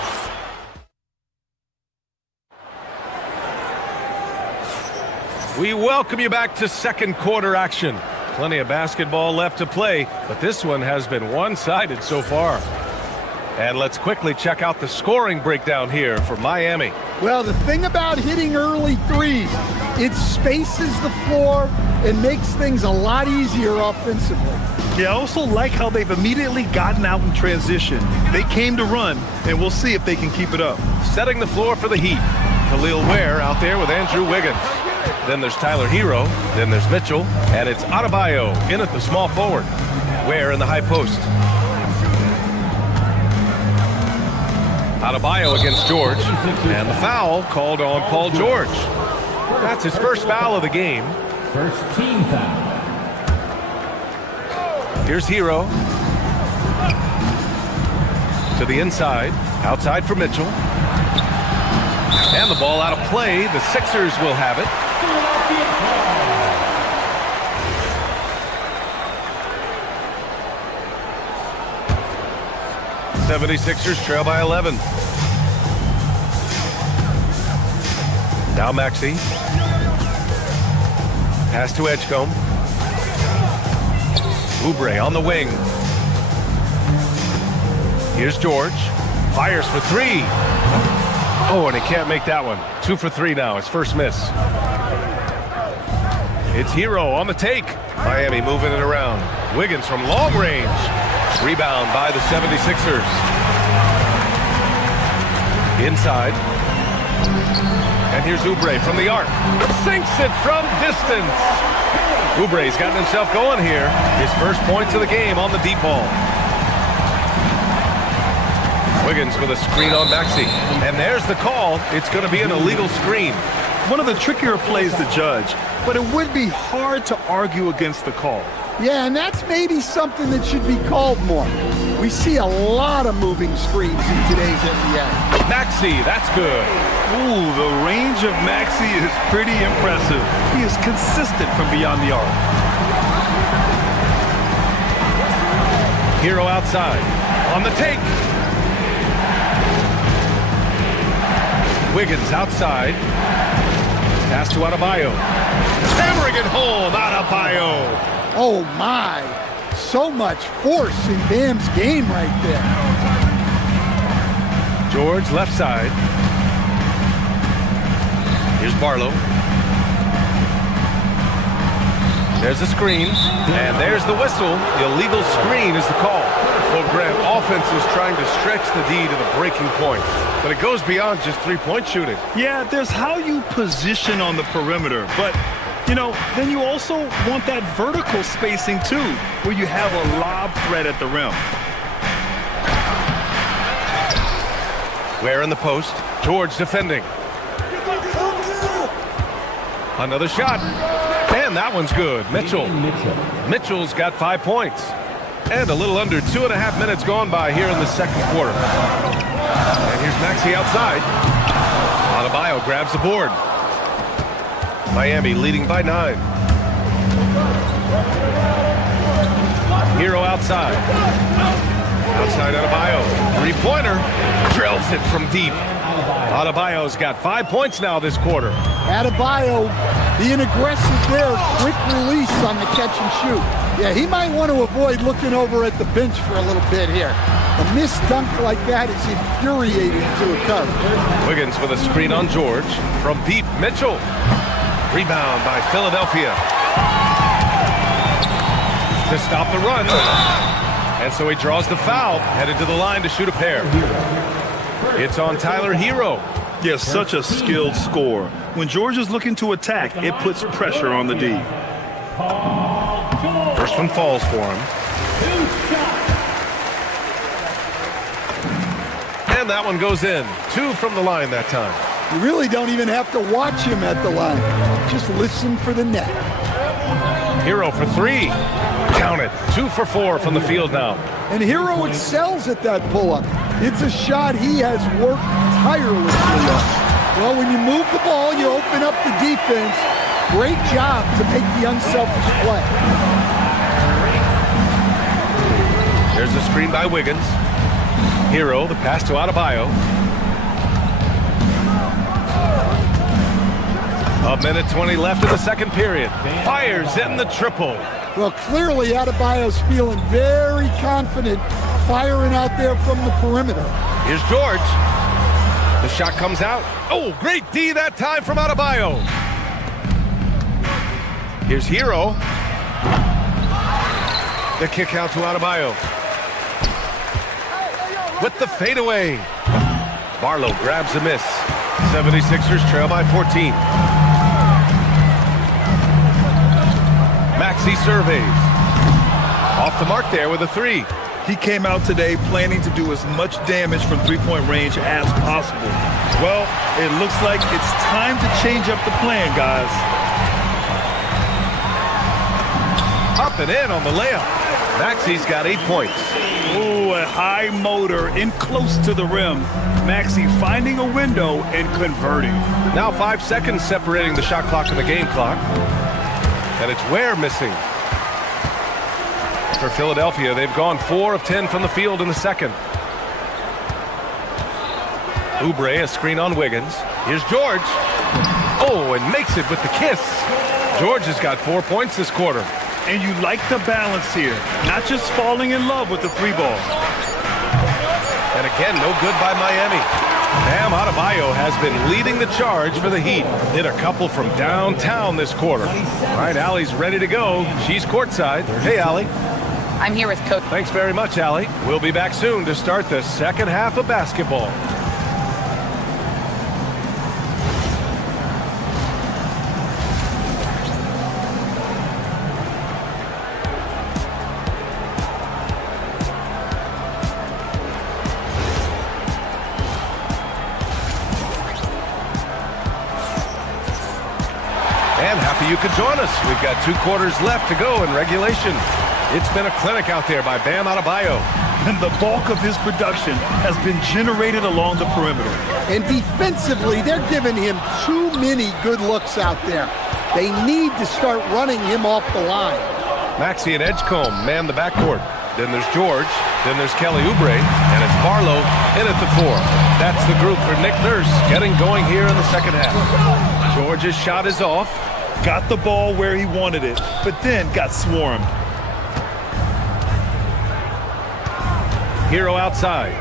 We welcome you back to second quarter action. Plenty of basketball left to play, but this one has been one-sided so far. And let's quickly check out the scoring breakdown here for Miami. Well, the thing about hitting early threes, it spaces the floor and makes things a lot easier offensively. Yeah, I also like how they've immediately gotten out in transition. They came to run, and we'll see if they can keep it up. Setting the floor for the Heat. Khalil Ware out there with Andrew Wiggins. Then there's Tyler Hero. Then there's Mitchell. And it's Adebayo in at the small forward. Ware in the high post. Adebayo against George. And the foul called on Paul George. That's his first foul of the game. First team foul. Here's Hero. To the inside. Outside for Mitchell. And the ball out of play. The Sixers will have it. 76ers trail by 11. Now Maxey. Pass to Edgecombe. Oubre on the wing. Here's George. Fires for 3. Oh, and he can't make that one. 2 for 3 now. His first miss. It's Hero on the take. Miami moving it around. Wiggins from long range. Rebound by the 76ers. Inside. And here's Oubre from the arc. Sinks it from distance. Oubre's gotten himself going here. His first points of the game on the deep ball. Wiggins with a screen on Maxey. And there's the call. It's going to be an illegal screen. One of the trickier plays to judge, but it would be hard to argue against the call. Yeah, and that's maybe something that should be called more. We see a lot of moving screens in today's NBA. Maxey, that's good. Ooh, the range of Maxey is pretty impressive. He is consistent from beyond the arc. Hero outside. On the take. Wiggins outside. Pass to Adebayo. Hammering it home, Adebayo. Oh my, so much force in Bam's game right there. George left side. Here's Barlow. There's the screen, and there's the whistle. The illegal screen is the call. Well, Grant, offense is trying to stretch the D to the breaking point, but it goes beyond just three-point shooting. Yeah, there's how you position on the perimeter, but you know, then you also want that vertical spacing too, where you have a lob threat at the rim. Ware in the post. George defending. Another shot. And that one's good. Mitchell's got 5 points. And a little under 2.5 minutes gone by here in the second quarter. And here's Maxey outside. Adebayo grabs the board. Miami leading by 9. Hero outside. Outside Adebayo. Three-pointer. Drills it from deep. Adebayo's got 5 points now this quarter. Adebayo being aggressive there. Quick release on the catch and shoot. Yeah, he might want to avoid looking over at the bench for a little bit here. A missed dunk like that is infuriating to a coach. Wiggins with a screen on George. From deep, Mitchell. Rebound by Philadelphia. To stop the run. And so he draws the foul, headed to the line to shoot a pair. It's on Tyler Hero. Yeah, such a skilled scorer. When George is looking to attack, it puts pressure on the D. First one falls for him. And that one goes in. 2 from the line that time. You really don't even have to watch him at the line. Just listen for the net. Hero for 3. Count it. 2 for 4 from the field now. And Hero excels at that pull-up. It's a shot he has worked tirelessly on. Well, when you move the ball, you open up the defense. Great job to make the unselfish play. There's a screen by Wiggins. Hero, the pass to Adebayo. A minute 20 left in the second period. Fires in the triple. Well, clearly Adebayo's feeling very confident firing out there from the perimeter. Here's George. The shot comes out. Oh, great D that time from Adebayo. Here's Hero. The kick out to Adebayo. With the fadeaway. Barlow grabs a miss. 76ers trail by 14. Maxey surveys. Off the mark there with a 3. He came out today planning to do as much damage from three-point range as possible. Well, it looks like it's time to change up the plan, guys. Up and in on the layup. Maxey's got 8 points. Ooh, a high motor in close to the rim. Maxey finding a window and converting. Now 5 seconds separating the shot clock and the game clock. And it's Ware missing. For Philadelphia, they've gone 4 of 10 from the field in the second. Oubre, a screen on Wiggins. Here's George. Oh, and makes it with the kiss. George has got 4 points this quarter. And you like the balance here, not just falling in love with the 3-ball. And again, no good by Miami. Bam Adebayo has been leading the charge for the Heat. Hit a couple from downtown this quarter. All right, Allie's ready to go. She's courtside. Hey, Allie. I'm here with Coach. Thanks very much, Allie. We'll be back soon to start the second half of basketball. happy you could join us. We've got 2 quarters left to go in regulation. It's been a clinic out there by Bam Adebayo. And the bulk of his production has been generated along the perimeter. And defensively, they're giving him too many good looks out there. They need to start running him off the line. Maxey and Edgecombe man the backcourt. Then there's George. Then there's Kelly Oubre. And it's Barlow in at the 4. That's the group for Nick Nurse getting going here in the second half. George's shot is off. Got the ball where he wanted it, but then got swarmed. Hero outside.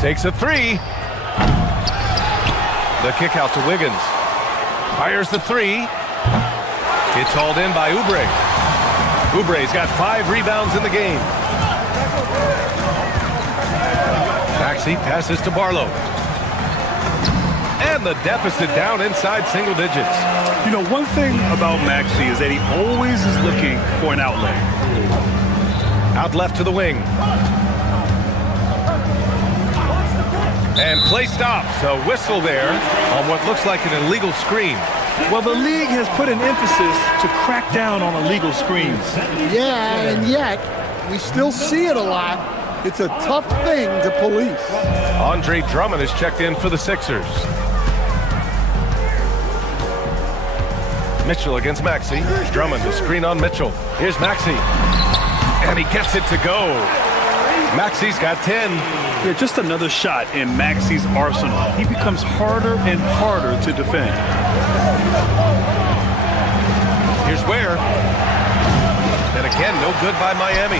Takes a 3. The kick out to Wiggins. Fires the 3. It's hauled in by Oubre. Oubre's got 5 rebounds in the game. Maxey passes to Barlow. And the deficit down inside single digits. You know, one thing about Maxey is that he always is looking for an outlet. Out left to the wing. And play stops. A whistle there on what looks like an illegal screen. Well, the league has put an emphasis to crack down on illegal screens. Yeah, and yet we still see it a lot. It's a tough thing to police. Andre Drummond is checked in for the Sixers. Mitchell against Maxey. Drummond to screen on Mitchell. Here's Maxey. And he gets it to go. Maxey's got 10. Yeah, just another shot in Maxey's arsenal. He becomes harder and harder to defend. Here's Ware. And again, no good by Miami.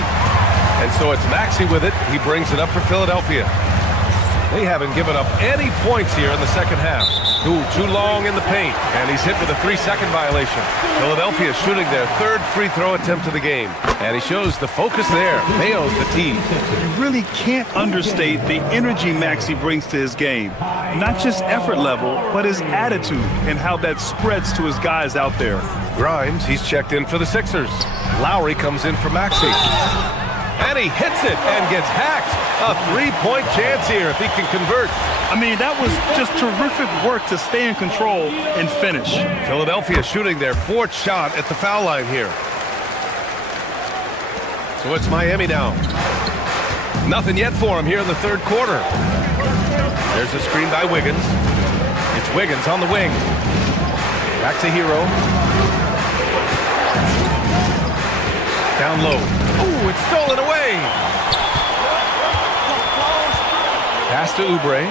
And so it's Maxey with it. He brings it up for Philadelphia. They haven't given up any points here in the second half. Ooh, too long in the paint. And he's hit with a 3-second violation. Philadelphia shooting their 3rd free throw attempt of the game. And he shows the focus there. Nails the tee. You really can't understate the energy Maxey brings to his game. Not just effort level, but his attitude and how that spreads to his guys out there. Grimes, he's checked in for the Sixers. Lowry comes in for Maxey. And he hits it and gets hacked. A 3-point chance here if he can convert. I mean, that was just terrific work to stay in control and finish. Philadelphia shooting their 4th shot at the foul line here. So it's Miami now. Nothing yet for him here in the 3rd quarter. There's a screen by Wiggins. It's Wiggins on the wing. Back to Hero. Down low. Ooh, it's stolen away. Pass to Oubre.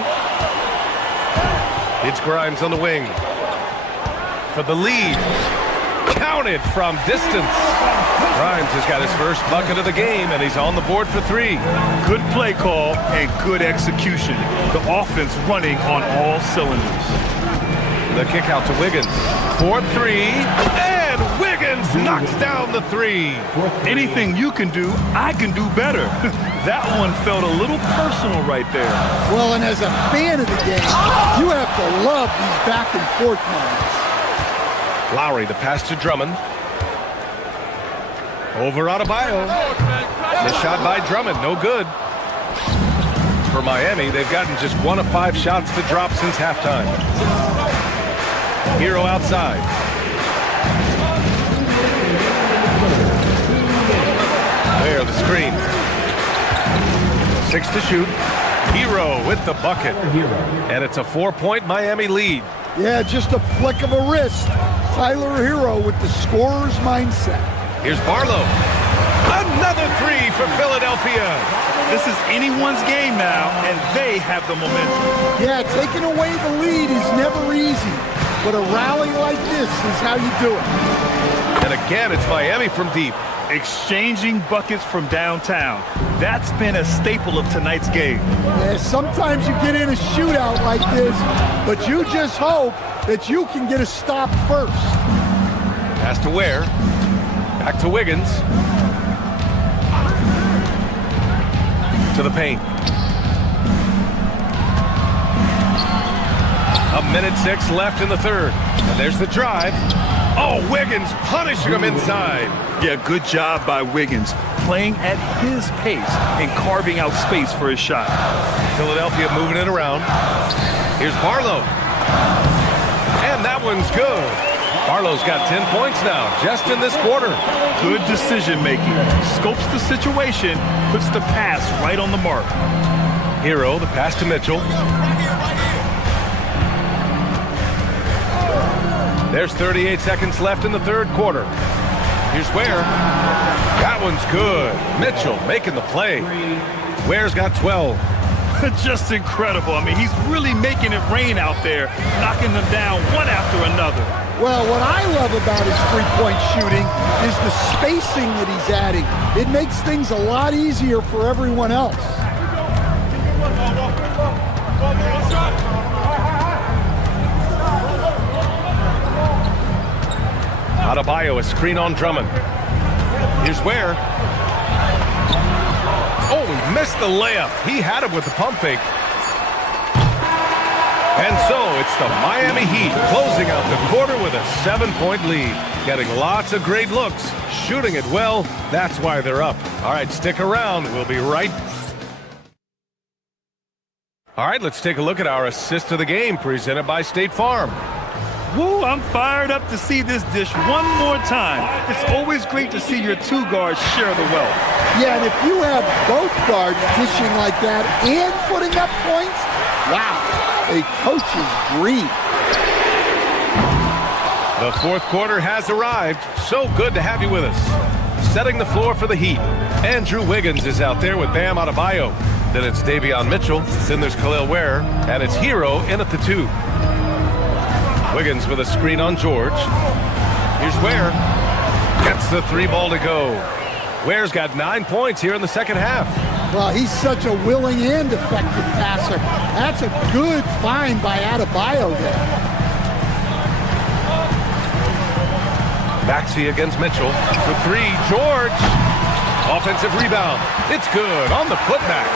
It's Grimes on the wing. For the lead. Counted from distance. Grimes has got his first bucket of the game, and he's on the board for 3. Good play call and good execution. The offense running on all cylinders. The kick out to Wiggins. 4-3. And Wiggins knocks down the 3. Anything you can do, I can do better. That one felt a little personal right there. Well, and as a fan of the game, you have to love these back and forth moments. Lowry, the pass to Drummond. Over Adebayo. The shot by Drummond, no good. For Miami, they've gotten just 1 of 5 shots to drop since halftime. Hero outside. There, the screen. 6 to shoot. Hero with the bucket. And it's a 4-point Miami lead. Yeah, just a flick of a wrist. Tyler Hero with the scorer's mindset. Here's Barlow. Another 3 for Philadelphia. This is anyone's game now, and they have the momentum. Yeah, taking away the lead is never easy, but a rally like this is how you do it. And again, it's Miami from deep. Exchanging buckets from downtown. That's been a staple of tonight's game. Yeah, sometimes you get in a shootout like this, but you just hope that you can get a stop first. Pass to Ware. Back to Wiggins. To the paint. 1:06 left in the 3rd. And there's the drive. Oh, Wiggins punishing him inside. Yeah, good job by Wiggins. Playing at his pace and carving out space for his shot. Philadelphia moving it around. Here's Barlow. And that one's good. Barlow's got 10 points now, just in this quarter. Good decision making. Scopes the situation, puts the pass right on the mark. Hero, the pass to Mitchell. There's 38 seconds left in the third quarter. Here's Ware. That one's good. Mitchell making the play. Ware's got 12. Just incredible. I mean, he's really making it rain out there, knocking them down one after another. Well, what I love about his three-point shooting is the spacing that he's adding. It makes things a lot easier for everyone else. Adebayo, a screen on Drummond. Here's Ware. Oh, he missed the layup. He had it with the pump fake. And so it's the Miami Heat closing out the quarter with a 7-point lead. Getting lots of great looks, shooting it well. That's why they're up. All right, stick around. We'll be right. All right, let's take a look at our assist of the game presented by State Farm. Woo, I'm fired up to see this dish one more time. It's always great to see your two guards share the wealth. Yeah, and if you have both guards dishing like that and putting up points, wow, a coach's dream. The fourth quarter has arrived. So good to have you with us. Setting the floor for the Heat. Andrew Wiggins is out there with Bam Adebayo. Then it's Davion Mitchell. Then there's Khalil Ware. And it's Hero in at the 2. Wiggins with a screen on George. Here's Ware. Gets the 3 ball to go. Ware's got 9 points here in the second half. Well, he's such a willing and effective passer. That's a good find by Adebayo there. Maxey against Mitchell. For 3, George. Offensive rebound. It's good on the putback.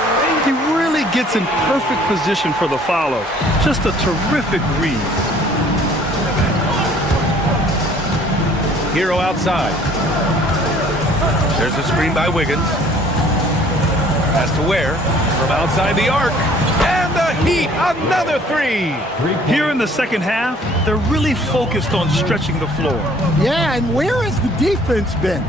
He really gets in perfect position for the follow. Just a terrific read. Hero outside. There's a screen by Wiggins. Pass to Ware from outside the arc. And the Heat, another 3. Here in the second half, they're really focused on stretching the floor. Yeah, and where has the defense been?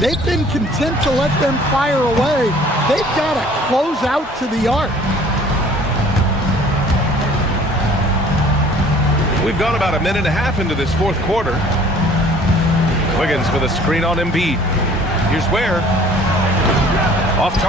They've been content to let them fire away. They've got to close out to the arc. We've gone about a minute and a half into this fourth quarter. Wiggins with a screen on Embiid. Here's Ware. Off target.